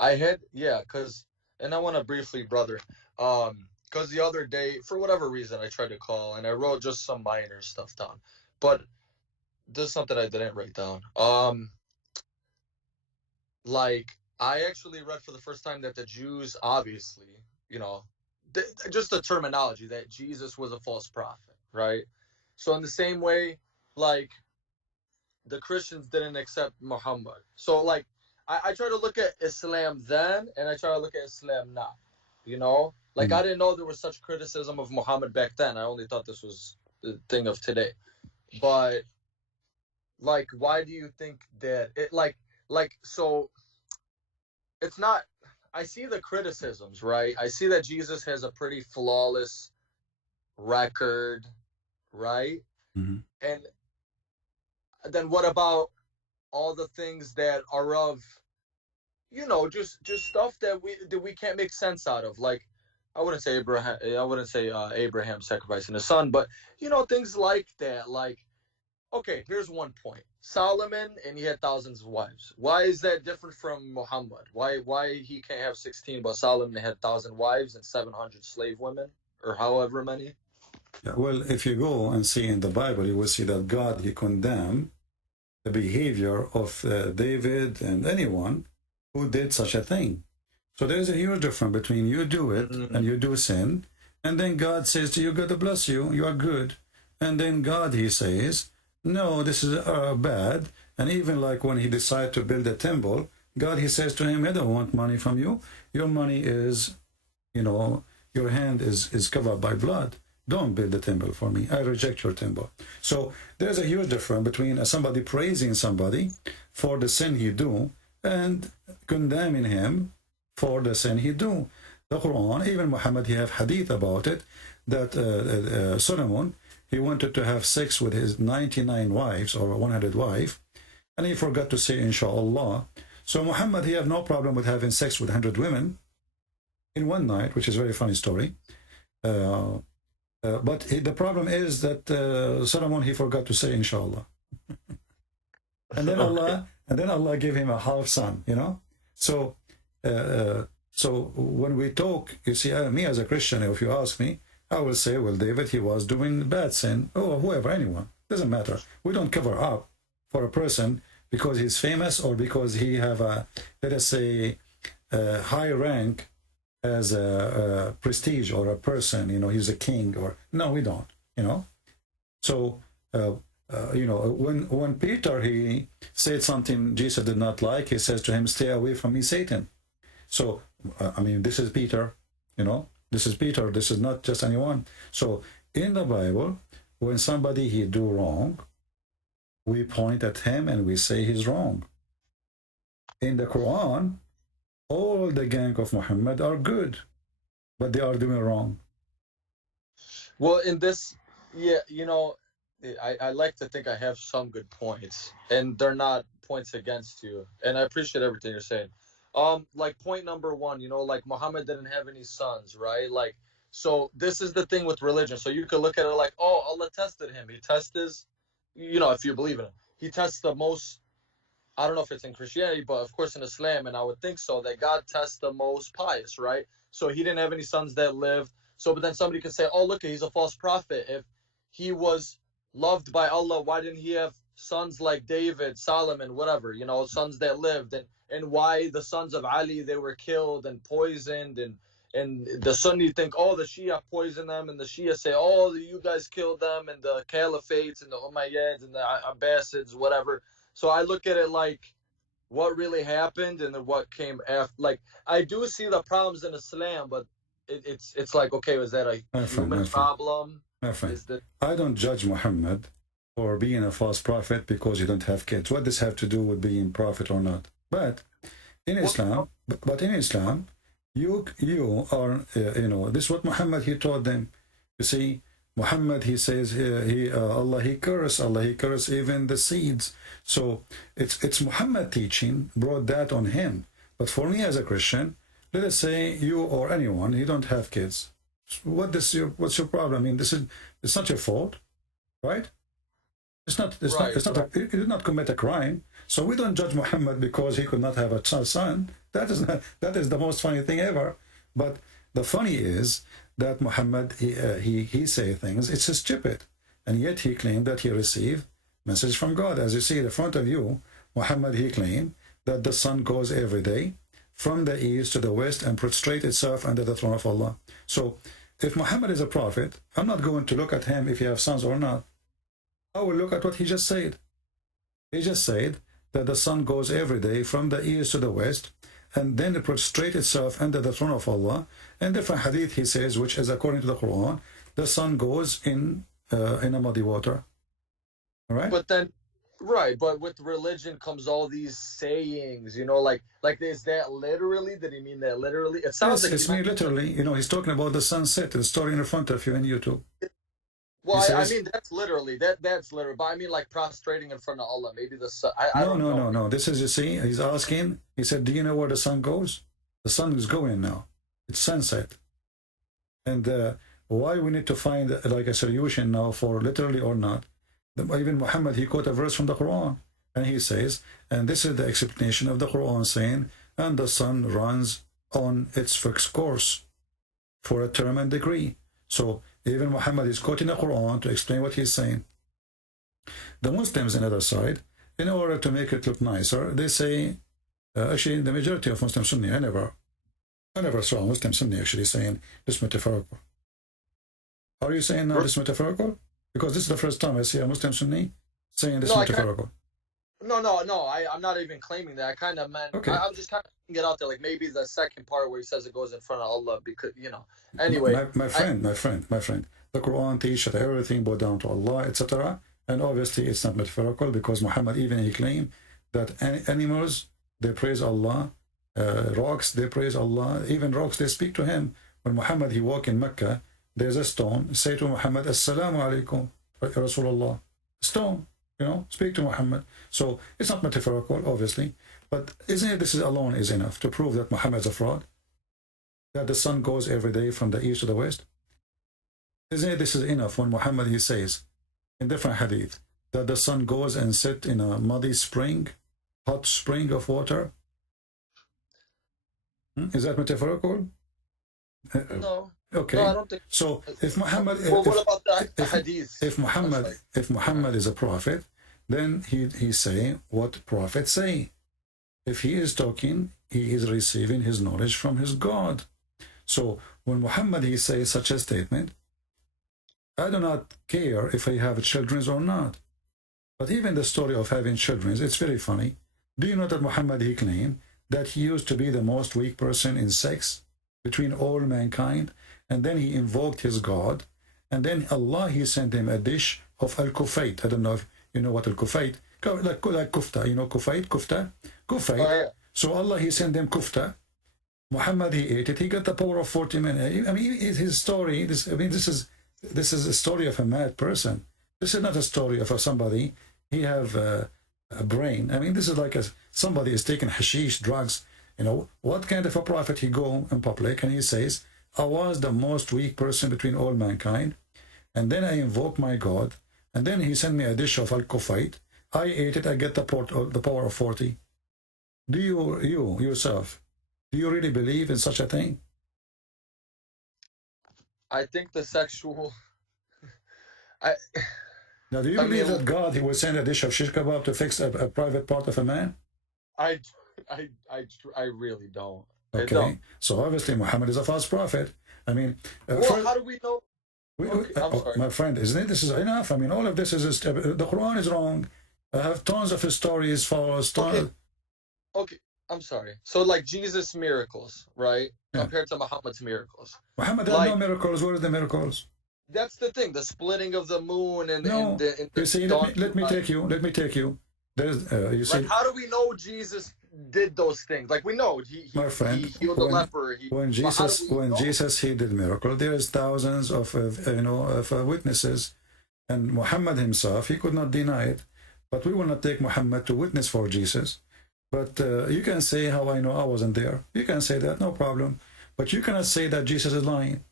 And I want to briefly, brother, because the other day, for whatever reason, I tried to call and I wrote just some minor stuff down. But this is something I didn't write down. Like, I actually read for the first time that the Jews, obviously, you know, just the terminology that Jesus was a false prophet, right? So in the same way, like, the Christians didn't accept Muhammad. So, like, I try to look at Islam then, and I try to look at Islam now, you know? Like, I didn't know there was such criticism of Muhammad back then. I only thought this was the thing of today. But, like, why do you think that it, so it's not, I see the criticisms, right? I see that Jesus has a pretty flawless record, right? And then what about all the things that are of, you know, just stuff that we can't make sense out of? Like, I wouldn't say Abraham sacrificing his son, but, you know, things like that. Like, okay, here's one point. Solomon, and he had thousands of wives. Why is that different from Muhammad? Why he can't have 16, but Solomon had 1,000 wives and 700 slave women, or however many? Yeah, well, if you go and see in the Bible, you will see that God, he condemned the behavior of David and anyone who did such a thing. So there is a huge difference between you do it and you do sin, and then God says to you, God bless you, you are good. And then God, he says, no, this is bad. And even like when he decided to build a temple, God, he says to him, I don't want money from you. Your money is, you know, your hand is covered by blood. Don't build the temple for me. I reject your temple. So there's a huge difference between somebody praising somebody for the sin he do and condemning him for the sin he do. The Quran, even Muhammad, he have hadith about it, that Solomon, he wanted to have sex with his 99 wives or 100 wives, and he forgot to say inshallah. So Muhammad, he have no problem with having sex with 100 women in one night, which is a very funny story. But the problem is that Solomon, he forgot to say inshallah. And then Allah gave him a half son, you know. So when we talk, you see, me as a Christian, if you ask me, I will say, well, David, he was doing bad sin, or whoever, anyone, doesn't matter. We don't cover up for a person because he's famous or because he have a, let us say, a high rank as a prestige or a person, you know, he's a king, or no, we don't, you know. So you know, when Peter, he said something Jesus did not like, he says to him, stay away from me, Satan. So I mean, this is Peter, you know, this is Peter, this is not just anyone. So in the Bible, when somebody he do wrong, we point at him and we say he's wrong. In the Quran, all the gang of Muhammad are good, but they are doing wrong. Well, in this, yeah, you know, I like to think I have some good points, and they're not points against you, and I appreciate everything you're saying. Like point number one, you know, like Muhammad didn't have any sons, right? Like, so this is the thing with religion. So you could look at it like, oh, Allah tested him. He tests his, you know, if you believe in him, he tests the most. I don't know if it's in Christianity, but of course in Islam, and I would think so, that God tests the most pious, right? So he didn't have any sons that lived. So, but then somebody could say, oh, look, he's a false prophet. If he was loved by Allah, why didn't he have sons like David, Solomon, whatever, you know, sons that lived? And why the sons of Ali, they were killed and poisoned, and the Sunni think, oh, the Shia poisoned them, and the Shia say, oh, you guys killed them, and the Caliphates and the Umayyads and the Abbasids, whatever. So I look at it like what really happened and then what came after. Like, I do see the problems in Islam, but it's like, okay, was that a human problem? My friend, I don't judge Muhammad for being a false prophet because you don't have kids. What does this have to do with being prophet or not? But in Islam, you are, you know, this is what Muhammad, he taught them. You see, Muhammad, he says, Allah, he curse even the seeds. So it's Muhammad teaching brought that on him. But for me as a Christian, let us say you or anyone, you don't have kids. What's your problem? I mean, it's not your fault, right? He did not commit a crime. So we don't judge Muhammad because he could not have a son. That is the most funny thing ever. But the funny is that Muhammad, he say things, it's stupid. And yet he claimed that he received message from God. As you see in front of you, Muhammad, he claimed that the sun goes every day from the east to the west and prostrate itself under the throne of Allah. So if Muhammad is a prophet, I'm not going to look at him if he has sons or not. I will look at what he just said. He just said that the sun goes every day from the east to the west and then it prostrate itself under the throne of Allah. And different hadith he says, which is according to the Quran, the sun goes in a muddy water. All right? But then, right, but with religion comes all these sayings, you know, like is that literally? Did he mean that literally? It sounds like it's me literally. You know, he's talking about the sunset, the story in front of you in YouTube. Well, I mean, that's literally, that's literal. But I mean, like prostrating in front of Allah. Maybe the sun. No. This is, you see, he's asking, he said, do you know where the sun goes? The sun is going now. It's sunset. And why we need to find like a solution now for literally or not. Even Muhammad, he quote a verse from the Quran. And he says, and this is the explanation of the Quran saying, and the sun runs on its fixed course for a term and degree. So even Muhammad is quoting the Quran to explain what he's saying. The Muslims on the other side, in order to make it look nicer, they say, actually the majority of Muslim Sunni, I never saw a Muslim Sunni actually saying this metaphorical. Are you saying now this metaphorical? Because this is the first time I see a Muslim Sunni saying this metaphorical. I'm not even claiming that. I kind of meant, okay. I'm just kind of get out there, like maybe the second part where he says it goes in front of Allah, because, you know, anyway. My friend, the Quran teaches that everything boils down to Allah, etc. And obviously it's not metaphorical, because Muhammad even he claimed that animals, they praise Allah, rocks, they praise Allah, even rocks, they speak to him. When Muhammad, he walk in Mecca, there's a stone, say to Muhammad, Assalamu alaikum, Rasulullah. Stone, you know, speak to Muhammad. So it's not metaphorical, obviously. But isn't it this is alone is enough to prove that Muhammad is a fraud? That the sun goes every day from the east to the west? Isn't it this is enough when Muhammad, he says in different hadith that the sun goes and sits in a muddy spring, hot spring of water? Is that metaphorical? No. Okay. No, I don't think so. If Muhammad, well, what about the hadith? If Muhammad is a prophet, then he's saying what prophets say. If he is talking, he is receiving his knowledge from his God. So when Muhammad he says such a statement, I do not care if I have children or not. But even the story of having children, it's very funny. Do you know that Muhammad he claimed that he used to be the most weak person in sex between all mankind? And then he invoked his God, and then Allah, he sent him a dish of al-kufayt. I don't know if you know what al-kufayt, like kufta, you know kufta? Kufayt. Oh, yeah. So Allah, he sent him kufta. Muhammad, he ate it. He got the power of 40 men. I mean, his story, this is a story of a mad person. This is not a story of somebody, he have a brain. I mean, this is like somebody is taking hashish, drugs. You know, what kind of a prophet he go in public and he says, I was the most weak person between all mankind, and then I invoked my God, and then he sent me a dish of al-kufayt. I ate it, I get the power of 40. Do you yourself, do you really believe in such a thing? I think the sexual... Now, do you believe that God, he will send a dish of shish kebab to fix a private part of a man? I really don't. Okay, so obviously Muhammad is a false prophet. I mean, well, how do we know? I'm sorry. My friend, isn't it? This is enough. I mean, all of this is the Quran is wrong. I have tons of his stories false. Okay, I'm sorry. So, like Jesus' miracles, right? Yeah. Compared to Muhammad's miracles. Muhammad had no miracles. Where are the miracles? That's the thing. The splitting of the moon and you see, let me take you. There's you see. Like, how do we know Jesus did those things? Like, we know he healed the leper. When Jesus he did miracle, there is thousands of witnesses, and Muhammad himself, he could not deny it. But we will not take Muhammad to witness for Jesus. But you can say how I know I wasn't there. You can say that, no problem. But you cannot say that Jesus is lying.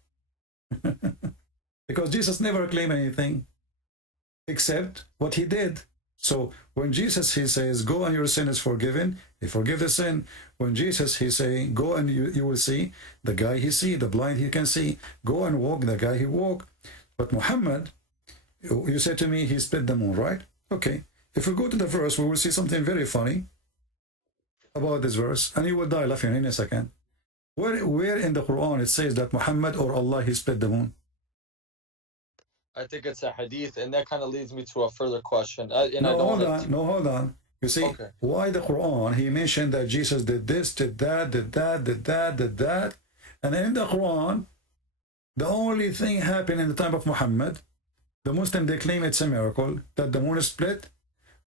Because Jesus never claimed anything except what he did. So when Jesus, he says, go and your sin is forgiven, he forgive the sin. When Jesus, he say, go and you will see, the guy he see, the blind he can see. Go and walk, the guy he walk. But Muhammad, you said to me, he split the moon, right? Okay, if we go to the verse, we will see something very funny about this verse, and you will die laughing in a second. Where in the Quran it says that Muhammad or Allah, he split the moon? I think it's a hadith, and that kind of leads me to a further question. Hold on. You see, okay. Why the Quran, he mentioned that Jesus did this, did that, did that, and in the Quran, the only thing happened in the time of Muhammad, the Muslim, they claim it's a miracle, that the moon is split.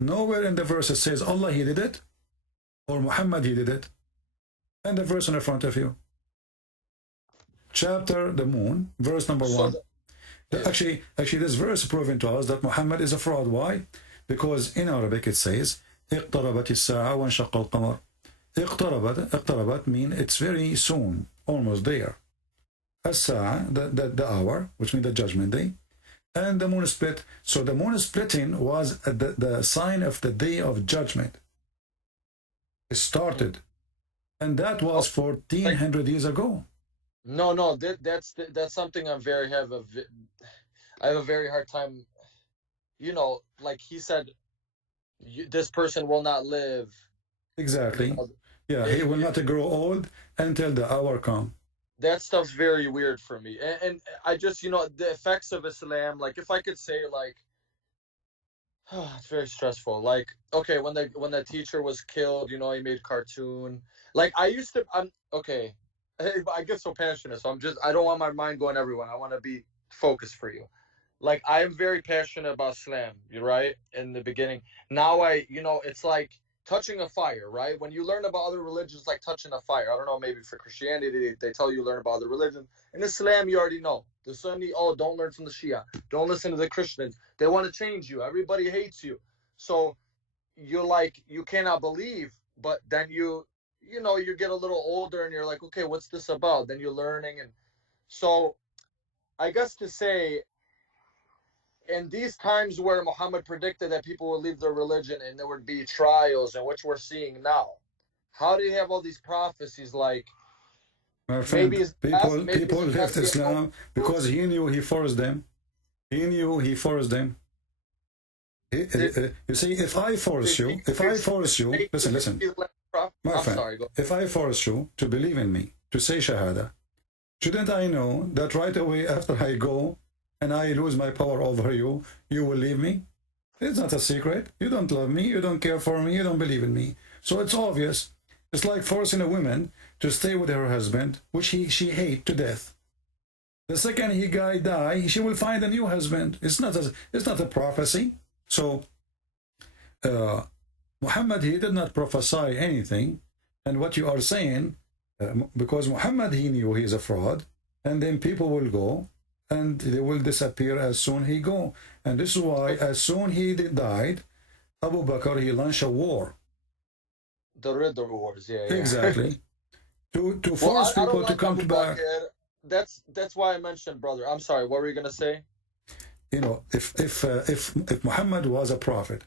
Nowhere in the verse it says Allah, he did it, or Muhammad, he did it. And the verse in front of you. Chapter, the moon, verse number 1. Actually, this verse is proving to us that Muhammad is a fraud. Why? Because in Arabic it says, اقتربت الساعة وانشق القمر. اقتربت mean it's very soon, almost there. الساعة, the hour, which means the judgment day. And the moon split. So the moon splitting was the sign of the day of judgment. It started. And that was 1400 years ago. No, that's something I have a very hard time. You know, like he said, this person will not live. Exactly. You know, yeah, he will not grow old until the hour come. That stuff's very weird for me. And I just, you know, the effects of Islam, like if I could say, like, it's very stressful. Like, okay, when the teacher was killed, you know, he made cartoon. Like I get so passionate, so I don't want my mind going everywhere. I want to be focused for you. Like I am very passionate about Islam, you're right, in the beginning. Now it's like touching a fire, right? When you learn about other religions, like touching a fire. I don't know, maybe for Christianity, they tell you learn about other religions. In Islam, you already know. The Sunni, don't learn from the Shia. Don't listen to the Christians. They want to change you. Everybody hates you. So you're like, you cannot believe, but then you get a little older and you're like, okay, what's this about? Then you're learning. And so I guess to say, in these times where Muhammad predicted that people would leave their religion and there would be trials, and which we're seeing now, how do you have all these prophecies like, my friend, people left Islam because he knew he forced them. You see, if I force you, listen. My friend, if I force you to believe in me, to say Shahada, shouldn't I know that right away after I go and I lose my power over you, you will leave me? It's not a secret. You don't love me, you don't care for me, you don't believe in me. So it's obvious. It's like forcing a woman to stay with her husband, which she hates to death. The second he die, she will find a new husband. It's not a prophecy. So Muhammad, he did not prophesy anything. And what you are saying, because Muhammad, he knew he is a fraud, and then people will go and they will disappear as soon he go. And this is why as soon he died, Abu Bakr, he launched a war. The Ridda Wars, yeah. Exactly. to force people to come back. That's why I mentioned, brother. I'm sorry, what were you gonna say? You know, if Muhammad was a prophet,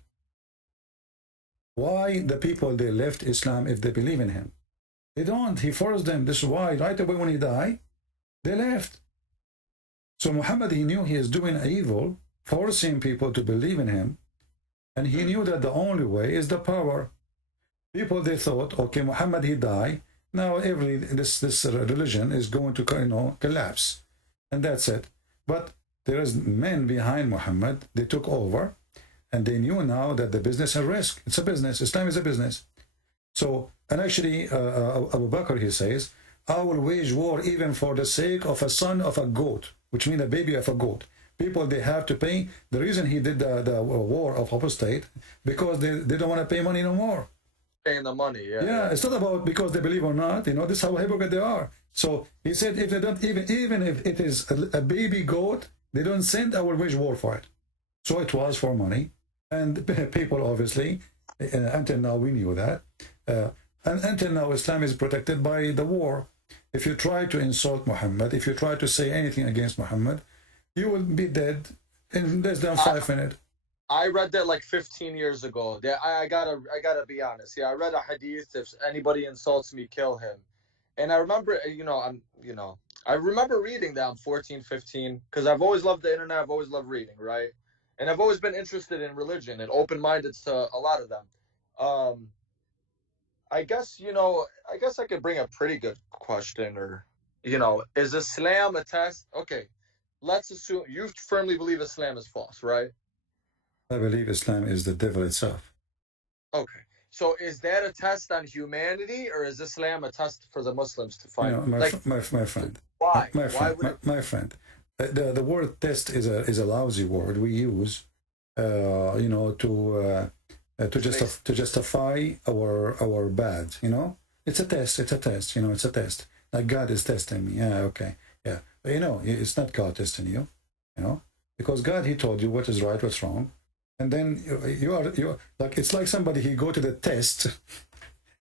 why the people, they left Islam if they believe in him? They don't. He forced them. This is why right away when he died, they left. So Muhammad, he knew he is doing evil, forcing people to believe in him, and he knew that the only way is the power. People, they thought, okay, Muhammad, he died. Now this religion is going to collapse, and that's it. But there is men behind Muhammad. They took over, and they knew now that the business is risk. It's a business. Islam is a business. So, and actually, Abu Bakr, he says, I will wage war even for the sake of a son of a goat, which means a baby of a goat. People, they have to pay. The reason he did the war of apostate, because they don't want to pay money no more. Paying the money, yeah. Yeah, it's not about because they believe or not. This is how hypocrite they are. So he said, if they don't, even if it is a baby goat, they don't send, I will wage war for it. So it was for money. And people, obviously, until now, we knew that. And until now, Islam is protected by the war. If you try to insult Muhammad, if you try to say anything against Muhammad, you will be dead in less than 5 minutes. I read that like 15 years ago. I gotta be honest. Yeah, I read a hadith. If anybody insults me, kill him. And I remember, I remember reading that. I'm 14, 15, because I've always loved the internet. I've always loved reading, right? and I've always been interested in religion and open-minded to a lot of them. I guess, I guess I could bring a pretty good question, or, is Islam a test? Okay, let's assume you firmly believe Islam is false, right? I believe Islam is the devil itself. Okay, so is that a test on humanity, or is Islam a test for the Muslims to find? My friend. Why? My friend. The word test is a lousy word we use, to justify our bad. It's a test. It's a test. It's a test. Like God is testing me. Yeah, okay, yeah. But it's not God testing you. Because God, He told you what is right, what's wrong, and then you are like, it's like somebody, he go to the test.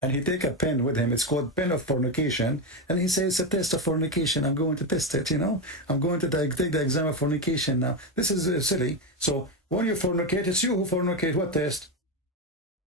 And he take a pen with him. It's called pen of fornication. And he says, it's a test of fornication. I'm going to test it, I'm going to take the exam of fornication now. This is silly. So when you fornicate, it's you who fornicate. What test?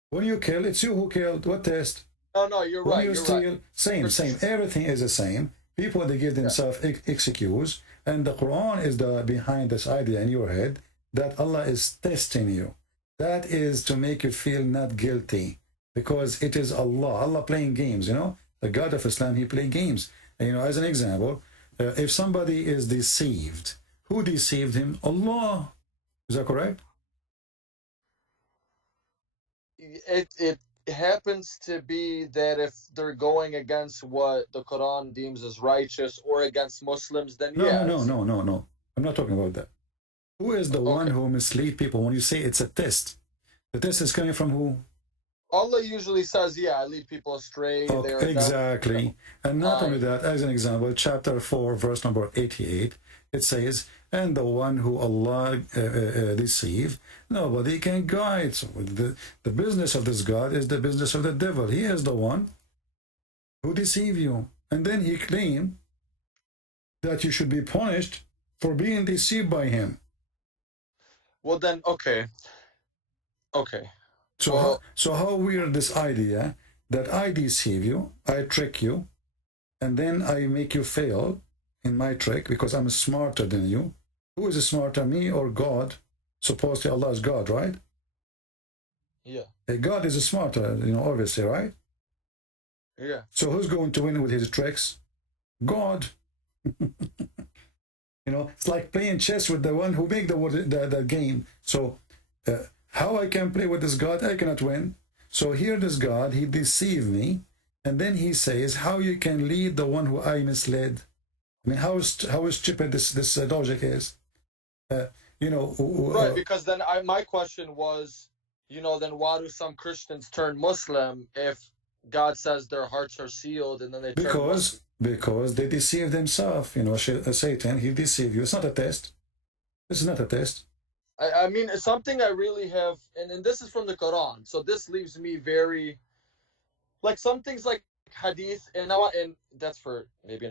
When you kill, it's you who killed. What test? No, you're right. When you steal, same. Everything is the same. People, they give themselves excuse. And the Quran is behind this idea in your head that Allah is testing you. That is to make you feel not guilty. Because it is Allah playing games, The God of Islam, He play games. And, as an example, if somebody is deceived, who deceived him? Allah. Is that correct? It happens to be that if they're going against what the Quran deems as righteous or against Muslims, then No. yes. I'm not talking about that. Who is the one who mislead people? When you say it's a test, the test is coming from who? Allah usually says, I lead people astray. Okay, exactly. And not only that, as an example, chapter 4, verse number 88, it says, and the one who Allah deceive, nobody can guide. So the business of this God is the business of the devil. He is the one who deceive you. And then he claimed that you should be punished for being deceived by him. Well then, okay. So how weird this idea that I deceive you, I trick you, and then I make you fail in my trick because I'm smarter than you. Who is smarter, me or God? Supposedly Allah is God, right? Yeah. God is smarter, obviously, right? Yeah. So who's going to win with his tricks? God. It's like playing chess with the one who make the game. So how I can play with this God? I cannot win. So here this God, he deceived me, and then he says, how you can lead the one who I misled? I mean, how stupid this logic is. Right, because then my question was, then why do some Christians turn Muslim if God says their hearts are sealed and then they turn Muslim? Because they deceive themselves. Satan, he deceive you. It's not a test. This is not a test. I mean, it's something I really have, and this is from the Quran, so this leaves me very, like some things like hadith, and that's for maybe,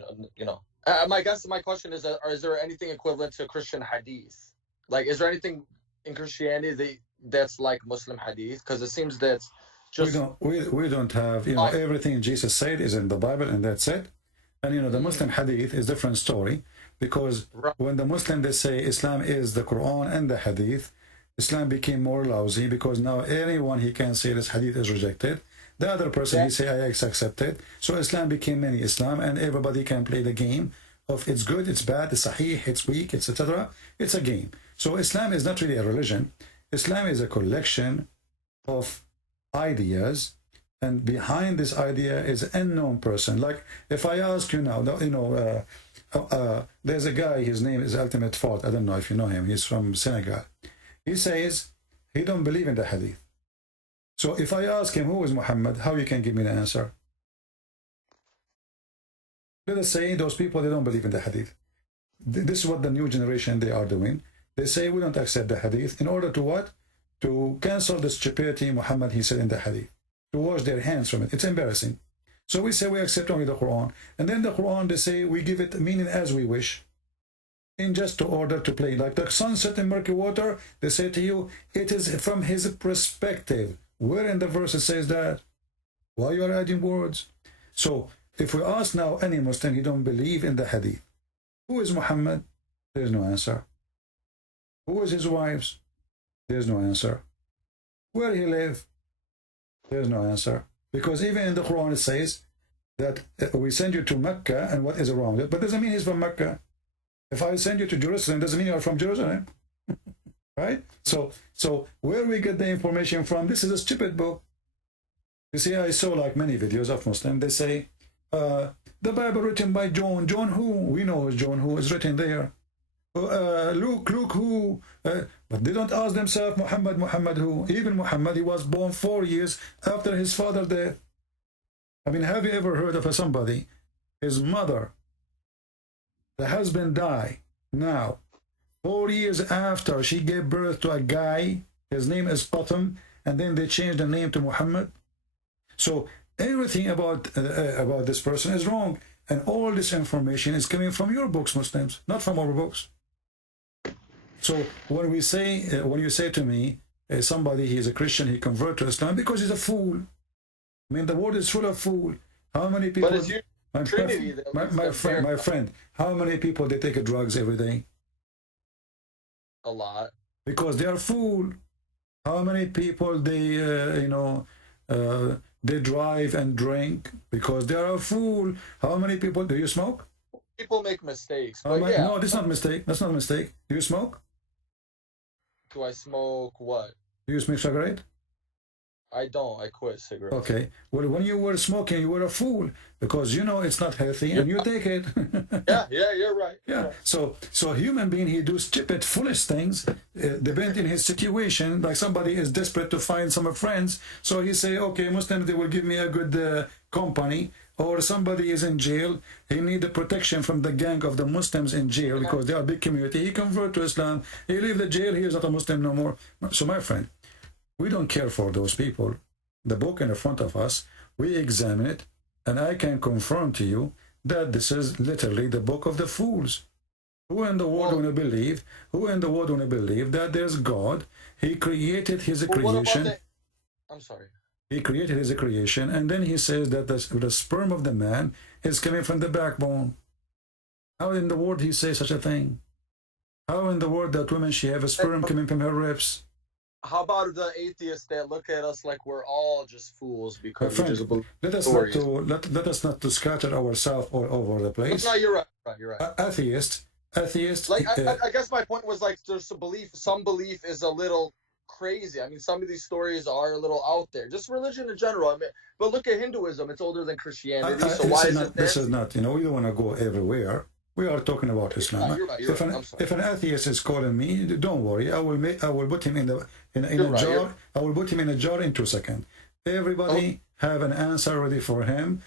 my question is there anything equivalent to Christian hadith? Like, is there anything in Christianity that's like Muslim hadith? Because it seems that just... We don't have, everything Jesus said is in the Bible, and that's it. And, the Muslim hadith is a different story. Because when the Muslim, they say Islam is the Quran and the Hadith, Islam became more lousy because now anyone he can say this Hadith is rejected. The other person, he say I accept it. So Islam became mini Islam, and everybody can play the game of it's good, it's bad, it's sahih, it's weak, etc. It's a game. So Islam is not really a religion. Islam is a collection of ideas, and behind this idea is an unknown person. Like if I ask you now, there's a guy, his name is Ultimate Fault. I don't know if you know him. He's from Senegal. He says he don't believe in the hadith. So if I ask him who is Muhammad, how you can give me the answer? Let us say those people, they don't believe in the hadith. This is what the new generation, they are doing. They say we don't accept the hadith. In order to what? To cancel the stupidity Muhammad, he said in the hadith. To wash their hands from it. It's embarrassing. So we say we accept only the Quran. And then the Quran, they say we give it meaning as we wish. In just to order to play. Like the sunset in murky water, they say to you, it is from his perspective. Where in the verse it says that? Why you are adding words? So if we ask now any Muslim, he don't believe in the hadith. Who is Muhammad? There is no answer. Who is his wives? There's no answer. Where he live? There's no answer. Because even in the Quran it says that we send you to Mecca, and what is wrong with it? But doesn't mean he's from Mecca. If I send you to Jerusalem, doesn't mean you're from Jerusalem. Right? So where we get the information from, this is a stupid book. You see, I saw like many videos of Muslims, they say, the Bible written by John. John who? We know John who is written there. Luke who? But they don't ask themselves, Muhammad who? Even Muhammad, he was born 4 years after his father's death. I mean, have you ever heard of somebody, his mother, the husband died, now, 4 years after she gave birth to a guy, his name is Hatun, and then they changed the name to Muhammad? So everything about this person is wrong, and all this information is coming from your books, Muslims, not from our books. So when you say to me, somebody, he is a Christian, he converted to Islam because he's a fool. I mean, the world is full of fool. How many people? But it's your Trinity. My friend, how many people they take drugs every day? A lot. Because they are fool. How many people they they drive and drink because they are a fool? How many people do you smoke? People make mistakes. But yeah. No, that's not a mistake. That's not a mistake. Do you smoke? Do I smoke what? Do you smoke cigarette? I don't. I quit cigarettes. Okay. Well, when you were smoking, you were a fool because you know it's not healthy and you take it. Yeah, you're right. Yeah. So human being, he do stupid, foolish things, depending on his situation. Like somebody is desperate to find some friends, so he say, okay, Muslims, they will give me a good company. Or somebody is in jail, he need the protection from the gang of the Muslims in jail because they are a big community. He convert to Islam, he leave the jail, he is not a Muslim no more. So my friend, we don't care for those people. The book in front of us, we examine it, and I can confirm to you that this is literally the book of the fools. Who in the world want to believe? Who in the world want to believe that there's God? He created his creation. I'm sorry. He created his creation, and then he says that the sperm of the man is coming from the backbone. How in the world he say such a thing? How in the world that woman, she have a sperm coming from her ribs? How about the atheists that look at us like we're all just fools because we just believe let us not to scatter ourselves all over the place. No, you're right. You're right. Atheist. Like I guess my point was like there's a belief. Some belief is a little crazy. I mean, some of these stories are a little out there. Just religion in general. I mean, but look at Hinduism. It's older than Christianity. So why is it there? This is not. We don't want to go everywhere. We are talking about Islam. You're right. If an atheist is calling me, don't worry. I will put him in a jar. I will put him in a jar in 2 seconds. Everybody have an answer ready for him.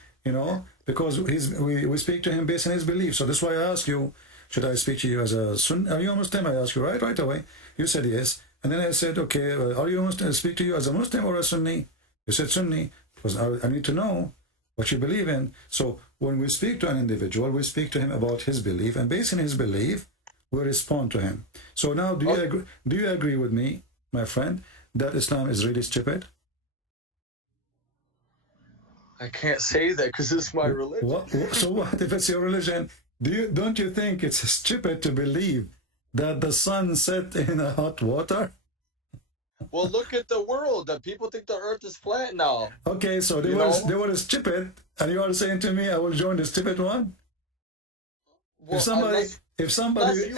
Because we speak to him based on his belief. So that's why I ask you, should I speak to you as a Sunni? Are you a Muslim? I ask you right away. You said yes. And then I said, okay, are you Muslim? I speak to you as a Muslim or a Sunni? You said Sunni. Because I need to know what you believe in. So when we speak to an individual, we speak to him about his belief, and based on his belief, we respond to him. So now, do you agree with me, my friend, that Islam is really stupid? I can't say that because it's my religion. So what if it's your religion? Don't you think it's stupid to believe that the sun set in a hot water? Well, look at the world. People think the earth is flat now. Okay, so they were stupid, and you are saying to me, I will join the stupid one? Well, if somebody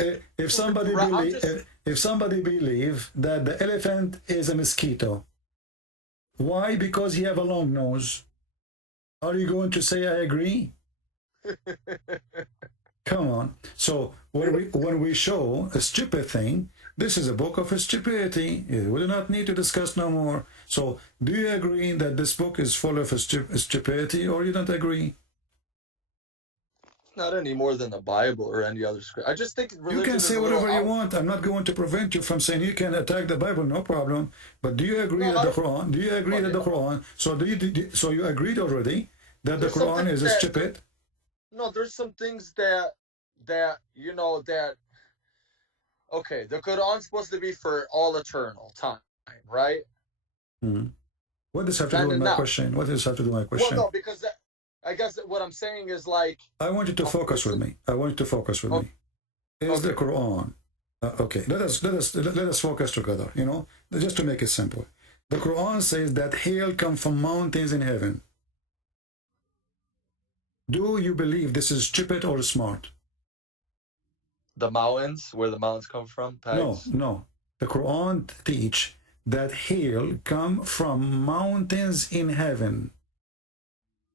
believe that the elephant is a mosquito, why? Because he have a long nose. Are you going to say I agree? Come on. So when we show a stupid thing, this is a book of stupidity. We do not need to discuss no more. So do you agree that this book is full of stupidity, or you don't agree? Not any more than the Bible or any other script. I just think religion. You can say whatever you want. I'm not going to prevent you from saying you can attack the Bible, no problem. But do you agree that the Quran? Do you agree that the Quran? So you agreed already that the Quran is stupid? No, there's some things that okay, the Quran's supposed to be for all eternal time, right? Mm-hmm. What does have to do with my question? What does have to do with my question? Well, no, because I guess what I'm saying is like... I want you to focus with me. I want you to focus with me. Is the Quran Okay, let us focus together, you know, just to make it simple. The Quran says that hail comes from mountains in heaven. Do you believe this is stupid or smart? The mountains, where the mountains come from? Pegs? No. The Quran teach that hail come from mountains in heaven.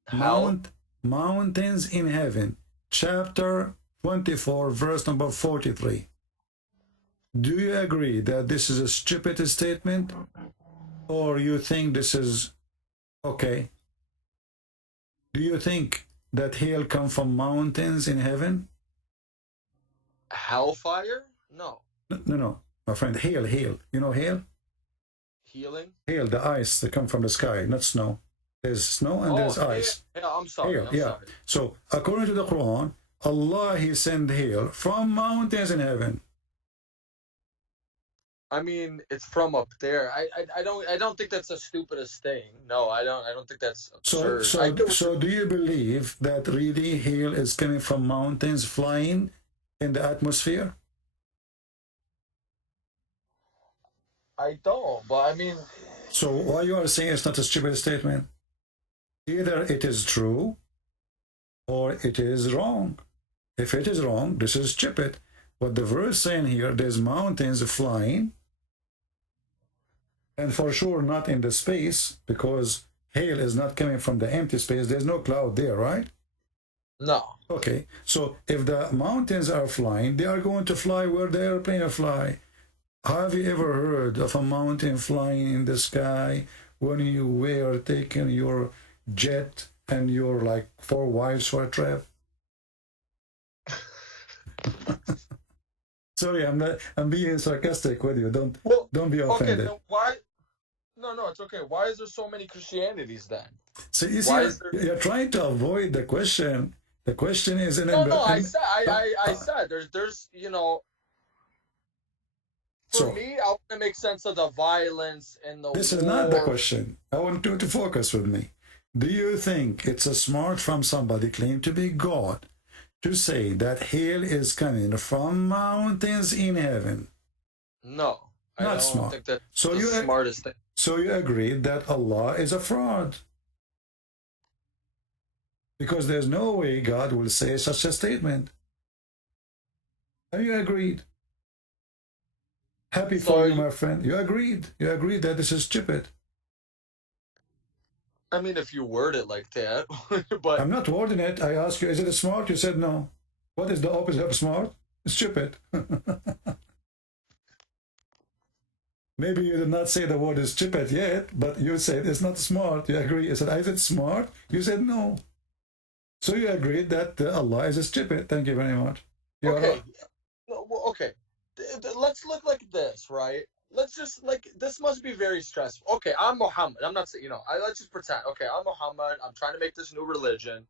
How? Mountains in heaven. Chapter 24, verse number 43. Do you agree that this is a stupid statement? Or you think this is okay? Do you think that hail come from mountains in heaven? Hellfire? No. No. My friend, hail. You know hail? Healing? Hail, the ice that come from the sky, not snow. There's snow and there's ice. Yeah, I'm sorry. Hail, I'm sorry. So, according to the Quran, Allah, He sent hail from mountains in heaven. I mean, it's from up there. I don't think that's the stupidest thing. No, I don't think that's absurd. So do you believe that really hail is coming from mountains flying in the atmosphere? I don't, but I mean... So why you are saying it's not a stupid statement? Either it is true or it is wrong. If it is wrong, this is stupid. But the verse saying here, there's mountains flying, and for sure not in the space, because hail is not coming from the empty space. There's no cloud there, right? No. Okay, so if the mountains are flying, they are going to fly where the airplane fly. Have you ever heard of a mountain flying in the sky when you were taking your jet and your like 4 wives for a trip? Sorry, I'm being sarcastic with you. Don't be offended. Okay, then why? No, it's okay. Why is there so many Christianities then? So you see, you're trying to avoid the question. The question is an I said there's you know. For me, I want to make sense of the violence and the This war. is not the question. I want you to focus with me. Do you think it's a smart from somebody claimed to be God to say that hail is coming from mountains in heaven? No. I Not don't smart. think that's So the smartest thing. So you agree that Allah is a fraud? Because there's no way God will say such a statement. Have you agreed? Happy for you, my friend. You agreed. You agreed that this is stupid. I mean, if you word it like that, but I'm not wording it. I asked you, is it smart? You said no. What is the opposite of smart? Stupid. Maybe you did not say the word is stupid yet, but you said it's not smart. You agree. I said, is it smart? You said no. So you agreed that Allah is stupid. Thank you very much. Okay. Okay. Let's look like this, right? Let's just this must be very stressful. Okay, I'm Muhammad. I'm not saying, let's just pretend. Okay, I'm Muhammad. I'm trying to make this new religion.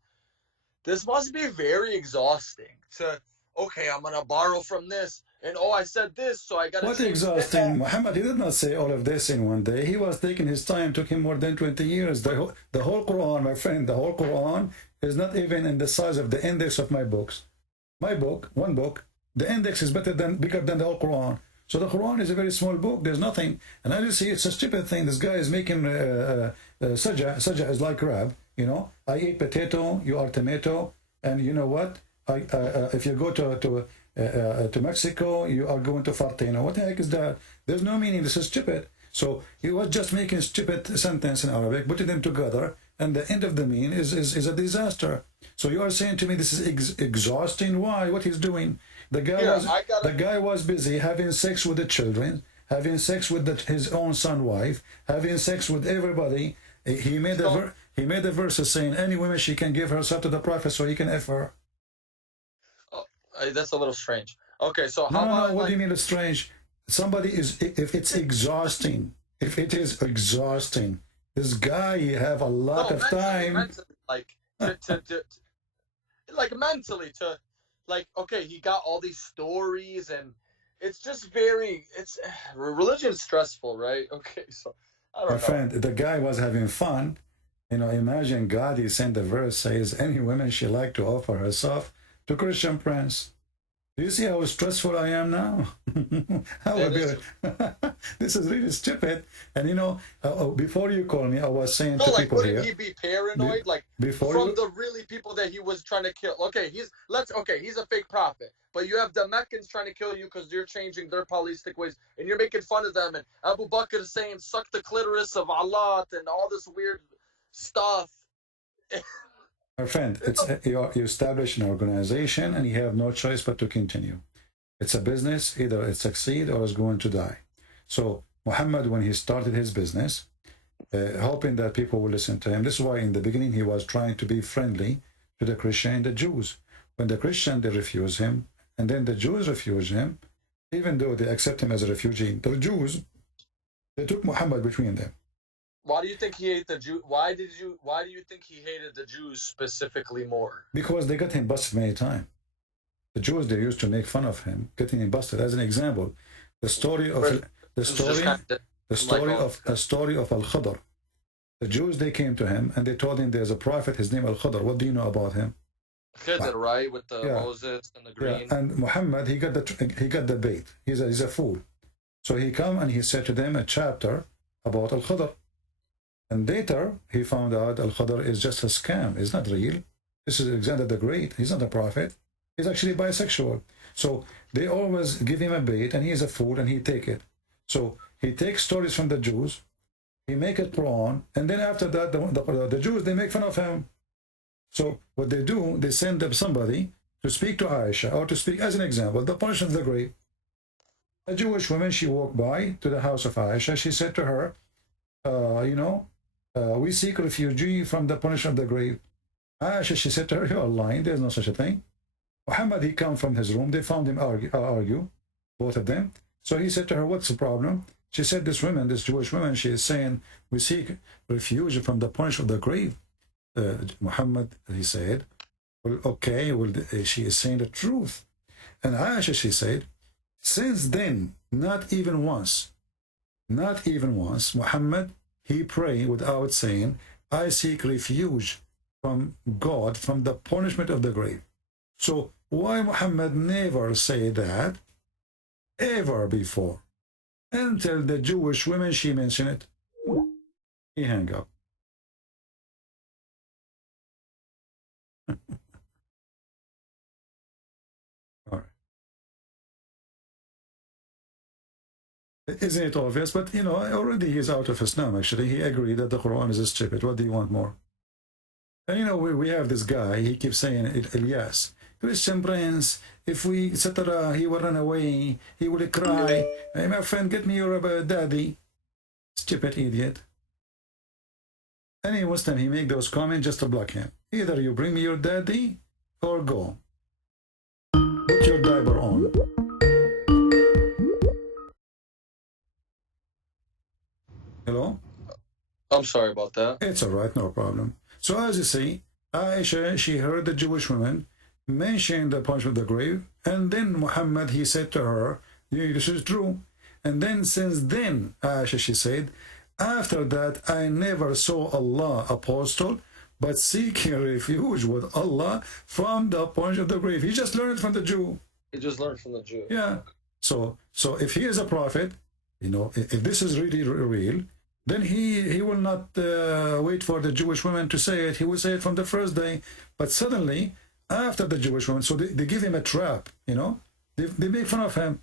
This must be very exhausting okay, I'm going to borrow from this. And I said this, so I got to. What exhausting? Muhammad, he did not say all of this in one day. He was taking his time. Took him more than 20 years. The whole Quran, my friend, the whole Quran is not even in the size of the index of my books. My book, one book, the index is bigger than the whole Quran. So the Quran is a very small book. There's nothing. And as you see, it's a stupid thing. This guy is making sajah. Sajah is like rab. I eat potato, you are tomato. And you know what? If you go to Mexico, you are going to Fartino. What the heck is that? There's no meaning. This is stupid. So he was just making a stupid sentence in Arabic, putting them together, and the end of the mean is a disaster. So you are saying to me this is exhausting? Why? What he's doing? The guy was busy having sex with the children, having sex with his own son, wife, having sex with everybody. He made a verse saying any woman she can give herself to the prophet so he can F her. That's a little strange. Okay, so how No, about what do you mean it's strange? Somebody is, if it is exhausting, this guy have a lot of time. Mentally, okay, he got all these stories, and it's just religion is stressful, right? Okay, so I don't know. My friend, the guy was having fun. Imagine God, he sent the verse, says, any woman she like to offer herself to Christian prince. Do you see how stressful I am now? This is really stupid. And you know, before you call me, I was saying to people here. Wouldn't he be paranoid? From the really people that he was trying to kill. Okay, he's a fake prophet. But you have the Meccans trying to kill you because you're changing their polytheistic ways, and you're making fun of them. And Abu Bakr is saying, "Suck the clitoris of Allah," and all this weird stuff. My friend, you establish an organization and you have no choice but to continue. It's a business, either it succeeds or it's going to die. So Muhammad, when he started his business, hoping that people will listen to him, this is why in the beginning he was trying to be friendly to the Christian and the Jews. When the Christian, they refuse him, and then the Jews refuse him, even though they accept him as a refugee, the Jews, they took Muhammad between them. Why do you think he hated the Jew? Why do you think he hated the Jews specifically more? Because they got him busted many times. The Jews, they used to make fun of him, getting him busted. As an example, the story of Al-Khadr. The Jews, they came to him and they told him there's a prophet, his name Al-Khadr. What do you know about him? Khidr, right, with the Moses and the green. Yeah. And Muhammad, he got the bait. He's a fool. So he come and he said to them a chapter about Al-Khadr. And later, he found out Al-Khadr is just a scam. It's not real. This is Alexander the Great. He's not a prophet. He's actually bisexual. So they always give him a bait, and he's a fool, and he take it. So he takes stories from the Jews, he make it Quran, and then after that, the Jews, they make fun of him. So what they do, they send up somebody to speak to Aisha, or to speak, as an example, the punishment of the grave. A Jewish woman, she walked by to the house of Aisha. She said to her, we seek refugee from the punishment of the grave. Aisha, she said to her, you are lying, there's no such a thing. Muhammad, he come from his room, they found him argue, both of them. So he said to her, what's the problem? She said, this Jewish woman, she is saying, we seek refuge from the punishment of the grave. Muhammad, he said, well, okay, well, she is saying the truth. And Aisha, she said, since then, not even once, Muhammad, he prayed without saying, I seek refuge from God from the punishment of the grave. So why Muhammad never say that ever before? Until the Jewish women, she mentioned it, he hang up. All right. Isn't it obvious? But you know, already he's out of Islam. Actually, he agreed that the Quran is stupid. What do you want more? And you know, we have this guy. He keeps saying, Ilyas, Christian Prince, if we etc., he will run away. He will cry. Hey, my friend, get me your daddy. Stupid idiot. Any Muslim, he make those comments just to block him. Either you bring me your daddy or go. Put your diaper on. Hello? I'm sorry about that. It's all right, no problem. So as you see, Aisha, she heard the Jewish woman mention the punishment of the grave, and then Muhammad, he said to her, this is true. And then since then, Aisha, she said, after that, I never saw Allah, apostle, but seeking refuge with Allah from the punishment of the grave. He just learned from the Jew. He just learned from the Jew. Yeah. So if he is a prophet, you know, if this is really real, then he will not wait for the Jewish women to say it. He will say it from the first day. But suddenly, after the Jewish women, so they give him a trap, you know. They make fun of him.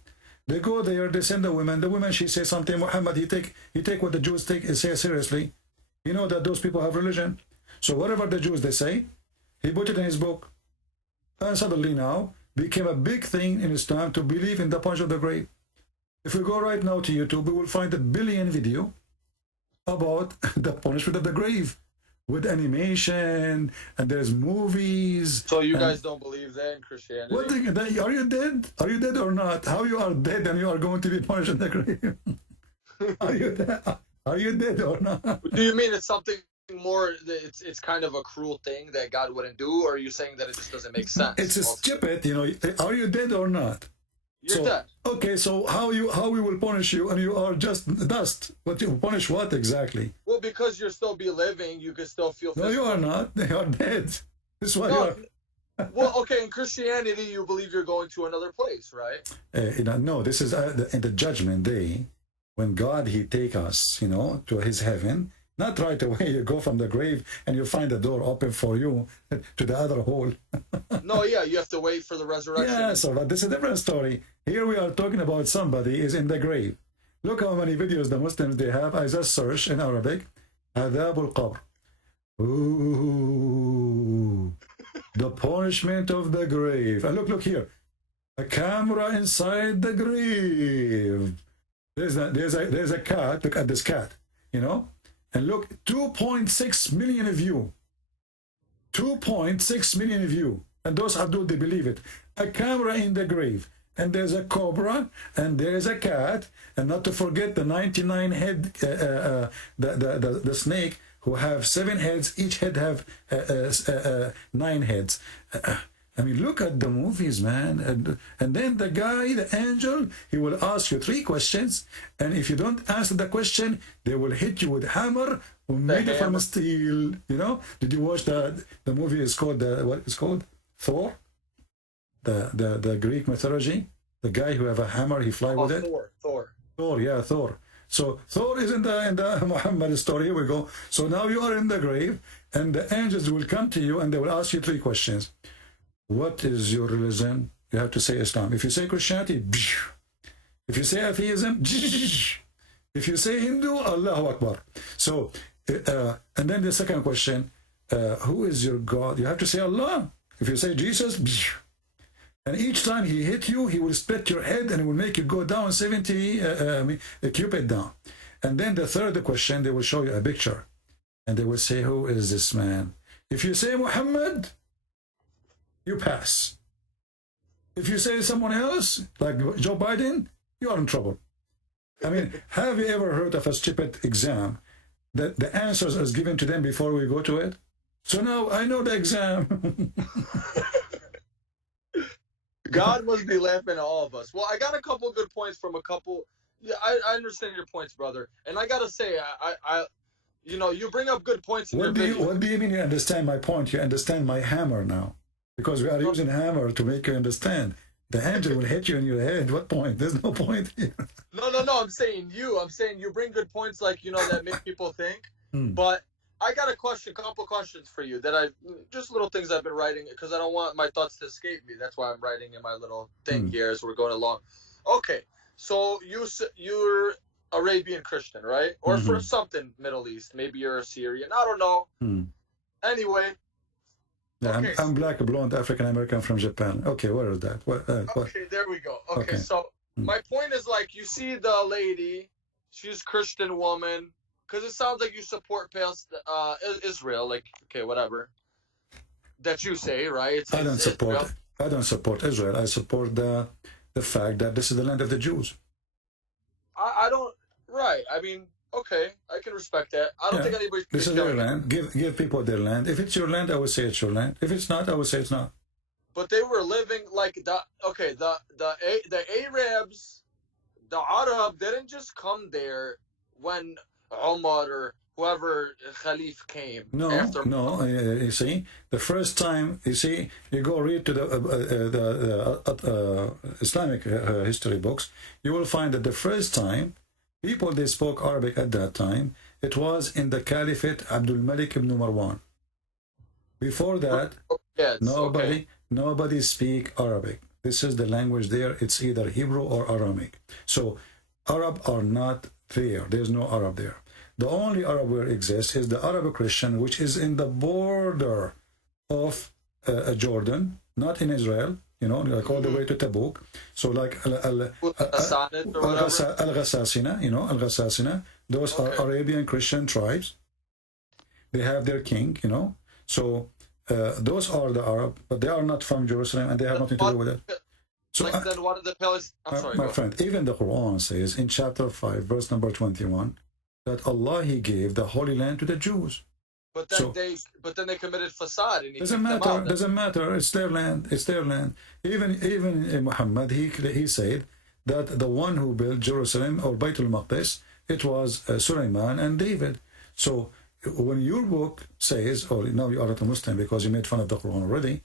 They go there, they send the women. The women, she says something. Muhammad, he take what the Jews say seriously. You know that those people have religion. So whatever the Jews, they say, he put it in his book. And suddenly now, became a big thing in Islam to believe in the punishment of the grave. If we go right now to YouTube, we will find 1 billion video about the punishment of the grave with animation, and there's movies. So you guys don't believe that in Christianity? What are you dead? Are you dead or not? How you are dead and you are going to be punished in the grave? Are you dead? Are you dead or not? Do you mean it's something more, it's kind of a cruel thing that God wouldn't do, or are you saying that it just doesn't make sense? It's stupid, you know. Are you dead or not? You're dead. Okay, so how we will punish you, and you are just dust? But you punish what exactly? Well, because you're still be living, you can still feel. No, you are not. They are dead. This is why you are. Well, okay, in Christianity, you believe you're going to another place, right? No, this is in the judgment day, when God, he take us, to his heaven. Not right away, you go from the grave and you find the door open for you to the other hole. No, yeah, you have to wait for the resurrection. Yeah, so but this is a different story. Here we are talking about somebody is in the grave. Look how many videos the Muslims they have. I just search in Arabic, عذاب القبر. Ooh, the punishment of the grave. And look here, a camera inside the grave. There's a cat. Look at this cat, and look, 2.6 million view. 2.6 million view. And those Abdul, they believe it. A camera in the grave. And there's a cobra, and there's a cat, and not to forget the 99 head, the snake, who have 7 heads, each head have 9 heads. I mean, look at the movies, man. And then the guy, the angel, he will ask you 3 questions, and if you don't answer the question, they will hit you with hammer made from steel. Did you watch the movie? It's called what is called Thor. The Greek mythology, the guy who have a hammer, he fly with it. Thor, yeah, Thor. So Thor is in the Muhammad story. Here we go. So now you are in the grave, and the angels will come to you, and they will ask you 3 questions. What is your religion? You have to say Islam. If you say Christianity, if you say atheism, if you say Hindu, Allahu Akbar. So, and then the second question, who is your God? You have to say Allah. If you say Jesus, and each time he hit you, he will split your head and it will make you go down 70 cubit down. And then the third question, they will show you a picture, and they will say, who is this man? If you say Muhammad, you pass. If you say someone else, like Joe Biden, you are in trouble. I mean, have you ever heard of a stupid exam that the answers is given to them before we go to it? So now I know the exam. God must be laughing at all of us. Well, I got a couple good points from a couple. Yeah, I understand your points, brother. And I gotta say, you bring up good points in your video. What do you mean you understand my point? You understand my hammer now. Because we are using hammer to make you understand. The angel will hit you in your head. What point? There's no point here. No. I'm saying you bring good points, like, that make people think. But I got a couple questions for you that just little things I've been writing, because I don't want my thoughts to escape me. That's why I'm writing in my little thing here as we're going along. Okay, so you're Arabian Christian, right? Or for something Middle East. Maybe you're a Syrian. I don't know. Anyway. Yeah, okay. I'm black, blonde, African American from Japan. Okay, what is that? Okay, there we go. Okay. So my point is, like, you see the lady, she's a Christian woman, because it sounds like you support Israel, like, okay, whatever that you say, right? I don't support Israel. I support the fact that this is the land of the Jews. I don't. Right. I mean, okay, I can respect that. I don't think anybody. This is their land. Give people their land. If it's your land, I would say it's your land. If it's not, I would say it's not. But they were living like the Arabs, the Arab didn't just come there when Umar or whoever Khalif came. No. You see, the first time, you go read to the Islamic history books, you will find that the first time people they spoke Arabic at that time, it was in the Caliphate Abdul Malik ibn Marwan. Before that, nobody speak Arabic. This is the language there. It's either Hebrew or Aramaic. So Arab are not there. There's no Arab there. The only Arab where exists is the Arab Christian, which is in the border of Jordan, not in Israel, like all the way to Tabuk. So like Al-Ghassasina, Al-Ghassasina, those are Arabian Christian tribes. They have their king, So those are the Arab, but they are not from Jerusalem, and they have nothing to do with it. So then what are the Palestinians? My friend, even the Quran says in chapter 5, verse number 21, that Allah, He gave the Holy Land to the Jews. But then they committed facade. And doesn't matter. It's their land. It's their land. Even Muhammad, he said that the one who built Jerusalem or Bayt al-Maqdis, it was Sulaiman and David. So when your book says, or now you are not a Muslim because you made fun of the Quran already,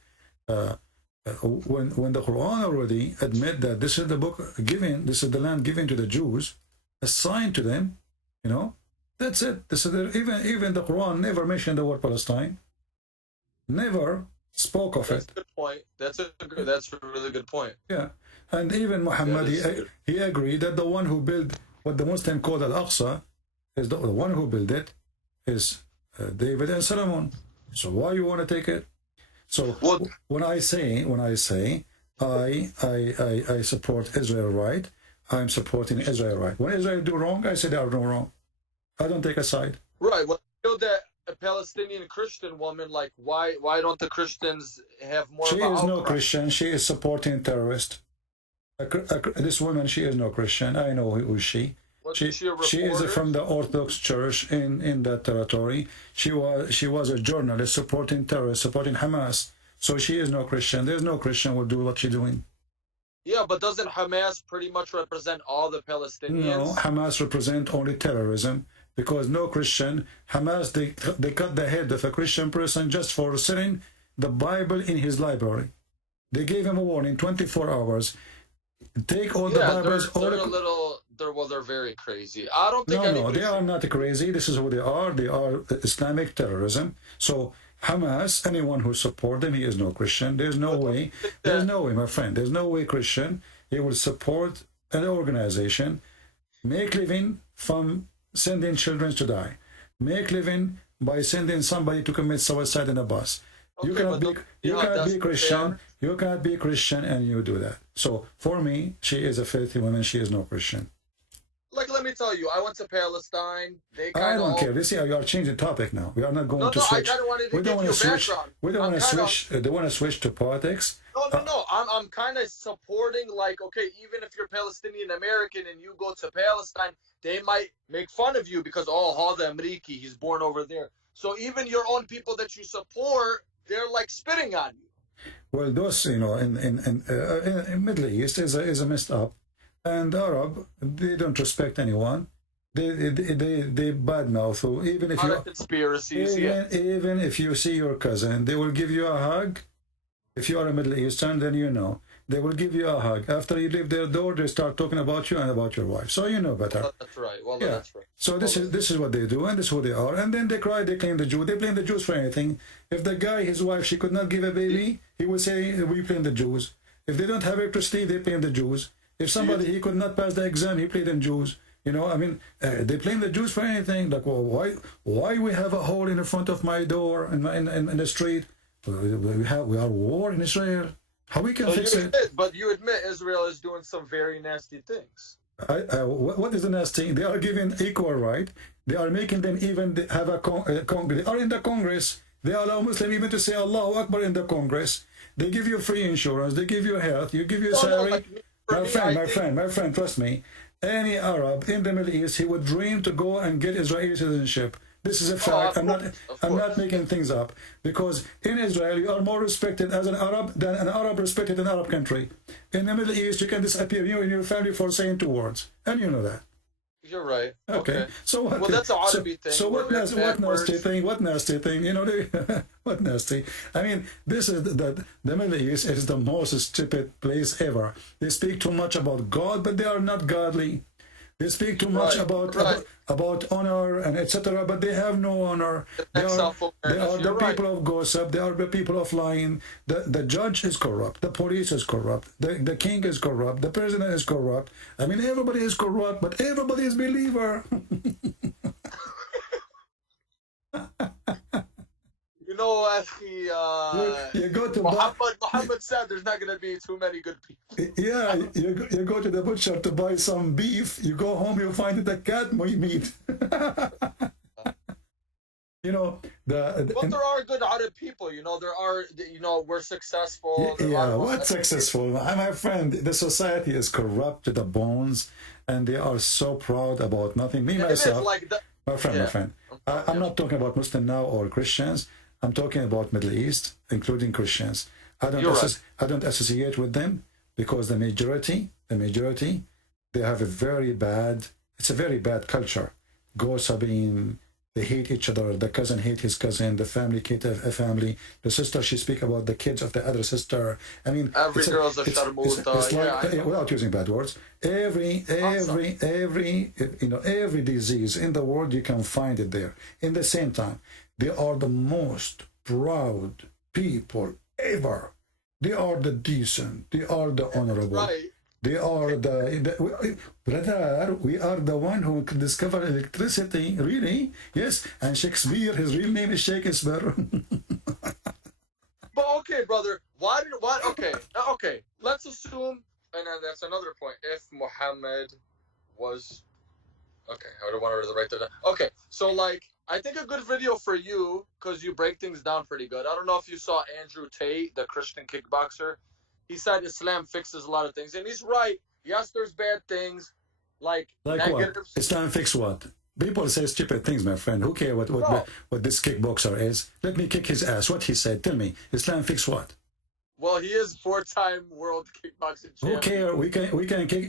when the Quran already admit that this is the book given, this is the land given to the Jews, assigned to them, you know, that's it. This is even the Quran never mentioned the word Palestine, never spoke of it. That's a good point. That's a really good point. Yeah, and even Muhammad, he agreed that the one who built what the Muslim called Al-Aqsa is the one who built it is David and Solomon. So why you want to take it? So when I say I support Israel right, I'm supporting Israel right. When Israel do wrong, I say they are doing wrong. I don't take a side. Right. Well, you know that a Palestinian Christian woman, like why don't the Christians have more? She is no Christian. She is supporting terrorists. This woman, she is no Christian. I know who is she. She is from the Orthodox Church in that territory. She was a journalist supporting terrorists, supporting Hamas. So she is no Christian. There's no Christian will do what she's doing. Yeah, but doesn't Hamas pretty much represent all the Palestinians? No, Hamas represent only terrorism, because no Christian, Hamas, they cut the head of a Christian person just for selling the Bible in his library. They gave him a warning, 24 hours. Take all the Bibles. They're very crazy. I don't think No, they are not crazy. This is who they are. They are Islamic terrorism. So Hamas, anyone who support them, he is no Christian. There's no way, my friend, there's no way Christian, he will support an organization, make living from sending children to die, make living by sending somebody to commit suicide in a bus. Okay, you cannot be Christian. You cannot be Christian and you do that. So for me, she is a filthy woman. She is no Christian. Like, let me tell you, I went to Palestine. I don't care. You see, you are changing the topic now. We are not going to switch. We don't want to switch. We don't want to switch. They want to switch to politics. No. I'm kind of supporting, like, okay, even if you're Palestinian American and you go to Palestine, they might make fun of you because, oh, Hada Ameriki, he's born over there. So even your own people that you support, they're like spitting on you. Well, those, you know, in Middle East is a messed up. And Arab, they don't respect anyone. They badmouth. So even if you conspiracies, even if you see your cousin, they will give you a hug. If you are a Middle Eastern, then you know they will give you a hug. After you leave their door, they start talking about you and about your wife. So you know better. Well, that's right. Well, yeah. That's right. So this is what they do, and this is who they are. And then they cry, they claim the Jew. They blame the Jews for anything. If the guy, his wife, she could not give a baby, he would say, we blame the Jews. If they don't have electricity, they blame the Jews. If somebody, he could not pass the exam, he blamed the Jews. You know, I mean, they blame the Jews for anything. Like, well, why we have a hole in the front of my door in the street? We are war in Israel. How we can fix it? But you admit Israel is doing some very nasty things. What is the nasty thing? They are giving equal right. They are making them even have a Congress. They are in the Congress. They allow Muslims even to say Allahu Akbar in the Congress. They give you free insurance. They give you health. You give you salary. My friend, trust me. Any Arab in the Middle East, he would dream to go and get Israeli citizenship. This is a fact. I'm not making things up. Because in Israel, you are more respected as an Arab than an Arab respected in an Arab country. In the Middle East, you can disappear, you and your family, for saying 2 words. And you know that. You're right. Okay. So what? Well, that's an Arabic thing. So what nasty thing? What nasty thing? You know, what nasty? I mean, this is the Middle East is the most stupid place ever. They speak too much about God, but they are not godly. They speak too much about honor and etc., but they have no honor. They are the people of gossip. They are the people of lying. The judge is corrupt. The police is corrupt. The king is corrupt. The president is corrupt. I mean, everybody is corrupt, but everybody is believer. You know, Akhi, you go to Muhammad said there's not going to be too many good people. Yeah, you go to the butcher to buy some beef. You go home, you find it a cat meat. You know, but there are good Arab people. You know, there are. You know, we're successful. Yeah, what's successful? My friend, the society is corrupt to the bones, and they are so proud about nothing. Me myself, my friend. I'm not talking about Muslim now or Christians. I'm talking about Middle East, including Christians. I don't associate with them because the majority, they have it's a very bad culture. Gossiping, They hate each other. The cousin hate his cousin. The family hate a family. The sister, she speak about the kids of the other sister. I mean, every girl's a sharmuta. It's like, without using bad words, every disease in the world, you can find it there. In the same time, they are the most proud people ever. They are the decent. They are the honorable. Right. They are brother, we are the one who discovered electricity, really? Yes, and Shakespeare, his real name is Shakespeare. But okay, brother, okay, let's assume, and that's another point, if Muhammad was, okay, I don't want to write that down. Okay, so like, I think a good video for you, because you break things down pretty good. I don't know if you saw Andrew Tate, the Christian kickboxer. He said Islam fixes a lot of things, and he's right. Yes, there's bad things, like negatives. What? Islam fix what? People say stupid things, my friend. Who cares what this kickboxer is? Let me kick his ass. What he said? Tell me. Islam fix what? Well, he is 4-time world kickboxing champion. Who cares? We can kick,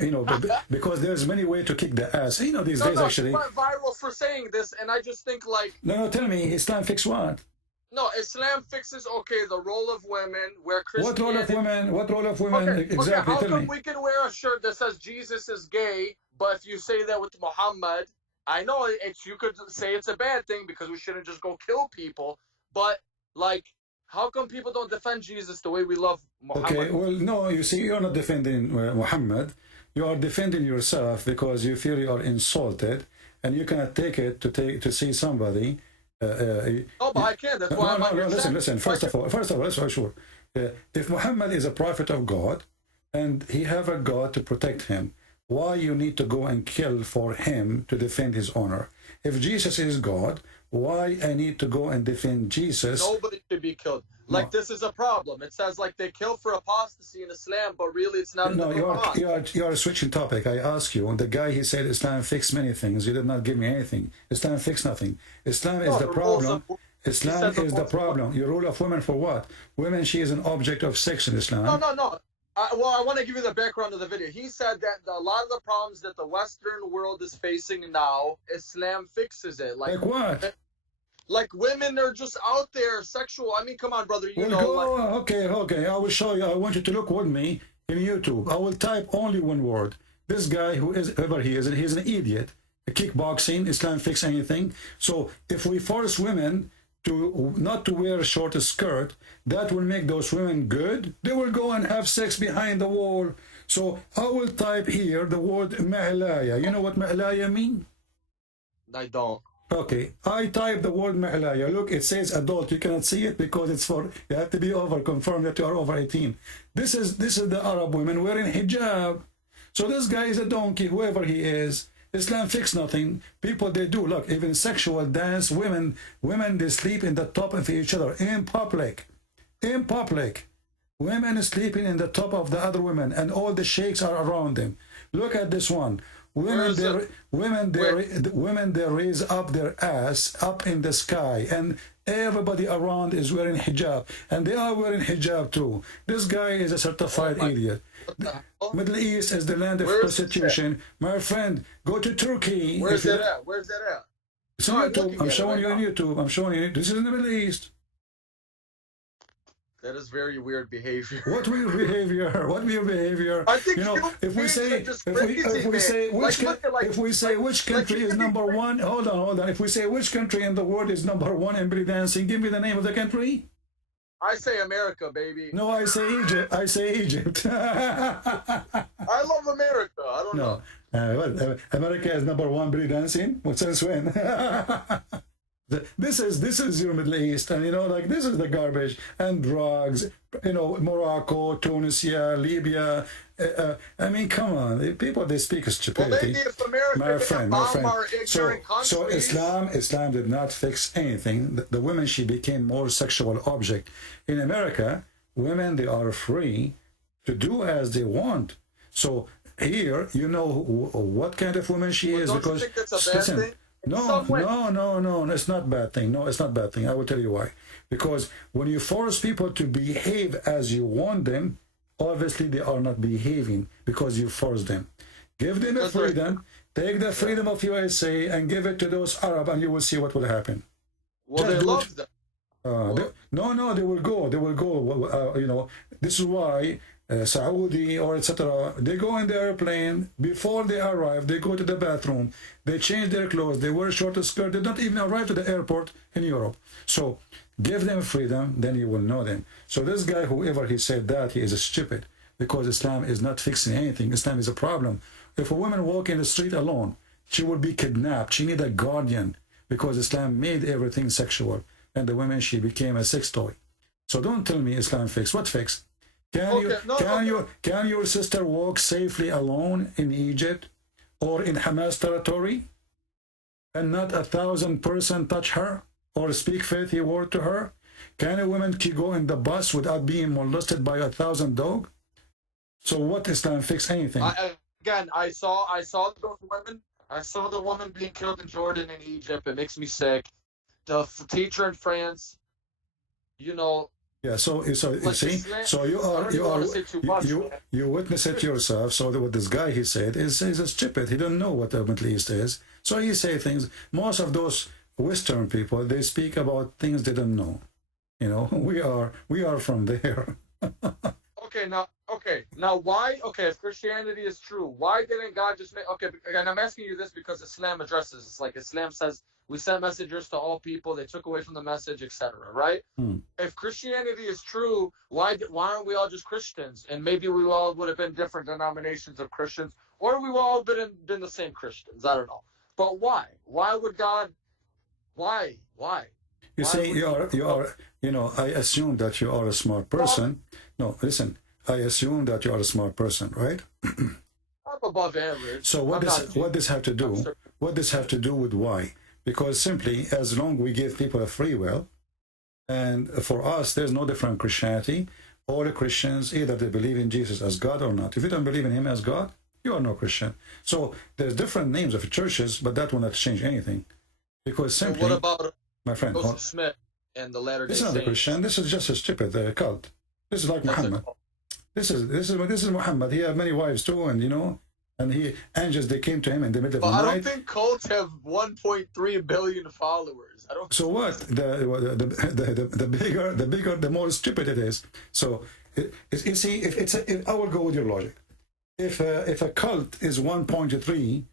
because there's many ways to kick the ass. These days actually. He went viral for saying this, and I just think like. No, tell me. Islam fix what? No, Islam fixes, the role of women, where Christianity... What role of women? Okay, exactly, how tell come me. we can wear a shirt that says Jesus is gay, but if you say that with Muhammad, I know you could say it's a bad thing because we shouldn't just go kill people, but, like, how come people don't defend Jesus the way we love Muhammad? Okay, well, no, you see, you're not defending Muhammad. You are defending yourself because you feel you are insulted, and you cannot take it to see somebody... no, but I can't. That's why I'm on your listen. First of all, let's be sure. If Muhammad is a prophet of God, and he have a God to protect him, why you need to go and kill for him to defend his honor? If Jesus is God, why I need to go and defend Jesus? Nobody should be killed. Like, this is a problem. It says, like, they kill for apostasy in Islam, but really it's not. No, you are switching topic. I ask you, and the guy, he said Islam fixed many things. You did not give me anything. Islam fixed nothing. Islam is the problem. Islam is the problem. You rule of women for what? Women, she is an object of sex in Islam. No. I want to give you the background of the video. He said that a lot of the problems that the Western world is facing now, Islam fixes it. Like what? Like women are just out there sexual. I mean, come on, brother. Okay. I will show you. I want you to look with me in YouTube. I will type only one word. This guy, whoever he is, he's an idiot. Kickboxing, Islam fix anything. So if we force women not to wear a short skirt, that will make those women good. They will go and have sex behind the wall. So I will type here the word ma'laya. You know what ma'laya mean? I don't. Okay, I type the word ma'laya. Look, it says adult. You cannot see it because it's you have to be confirm that you are over 18. This is the Arab women wearing hijab. So this guy is a donkey, whoever he is. Islam fix nothing. People, they do. Look, even sexual dance, women, they sleep in the top of each other in public. In public. Women sleeping in the top of the other women, and all the sheikhs are around them. Look at this one. Women, they raise up their ass up in the sky, and everybody around is wearing hijab, and they are wearing hijab too. This guy is a certified idiot. Middle East is the land of prostitution. My friend, go to Turkey. Where's that at? Where's that at? It's on YouTube. I'm showing you on YouTube. I'm showing you. This is in the Middle East. That is very weird behavior. What weird behavior? What weird behavior? I think if we say which country is number one, hold on. If we say which country in the world is number one in belly dancing, give me the name of the country. I say America, baby. No, I say Egypt. I love America. I don't know. America is number one belly dancing? Since when? This is your Middle East, and this is the garbage and drugs. Morocco, Tunisia, Libya. I mean, come on, people, they speak stupidity. Well, maybe if America my friend. So countries. Islam did not fix anything. The women, she became more sexual object. In America, women, they are free to do as they want. So here, what kind of woman she is, because you think that's a bad thing? No, it's not bad thing. No, it's not bad thing. I will tell you why. Because when you force people to behave as you want them, obviously they are not behaving because you force them. Give them a freedom. Take the freedom of USA and give it to those Arab, and you will see what will happen. Well, they love them. No, they will go. They will go. You know, this is why Saudi or etc. They go in the airplane before they arrive. They go to the bathroom. They change their clothes. They wear short skirt. They don't even arrive to the airport in Europe. So give them freedom, then you will know them. So this guy, whoever he said that, he is stupid, because Islam is not fixing anything. Islam is a problem. If a woman walk in the street alone, she will be kidnapped. She need a guardian, because Islam made everything sexual, and the woman, she became a sex toy. So don't tell me Islam fixed. What fixed? Can your sister walk safely alone in Egypt or in Hamas territory, and not 1,000 persons touch her or speak faithy word to her? Can a woman go in the bus without being molested by 1,000 dogs? So what Islam fix anything? I saw those women. I saw the woman being killed in Jordan and Egypt. It makes me sick. The teacher in France, you know. Yeah. So you see. So you witness it yourself. So what this guy he said is stupid. He don't know what the Middle East is. So he say things. Most of those Western people, they speak about things they don't know. You know, we are from there. Now why, if Christianity is true, why didn't God just make, and I'm asking you this because Islam addresses this, like Islam says, we sent messengers to all people, they took away from the message, etc., right? If Christianity is true, why aren't we all just Christians? And maybe we all would have been different denominations of Christians, or we all been the same Christians, I don't know. But why? Why would God, why? You say you are, you know, I assume that you are a smart person. No, listen, I assume that you are a smart person, right? I'm above average. So what does have to do? What does have to do with why? Because simply, as long we give people a free will, and for us, there's no different Christianity. All the Christians, either they believe in Jesus as God or not. If you don't believe in him as God, you are no Christian. So there's different names of churches, but that will not change anything. Because simply, what about my friend, Joseph Smith and the Latter-day Saints? This is not a Christian. This is just a stupid cult. This is like Muhammad. This is Muhammad. He had many wives too, and you know, and angels, they came to him in the middle of the night. I don't think cults have 1.3 billion followers. I don't. So what? The bigger, the more stupid it is. So you see, I will go with your logic. If a cult is 1.3,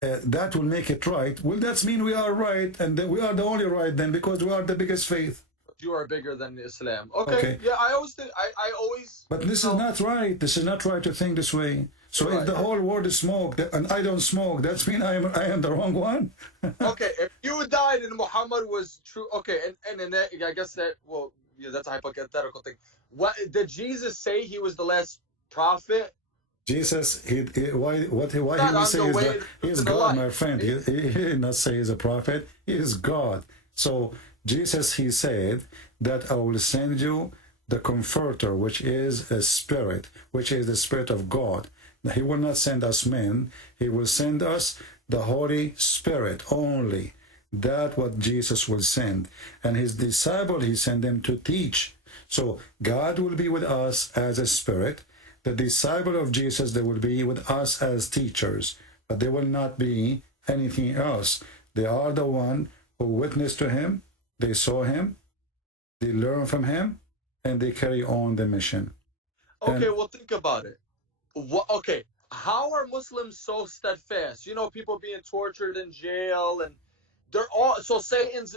that will make it right. Well, that mean we are right, and we are the only right then, because we are the biggest faith. You are bigger than Islam. Okay. Yeah, I always think I always. But this is not right. This is not right to think this way. So if the whole world is smoke and I don't smoke, that means I am the wrong one. Okay, if you died and Muhammad was true, and then I guess that, well, yeah, that's a hypothetical thing. What did Jesus say? He was the last prophet. Jesus, why he will say is that he is God, my friend. He did not say he's a prophet. He is God. So Jesus, he said that I will send you the Comforter, which is a spirit, which is the Spirit of God. Now, he will not send us men. He will send us the Holy Spirit only. That's what Jesus will send. And his disciple, he sent them to teach. So God will be with us as a spirit. The disciple of Jesus, they will be with us as teachers. But they will not be anything else. They are the one who witnessed to him. They saw him, they learn from him, and they carry on the mission. Okay, well, think about it. How are Muslims so steadfast? You know, people being tortured in jail, and they're all, so Satan's,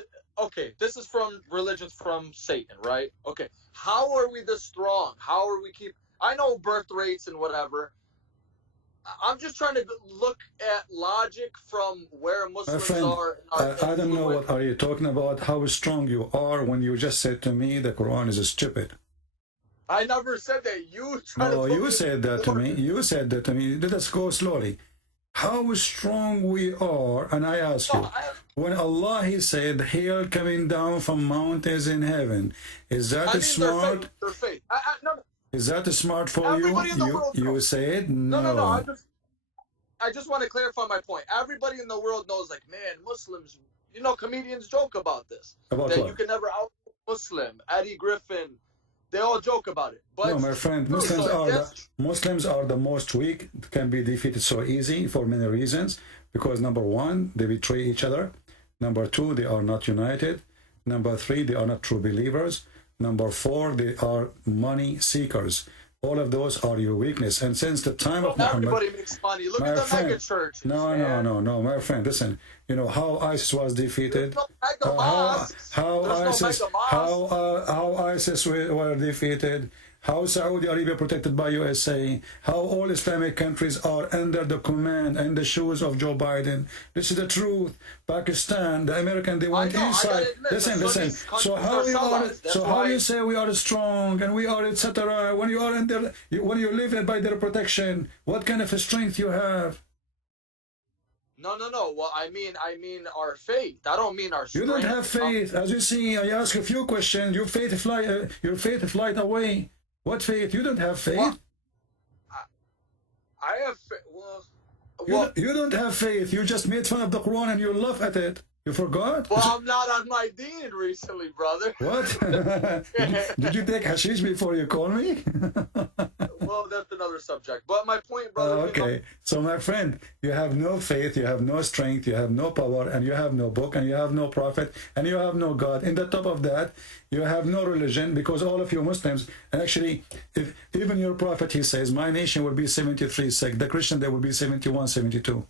this is from religions from Satan, right? Okay, how are we this strong? How are we I know birth rates and whatever. I'm just trying to look at logic from where Muslims are. I don't know what are you talking about, how strong you are when you just said to me the Quran is stupid. I never said that. You said that to me. You said that to me. Let us go slowly. How strong we are, and I ask you, when Allah, he said, hail coming down from mountains in heaven, is that smart? Their faith. Is that smart for you? You said no. No. I just want to clarify my point. Everybody in the world knows, like, man, Muslims, you know, comedians joke about this. About that what? You can never out Muslim. Eddie Griffin, They all joke about it. But no, my friend, Muslims are the most weak, can be defeated so easy for many reasons. Because number one, they betray each other. Number two, they are not united. Number three, they are not true believers. Number four, they are money seekers. All of those are your weakness. And since the time of Muhammad, everybody makes money. Look at the mega church. No, my friend. Listen. You know how ISIS was defeated. How ISIS were defeated. How Saudi Arabia protected by USA. How all Islamic countries are under the command and the shoes of Joe Biden. This is the truth. Pakistan, the American, they went inside. Listen. So how you say we are strong and we are etc. When you are when you live by their protection, what kind of a strength you have? No. Well, I mean our faith. I don't mean our strength. You don't have faith. As you see, I ask a few questions. Your faith flight away. What faith? You don't have faith. Well, I have faith. Well, you don't have faith. You just made fun of the Quran and you laugh at it. You forgot? Well, I'm not on my deen recently, brother. What? Did you take hashish before you call me? Well, that's another subject. But my point, brother. Okay. So, my friend, you have no faith, you have no strength, you have no power, and you have no book, and you have no prophet, and you have no God. In the top of that, you have no religion, because all of you Muslims, and actually, if even your prophet, he says, my nation will be 73 sect. The Christian, there will be 71, 72.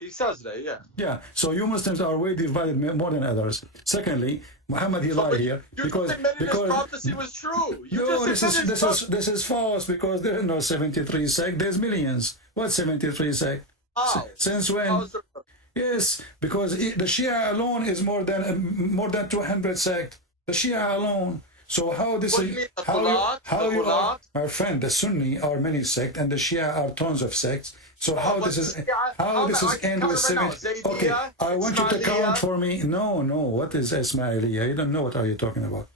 He says that, yeah. Yeah, so you Muslims are way divided more than others. Secondly, Muhammad, he lied here because his prophecy was true. This is false, because there is no 73 sect. There's millions. What 73 sect? How? Since when? Yes, because the Shia alone is more than 200 sect. The Shia alone. So how this is how you are, my friend? The Sunni are many sect and the Shia are tons of sects. So how this is end with 70? Okay, I want you to count for me. No. What is Ismailiyah? You don't know what are you talking about.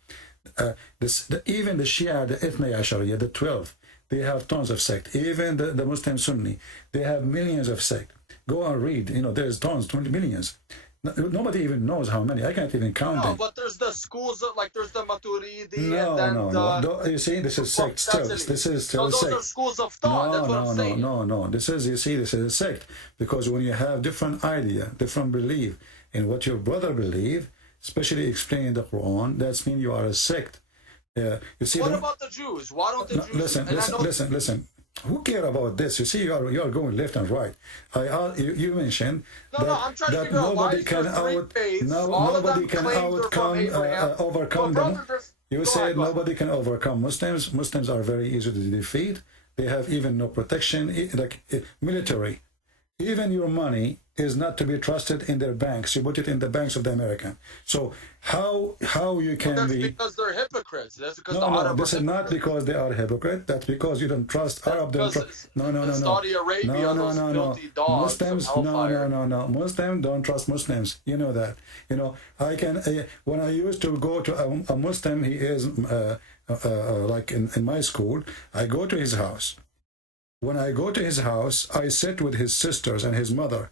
Even the Shia, the Ithna Ashariya, the 12, they have tons of sect. Even the Muslim Sunni, they have millions of sect. Go and read. You know, there's tons, 20 millions. Nobody even knows how many. I can't even count them. But there's the schools, like there's the Maturidi. No. You see, this is sect still. This is still those sect. Are schools of thought. That's what I'm saying. No. This is a sect. Because when you have different idea, different belief in what your brother believe, especially explaining the Quran, that means you are a sect. You see. What about the Jews? Why don't the Jews? Listen. Who care about this? You see, you are going left and right. You mentioned that nobody can overcome them. You said nobody can overcome Muslims. Muslims are very easy to defeat. They have even no protection, like military. Even your money is not to be trusted in their banks. You put it in the banks of the American. So how you can that's be? Because they're hypocrites. That's because no. This is not because they are hypocrites. That's because you don't trust Arab. No. Saudi Arabia, those filthy dogs. Muslims, no. Muslims don't trust Muslims. You know that. You know, I can. When I used to go to a Muslim, he is like in my school. I go to his house. When I go to his house, I sit with his sisters and his mother,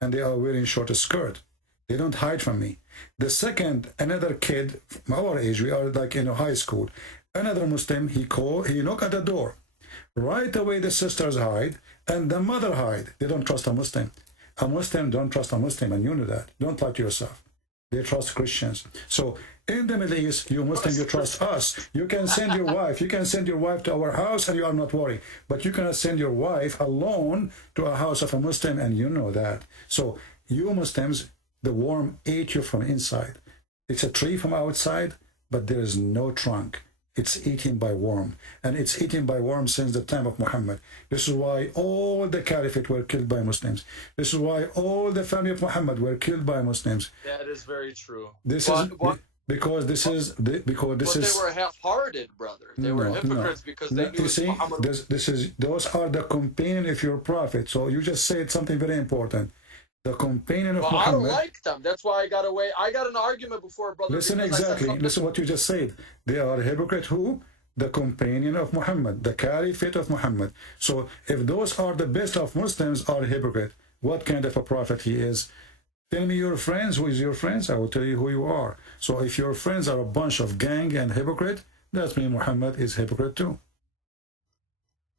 and they are wearing short skirt. They don't hide from me. The second, another kid, our age, we are like in a high school, another Muslim, he knock at the door. Right away, the sisters hide, and the mother hide. They don't trust a Muslim. A Muslim don't trust a Muslim, and you know that. Don't lie to yourself. They trust Christians. So in the Middle East, you Muslims, you trust us. You can send your wife. You can send your wife to our house, and you are not worried. But you cannot send your wife alone to a house of a Muslim, and you know that. So you Muslims, the worm ate you from inside. It's a tree from outside, but there is no trunk. It's eaten by worm, and it's eaten by worm since the time of Muhammad. This is why all the caliphate were killed by Muslims. This is why all the family of Muhammad were killed by Muslims. That is very true. Because this is. They were half-hearted, brother. They were hypocrites because they knew. You see, those are the companion of your prophet. So you just said something very important. The companion of Muhammad. I don't like them. That's why I got away. I got an argument before, brother. Listen exactly. Listen what you just said. They are a hypocrite. Who? The companion of Muhammad, the caliphate of Muhammad. So if those are the best of Muslims are hypocrite, what kind of a prophet he is? Tell me your friends. Who is your friends? I will tell you who you are. So if your friends are a bunch of gang and hypocrite, that means Muhammad is hypocrite too.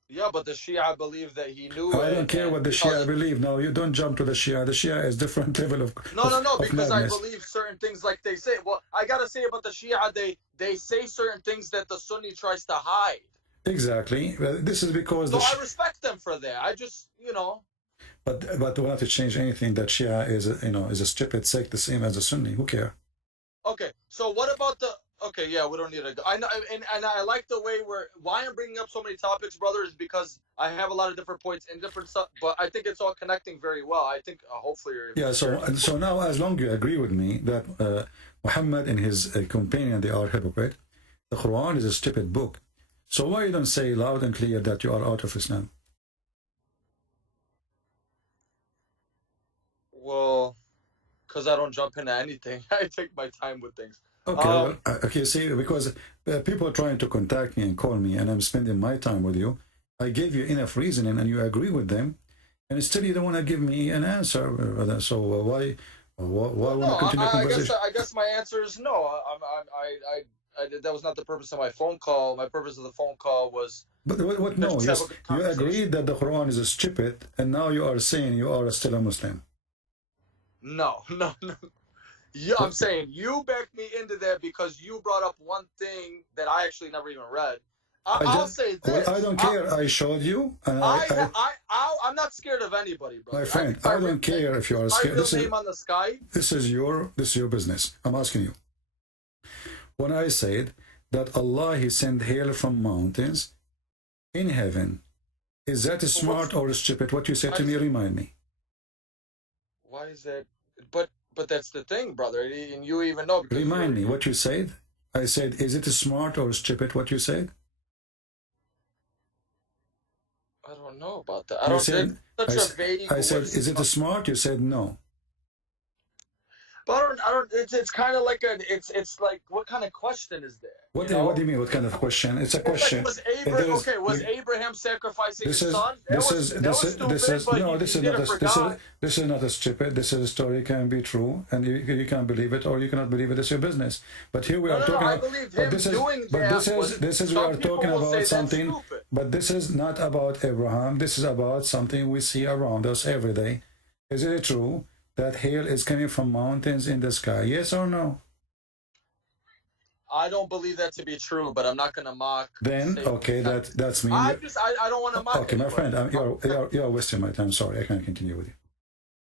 Yeah, but the Shia believe that he knew I don't care what the Shia believe. No, you don't jump to the Shia. The Shia is different level of No, because madness. I believe certain things like they say. Well, I gotta say about the Shia, they say certain things that the Sunni tries to hide. Exactly. Well, this is because so I respect them for that. I just, But we have to change anything that Shia is, is a stupid sect, the same as a Sunni. Who care? Okay, so what about the? Okay, yeah, we don't need to. I know, and I like the way why I'm bringing up so many topics, brother, is because I have a lot of different points and different stuff, but I think it's all connecting very well. I think hopefully you're. Yeah. So now, as long as you agree with me that Muhammad and his companion, they are hypocrite, the Quran is a stupid book. So why you don't say loud and clear that you are out of Islam? Well, because I don't jump into anything. I take my time with things. Okay, okay. See, because people are trying to contact me and call me, and I'm spending my time with you. I gave you enough reasoning, and you agree with them, and still you don't want to give me an answer. So why want to continue the conversation? I guess my answer is no. That was not the purpose of my phone call. My purpose of the phone call was. But what? No, yes, you agreed that the Quran is stupid, and now you are saying you are still a Muslim. No. Yeah, I'm saying you backed me into that because you brought up one thing that I actually never even read. I'll say this. Well, I don't care. I showed you. And I'm not scared of anybody, bro. My friend, I don't care if you are scared. This is your business. I'm asking you. When I said that Allah, He sent hail from mountains in heaven, is that smart or stupid? What you said to me, remind me. Why is that? But that's the thing, brother, and you even know. Remind me what you said. I said, is it smart or stupid what you said? I don't know about that. I said, is it smart? You said no. But I don't. It's kind of like it's like, what kind of question is that? What do you mean? What kind of question? It's a question. Like, was Abraham sacrificing his son? This is not a stupid. This is a story. It can be true, and you can believe it or you cannot believe it. It's your business. But here we are talking about. This is we are talking about something. But this is not about Abraham. This is about something we see around us every day. Is it true that hail is coming from mountains in the sky? Yes or no? I don't believe that to be true, but I'm not going to mock. Then, okay, that's me. I don't want to mock. Okay, my friend, you're wasting my time. Sorry, I can't continue with you.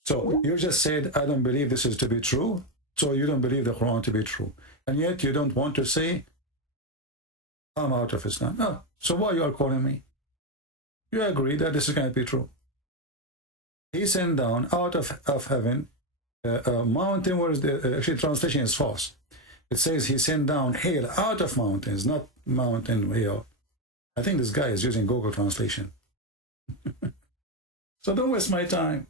So you just said, I don't believe this is to be true, so you don't believe the Quran to be true. And yet you don't want to say, I'm out of Islam. No. So why you are calling me? You agree that this is going to be true. He sent down out of heaven a mountain, where is the actually translation is false. It says he sent down hail out of mountains, not mountain hail. I think this guy is using Google Translation. So don't waste my time.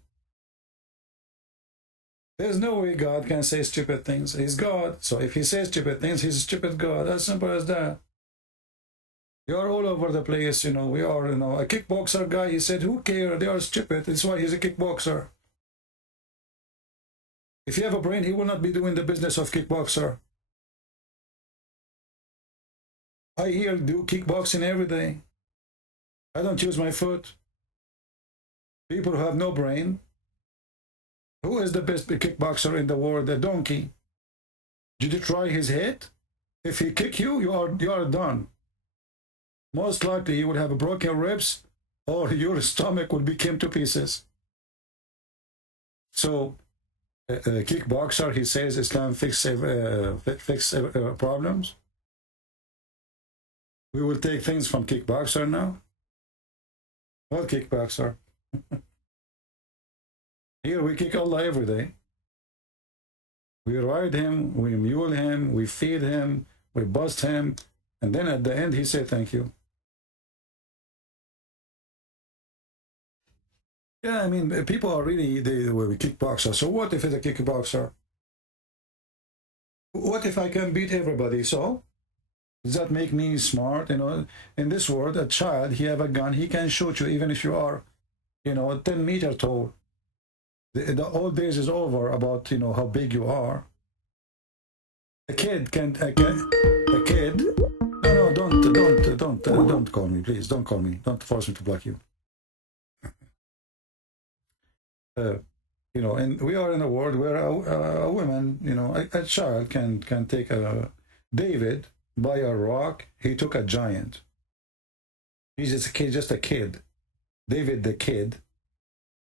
There's no way God can say stupid things. He's God. So if he says stupid things, he's a stupid God. As simple as that. You're all over the place, we are, a kickboxer guy, he said, who cares? They are stupid. That's why he's a kickboxer. If you have a brain, he will not be doing the business of kickboxer. I hear do kickboxing every day. I don't use my foot. People who have no brain. Who is the best kickboxer in the world? The donkey. Did you try his head? If he kick you, you are done. Most likely you will have broken ribs, or your stomach will become to pieces. So, a kickboxer, he says Islam fix problems. We will take things from kickboxer now. What kickboxer? Here we kick Allah every day. We ride him, we mule him, we feed him, we bust him, and then at the end he said thank you. Yeah, I mean, people are really the way we kickboxer. So what if it's a kickboxer? What if I can beat everybody? So does that make me smart? In this world, a child, he have a gun, he can shoot you even if you are, 10 meters tall. The old days is over about, how big you are. A kid, don't don't call me, please. Don't call me. Don't force me to block you. You know, and we are in a world where a woman, you know, a child can take a David by a rock. He took a giant. He's just a kid. David the kid.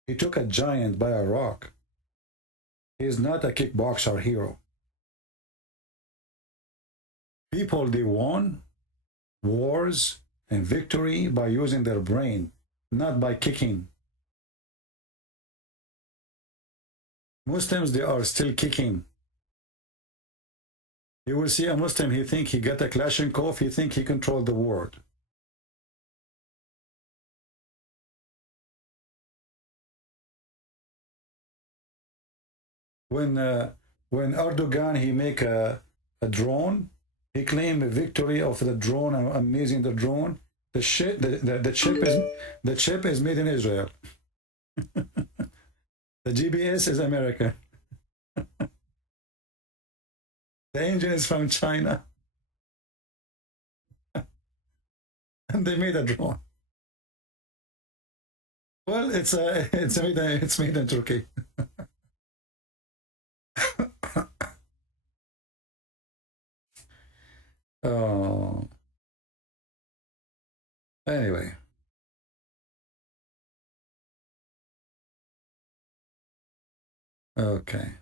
He took a giant by a rock. He's not a kickboxer hero. People, they won wars and victory by using their brain, not by kicking. Muslims, they are still kicking. You will see a Muslim, he think he got a Kalashnikov, he think he controlled the world. When Erdogan, he make a drone, he claimed a victory of the drone, amazing the drone. The chip is made in Israel. The GPS is American. The engine is from China. And they made a drone. Well, it's made in Turkey. Oh. Anyway. Okay.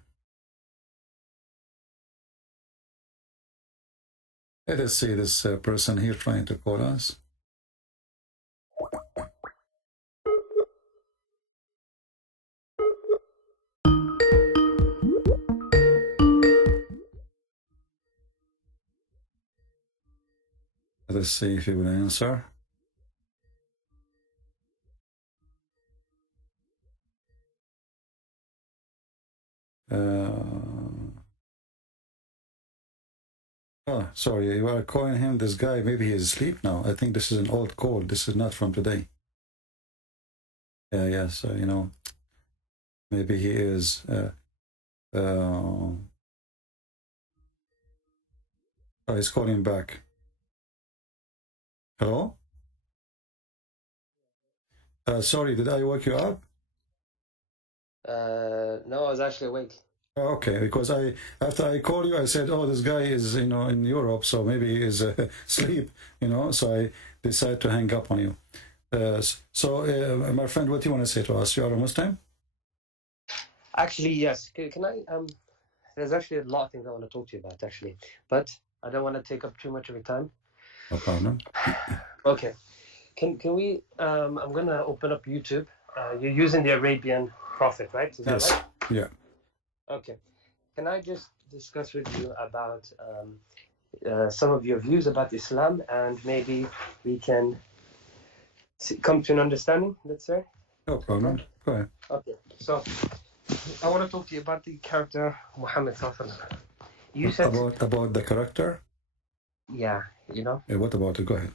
Let us see this person here trying to call us. Let us see if he will answer. Oh, sorry, you are calling him, this guy, maybe he is asleep now. I think this is an old call. This is not from today. Yeah, yes, you know, maybe he is. Oh, he's calling back. Hello? Sorry, did I wake you up? No, I was actually awake. Okay, because after I called you, I said, oh, this guy is, you know, in Europe, so maybe he is asleep, you know, so I decided to hang up on you. My friend, what do you want to say to us? You are a Muslim? Actually, yes. Can I, there's actually a lot of things I want to talk to you about, actually, but I don't want to take up too much of your time. No problem. Okay. Can we, I'm going to open up YouTube. You're using the Arabian prophet, right? Is that right? Yeah. Okay. Can I just discuss with you about some of your views about Islam, and maybe we can come to an understanding, let's say? No problem. Go ahead. Okay. So, I want to talk to you about the character Muhammad Sallallahu. You said... About the character? Yeah, you know? Yeah, what about it? Go ahead.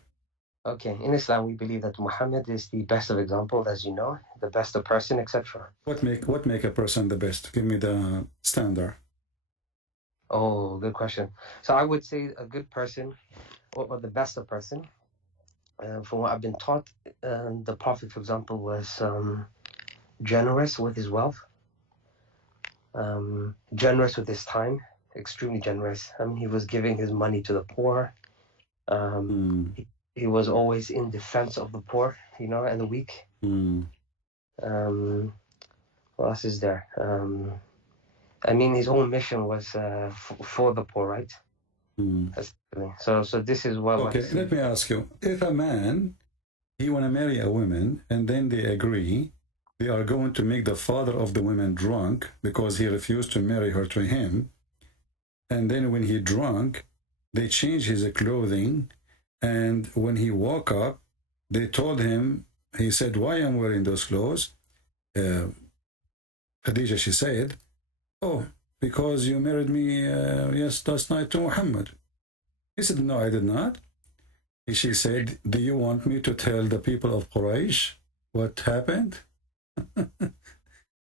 Okay, in Islam, we believe that Muhammad is the best of example, as you know, the best of person, etc. What make a person the best? Give me the standard. Oh, good question. So I would say a good person, or the best of person, from what I've been taught, the Prophet, for example, was generous with his wealth, generous with his time, extremely generous. I mean, he was giving his money to the poor. He was always in defense of the poor, you know, and the weak. What else is there? I mean, his whole mission was for the poor, right? So this is what... Okay, let me ask you. If a man, he want to marry a woman, and then they agree, they are going to make the father of the woman drunk because he refused to marry her to him, and then when he drunk, they change his clothing, and when he woke up, they told him, he said, why I'm wearing those clothes? Khadija, she said, oh, because you married me last night to Muhammad. He said, no, I did not. She said, do you want me to tell the people of Quraysh what happened?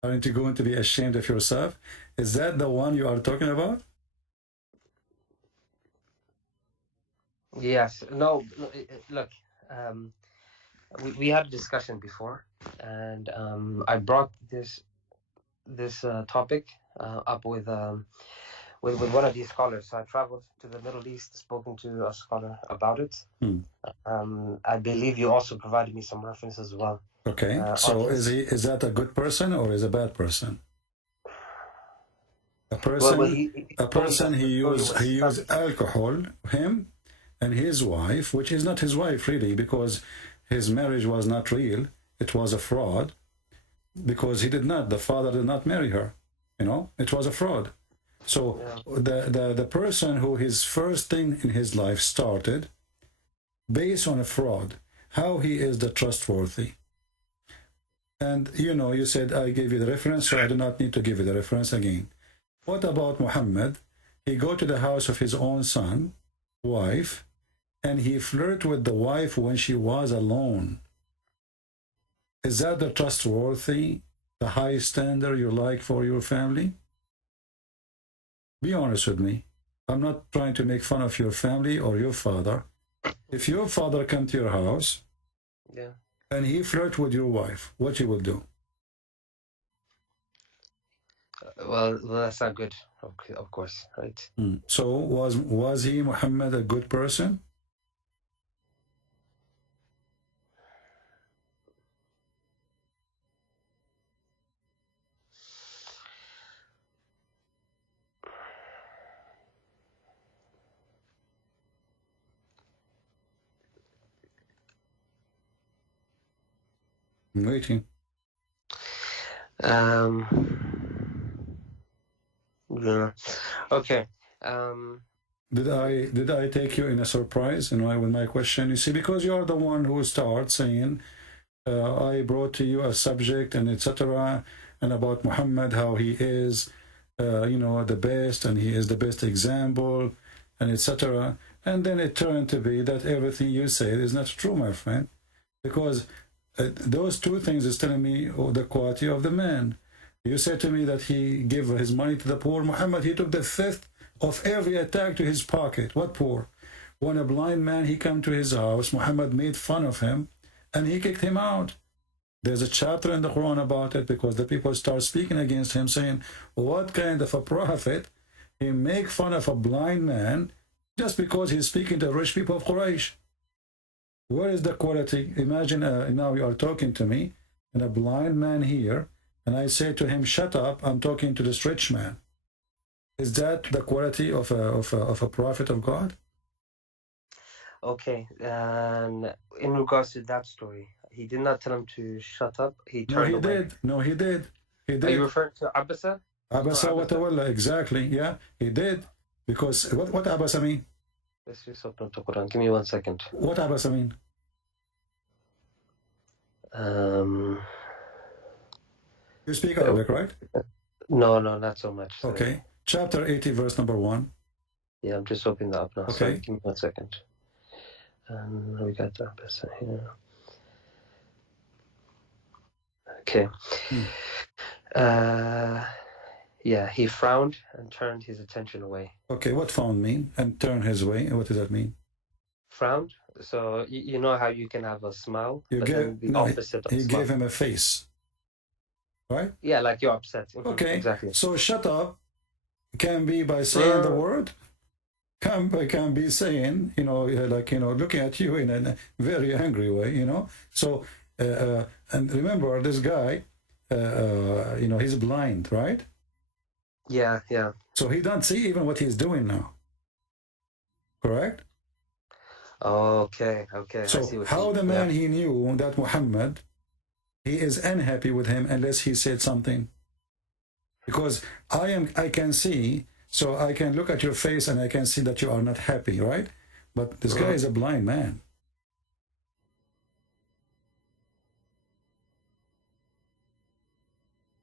Aren't you going to be ashamed of yourself? Is that the one you are talking about? Yes. No. Look, we had a discussion before, and I brought this topic up with one of these scholars. So I traveled to the Middle East, spoken to a scholar about it. I believe you also provided me some references as well. Okay. So is that a good person or is a bad person? A person he used alcohol, him and his wife, which is not his wife really, because his marriage was not real. It was a fraud, because the father did not marry her. You know, it was a fraud. So the person who his first thing in his life started based on a fraud, how he is the trustworthy? And you know, you said I gave you the reference, so I do not need to give you the reference again. What about Muhammad? He go to the house of his own son, wife, and he flirt with the wife when she was alone. Is that the trustworthy, the high standard you like for your family? Be honest with me. I'm not trying to make fun of your family or your father. If your father come to your house, and he flirt with your wife, what you will do? Well, that's not good. Okay, of course, right? So was he, Muhammad, a good person? I'm waiting. Yeah. Okay. Did I take you in a surprise, you know, with my question? You see, because you are the one who starts saying, I brought to you a subject and etc. and about Muhammad, how he is, you know, the best, and he is the best example, and etc. And then it turned to be that everything you said is not true, my friend, because those two things is telling me the quality of the man. You said to me that he gave his money to the poor. Muhammad, he took the fifth of every attack to his pocket. What poor? When a blind man, he come to his house, Muhammad made fun of him, and he kicked him out. There's a chapter in the Quran about it, because the people start speaking against him, saying, what kind of a prophet? He make fun of a blind man just because he's speaking to the rich people of Quraysh. Where is the quality? Imagine now you are talking to me, and a blind man here, and I say to him, shut up, I'm talking to this rich man. Is that the quality of a prophet of God? Okay, and in regards to that story, he did not tell him to shut up. He turned away. No, he did. He did. Are you referring to Abasa? Abasa wa tawalla, exactly. Yeah, he did. Because what Abasa mean? Let's just open the Quran. Give me 1 second. What Abasa mean? You speak Arabic, right? No, not so much. Sorry. Okay. Chapter 80, verse number 1. Yeah, I'm just opening that up now. Okay. Sorry, give me 1 second. We got the Abasa here. Okay. Yeah, he frowned and turned his attention away. Okay, what frown mean? And turn his way? What does that mean? Frowned? So you know how you can have a smile, he gave him a face, right? Yeah, like you're upset. Okay, exactly. So shut up can be by saying the word. Can be saying, you know, like, you know, looking at you in a very angry way, you know. So and remember, this guy, you know, he's blind, right? Yeah. So he don't see even what he's doing now. Correct? Okay. So how the man he knew that Muhammad, he is unhappy with him unless he said something. Because I can see, so I can look at your face and I can see that you are not happy, right? But this guy is a blind man.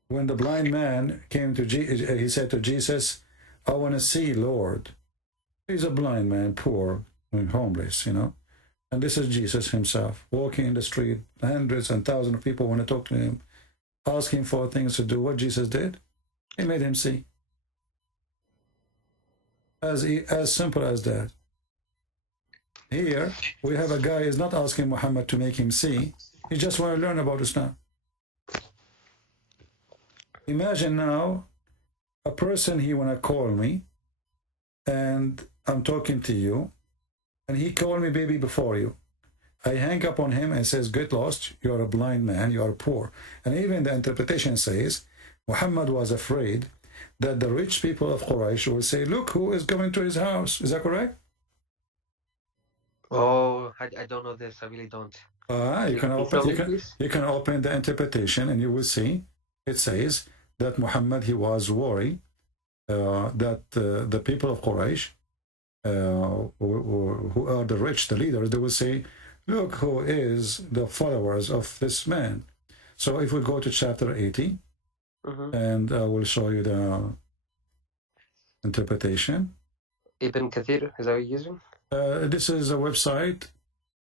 When the blind man came to Jesus, he said to Jesus, I want to see Lord. He's a blind man, poor and homeless, you know. And this is Jesus himself, walking in the street. Hundreds and thousands of people want to talk to him, asking for things to do. What Jesus did, he made him see. As simple as that. Here, we have a guy is not asking Muhammad to make him see. He just want to learn about Islam. Imagine now, a person, he want to call me, and I'm talking to you, and he called me baby before you. I hang up on him and says, get lost, you are a blind man, you are poor. And even the interpretation says, Muhammad was afraid that the rich people of Quraysh will say, look who is coming to his house. Is that correct? Oh, I don't know this. I really don't. You can open the interpretation and you will see it says that Muhammad, he was worried that the people of Quraysh, who are the rich, the leaders, they will say, look who is the followers of this man. So if we go to chapter 80, and I will show you the interpretation. Ibn Kathir, is that what you're using? This is a website.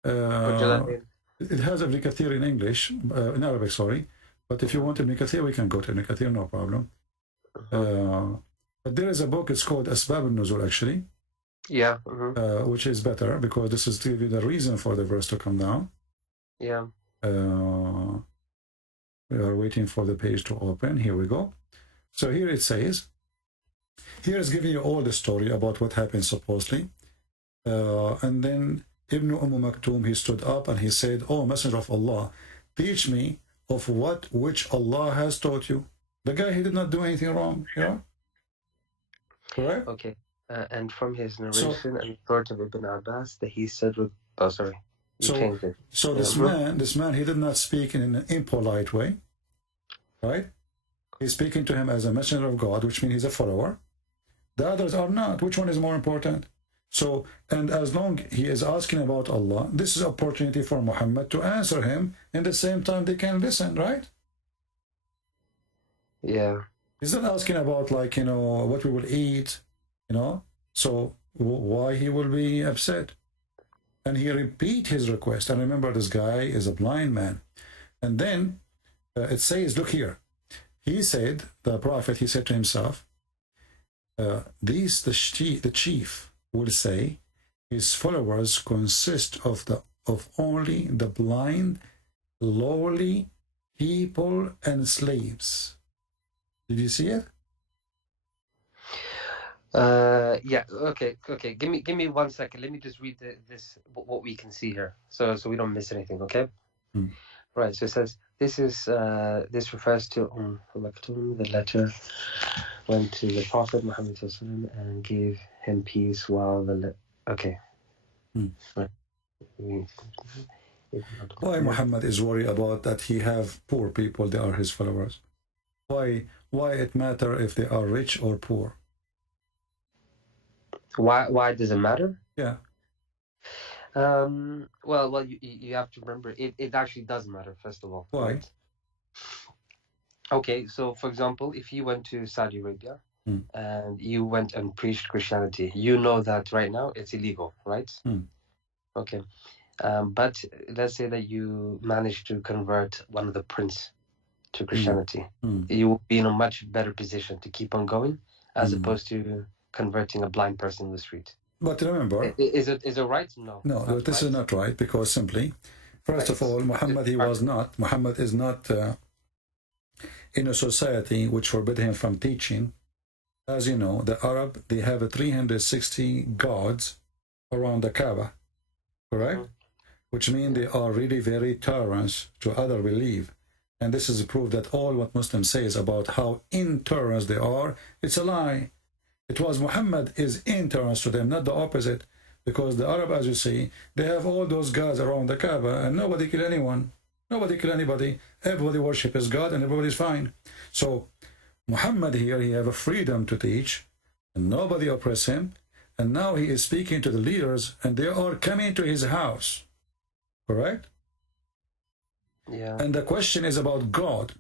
It has Ibn Kathir in English, in Arabic, sorry. But if you want Ibn Kathir, we can go to Ibn Kathir, no problem. But there is a book, it's called Asbab al-Nuzul, actually. Yeah. Which is better, because this is to give you the reason for the verse to come down. Yeah. We are waiting for the page to open. Here we go. So here it says, here is giving you all the story about what happened supposedly. And then Ibn Maktoum, he stood up and he said, oh, Messenger of Allah, teach me of what which Allah has taught you. The guy, he did not do anything wrong, you know? Correct? Okay. And from his narration and report of Ibn Abbas that he said with, oh, sorry. So this man, he did not speak in an impolite way, right? He's speaking to him as a messenger of God, which means he's a follower. The others are not. Which one is more important? So, and as long he is asking about Allah, this is an opportunity for Muhammad to answer him. In the same time, they can listen, right? Yeah. He's not asking about, like, you know, what we will eat, you know. So why he will be upset? And he repeat his request. And remember, this guy is a blind man. And then it says, look here. He said, the prophet, he said to himself, the chief will say, his followers consist of only the blind, lowly people and slaves. Did you see it? Yeah. Okay. Give me 1 second. Let me just read this what we can see here, so we don't miss anything. Okay. Right. So it says this refers to Maktoum. The letter went to the Prophet Muhammad and gave him peace while okay. Right. Why Muhammad is worried about that he have poor people, they are his followers? Why it matter if they are rich or poor? Why does it matter? Yeah. Well, you have to remember it actually does matter, first of all. Why? Right? Okay, so for example, if you went to Saudi Arabia and you went and preached Christianity, you know that right now it's illegal, right? Okay. But let's say that you managed to convert one of the prince to Christianity. You will be in a much better position to keep on going as opposed to converting a blind person in the street. But remember, is it right? No, this is not right, because simply, first of all, Muhammad is not in a society which forbid him from teaching. As you know, the Arab, they have 360 gods around the Kaaba, correct? Which means they are really very tolerant to other belief. And this is a proof that all what Muslims say is about how intolerant they are, it's a lie. It was Muhammad is intolerant to them, not the opposite. Because the Arab, as you see, they have all those gods around the Kaaba, and nobody kill anyone. Nobody kill anybody. Everybody worship his God, and everybody's fine. So Muhammad here, he have a freedom to teach, and nobody oppress him. And now he is speaking to the leaders, and they are coming to his house. Correct? Yeah. And the question is about God.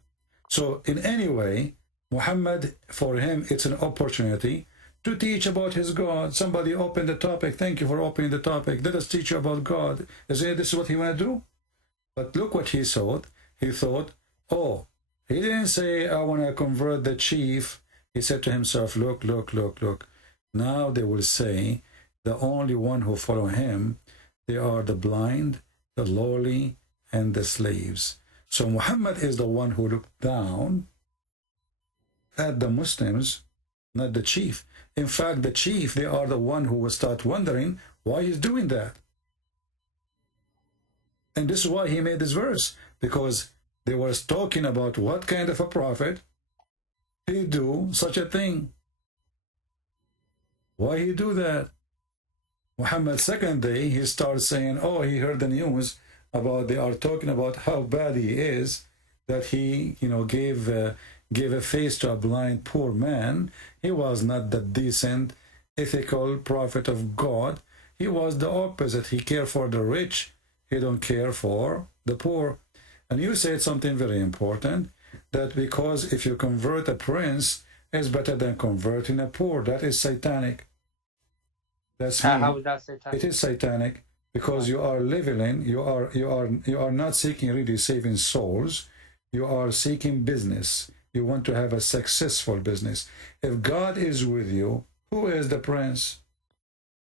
So in any way, Muhammad, for him, it's an opportunity to teach about his God. Somebody opened the topic. Thank you for opening the topic. Let us teach you about God. This is what he want to do? But look what he thought. He thought, oh, he didn't say, I want to convert the chief. He said to himself, look. Now they will say, the only one who follow him, They are the blind, the lowly, and the slaves. So Muhammad is the one who looked down at the Muslims, not the chief. In fact, the chief, they are the one who will start wondering why he's doing that. And this is why he made this verse, because they were talking about what kind of a prophet he do such a thing. Why he do that? Muhammad's second day, he starts saying, oh, he heard the news about, they are talking about how bad he is, that he, gave a face to a blind poor man. He was not the decent, ethical prophet of God. He was the opposite. He cared for the rich. He don't care for the poor. And you said something very important, that because if you convert a prince, it's better than converting a poor. That is satanic. That's how is that satanic? It is satanic because you are leveling. You are not seeking really saving souls. You are seeking business. You want to have a successful business. If God is with you, who is the prince?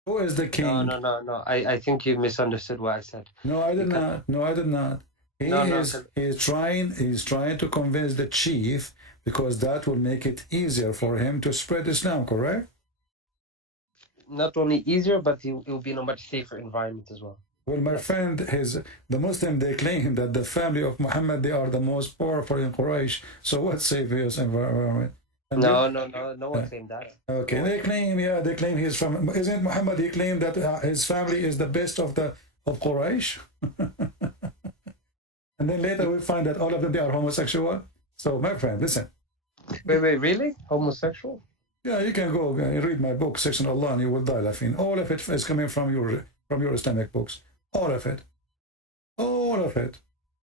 Who is the king? No. I think you misunderstood what I said. No, I did not. No, I did not. He's trying to convince the chief, because that will make it easier for him to spread Islam, correct? Not only easier, but it will be in a much safer environment as well. Well, my friend, the Muslim, they claim that the family of Muhammad, they are the most powerful in Quraysh. So what safest environment? And no one claimed that. Okay, they claim he's from. Isn't Muhammad? He claimed that his family is the best of Quraysh. And then later we find that all of them, they are homosexual. So my friend, listen. Wait, really? Homosexual? Yeah, you can go and read my book, Section Allah, and you will die laughing. All of it is coming from your Islamic books. All of it. All of it.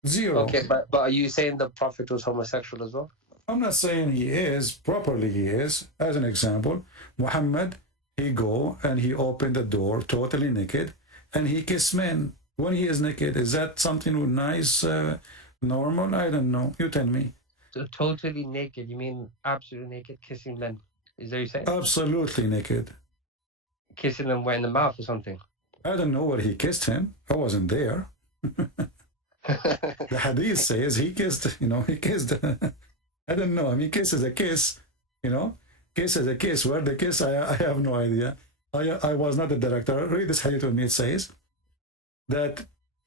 Zero. Okay, but are you saying the Prophet was homosexual as well? I'm not saying he is. Properly he is. As an example, Muhammad, he go and he opened the door totally naked and he kissed men. When he is naked, is that something nice, normal? I don't know. You tell me. So totally naked, you mean absolutely naked, kissing them? Is that what you're saying? Absolutely naked. Kissing them where, in the mouth or something? I don't know where he kissed him. I wasn't there. The hadith says he kissed, he kissed. I don't know. I mean, kiss is a kiss, Kiss is a kiss. Where the kiss, I have no idea. I was not the director. Read this hadith with me. It says that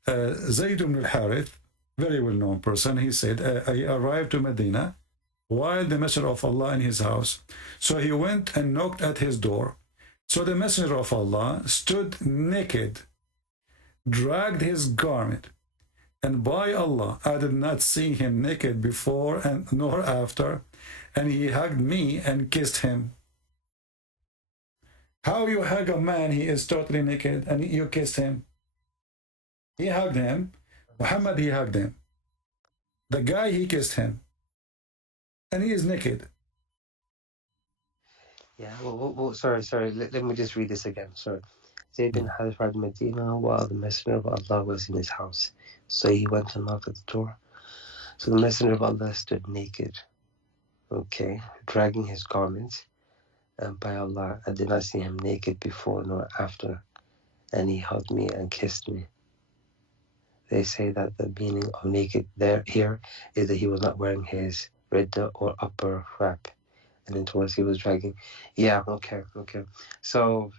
Zayd ibn al-Harith, very well-known person, he said, he arrived to Medina while the Messenger of Allah in his house. So he went and knocked at his door. So the Messenger of Allah stood naked, dragged his garment, and by Allah, I did not see him naked before and nor after, and he hugged me and kissed him. How you hug a man, he is totally naked, and you kissed him? He hugged him. Muhammad, he hugged him. The guy, he kissed him. And he is naked. Yeah, well, sorry. Let me just read this again. Sorry. Zayd bin Harith arrived in Medina while the Messenger of Allah was in his house. So he went and knocked at the door. So the Messenger of Allah stood naked, dragging his garments. And by Allah, I did not see him naked before nor after. And he hugged me and kissed me. They say that the meaning of naked here is that he was not wearing his ridda or upper wrap. And then towards he was dragging. Yeah, okay. So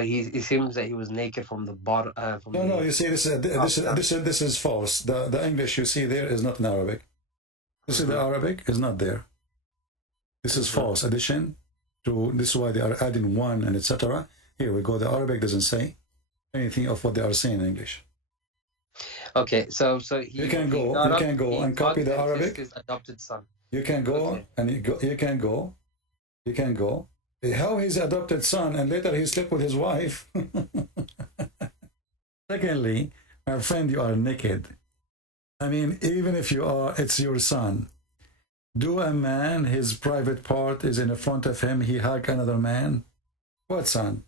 he seems that he was naked from the bottom. No. You see, this is false. The English you see there is not in Arabic. This is the Arabic is not there. This is false addition to. This is why they are adding one and etc. Here we go. The Arabic doesn't say anything of what they are saying in English. Okay, so you can go and copy the Arabic. His adopted son. You can go and you can go. How his adopted son, and later he slept with his wife. Secondly, my friend, you are naked. I mean, even if you are, it's your son. Do a man, his private part is in the front of him, he hug another man? What son?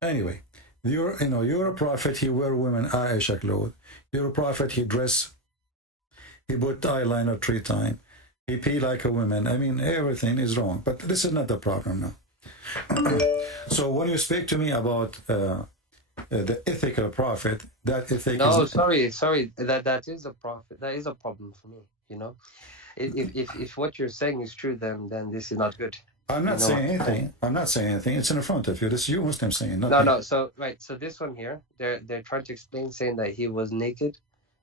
Anyway, you're a prophet, he wear women Aisha clothes. You're a prophet, he dress, he put eyeliner 3 times. He pee like a woman. I mean, everything is wrong. But this is not the problem now. So when you speak to me about the ethical prophet, that ethic No, is... sorry. That is a prophet. That is a problem for me. You know, if what you're saying is true, then this is not good. I'm not saying anything. I'm not saying anything. It's in front of you. This is you Muslim saying. Not me. No. So right. So this one here, they're trying to explain, saying that he was naked,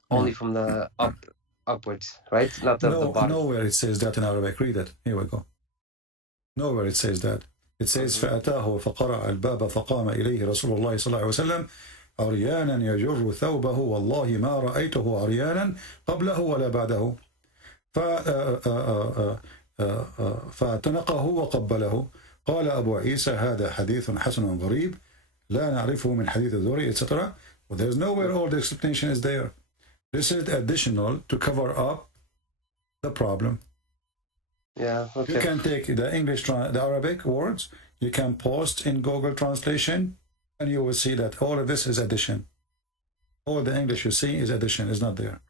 only from the upwards, right? Not the bottom. Nowhere it says that in Arabic. Read it. Here we go. Nowhere it says that. It says فأتاه فقرع الباب فقام إليه رسول الله صلى الله عليه وسلم عريانا يجر ثوبه والله ما رأيته عريانا قبله ولا بعده فاعتنقه وقبله قال أبو عيسى هذا حديث حسن غريب لا نعرفه من حديث الذري etc. Well, there's nowhere all the explanation is there. This is additional to cover up the problem. Yeah, okay. You can take the English, the Arabic words, you can post in Google Translation, and you will see that all of this is addition. All the English you see is addition, is not there.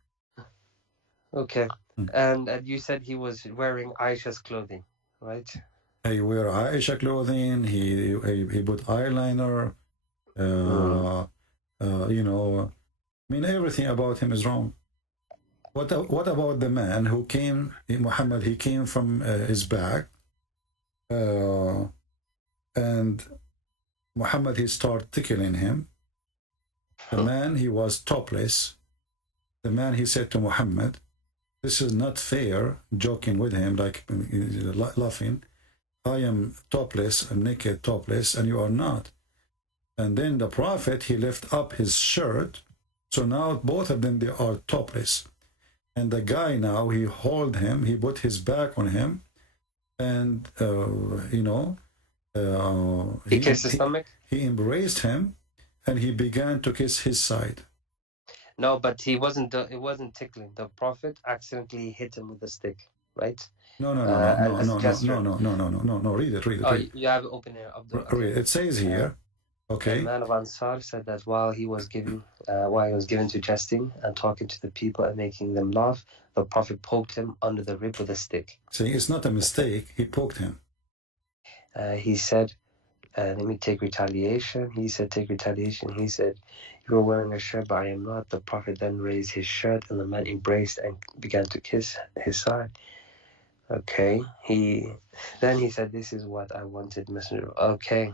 Okay. And you said he was wearing Aisha's clothing, right? He wear Aisha clothing, he put eyeliner, you know, I mean, everything about him is wrong. What about the man who came, Muhammad, he came from his back, and Muhammad, he started tickling him. The man, he was topless. The man, he said to Muhammad, this is not fair, joking with him, like laughing. I am topless, I'm naked, topless, and you are not. And then the Prophet, he left up his shirt, so now both of them, they are topless. And the guy now, he hold him, he put his back on him, and, you know, he kissed his stomach? He embraced him, and he began to kiss his side. No, but it wasn't tickling. The Prophet accidentally hit him with a stick, right? No, read it. Oh, you have it open here. Read it. It says here, okay. The man of Ansar said that while he was given to jesting and talking to the people and making them laugh, the Prophet poked him under the rib with a stick. See, it's not a mistake. He poked him. He said, let me take retaliation. He said, take retaliation. He said, you are wearing a shirt, but I am not. The Prophet then raised his shirt, and the man embraced and began to kiss his side. Okay. Then he said, this is what I wanted, messenger. Okay.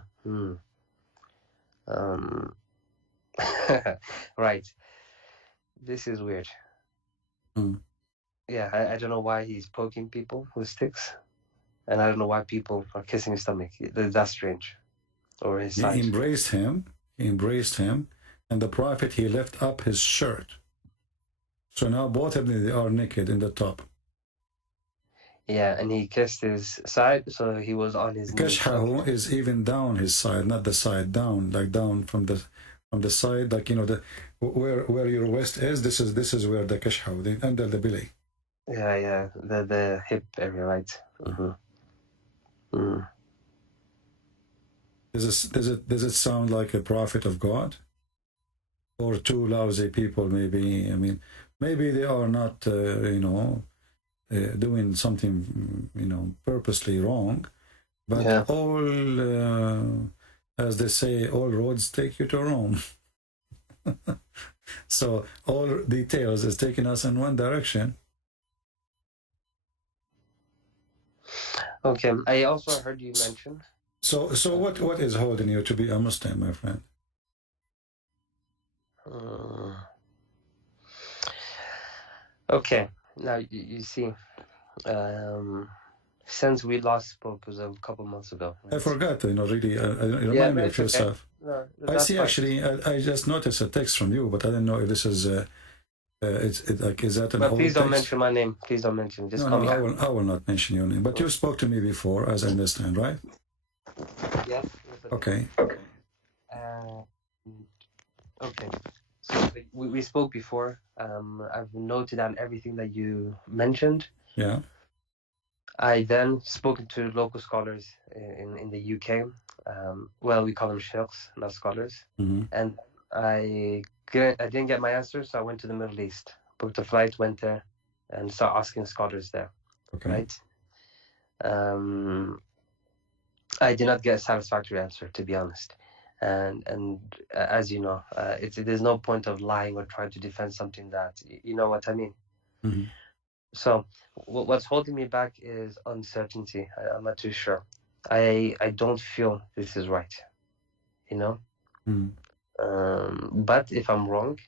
Right. This is weird. Yeah, I don't know why he's poking people with sticks. And I don't know why people are kissing his stomach. That's strange. Or his side. He embraced him, and the Prophet, he left up his shirt. So now both of them, they are naked in the top. Yeah, and he kissed his side, so he was on his knees. Kashhahu is even down his side, not the side down, like down from the side, like, you know, the where your waist is. This is where the kashhahu, under the belly. Yeah, the hip area, right? Does it sound like a prophet of God, or two lousy people? Maybe, I mean, maybe they are not, you know, doing something, you know, purposely wrong, but all, as they say, all roads take you to Rome. So all details is taking us in one direction. Okay, I also heard you mention. So what is holding you to be a Muslim, my friend? Okay, now you see, since we last spoke, it was a couple months ago. Right? I forgot, you know, really, remind me of yourself. Okay. No, I see, fine. actually, I just noticed a text from you, but I didn't know if this is, it's like, is that an But old please don't text? mention my name. Please don't mention. Just No, call me. I will not mention your name. But you spoke to me before, as I understand, right? Yes. Okay. Okay. So we spoke before. I've noted down everything that you mentioned. Yeah. I then spoken to local scholars in the UK. Well, we call them sheikhs, not scholars. And I didn't get my answer, so I went to the Middle East, booked a flight, went there, and started asking scholars there. Okay. Right. I did not get a satisfactory answer, to be honest. And as you know, there's no point of lying or trying to defend something that, you know what I mean. Mm-hmm. So what's holding me back is uncertainty. I'm not too sure. I don't feel this is right, you know. But if I'm wrong,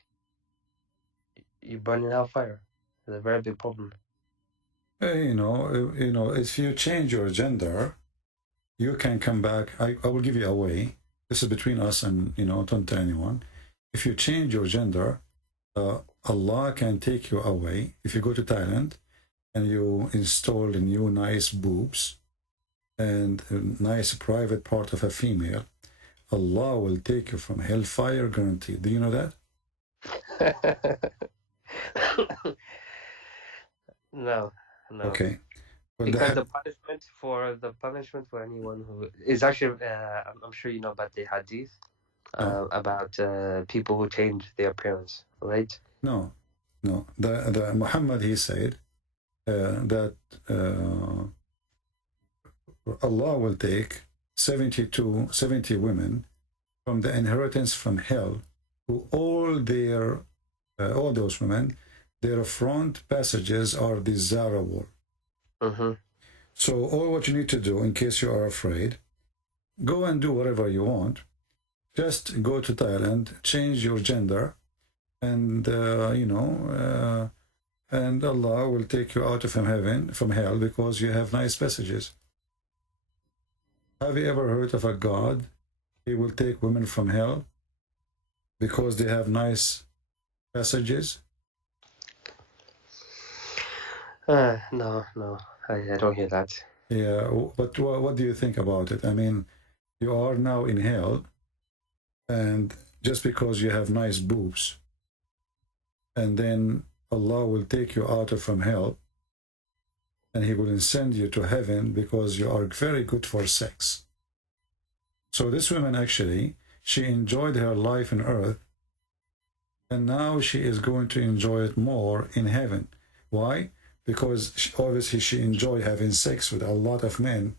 you burn in hellfire. It's a very big problem. You know, if you change your gender, you can come back. I will give you a way. This is between us, and don't tell anyone. If you change your gender, Allah can take you away. If you go to Thailand and you install a new nice boobs and a nice private part of a female, Allah will take you from hellfire, guaranteed. Do you know that? No. Okay. Well, because the punishment for anyone who is actually, I'm sure you know about the hadith about people who change their appearance, right? No. The Muhammad, he said that Allah will take 70 women from the inheritance from hell, who all those women, their front passages are desirable. So all what you need to do, in case you are afraid, go and do whatever you want. Just go to Thailand, change your gender, and and Allah will take you out of from hell, because you have nice passages. Have you ever heard of a God? He will take women from hell because they have nice passages? No, I don't hear that. Yeah, but what do you think about it? I mean, you are now in hell, and just because you have nice boobs, and then Allah will take you out from hell, and He will send you to heaven because you are very good for sex. So this woman, actually, she enjoyed her life on earth, and now she is going to enjoy it more in heaven. Why? Because obviously she enjoyed having sex with a lot of men,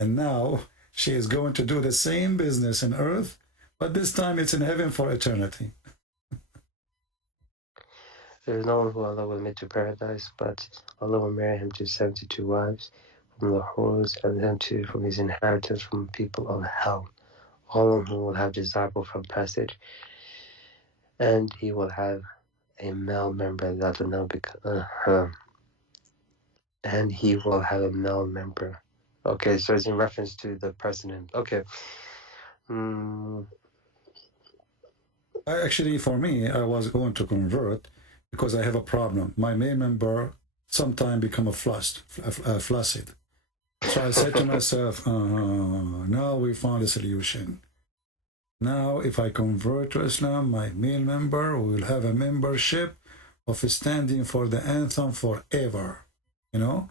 and now she is going to do the same business on earth, but this time it's in heaven for eternity. There is no one who Allah will admit to paradise, but Allah will marry him to 72 wives from the whores, and him to from his inheritance from people of hell, all of whom will have desirable from passage, and he will have a male member that will not be and he will have a male member. Okay, so it's in reference to the president. Okay. Actually, for me, I was going to convert because I have a problem. My male member sometimes become flaccid. So I said to myself, now we found a solution. Now, if I convert to Islam, my male member will have a membership of standing for the anthem forever. You know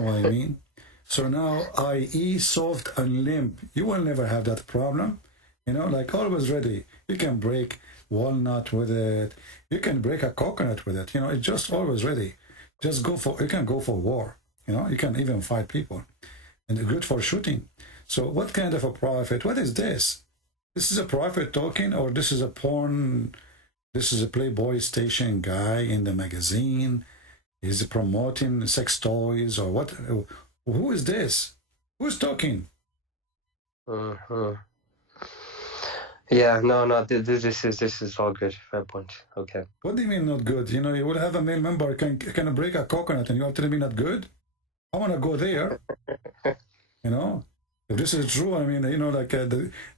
what I mean? So now, i.e. soft and limp, you will never have that problem. Like always ready. You can break walnut with it. You can break a coconut with it. It's just always ready. Just you can go for war. You can even fight people. And it's good for shooting. So what kind of a prophet? What is this? This is a prophet talking, or this is a porn? This is a Playboy station guy in the magazine. Is he promoting sex toys or what? Who is this? Who's talking? Yeah, no. This is all good. Fair point. Okay. What do you mean not good? You will have a male member can break a coconut, and you are telling me not good? I want to go there. If this is true, I mean,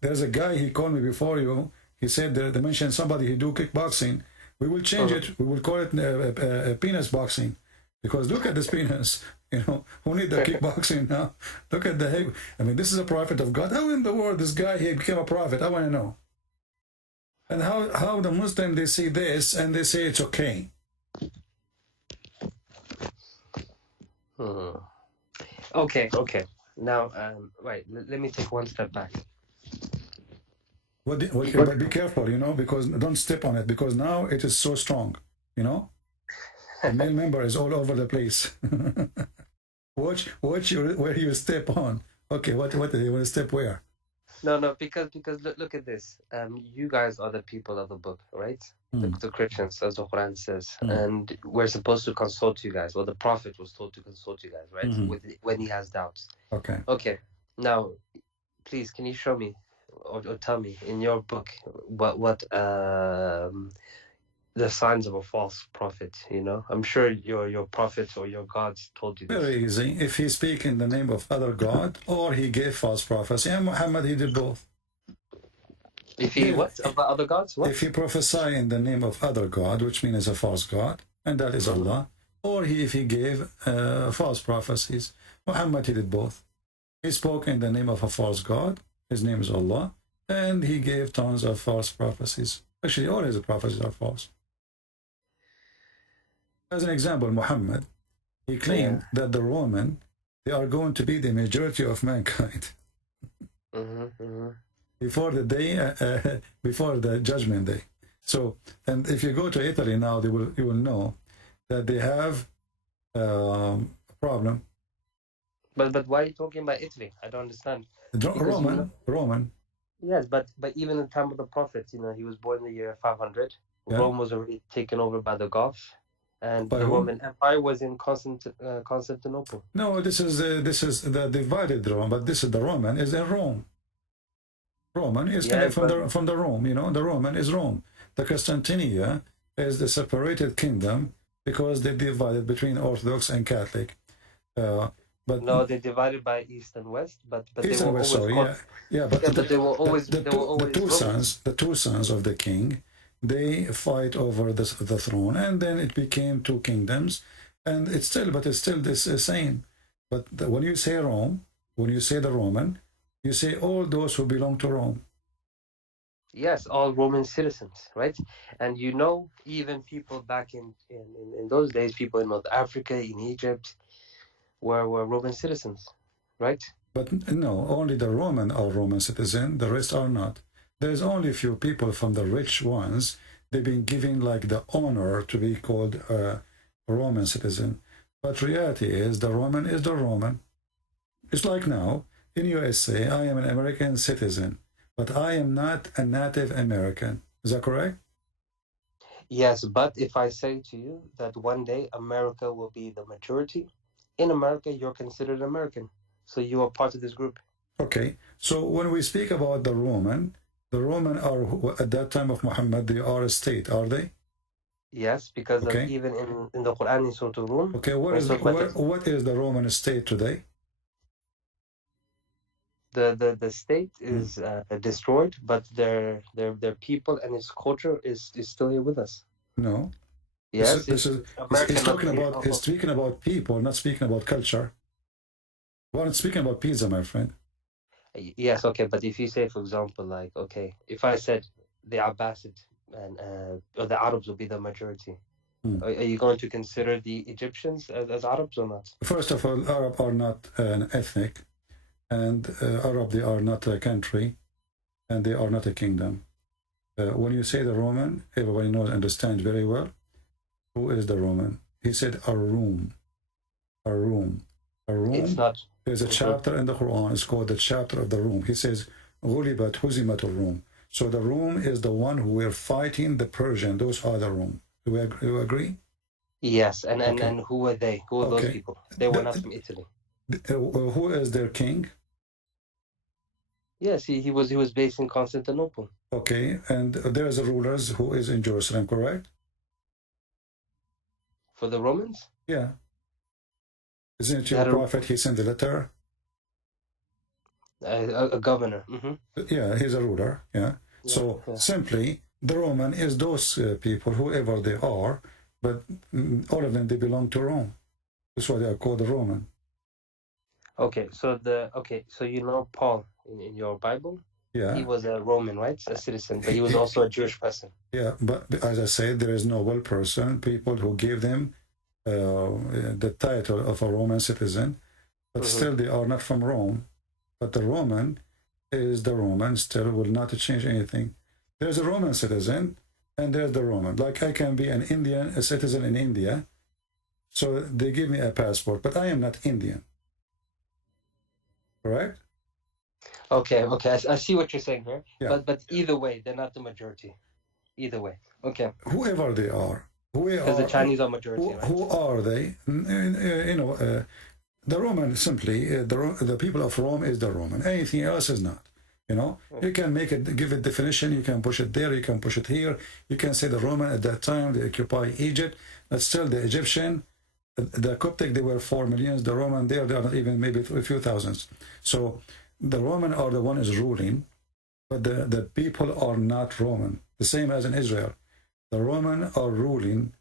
there's a guy, he called me before you. He said they mentioned somebody who do kickboxing. We will change it. We will call it penis boxing, because look at this penis. Who need the kickboxing now? Look at the head. I mean, this is a prophet of God. How in the world this guy he became a prophet? I want to know. And how the Muslim, they see this and they say it's okay. Okay. Now, right. Let me take one step back. But be careful, because don't step on it, because now it is so strong, The male member is all over the place. Watch where you step on. Okay, what do you want to step where? No, because look at this. You guys are the people of the book, right? The Christians, as the Quran says, and we're supposed to consult you guys. Well, the Prophet was told to consult you guys, right? When he has doubts. Okay. Okay. Now, please, can you show me or tell me in your book what the signs of a false prophet? You know, I'm sure your prophets or your gods told you this. Very easy. If he speak in the name of other God or he gave false prophecy, and Muhammad, he did both. If he what about other gods? What? If he prophesy in the name of other God, which means a false God, and that is Allah, or if he gave false prophecies, Muhammad, he did both. He spoke in the name of a false God, his name is Allah, and he gave tons of false prophecies. Actually, all his prophecies are false. As an example, Muhammad, he claimed that the Roman, they are going to be the majority of mankind. Before the day, before the judgment day. So, and if you go to Italy now, you will know that they have a problem. But why are you talking about Italy? I don't understand. Roman. Yes, but even in the time of the Prophet, you know, he was born in the year 500. Yeah. Rome was already taken over by the Goths, and the Roman Empire was in Constantinople. No, this is the divided Rome, but this is the Roman is in Rome. Roman is from the Rome, you know, the Roman is Rome. The Constantinia is the separated kingdom because they divided between Orthodox and Catholic. But no, they divided by East and West, but East and West, sorry, but they were always the two sons of the king, they fight over the throne, and then it became two kingdoms, and it's still the same. But when you say Rome, when you say the Roman, you say all those who belong to Rome. Yes, all Roman citizens, right? And you know, even people back in those days, people in North Africa, in Egypt, were Roman citizens, right? But no, only the Roman are Roman citizens, the rest are not. There's only a few people from the rich ones, they've been given like the honor to be called a Roman citizen. But reality is the Roman is the Roman. It's like now, in USA, I am an American citizen, but I am not a native American. Is that correct? Yes, but if I say to you that one day America will be the majority, in America, you're considered American. So you are part of this group. Okay. So when we speak about the Roman are, at that time of Muhammad, they are a state, are they? Yes, because of even in the Quran, in Surah Al-Rum. Okay, what is the Roman state today? The state is destroyed, but their people and its culture is still here with us. No. Yes, he's speaking about people, not speaking about culture. We're not speaking about pizza, my friend. Yes, okay, but if you say, for example, like, okay, if I said the Abbasid and or the Arabs will be the majority, are you going to consider the Egyptians as Arabs or not? First of all, Arab are not an ethnic, and Arab, they are not a country, and they are not a kingdom. When you say the Roman, everybody knows, understands very well. Who is the Roman? He said a room. It's not. There's a chapter in the Quran. It's called the chapter of the room. He says, "Ghulibat huzimat al-Rum." So the room is the one who were fighting the Persian. Those are the Rum. Do you agree? Yes, and who were they? Who were those people? They were not from Italy. Who is their king? Yes, he was based in Constantinople. Okay, and there's a rulers who is in Jerusalem, correct? For the Romans? Yeah. Isn't it your prophet? He sent a letter. A governor. Yeah, he's a ruler. Yeah. So simply, the Roman is those people, whoever they are, but all of them, they belong to Rome. That's why they are called the Roman. Okay, so you know Paul in your Bible? Yeah. He was a Roman, right? A citizen, but he was also a Jewish person. Yeah, but as I said, there is noble person, people who give them the title of a Roman citizen, but still they are not from Rome. But the Roman is the Roman, still will not change anything. There's a Roman citizen, and there's the Roman. Like I can be an Indian, a citizen in India, so they give me a passport, but I am not Indian. correct? Okay, I see what you're saying here. Yeah. But either way, they're not the majority. Either way. Okay. Whoever they are. Because the Chinese are majority, right? Who are they? The Roman, simply, the people of Rome is the Roman. Anything else is not. You can make it, give it definition, you can push it there, you can push it here. You can say the Roman at that time, they occupy Egypt, but still the Egyptian, the Coptic, they were 4 million. The Roman, they are not even maybe a few thousands. So the Roman are the one is ruling, but the people are not Roman. The same as in Israel. The Roman are ruling,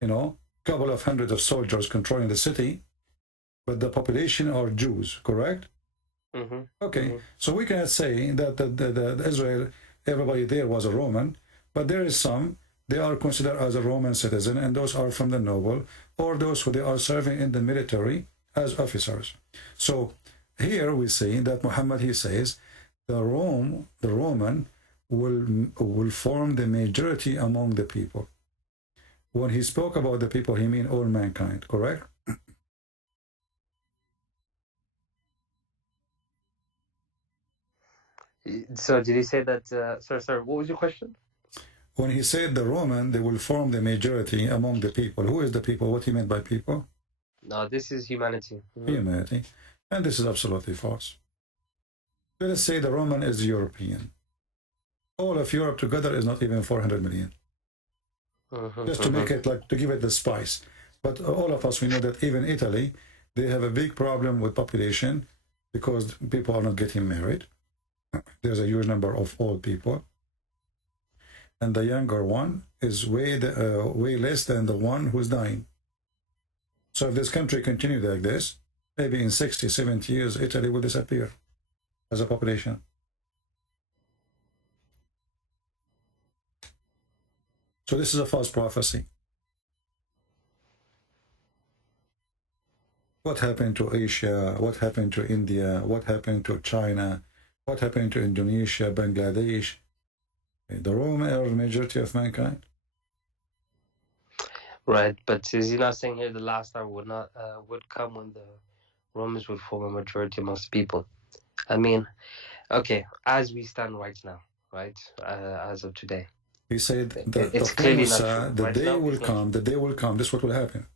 couple of hundreds of soldiers controlling the city, but the population are Jews, correct? Mm-hmm. Okay, so we cannot say that the Israel, everybody there was a Roman, but there is some, they are considered as a Roman citizen, and those are from the noble, or those who they are serving in the military as officers. So here we see that Muhammad, he says, the Roman will form the majority among the people. When he spoke about the people, he mean all mankind, correct? So did he say that, sorry, what was your question? When he said the Roman, they will form the majority among the people. Who is the people? What he meant by people? No, this is humanity. Humanity. And this is absolutely false. Let us say the Roman is European. All of Europe together is not even 400 million. Just to make it to give it the spice. But all of us, we know that even Italy, they have a big problem with population because people are not getting married. There's a huge number of old people. And the younger one is way less than the one who's dying. So if this country continues like this, maybe in 60, 70 years, Italy will disappear as a population. So this is a false prophecy. What happened to Asia? What happened to India? What happened to China? What happened to Indonesia, Bangladesh? The Roman are the majority of mankind. Right, but is he not saying here the last hour would come when the Romans would form a majority amongst people? I mean, okay, as we stand right now, right, as of today. He said that it's clearly not true. The day will come. The day will come. This is what will happen.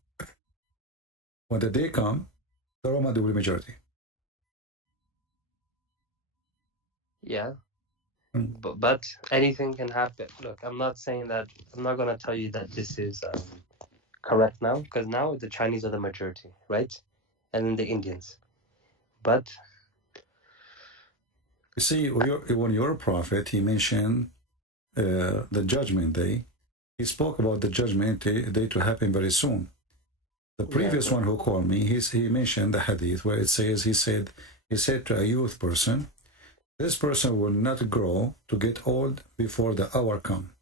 When the day comes, the Roman will be majority. Yeah, but anything can happen. Look, I'm not saying that. I'm not gonna tell you that this is correct now, because now the Chinese are the majority, right, and then the Indians. But you see, when your prophet, he mentioned the judgment day. He spoke about the judgment day to happen very soon. The previous one who called me, he mentioned the hadith where it says, he said to a youth person, this person will not grow to get old before the hour come.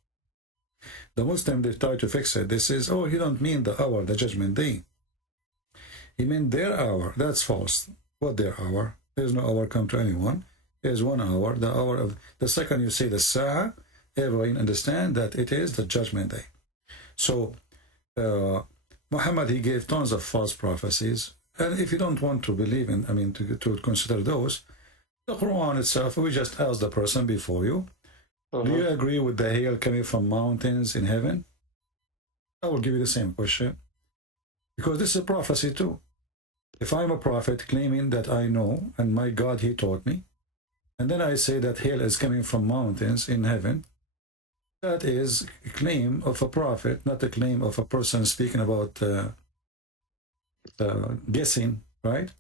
The Muslim, they try to fix it. They says, oh, he don't mean the hour, the judgment day. He meant their hour. That's false. What their hour? There's no hour come to anyone. There's 1 hour. The hour of the second you say the Sa'ah, everyone understand that it is the judgment day. So Muhammad, he gave tons of false prophecies. And if you don't want to believe in, to consider those, the Quran itself, we just ask the person before you, do you agree with the hail coming from mountains in heaven? I will give you the same question. Because this is a prophecy too. If I'm a prophet claiming that I know, and my God, he taught me, and then I say that hail is coming from mountains in heaven, that is a claim of a prophet, not a claim of a person speaking about guessing, right?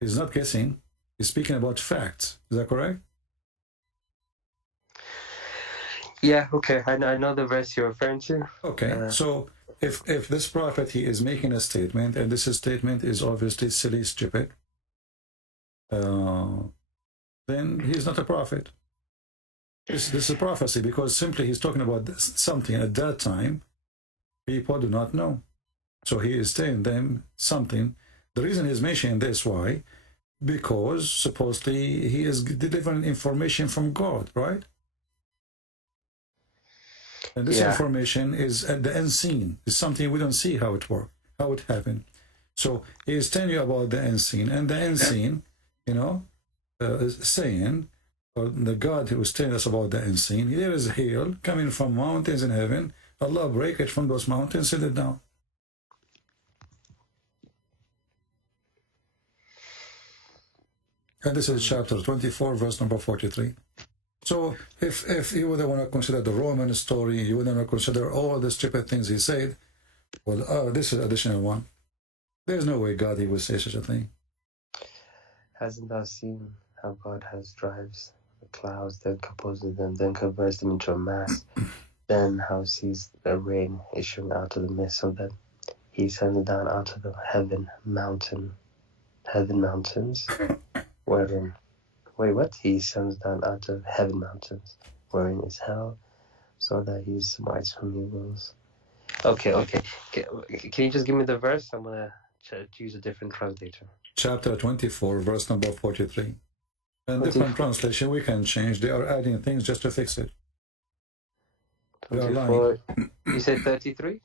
He's not guessing. He's speaking about facts. Is that correct? yeah, okay, I know the verse you're referring to. Okay, so if this prophet, he is making a statement, and this statement is obviously silly, stupid, then he's not a prophet. This is a prophecy because simply he's talking about something at that time people do not know. So he is telling them something. The reason he's mentioning this, why? Because supposedly he is delivering information from God, right? And this information is at the unseen. It's something we don't see how it works, how it happened. So he is telling you about the unseen, and the unseen saying, the God who was telling us about the unseen, there is hail coming from mountains in heaven. Allah break it from those mountains, set it down. And this is chapter 24, verse number 43. So if you would want to consider the Roman story, you would want to consider all the stupid things he said, well, this is additional one. There's no way God he would say such a thing. Hasn't thou seen how God has drives the clouds, then composes them, then converts them into a mass, then how sees the rain issuing out of the midst of them? He sends down out of the heaven mountains, wherein, wait, what? He sends down out of heaven mountains, wherein is hell, so that he smites whom he wills. Okay. Can you just give me the verse? I'm going to use a different translator. Chapter 24, verse number 43. And different translation we can change. They are adding things just to fix it. 24, you said 33?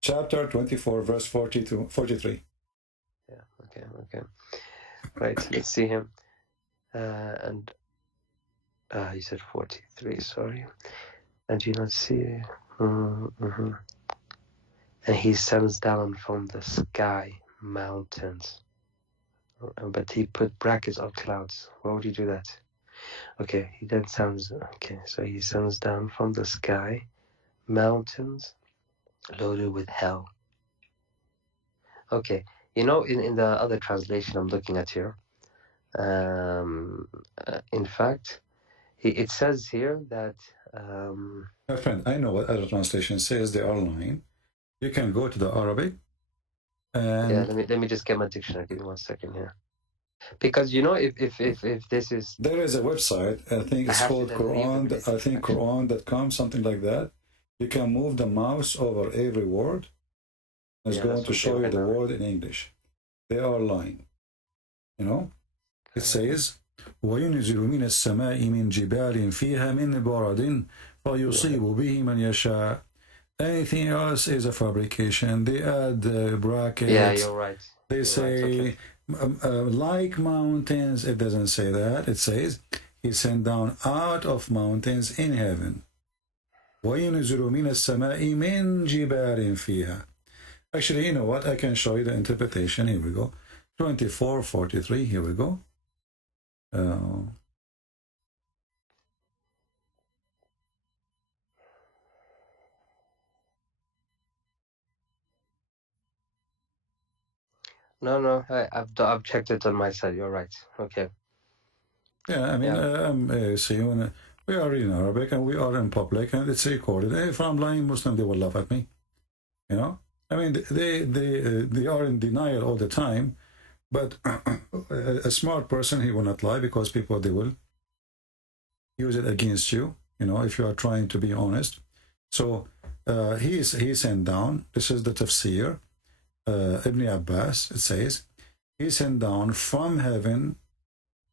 Chapter 24, verse 43. Yeah, okay. Right, let's see him. And you said 43, sorry. And you not see... And he sends down from the sky mountains. But he put brackets on clouds. Why would you do that? Okay, he then sends... Okay, so he sends down from the sky mountains loaded with hell. Okay, in the other translation I'm looking at here, in fact, it says here that... My friend, I know what other translation says. They are lying. You can go to the Arabic. And yeah, let me just get my dictionary. Give me 1 second here. Because if this is... There is a website, I think it's called Quran, I think Quran.com, something like that. You can move the mouse over every word. It's going to show you the word in English. They are lying. It says, وَيُنْزِلُ مِنَ السَّمَاءِ مِنْ جِبَالٍ فِيهَا مِنْ بَرَدٍ فَيُصِيبُ بِهِ مَنْ يَشَاءُ. Anything else is a fabrication. They add brackets. Yeah, you're right. They say, like mountains. It doesn't say that. It says, he sent down out of mountains in heaven. وَيُنْزِلُ مِنَ السَّمَاءِ مِنْ جِبَالٍ فِيهَا. Actually, you know what? I can show you the interpretation. Here we go. 24:43. Here we go. No, I've checked it on my side. You're right. Okay. Yeah, I mean, see, when we are in Arabic and we are in public and it's recorded. If I'm lying Muslim, they will laugh at me. I mean, they are in denial all the time. But a smart person, he will not lie, because people, they will use it against you, if you are trying to be honest. So he sent down, this is the tafsir, Ibn Abbas, it says, he sent down from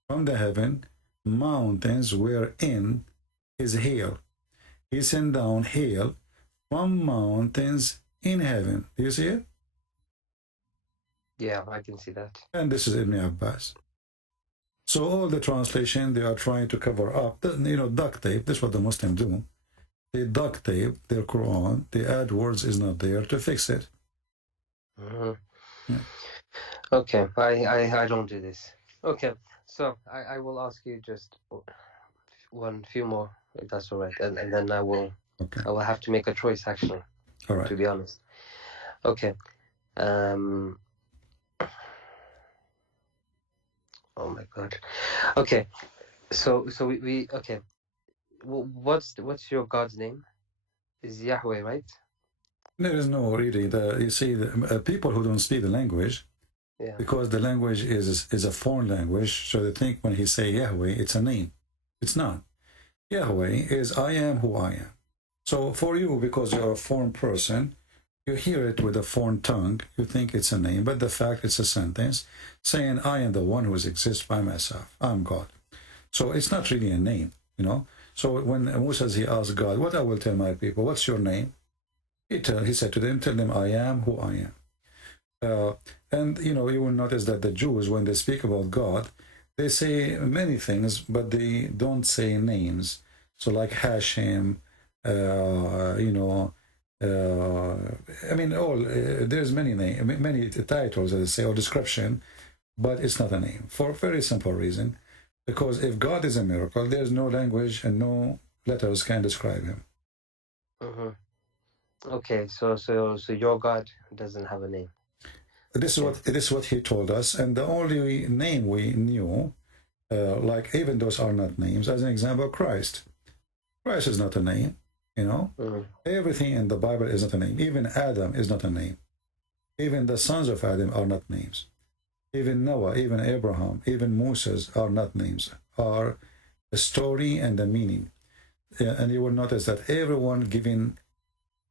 the heaven, mountains wherein is hail. He sent down hail from mountains in heaven. Do you see it? Yeah, I can see that. And this is Ibn Abbas. So all the translation, they are trying to cover up, duct tape. This is what the Muslims do. They duct tape their Quran. The add words is not there to fix it. Yeah. Okay, I don't do this. Okay, so I will ask you just few more, if that's all right, and then I will have to make a choice, actually. All right. To be honest. Okay. Oh my God. Okay, so we okay. Well, what's your God's name? Is Yahweh, right? There is no really. You see, the people who don't speak the language, because the language is a foreign language, so they think when he say Yahweh, it's a name. It's not. Yahweh is I am who I am. So for you, because you're a foreign person, you hear it with a foreign tongue, you think it's a name, but the fact it's a sentence saying I am the one who exists by myself. I'm God. So it's not really a name, So when Moses, he asked God, what I will tell my people, what's your name? He said to them, tell them I am who I am. And, you know, you will notice that the Jews, when they speak about God, they say many things, but they don't say names. So like Hashem, you know, I mean, there's many titles, as I say, or description, but it's not a name for a very simple reason. Because if God is a miracle, there's no language and no letters can describe him. Okay, so your God doesn't have a name. This is what he told us, and the only name we knew, like even those are not names. As an example, Christ. Christ is not a name, you know. Everything in the Bible is not a name. Even Adam is not a name. Even the sons of Adam are not names. Even Noah, even Abraham, even Moses are not names. Are a story and a meaning. And you will notice that everyone giving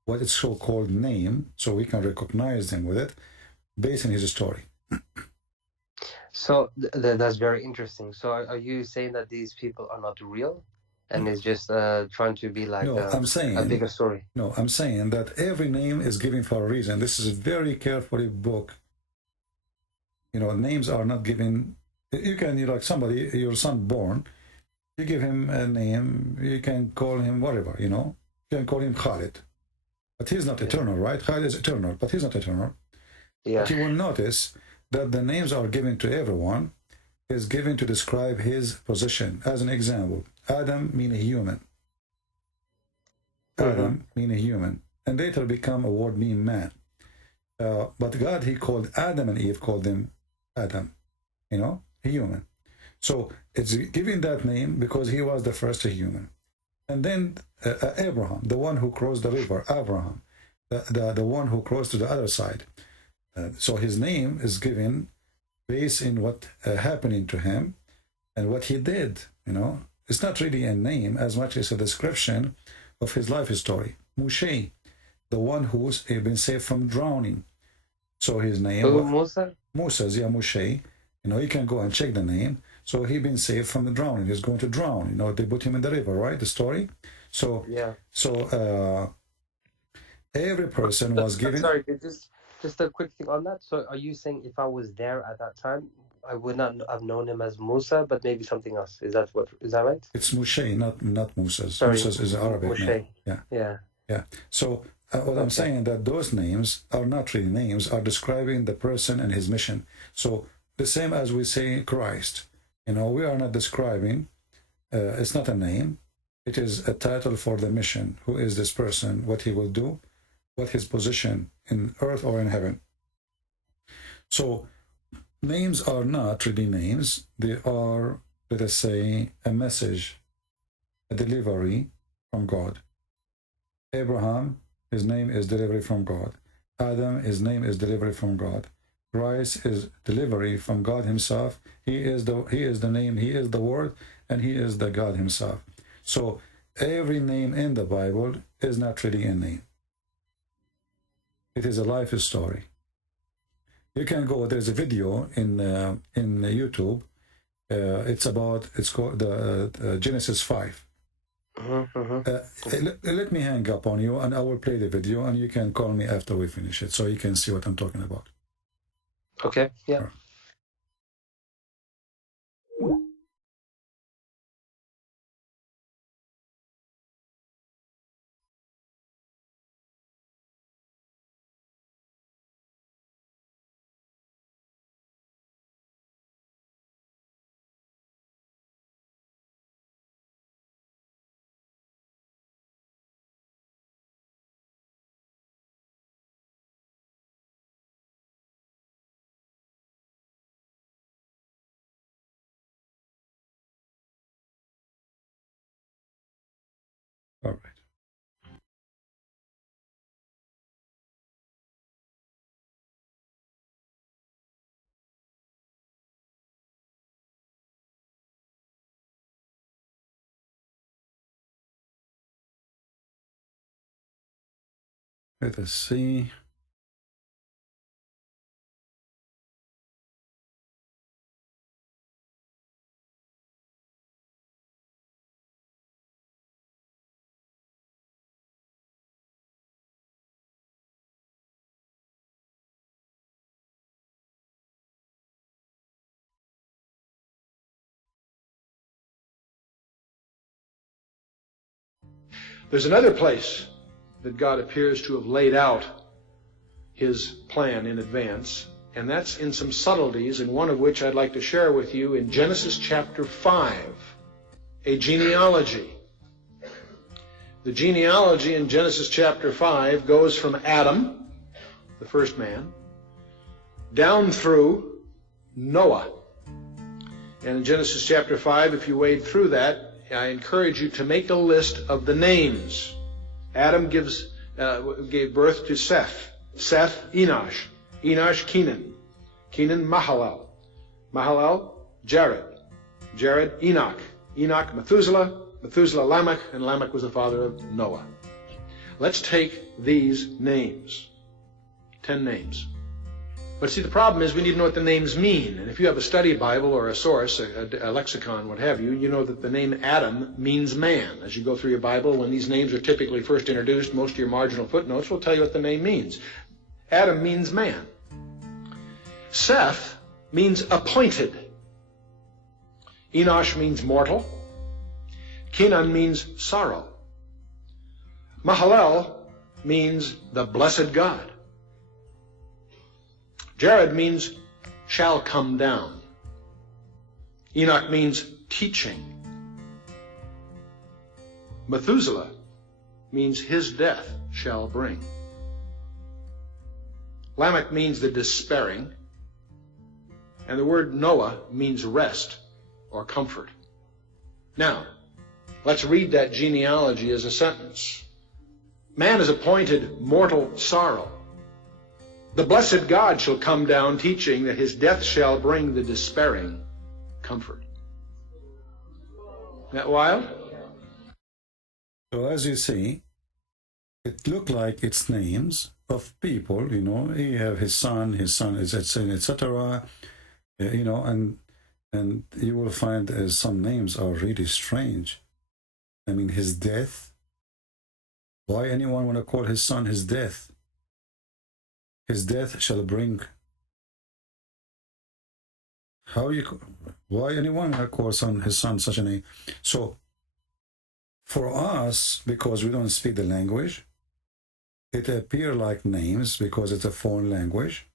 what is so-called name, so we can recognize them with it, based on his story. So that's very interesting. So are you saying that these people are not real, and it's just trying to be like a bigger story? No, I'm saying that every name is given for a reason. This is a very carefully book. You know, names are not given. You can, like somebody, your son born, you give him a name, you can call him whatever, you know. You can call him Khalid. But he's not eternal, right? Khalid is eternal, but he's not eternal. Yeah. But you will notice that the names are given to everyone, is given to describe his position. As an example, Adam mean a human. Adam mean a human. And later become a word mean man. But God, he called Adam and Eve, called them Adam, you know, a human. So it's giving that name because he was the first human. And then Abraham, the one who crossed the river, Abraham, the one who crossed to the other side. So his name is given based in what happening to him and what he did, you know. It's not really a name as much as a description of his life story. Moshe, the one who's been saved from drowning. So his name... Moses, yeah, Moshe. You know, you can go and check the name. So he been saved from the drowning. He's going to drown. You know, they put him in the river, right? The story. So, yeah. So every person was given... Sorry, just a quick thing on that. So are you saying if I was there at that time, I would not have known him as Musa, but maybe something else? Is that right? It's Moshe, not Moses. Sorry, Moses is Arabic Moshe. name. Yeah. So what I'm saying that those names are not really names, are describing the person and his mission. So the same as we say Christ, you know, we are not describing, it's not a name, it is a title for the mission. Who is this person, what he will do, what his position in earth or in heaven. So names are not really names, they are, let us say, a message, a delivery from God. Abraham, his name is delivery from God. Adam, his name is delivery from God. Christ is delivery from God himself. He is the name, he is the word, and he is the God himself. So every name in the Bible is not really a name. It is a life story. You can go, there's a video in YouTube. It's called Genesis 5. Let me hang up on you and I will play the video and you can call me after we finish it so you can see what I'm talking about. Okay, yeah. All right. Let us see. There's another place that God appears to have laid out his plan in advance, and that's in some subtleties, and one of which I'd like to share with you in Genesis chapter 5, a genealogy. The genealogy in Genesis chapter 5 goes from Adam, the first man, down through Noah. And in Genesis chapter 5, if you wade through that, I encourage you to make a list of the names. Adam gave birth to Seth. Seth, Enosh. Enosh, Kenan. Kenan, Mahalalel. Mahalalel, Jared. Jared, Enoch. Enoch, Methuselah. Methuselah, Lamech. And Lamech was the father of Noah. Let's take these names. 10 names. But see, the problem is we need to know what the names mean. And if you have a study Bible or a source, a lexicon, what have you, you know that the name Adam means man. As you go through your Bible, when these names are typically first introduced, most of your marginal footnotes will tell you what the name means. Adam means man. Seth means appointed. Enosh means mortal. Kenan means sorrow. Mahalalel means the blessed God. Jared means shall come down. Enoch means teaching. Methuselah means his death shall bring. Lamech means the despairing. And the word Noah means rest or comfort. Now, let's read that genealogy as a sentence. Man is appointed mortal sorrow. The blessed God shall come down, teaching that his death shall bring the despairing comfort. That wild? So as you see, it looked like it's names of people, you know. He have his son is etc. You know, and you will find some names are really strange. I mean, his death. Why anyone want to call his son his death? His death shall bring. Why anyone call his son such a name? So, for us, because we don't speak the language, it appear like names because it's a foreign language,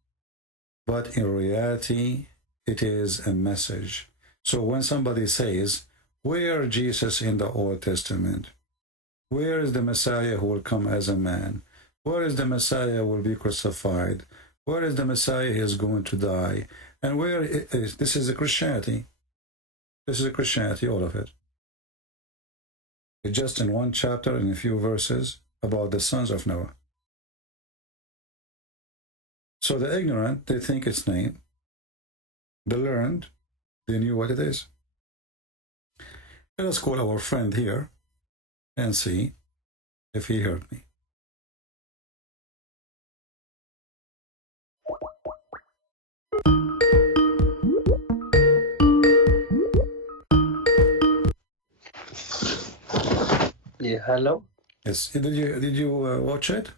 but in reality, it is a message. So when somebody says, where Jesus in the Old Testament? Where is the Messiah who will come as a man? Where is the Messiah who will be crucified? Where is the Messiah who is going to die? And where is this is a Christianity. This is a Christianity, all of it. It's just in one chapter and a few verses about the sons of Noah. So the ignorant, they think it's name. The learned, they knew what it is. Let us call our friend here and see if he heard me. Yeah, hello? Yes, did you watch it?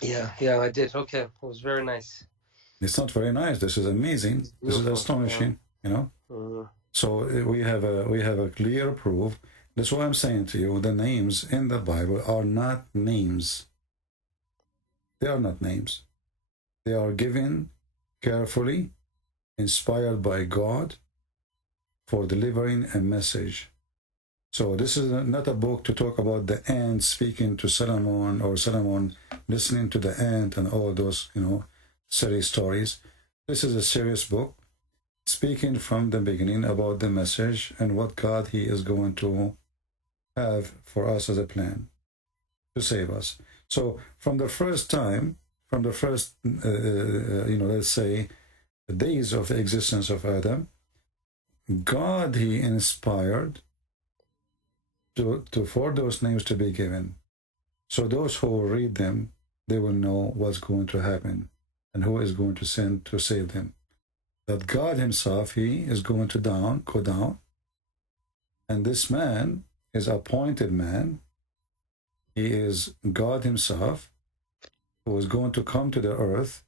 Yeah, I did. Okay, it was very nice. It's not very nice. This is amazing. This is astonishing, you know? So we have a clear proof. That's why I'm saying to you, the names in the Bible are not names. They are not names. They are given carefully, inspired by God for delivering a message. So this is not a book to talk about the ant speaking to Solomon or Solomon listening to the ant and all those, you know, silly stories. This is a serious book speaking from the beginning about the message and what God he is going to have for us as a plan to save us. So from the first time, from the first, you know, let's say, the days of the existence of Adam, God he inspired for those names to be given. So those who read them, they will know what's going to happen and who is going to send to save them. That God himself, he is going to go down, and this man is appointed man. He is God himself, who is going to come to the earth,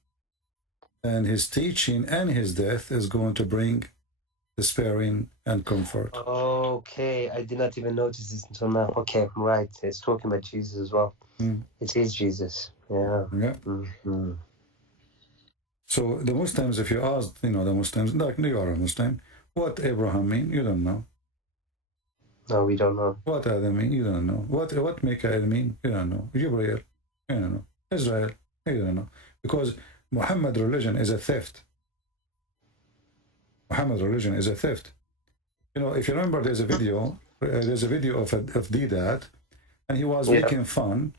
and his teaching and his death is going to bring despairing, and comfort. Okay, I did not even notice this until now. Okay, right. It's talking about Jesus as well. It is Jesus. Yeah. Yeah. So the Muslims, if you ask, the Muslims, like you are a Muslim, what Abraham mean? You don't know. No, we don't know. What Adam mean? You don't know. What Mikael mean? You don't know. Gabriel? You don't know. Israel? You don't know. Because Muhammad religion is a theft. Muhammad religion is a theft. If you remember, there's a video of DCCI, and he was making fun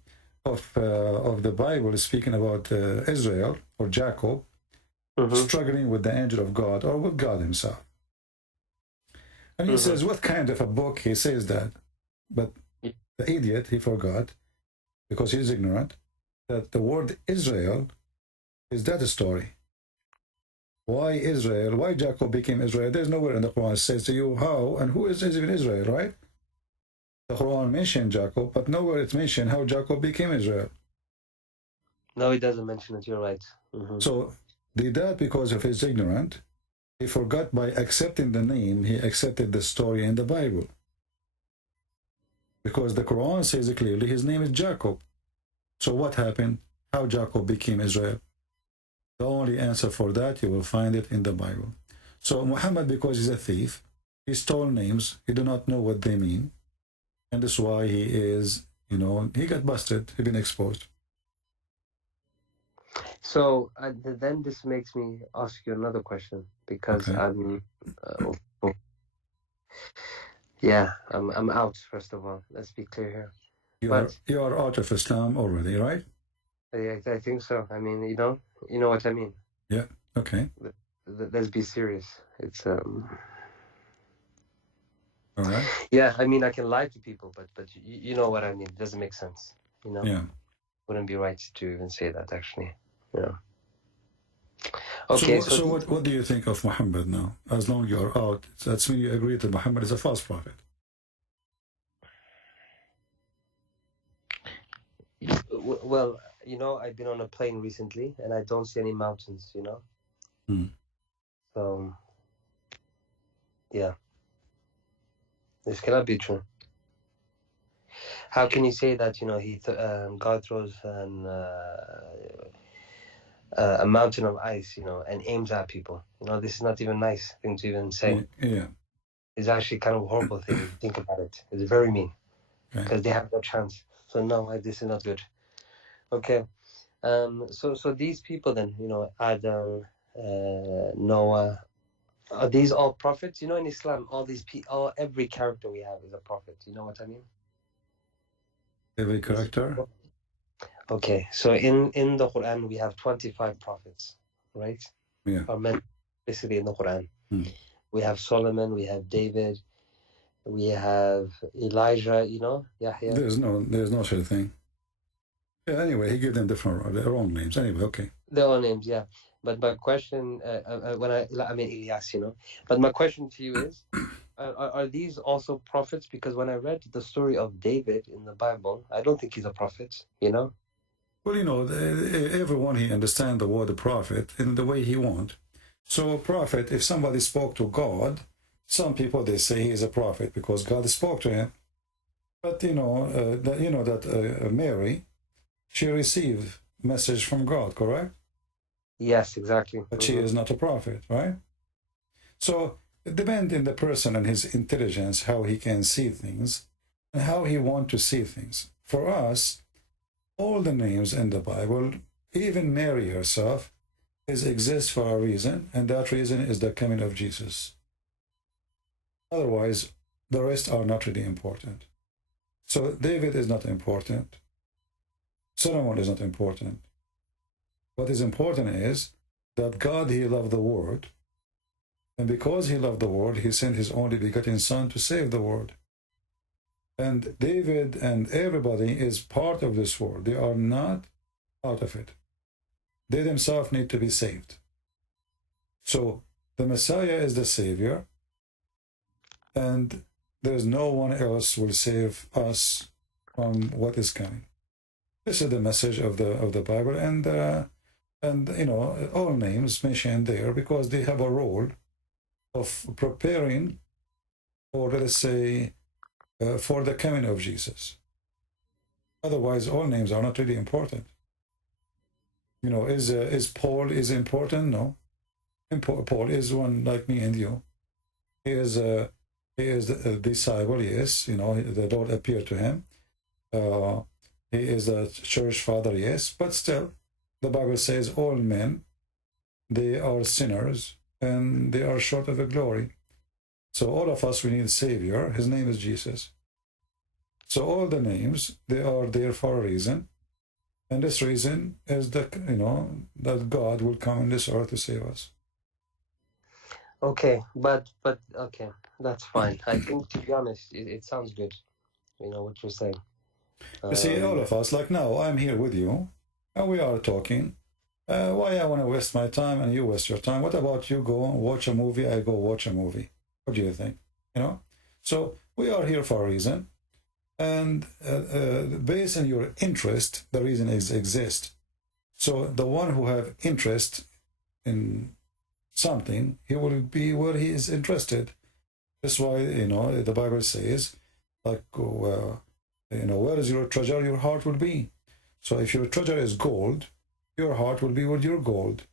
of the Bible speaking about Israel or Jacob struggling with the angel of God or with God himself. And he says, what kind of a book he says that? But the idiot, he forgot, because he's ignorant, that the word Israel is that story. Why Israel? Why Jacob became Israel? There's nowhere in the Quran that says to you how and who is even Israel, right? The Quran mentioned Jacob, but nowhere it mentioned how Jacob became Israel. No, it doesn't mention it. You're right. So did that because of his ignorance. He forgot by accepting the name, he accepted the story in the Bible. Because the Quran says clearly his name is Jacob. So what happened? How Jacob became Israel? The only answer for that, you will find it in the Bible. So Muhammad, because he's a thief, he stole names, he do not know what they mean. And that's why he is, he got busted, he been exposed. So then this makes me ask you another question, because I'm out, first of all. Let's be clear here. You are out of Islam already, right? Yeah, I think so. I mean, you know what I mean. Yeah. Okay. Let's be serious. It's All right. Yeah, I mean, I can lie to people, but you know what I mean. It doesn't make sense. Yeah. Wouldn't be right to even say that, actually. Yeah. Okay. So what do you think of Muhammad now? As long as you are out, that's when you agree that Muhammad is a false prophet. Well, I've been on a plane recently, and I don't see any mountains, So, yeah. This cannot be true. How can you say that, God throws a mountain of ice, and aims at people? This is not even a nice thing to even say. Yeah. It's actually kind of a horrible thing if you think about it. It's very mean, because they have no chance. So no, this is not good. Okay. So these people then, Adam, Noah, are these all prophets? In Islam, every character we have is a prophet. You know what I mean? Every character? Okay, so in the Quran, we have 25 prophets, right? Yeah. Are meant basically in the Quran. We have Solomon, we have David, we have Elijah, Yahya. There's no such thing. Yeah, anyway, he gave them their own names. Anyway, okay. Their own names, yeah. But my question, Ilyas, But my question to you is, are these also prophets? Because when I read the story of David in the Bible, I don't think he's a prophet, Well, everyone he understands the word prophet in the way he wants. So a prophet, if somebody spoke to God, some people, they say he is a prophet because God spoke to him. But that Mary, she received message from God, correct? Yes, exactly. But she is not a prophet, right? So it depends on the person and his intelligence, how he can see things and how he wants to see things. For us, all the names in the Bible, even Mary herself, exists for a reason, and that reason is the coming of Jesus. Otherwise, the rest are not really important. So David is not important. Solomon is not important. What is important is that God, he loved the world. And because he loved the world, he sent his only begotten son to save the world. And David and everybody is part of this world. They are not out of it. They themselves need to be saved. So the Messiah is the Savior, and there's no one else will save us from what is coming. This is the message of the Bible, and all names mentioned there because they have a role of preparing, or let us say, for the coming of Jesus. Otherwise, all names are not really important. You know, is Paul is important? No. Paul is one like me and you. He is a disciple, yes. You know, the Lord appeared to him. He is a church father, yes. But still, the Bible says all men, they are sinners and they are short of the glory. So all of us, we need a Savior. His name is Jesus. So all the names, they are there for a reason. And this reason is that, you know, that God will come on this earth to save us. Okay, but okay, that's fine. I think, to be honest, it sounds good. You know what you're saying. You see, all of us, like now, I'm here with you, and we are talking. Why I want to waste my time and you waste your time? What about you go and watch a movie, I go watch a movie? What do you think? You know? So we are here for a reason. And based on your interest, the reason exists. So the one who have interest in something, he will be where he is interested. That's why, you know, the Bible says, like, you know, where is your treasure, your heart will be. So if your treasure is gold, your heart will be with your gold.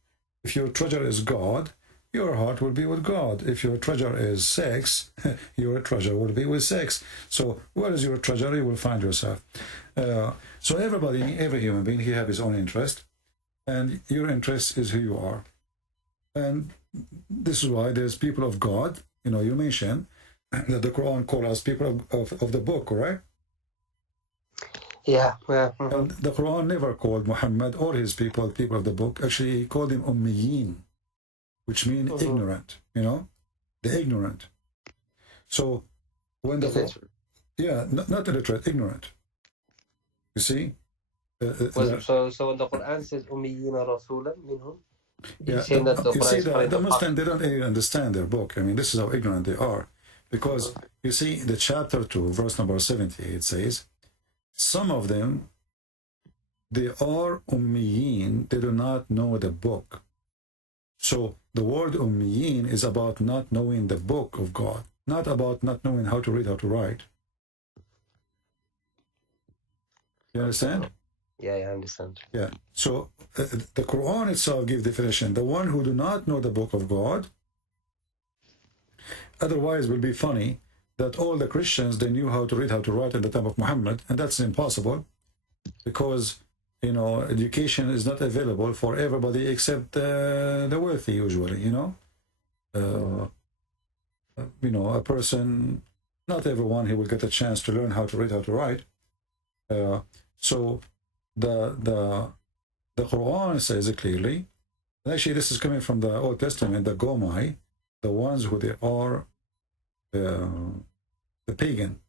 If your treasure is God, your heart will be with God. If your treasure is sex, your treasure will be with sex. So where is your treasure, you will find yourself. So everybody, every human being, he has his own interest. And your interest is who you are. And this is why there's people of God. You know, you mentioned that the Quran calls us people of the book, correct? Yeah. And the Quran never called Muhammad or his people of the book. Actually, he called them Ummiyin, which means ignorant, you know, the ignorant. So when the not illiterate, ignorant. You see? So when the Quran says Ummiyina Rasulan minhum, you see, the Muslims, they don't even understand their book. I mean, this is how ignorant they are. Because you see, the chapter 2, verse number 78 says, some of them, they are Ummiyin, they do not know the book. So the word Ummiyin is about not knowing the book of God, not about not knowing how to read, how to write. You understand? Yeah, I understand. Yeah. So the Quran itself gives definition. The one who do not know the book of God, otherwise will be funny that all the Christians, they knew how to read, how to write in the time of Muhammad, and that's impossible because, you know, education is not available for everybody except the wealthy usually, you know. You know, a person, not everyone, he will get a chance to learn how to read, how to write. So the Quran says it clearly, and actually this is coming from the Old Testament, the Gomai, the ones who they are the pagan.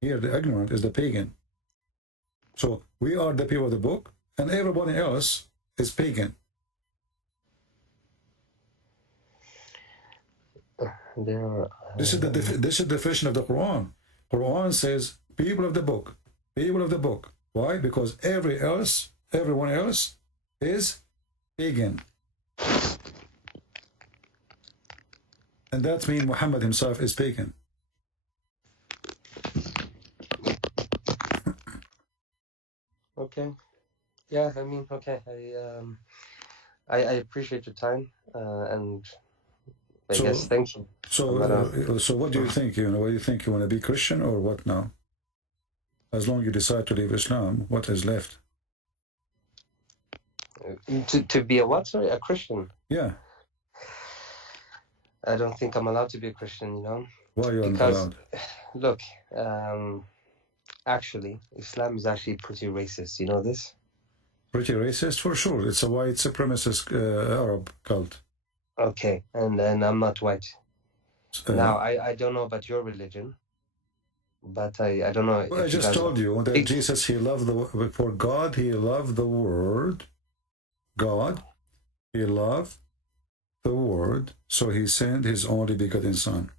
Here the ignorant is the pagan. So we are the people of the book, and everybody else is pagan. This is the definition of the Quran. Quran says people of the book, people of the book. Why? Because everyone else is pagan. And that means Muhammad himself is pagan. Okay. Yeah, I mean, okay. I appreciate your time, and I guess thank you. So what do you think? You know, what do you think? You want to be Christian or what now? As long as you decide to leave Islam, what is left? To be a what? Sorry, a Christian? Yeah. I don't think I'm allowed to be a Christian, you know? Why are you not allowed? Look, actually, Islam is actually pretty racist. You know this? Pretty racist? For sure. It's a white supremacist Arab cult. Okay, and I'm not white. Now, I don't know about your religion, but I don't know. Well, I just told you that Jesus, he loved for God, he loved the word. God, he loved the word, so he sent his only begotten son.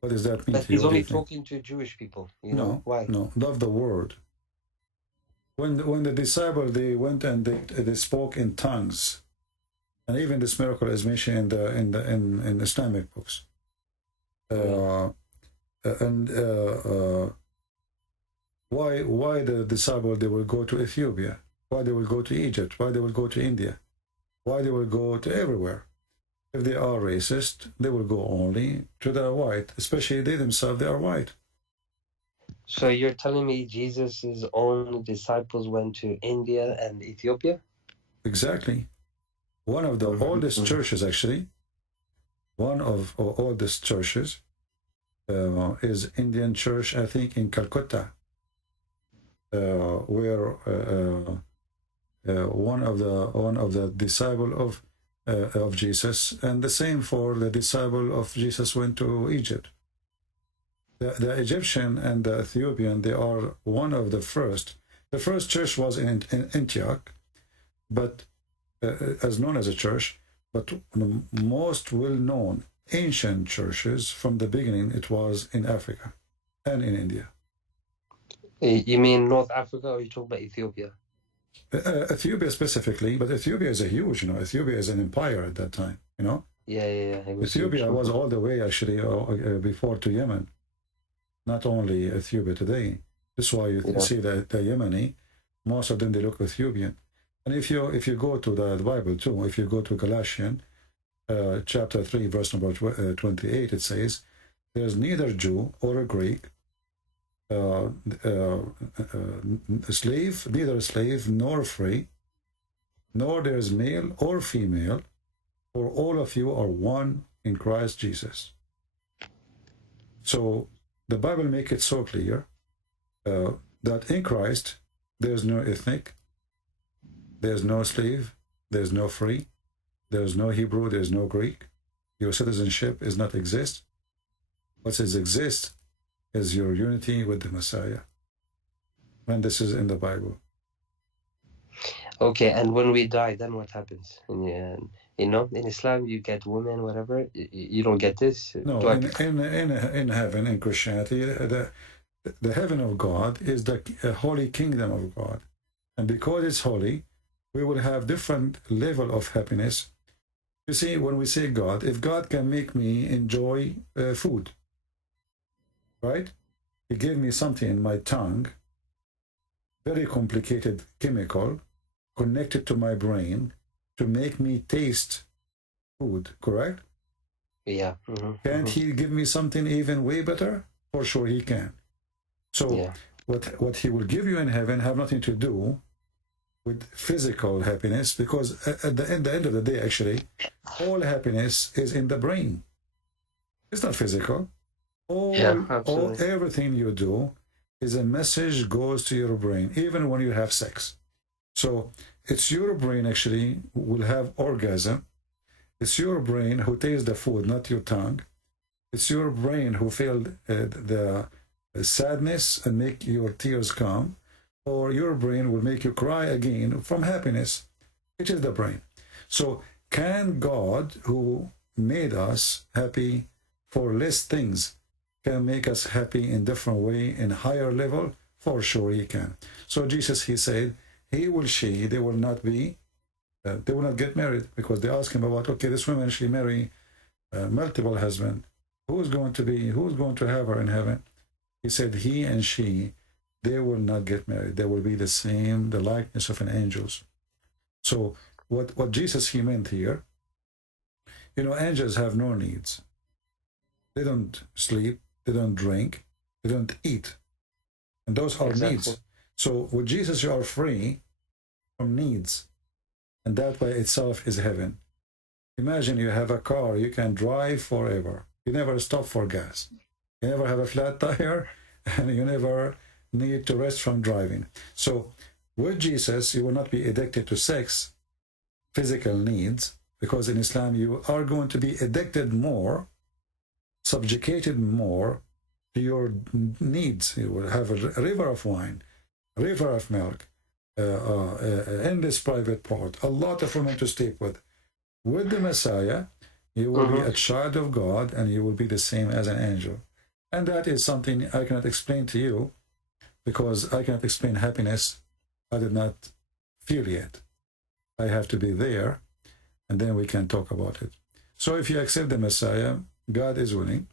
What does that mean? But he's only talking to Jewish people, you know? Why? No, love the word. When the disciples, they went and they spoke in tongues, And even this miracle is mentioned in Islamic books. Why the disciple, they will go to Ethiopia? Why they will go to Egypt? Why they will go to India? Why they will go to everywhere? If they are racist, they will go only to the white, especially they themselves, they are white. So you're telling me Jesus' own disciples went to India and Ethiopia? Exactly. One of the oldest churches, actually, one of oldest churches is Indian church, I think, in Calcutta, where one of the disciple of Jesus, and the same for the disciple of Jesus went to Egypt. The Egyptian and the Ethiopian, they are one of the first. The first church was in Antioch, but as known as a church, but the most well-known ancient churches from the beginning, it was in Africa and in India. You mean North Africa, or you talk about Ethiopia? Ethiopia specifically, but Ethiopia is a huge, Ethiopia is an empire at that time, Yeah. Ethiopia was all the way, actually, before to Yemen. Not only Ethiopia today. That's why you see that the Yemeni, most of them, they look Ethiopian. And if you go to the Bible too, if you go to Galatians chapter 3, verse number 28, it says, there's neither Jew or a Greek, slave, neither a slave nor free, nor there is male or female, for all of you are one in Christ Jesus. So the Bible makes it so clear that in Christ there's no ethnic, there's no slave, there's no free, there's no Hebrew, there's no Greek. Your citizenship is not exist. What is exist is your unity with the Messiah. And this is in the Bible. Okay, and when we die, then what happens? In Islam, you get women, whatever. You don't get this. No, in heaven, in Christianity, the heaven of God is the holy kingdom of God. And because it's holy, we will have different level of happiness. You see, when we say God, if God can make me enjoy food, right? He gave me something in my tongue, very complicated chemical, connected to my brain to make me taste food, correct? Yeah. Can't he give me something even way better? For sure he can. So what he will give you in heaven have nothing to do with physical happiness, because at the end of the day, actually, all happiness is in the brain. It's not physical. Everything you do is a message goes to your brain, even when you have sex. So it's your brain actually will have orgasm. It's your brain who tastes the food, not your tongue. It's your brain who feel the sadness and make your tears come, or your brain will make you cry again from happiness. It is the brain. So can God, who made us happy for less things, can make us happy in different way, in higher level? For sure he can. So Jesus, he said, they will not get married, because they ask him about, okay, this woman, she marry multiple husbands. Who's going to have her in heaven? He said, he and she, they will not get married. They will be the same, the likeness of an angels. So what Jesus, he meant here, angels have no needs. They don't sleep, they don't drink, they don't eat. And those are needs. So with Jesus, you are free from needs. And that by itself is heaven. Imagine you have a car, you can drive forever. You never stop for gas. You never have a flat tire, and you never need to rest from driving. So with Jesus, you will not be addicted to sex, physical needs, because in Islam, you are going to be addicted more, subjugated more to your needs. You will have a river of wine, a river of milk, endless private part, a lot of women to sleep with. With the Messiah, you will be a child of God, and you will be the same as an angel. And that is something I cannot explain to you, because I cannot explain happiness I did not feel yet. I have to be there, and then we can talk about it. So if you accept the Messiah, God is willing,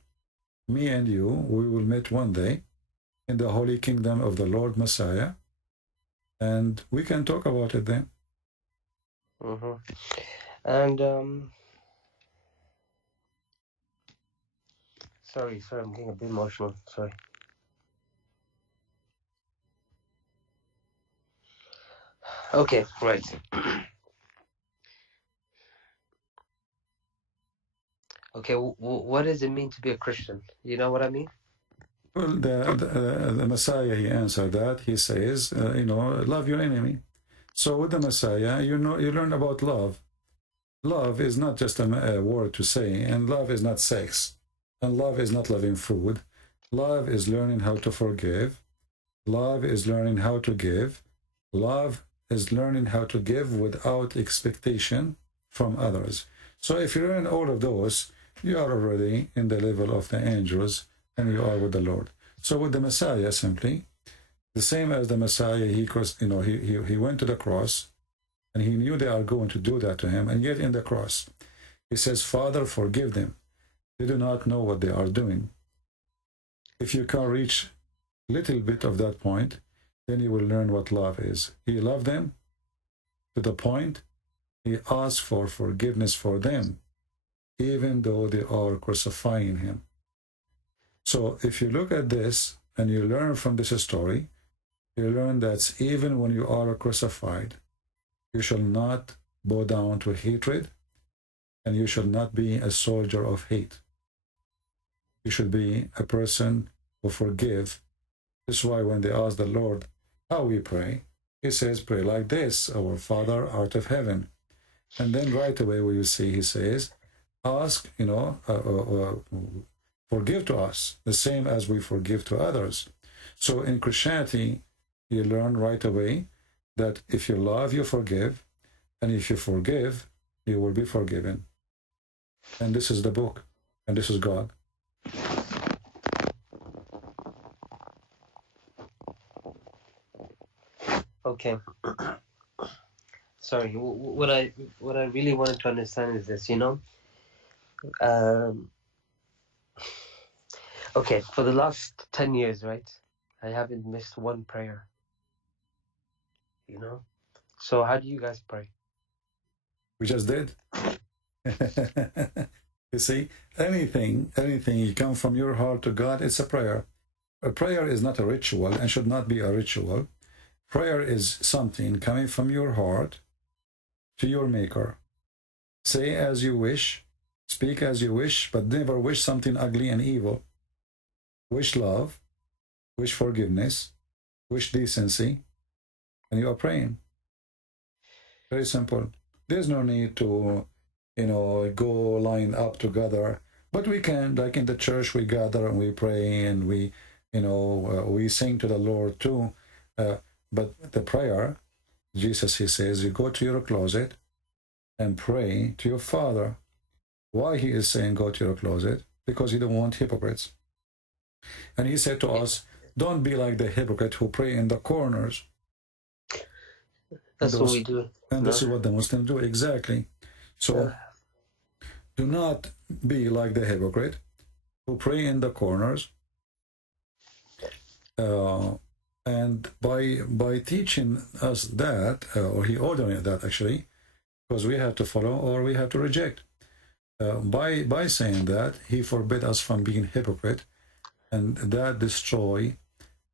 me and you, we will meet one day in the holy kingdom of the Lord Messiah, and we can talk about it then. And sorry, I'm getting a bit emotional. Sorry. Okay, right. Okay, what does it mean to be a Christian? You know what I mean? Well, the Messiah, he answered that. He says, love your enemy. So with the Messiah, you learn about love. Love is not just a word to say, and love is not sex, and love is not loving food. Love is learning how to forgive. Love is learning how to give. Love is learning how to give without expectation from others. So if you learn all of those, you are already in the level of the angels, and you are with the Lord. So with the Messiah, simply, the same as the Messiah, he went to the cross, and he knew they are going to do that to him, and yet in the cross, he says, Father, forgive them. They do not know what they are doing. If you can reach a little bit of that point, then you will learn what love is. He loved them to the point he asked for forgiveness for them, even though they are crucifying him. So if you look at this and you learn from this story, you learn that even when you are crucified, you shall not bow down to hatred, and you shall not be a soldier of hate. You should be a person who forgive. This is why when they ask the Lord how we pray, he says, pray like this, our Father art of heaven. And then right away where you see, he says, ask, forgive to us, the same as we forgive to others. So in Christianity, you learn right away that if you love, you forgive, and if you forgive, you will be forgiven. And this is the book, and this is God. Okay. Sorry. What I really wanted to understand is this. Okay. For the last 10 years, right? I haven't missed one prayer. So how do you guys pray? We just did. You see, anything you come from your heart to God, it's a prayer. A prayer is not a ritual and should not be a ritual. Prayer is something coming from your heart to your Maker. Say as you wish, speak as you wish, but never wish something ugly and evil. Wish love, wish forgiveness, wish decency, and you are praying. Very simple. There's no need to, go line up together. But we can, like in the church, we gather and we pray and we sing to the Lord too. But the prayer, Jesus, he says, you go to your closet and pray to your Father. Why he is saying go to your closet? Because he don't want hypocrites. And he said to us, don't be like the hypocrite who pray in the corners. That's what we do. And this is what the Muslims do, exactly. So do not be like the hypocrite who pray in the corners. And by teaching us that, or he ordered that actually, because we have to follow or we have to reject. By saying that, he forbid us from being hypocrite, and that destroy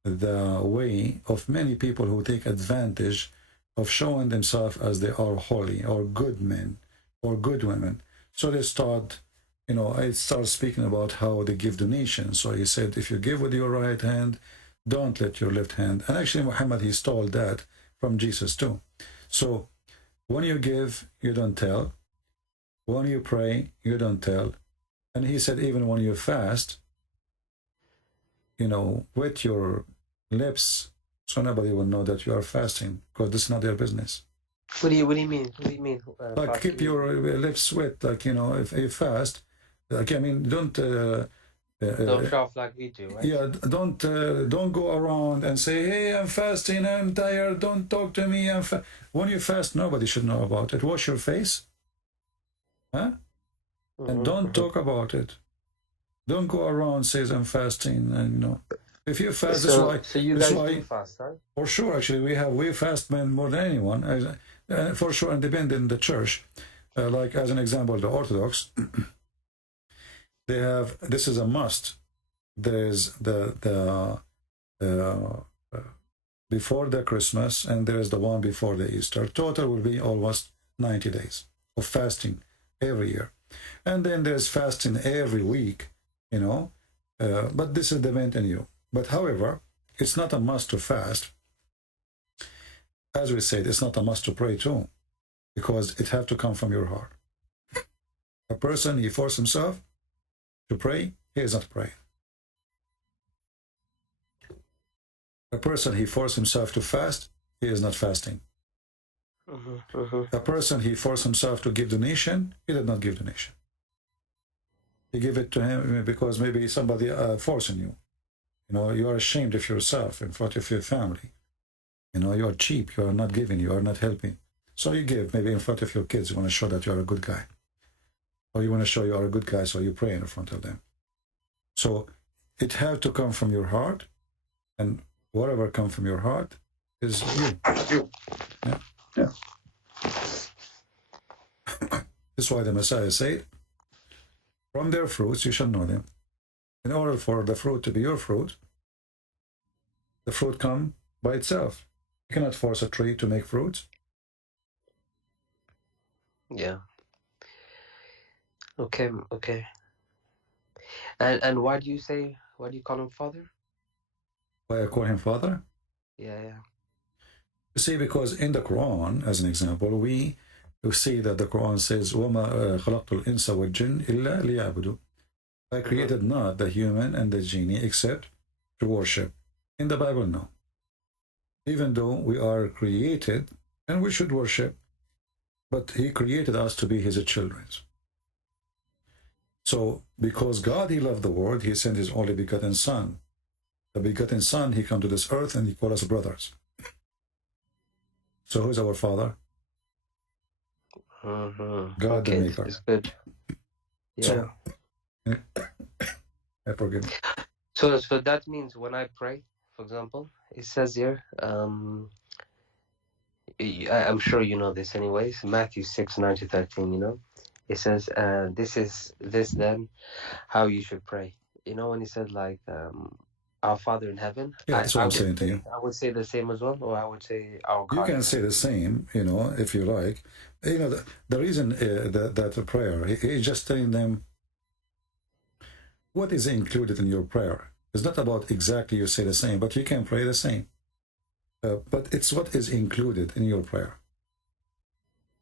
the way of many people who take advantage of showing themselves as they are holy or good men or good women. So they start, I start speaking about how they give donations. So he said, if you give with your right hand, don't let your left hand. And actually Muhammad, he stole that from Jesus too. So when you give, you don't tell. When you pray, you don't tell. And he said, even when you fast, wet your lips so nobody will know that you are fasting, because this is not their business. What do you mean? What do you mean? Like keep your lips wet, like, if you fast, like, don't show off like we do, right? Yeah, don't go around and say, hey, I'm fasting, I'm tired, don't talk to me. When you fast, nobody should know about it. Wash your face, Huh? And don't talk about it. Don't go around says I'm fasting, and you know, if you fast, So you guys do fast, right? For sure, actually, we fast men more than anyone, for sure, independent in the church. Like as an example, the Orthodox, they have, this is a must. There is the before the Christmas, and there is the one before the Easter. Total will be almost 90 days of fasting every year, and then there's fasting every week. You know, but this is dependent on you. But however, it's not a must to fast. As we said, it's not a must to pray too, because it has to come from your heart. A person, he forces himself to pray, he is not praying. A person, he forces himself to fast, he is not fasting. A person, he forces himself to give donation, he did not give donation. You give it to him because maybe somebody forcing you. You know, you are ashamed of yourself in front of your family. You know, you are cheap, you are not giving, you are not helping. So you give, maybe in front of your kids, you want to show that you are a good guy. Or you want to show you are a good guy, so you pray in front of them. So it has to come from your heart, and whatever comes from your heart is you. Yeah. That's why the Messiah said, from their fruits you shall know them. In order for the fruit to be your fruit, the fruit comes by itself. You cannot force a tree to make fruits. Yeah. Okay. And why do you call him Father? Why I call him Father? Yeah. You see, because in the Quran, as an example, we see that the Quran says, وَمَا خَلَقْتُ الْإِنسَ وَالْجِنَّ إِلَّا لِيَعْبُدُوا. I created not the human and the genie except to worship. In the Bible, no. Even though we are created and we should worship, but he created us to be his children. So, because God, he loved the world, he sent his only begotten Son. The begotten Son, he come to this earth and he called us brothers. So who is our Father? God, the Maker. It's good. Yeah. So, I forgive. So that means when I pray, for example, it says here, I'm sure you know this anyways, Matthew 6:9-13, you know, it says, this then how you should pray. You know, when he said like, our Father in heaven. Yeah, that's what I'm saying to you. I would say the same as well, or I would say our God. You can say the same, you know, if you like. You know, the reason that the prayer, he's just telling them what is included in your prayer. It's not about exactly you say the same, but you can pray the same. But it's what is included in your prayer.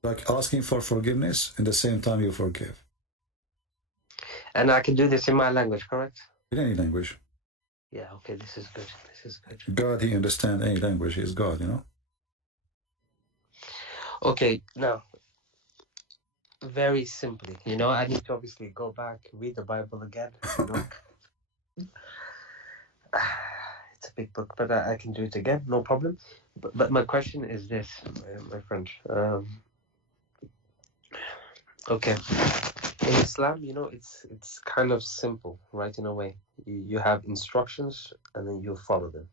Like asking for forgiveness, and the same time you forgive. And I can do this in my language, correct? In any language. Yeah, okay, this is good. God, he understands any language. He is God, you know. Okay, now, very simply, you know, I need to obviously go back, read the Bible again, you know. It's a big book, but I can do it again, no problem. But my question is this, my friend. Okay. In Islam, you know, it's kind of simple, right, in a way. You have instructions, and then you follow them.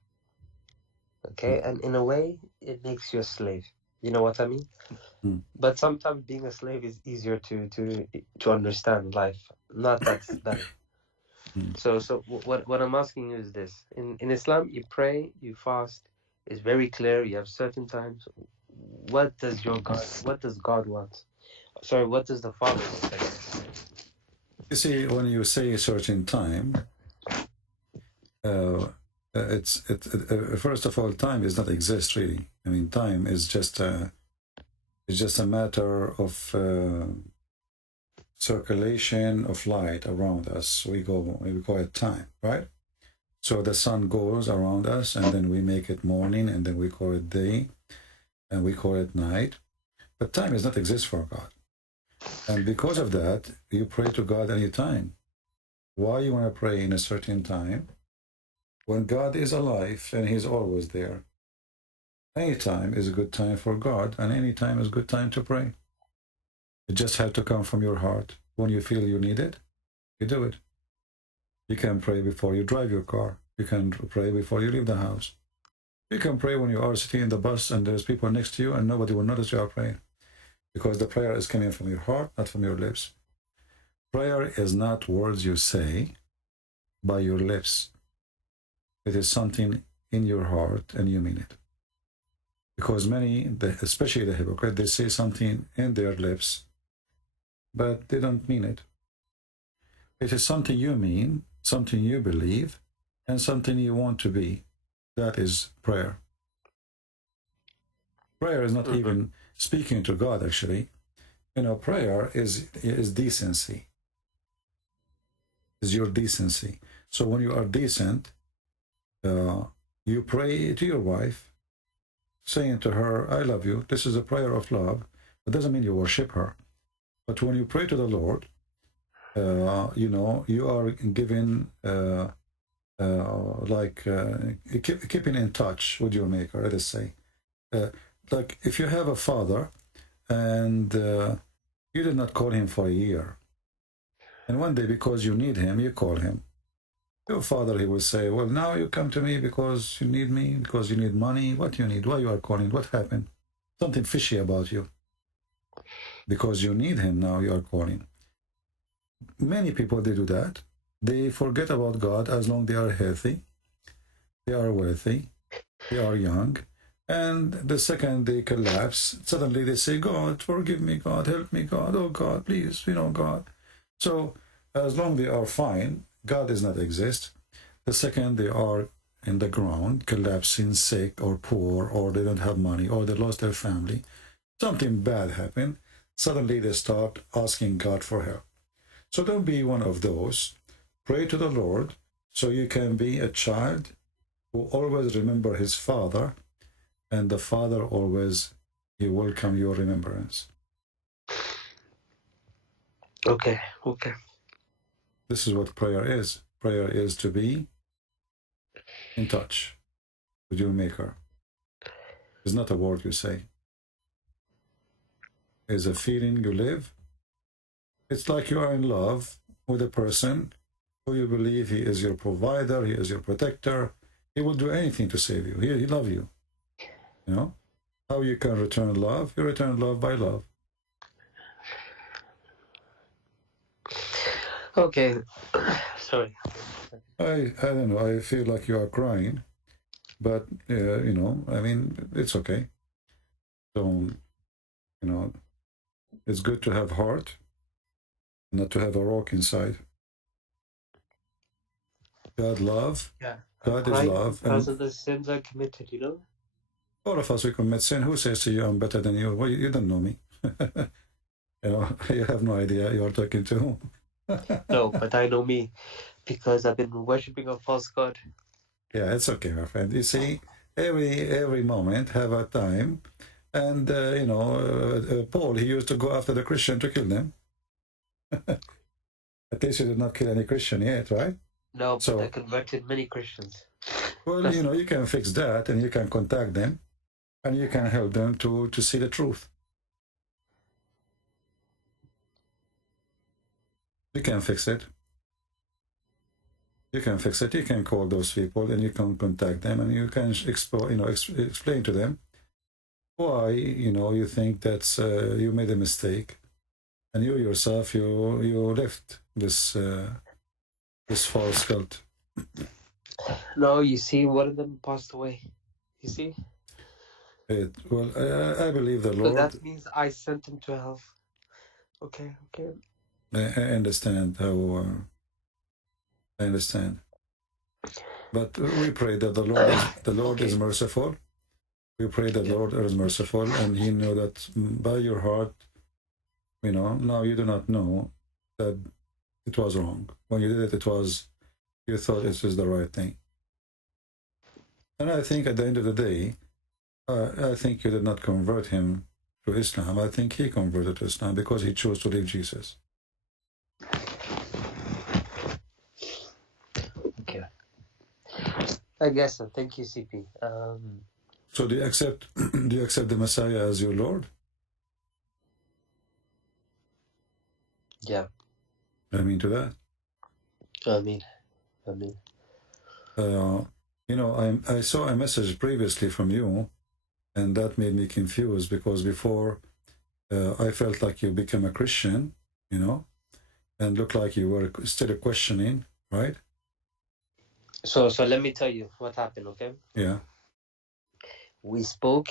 Okay? And in a way, it makes you a slave. You know what I mean? But sometimes being a slave is easier to understand life. Not that's better. So what I'm asking you is this. In Islam, you pray, you fast. It's very clear. You have certain times. What does God want? Sorry, what does the Father want? You see, when you say a certain time, first of all, time does not exist really. I mean, time is just a matter of circulation of light around us. We call it time, right? So the sun goes around us, and then we make it morning, and then we call it day, and we call it night. But time does not exist for God. And because of that, you pray to God anytime. Why you want to pray in a certain time? When God is alive and he's always there. Any time is a good time for God, and any time is a good time to pray. It just had to come from your heart. When you feel you need it, you do it. You can pray before you drive your car. You can pray before you leave the house. You can pray when you are sitting in the bus and there's people next to you and nobody will notice you are praying. Because the prayer is coming from your heart, not from your lips. Prayer is not words you say by your lips. It is something in your heart and you mean it. Because many, especially the hypocrite, they say something in their lips, but they don't mean it. It is something you mean, something you believe, and something you want to be. That is prayer. Prayer is not even speaking to God, actually. You know, prayer is decency. Is your decency. So when you are decent, you pray to your wife, saying to her, I love you. This is a prayer of love. It doesn't mean you worship her. But when you pray to the Lord, you know, you are giving, keeping in touch with your Maker, let us say. Like if you have a father and you did not call him for a year, and one day because you need him, you call him. Your father, he will say, well, now you come to me because you need me, because you need money. What you need? Why you are calling? What happened? Something fishy about you. Because you need him now, you are calling. Many people, they do that. They forget about God as long as they are healthy, they are wealthy, they are young. And the second they collapse, suddenly they say, God, forgive me, God, help me, God, oh God, please, you know, God. So as long as they are fine, God does not exist. The second they are in the ground, collapsing, sick or poor, or they don't have money, or they lost their family, something bad happened, suddenly they start asking God for help. So don't be one of those. Pray to the Lord so you can be a child who always remember his father, and the Father always, he welcome your remembrance. Okay. This is what prayer is. Prayer is to be in touch with your Maker. It's not a word you say. It's a feeling you live. It's like you are in love with a person who you believe he is your provider, he is your protector. He will do anything to save you. He loves you. You know? How you can return love? You return love by love. Okay. Sorry. I don't know. I feel like you are crying. But, you know, I mean, it's okay. So, you know, it's good to have heart, not to have a rock inside. God love. Yeah. God is love. Because of the sins I committed, you know? All of us, we commit sin. Who says to you, I'm better than you? Well, you don't know me. You know, you have no idea you are talking to whom. No, but I know me because I've been worshipping a false god. Yeah, it's okay, my friend. You see, every moment have a time. And, you know, Paul, he used to go after the Christian to kill them. At least he did not kill any Christian yet, right? No, but I converted many Christians. Well, you know, you can fix that and you can contact them and you can help them to see the truth. You can fix it. You can fix it. You can call those people and you can contact them and you can explain to them why, you know, you think that you made a mistake and you yourself, you left this false cult. No, you see, one of them passed away. You see? Well, I believe the Lord. So that means I sent him to hell. Okay. I understand how. I understand. But we pray that the Lord is merciful. We pray that the Lord is merciful, and He knew that by your heart, you know, now you do not know that it was wrong. When you did it, you thought it was the right thing. And I think at the end of the day, I think you did not convert him to Islam. I think he converted to Islam because he chose to leave Jesus. Okay. I guess so. Thank you, CP. So do you accept the Messiah as your Lord? Yeah. Amen to that. Amen. Amen. You know, I saw a message previously from you, and that made me confused, because before I felt like you became a Christian, you know, and looked like you were still questioning, right? So let me tell you what happened, okay? Yeah. We spoke.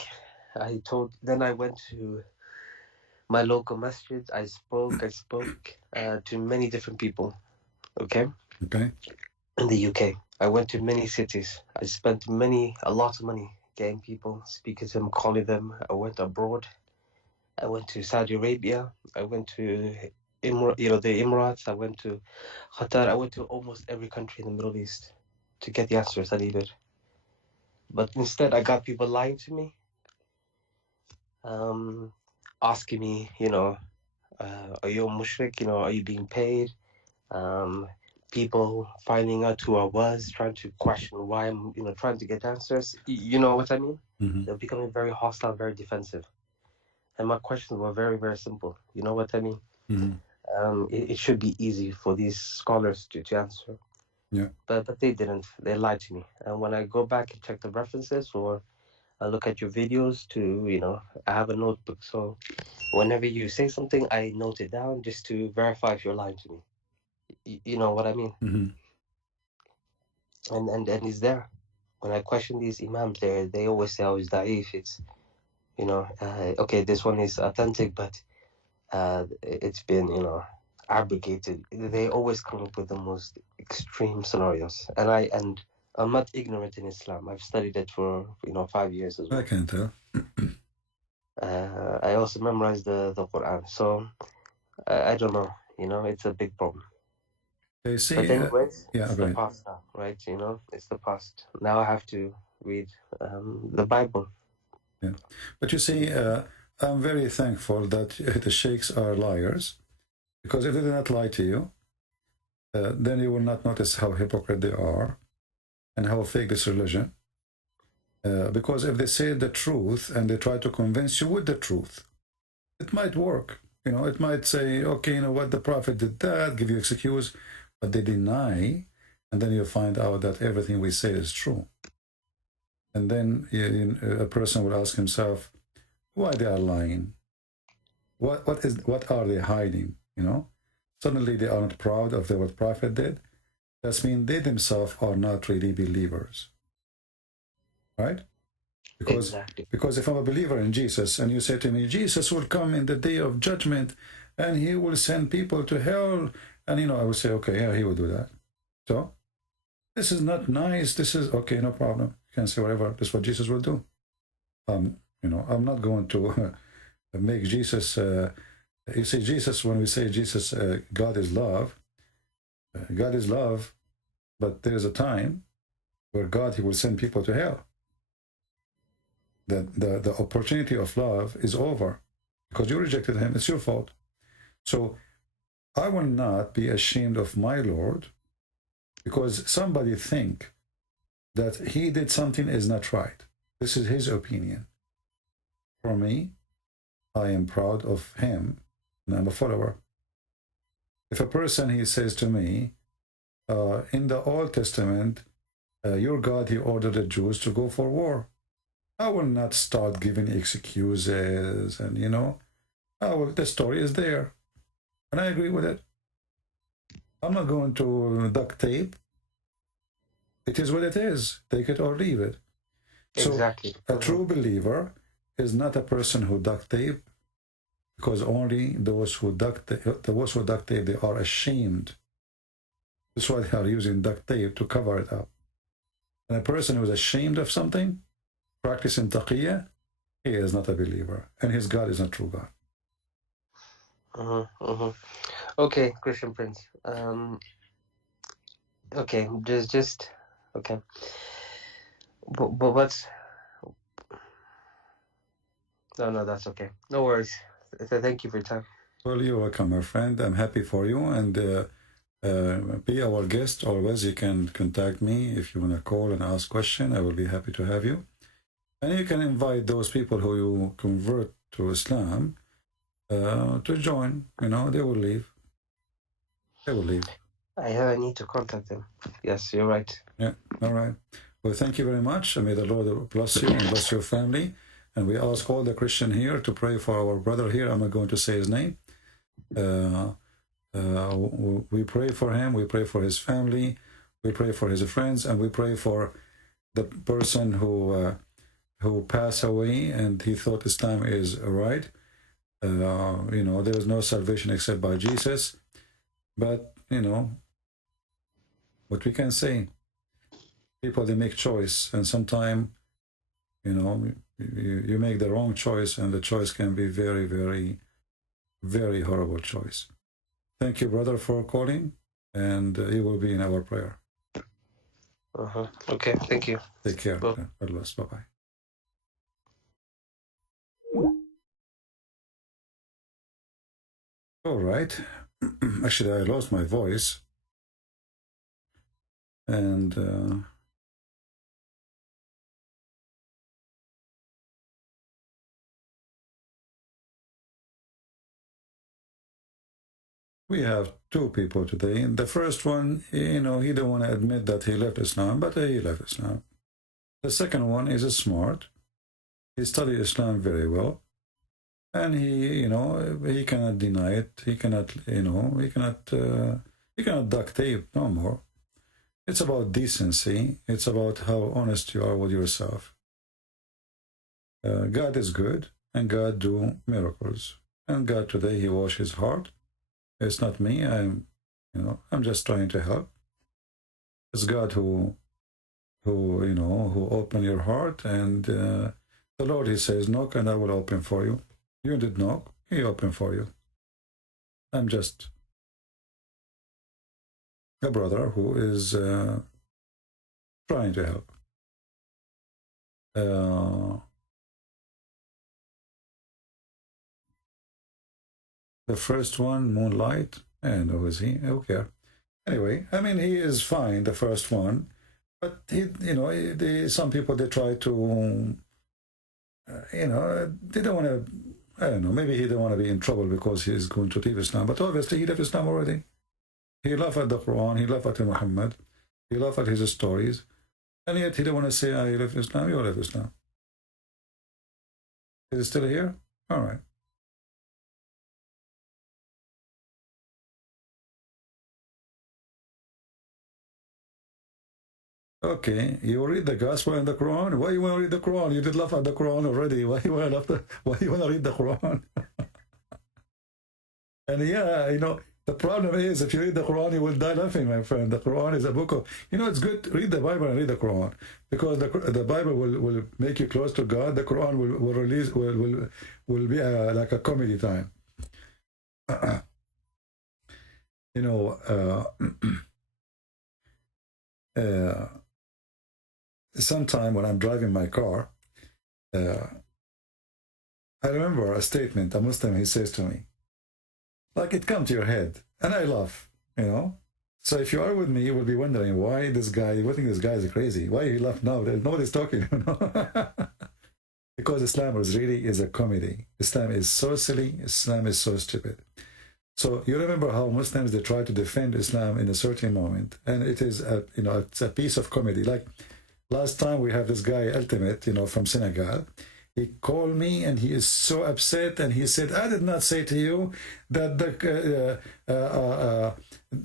Then I went to my local masjid. I spoke to many different people, okay? Okay. In the UK. I went to many cities. I spent a lot of money getting people, speaking to them, calling them. I went abroad. I went to Saudi Arabia. I went to the Emirates. I went to Qatar. I went to almost every country in the Middle East to get the answers I needed. But instead, I got people lying to me, asking me, are you a mushrik? Are you being paid? People finding out who I was, trying to question why I'm, trying to get answers. You know what I mean? Mm-hmm. They're becoming very hostile, very defensive. And my questions were very, very simple. You know what I mean? Mm-hmm. It should be easy for these scholars to answer. Yeah. But they didn't. They lied to me. And when I go back and check the references, or I look at your videos I have a notebook. So whenever you say something, I note it down just to verify if you're lying to me. You know what I mean? Mm-hmm. And it's there. When I question these imams, they always say, "Oh, it's da'if." It's okay, this one is authentic, but it's been abrogated. They always come up with the most extreme scenarios, and I'm not ignorant in Islam. I've studied it for 5 years as well. I can tell. I also memorized the Quran, so I don't know. It's a big problem. Okay, see, But anyways, yeah, it's the past now, right? It's the past. Now I have to read the Bible. Yeah, but you see, I'm very thankful that the sheikhs are liars, because if they did not lie to you, then you will not notice how hypocrite they are and how fake this religion. Because if they say the truth and they try to convince you with the truth, it might work. It might say, okay, you know what, the prophet did that, give you excuse, but they deny, and then you find out that everything we say is true. And then a person will ask himself, why they are lying? What are they hiding? Suddenly they are not proud of what prophet did. That means they themselves are not really believers, right? Because if I'm a believer in Jesus and you say to me, Jesus will come in the day of judgment and he will send people to hell, and I will say, okay, yeah, he will do that. So this is not nice. This is okay, no problem. You can say whatever. This is what Jesus will do. I'm not going to make Jesus. You see, Jesus. When we say Jesus, God is love. God is love, but there is a time where He will send people to hell. The opportunity of love is over because you rejected Him. It's your fault. So I will not be ashamed of my Lord because somebody think that He did something is not right. This is His opinion. For me, I am proud of Him and I'm a follower. If a person, he says to me, in the Old Testament, your God, He ordered the Jews to go for war. I will not start giving excuses and, the story is there. And I agree with it. I'm not going to duct tape. It is what it is. Take it or leave it. Exactly. So a true believer is not a person who duct tape, because only those who duct tape, they are ashamed. That's why they are using duct tape to cover it up. And a person who is ashamed of something, practicing taqiyya, he is not a believer. And his God is not true God. Okay, Christian Prince. Okay, just okay. But what's... No, that's okay. No worries. Thank you for your time. Well, you're welcome, my friend. I'm happy for you, and be our guest always. You can contact me if you want to call and ask questions. I will be happy to have you. And you can invite those people who you convert to Islam to join. They will leave. They will leave. I need to contact them. Yes, you're right. Yeah, all right. Well, thank you very much. May the Lord bless you and bless your family. And we ask all the Christian here to pray for our brother here. I'm not going to say his name. We pray for him. We pray for his family. We pray for his friends. And we pray for the person who passed away and he thought Islam is right. You know, there is no salvation except by Jesus. But, you know, what we can say, people, they make choice. And sometimes, you know, you make the wrong choice, and the choice can be very, very, very horrible choice. Thank you, brother, for calling, and you will be in our prayer. Okay, thank you. Take care. God bless. Bye-bye. All right. Actually, I lost my voice. And we have two people today. And the first one, you know, he don't want to admit that he left Islam, but he left Islam. The second one is smart. He studied Islam very well. And he, you know, he cannot deny it. He cannot, you know, he cannot duct tape no more. It's about decency. It's about how honest you are with yourself. God is good, and God do miracles. And God today, he washed his heart. It's not me. I'm just trying to help. It's God who opened your heart, and the Lord, he says, knock and I will open for you. You did knock, he opened for you. I'm just a brother who is trying to help. The first one, Moonlight, and who is he? I don't care. Anyway, I mean, he is fine, the first one, but he, you know, some people, they try to, you know, they don't want to, I don't know, maybe he don't want to be in trouble because he is going to leave Islam, but obviously he left Islam already. He laughed at the Quran, he laughed at Muhammad, he laughed at his stories, and yet he don't want to say, I left Islam, you left Islam. Is he still here? All right. Okay, you read the Gospel and the Quran. Why you want to read the Quran? You did laugh at the Quran already. Why you want to read the Quran? And yeah, you know, the problem is if you read the Quran, you will die laughing, my friend. The Quran is a book of, you know, it's good, read the Bible and read the Quran, because the Bible will make you close to God. The Quran will be like a comedy time. You know, sometime when I'm driving my car, I remember a statement a Muslim, he says to me, like it comes to your head, and I laugh, you know. So if you are with me, you will be wondering why this guy, you think this guy is crazy, why he laugh now, nobody's talking, you know. Because Islam is a comedy. Islam is so silly, Islam is so stupid. So you remember how Muslims, they try to defend Islam in a certain moment, and it is it's a piece of comedy. Like last time we have this guy Ultimate, you know, from Senegal. He called me and he is so upset, and he said, I did not say to you that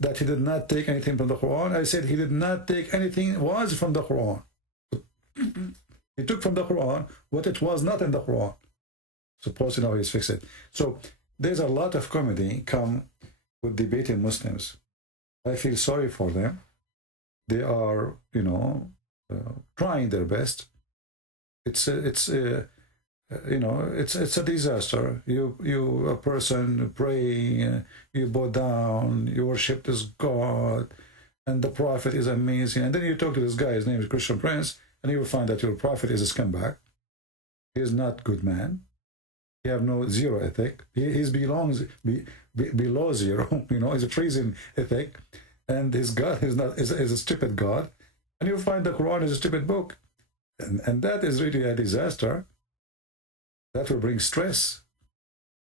that he did not take anything from the Quran. I said he did not take anything was from the Quran. He took from the Quran what it was not in the Quran. Suppose now he's fixed it. So there's a lot of comedy come with debating Muslims. I feel sorry for them. They are, you know, trying their best. It's a disaster. You a person pray, you bow down, you worship this God, and the Prophet is amazing. And then you talk to this guy, his name is Christian Prince, and you will find that your Prophet is a scumbag. He is not good man. He have no zero ethic. He belongs below zero. You know, he's a treason ethic, and his God is a stupid God. And you find the Quran is a stupid book, and that is really a disaster. That will bring stress.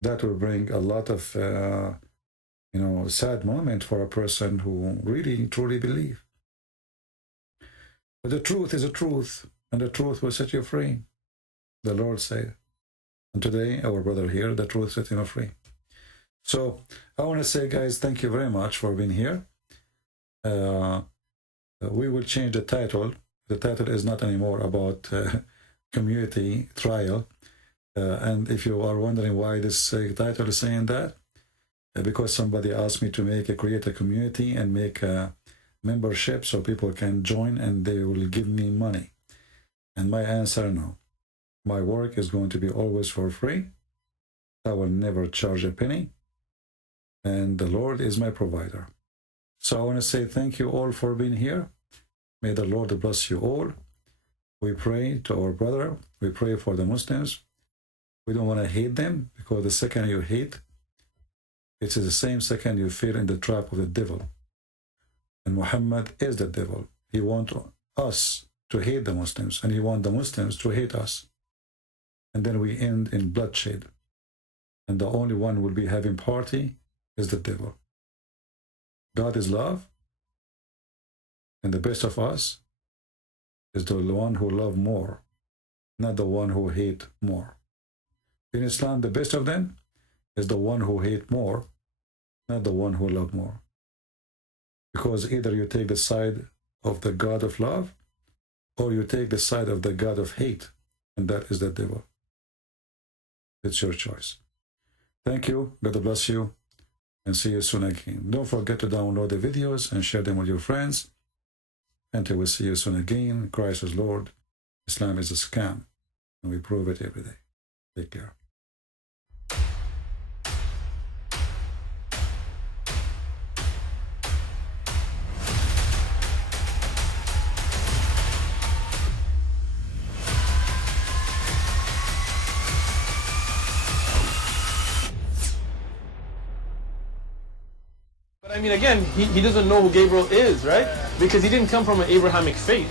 That will bring a lot of sad moment for a person who really, truly believes. But the truth is a truth, and the truth will set you free, the Lord said. And today, our brother here, the truth set him free. So I want to say, guys, thank you very much for being here. We will change the title. The title is not anymore about community trial. And if you are wondering why this title is saying that, because somebody asked me to create a community and make a membership so people can join and they will give me money. And my answer, no. My work is going to be always for free. I will never charge a penny. And the Lord is my provider. So I want to say thank you all for being here. May the Lord bless you all. We pray to our brother. We pray for the Muslims. We don't want to hate them, because the second you hate, it's the same second you fell in the trap of the devil. And Muhammad is the devil. He wants us to hate the Muslims, and he wants the Muslims to hate us. And then we end in bloodshed. And the only one who will be having party is the devil. God is love, and the best of us is the one who loves more, not the one who hates more. In Islam, the best of them is the one who hates more, not the one who loves more. Because either you take the side of the God of love, or you take the side of the God of hate, and that is the devil. It's your choice. Thank you. God bless you. And see you soon again. Don't forget to download the videos and share them with your friends. Until we see you soon again. Christ is Lord. Islam is a scam. And we prove it every day. Take care. I mean, again, he doesn't know who Gabriel is, right? Because he didn't come from an Abrahamic faith.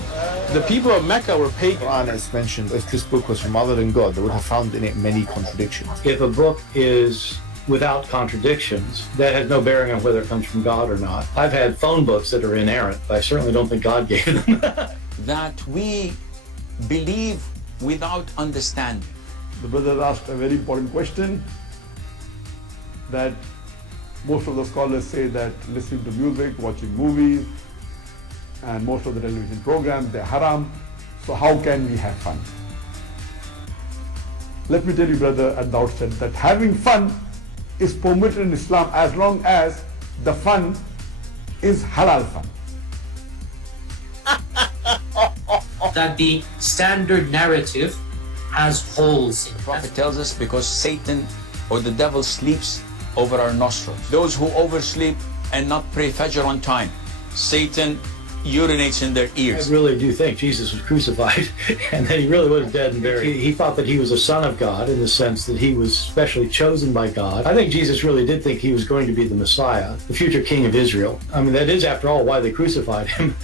The people of Mecca were pagan. The Quran has mentioned if this book was from other than God, they would have found in it many contradictions. If a book is without contradictions, that has no bearing on whether it comes from God or not. I've had phone books that are inerrant, but I certainly don't think God gave them. That we believe without understanding. The brother asked a very important question, that most of the scholars say that listening to music, watching movies, and most of the television programs, they're haram. So how can we have fun? Let me tell you, brother, at the outset, that having fun is permitted in Islam as long as the fun is halal fun. That the standard narrative has holes in it. The Prophet tells us because Satan or the devil sleeps over our nostrils. Those who oversleep and not pray Fajr on time, Satan urinates in their ears. I really do think Jesus was crucified and that he really was dead and buried. He thought that he was a son of God in the sense that he was specially chosen by God. I think Jesus really did think he was going to be the Messiah, the future king of Israel. I mean, that is, after all, why they crucified him.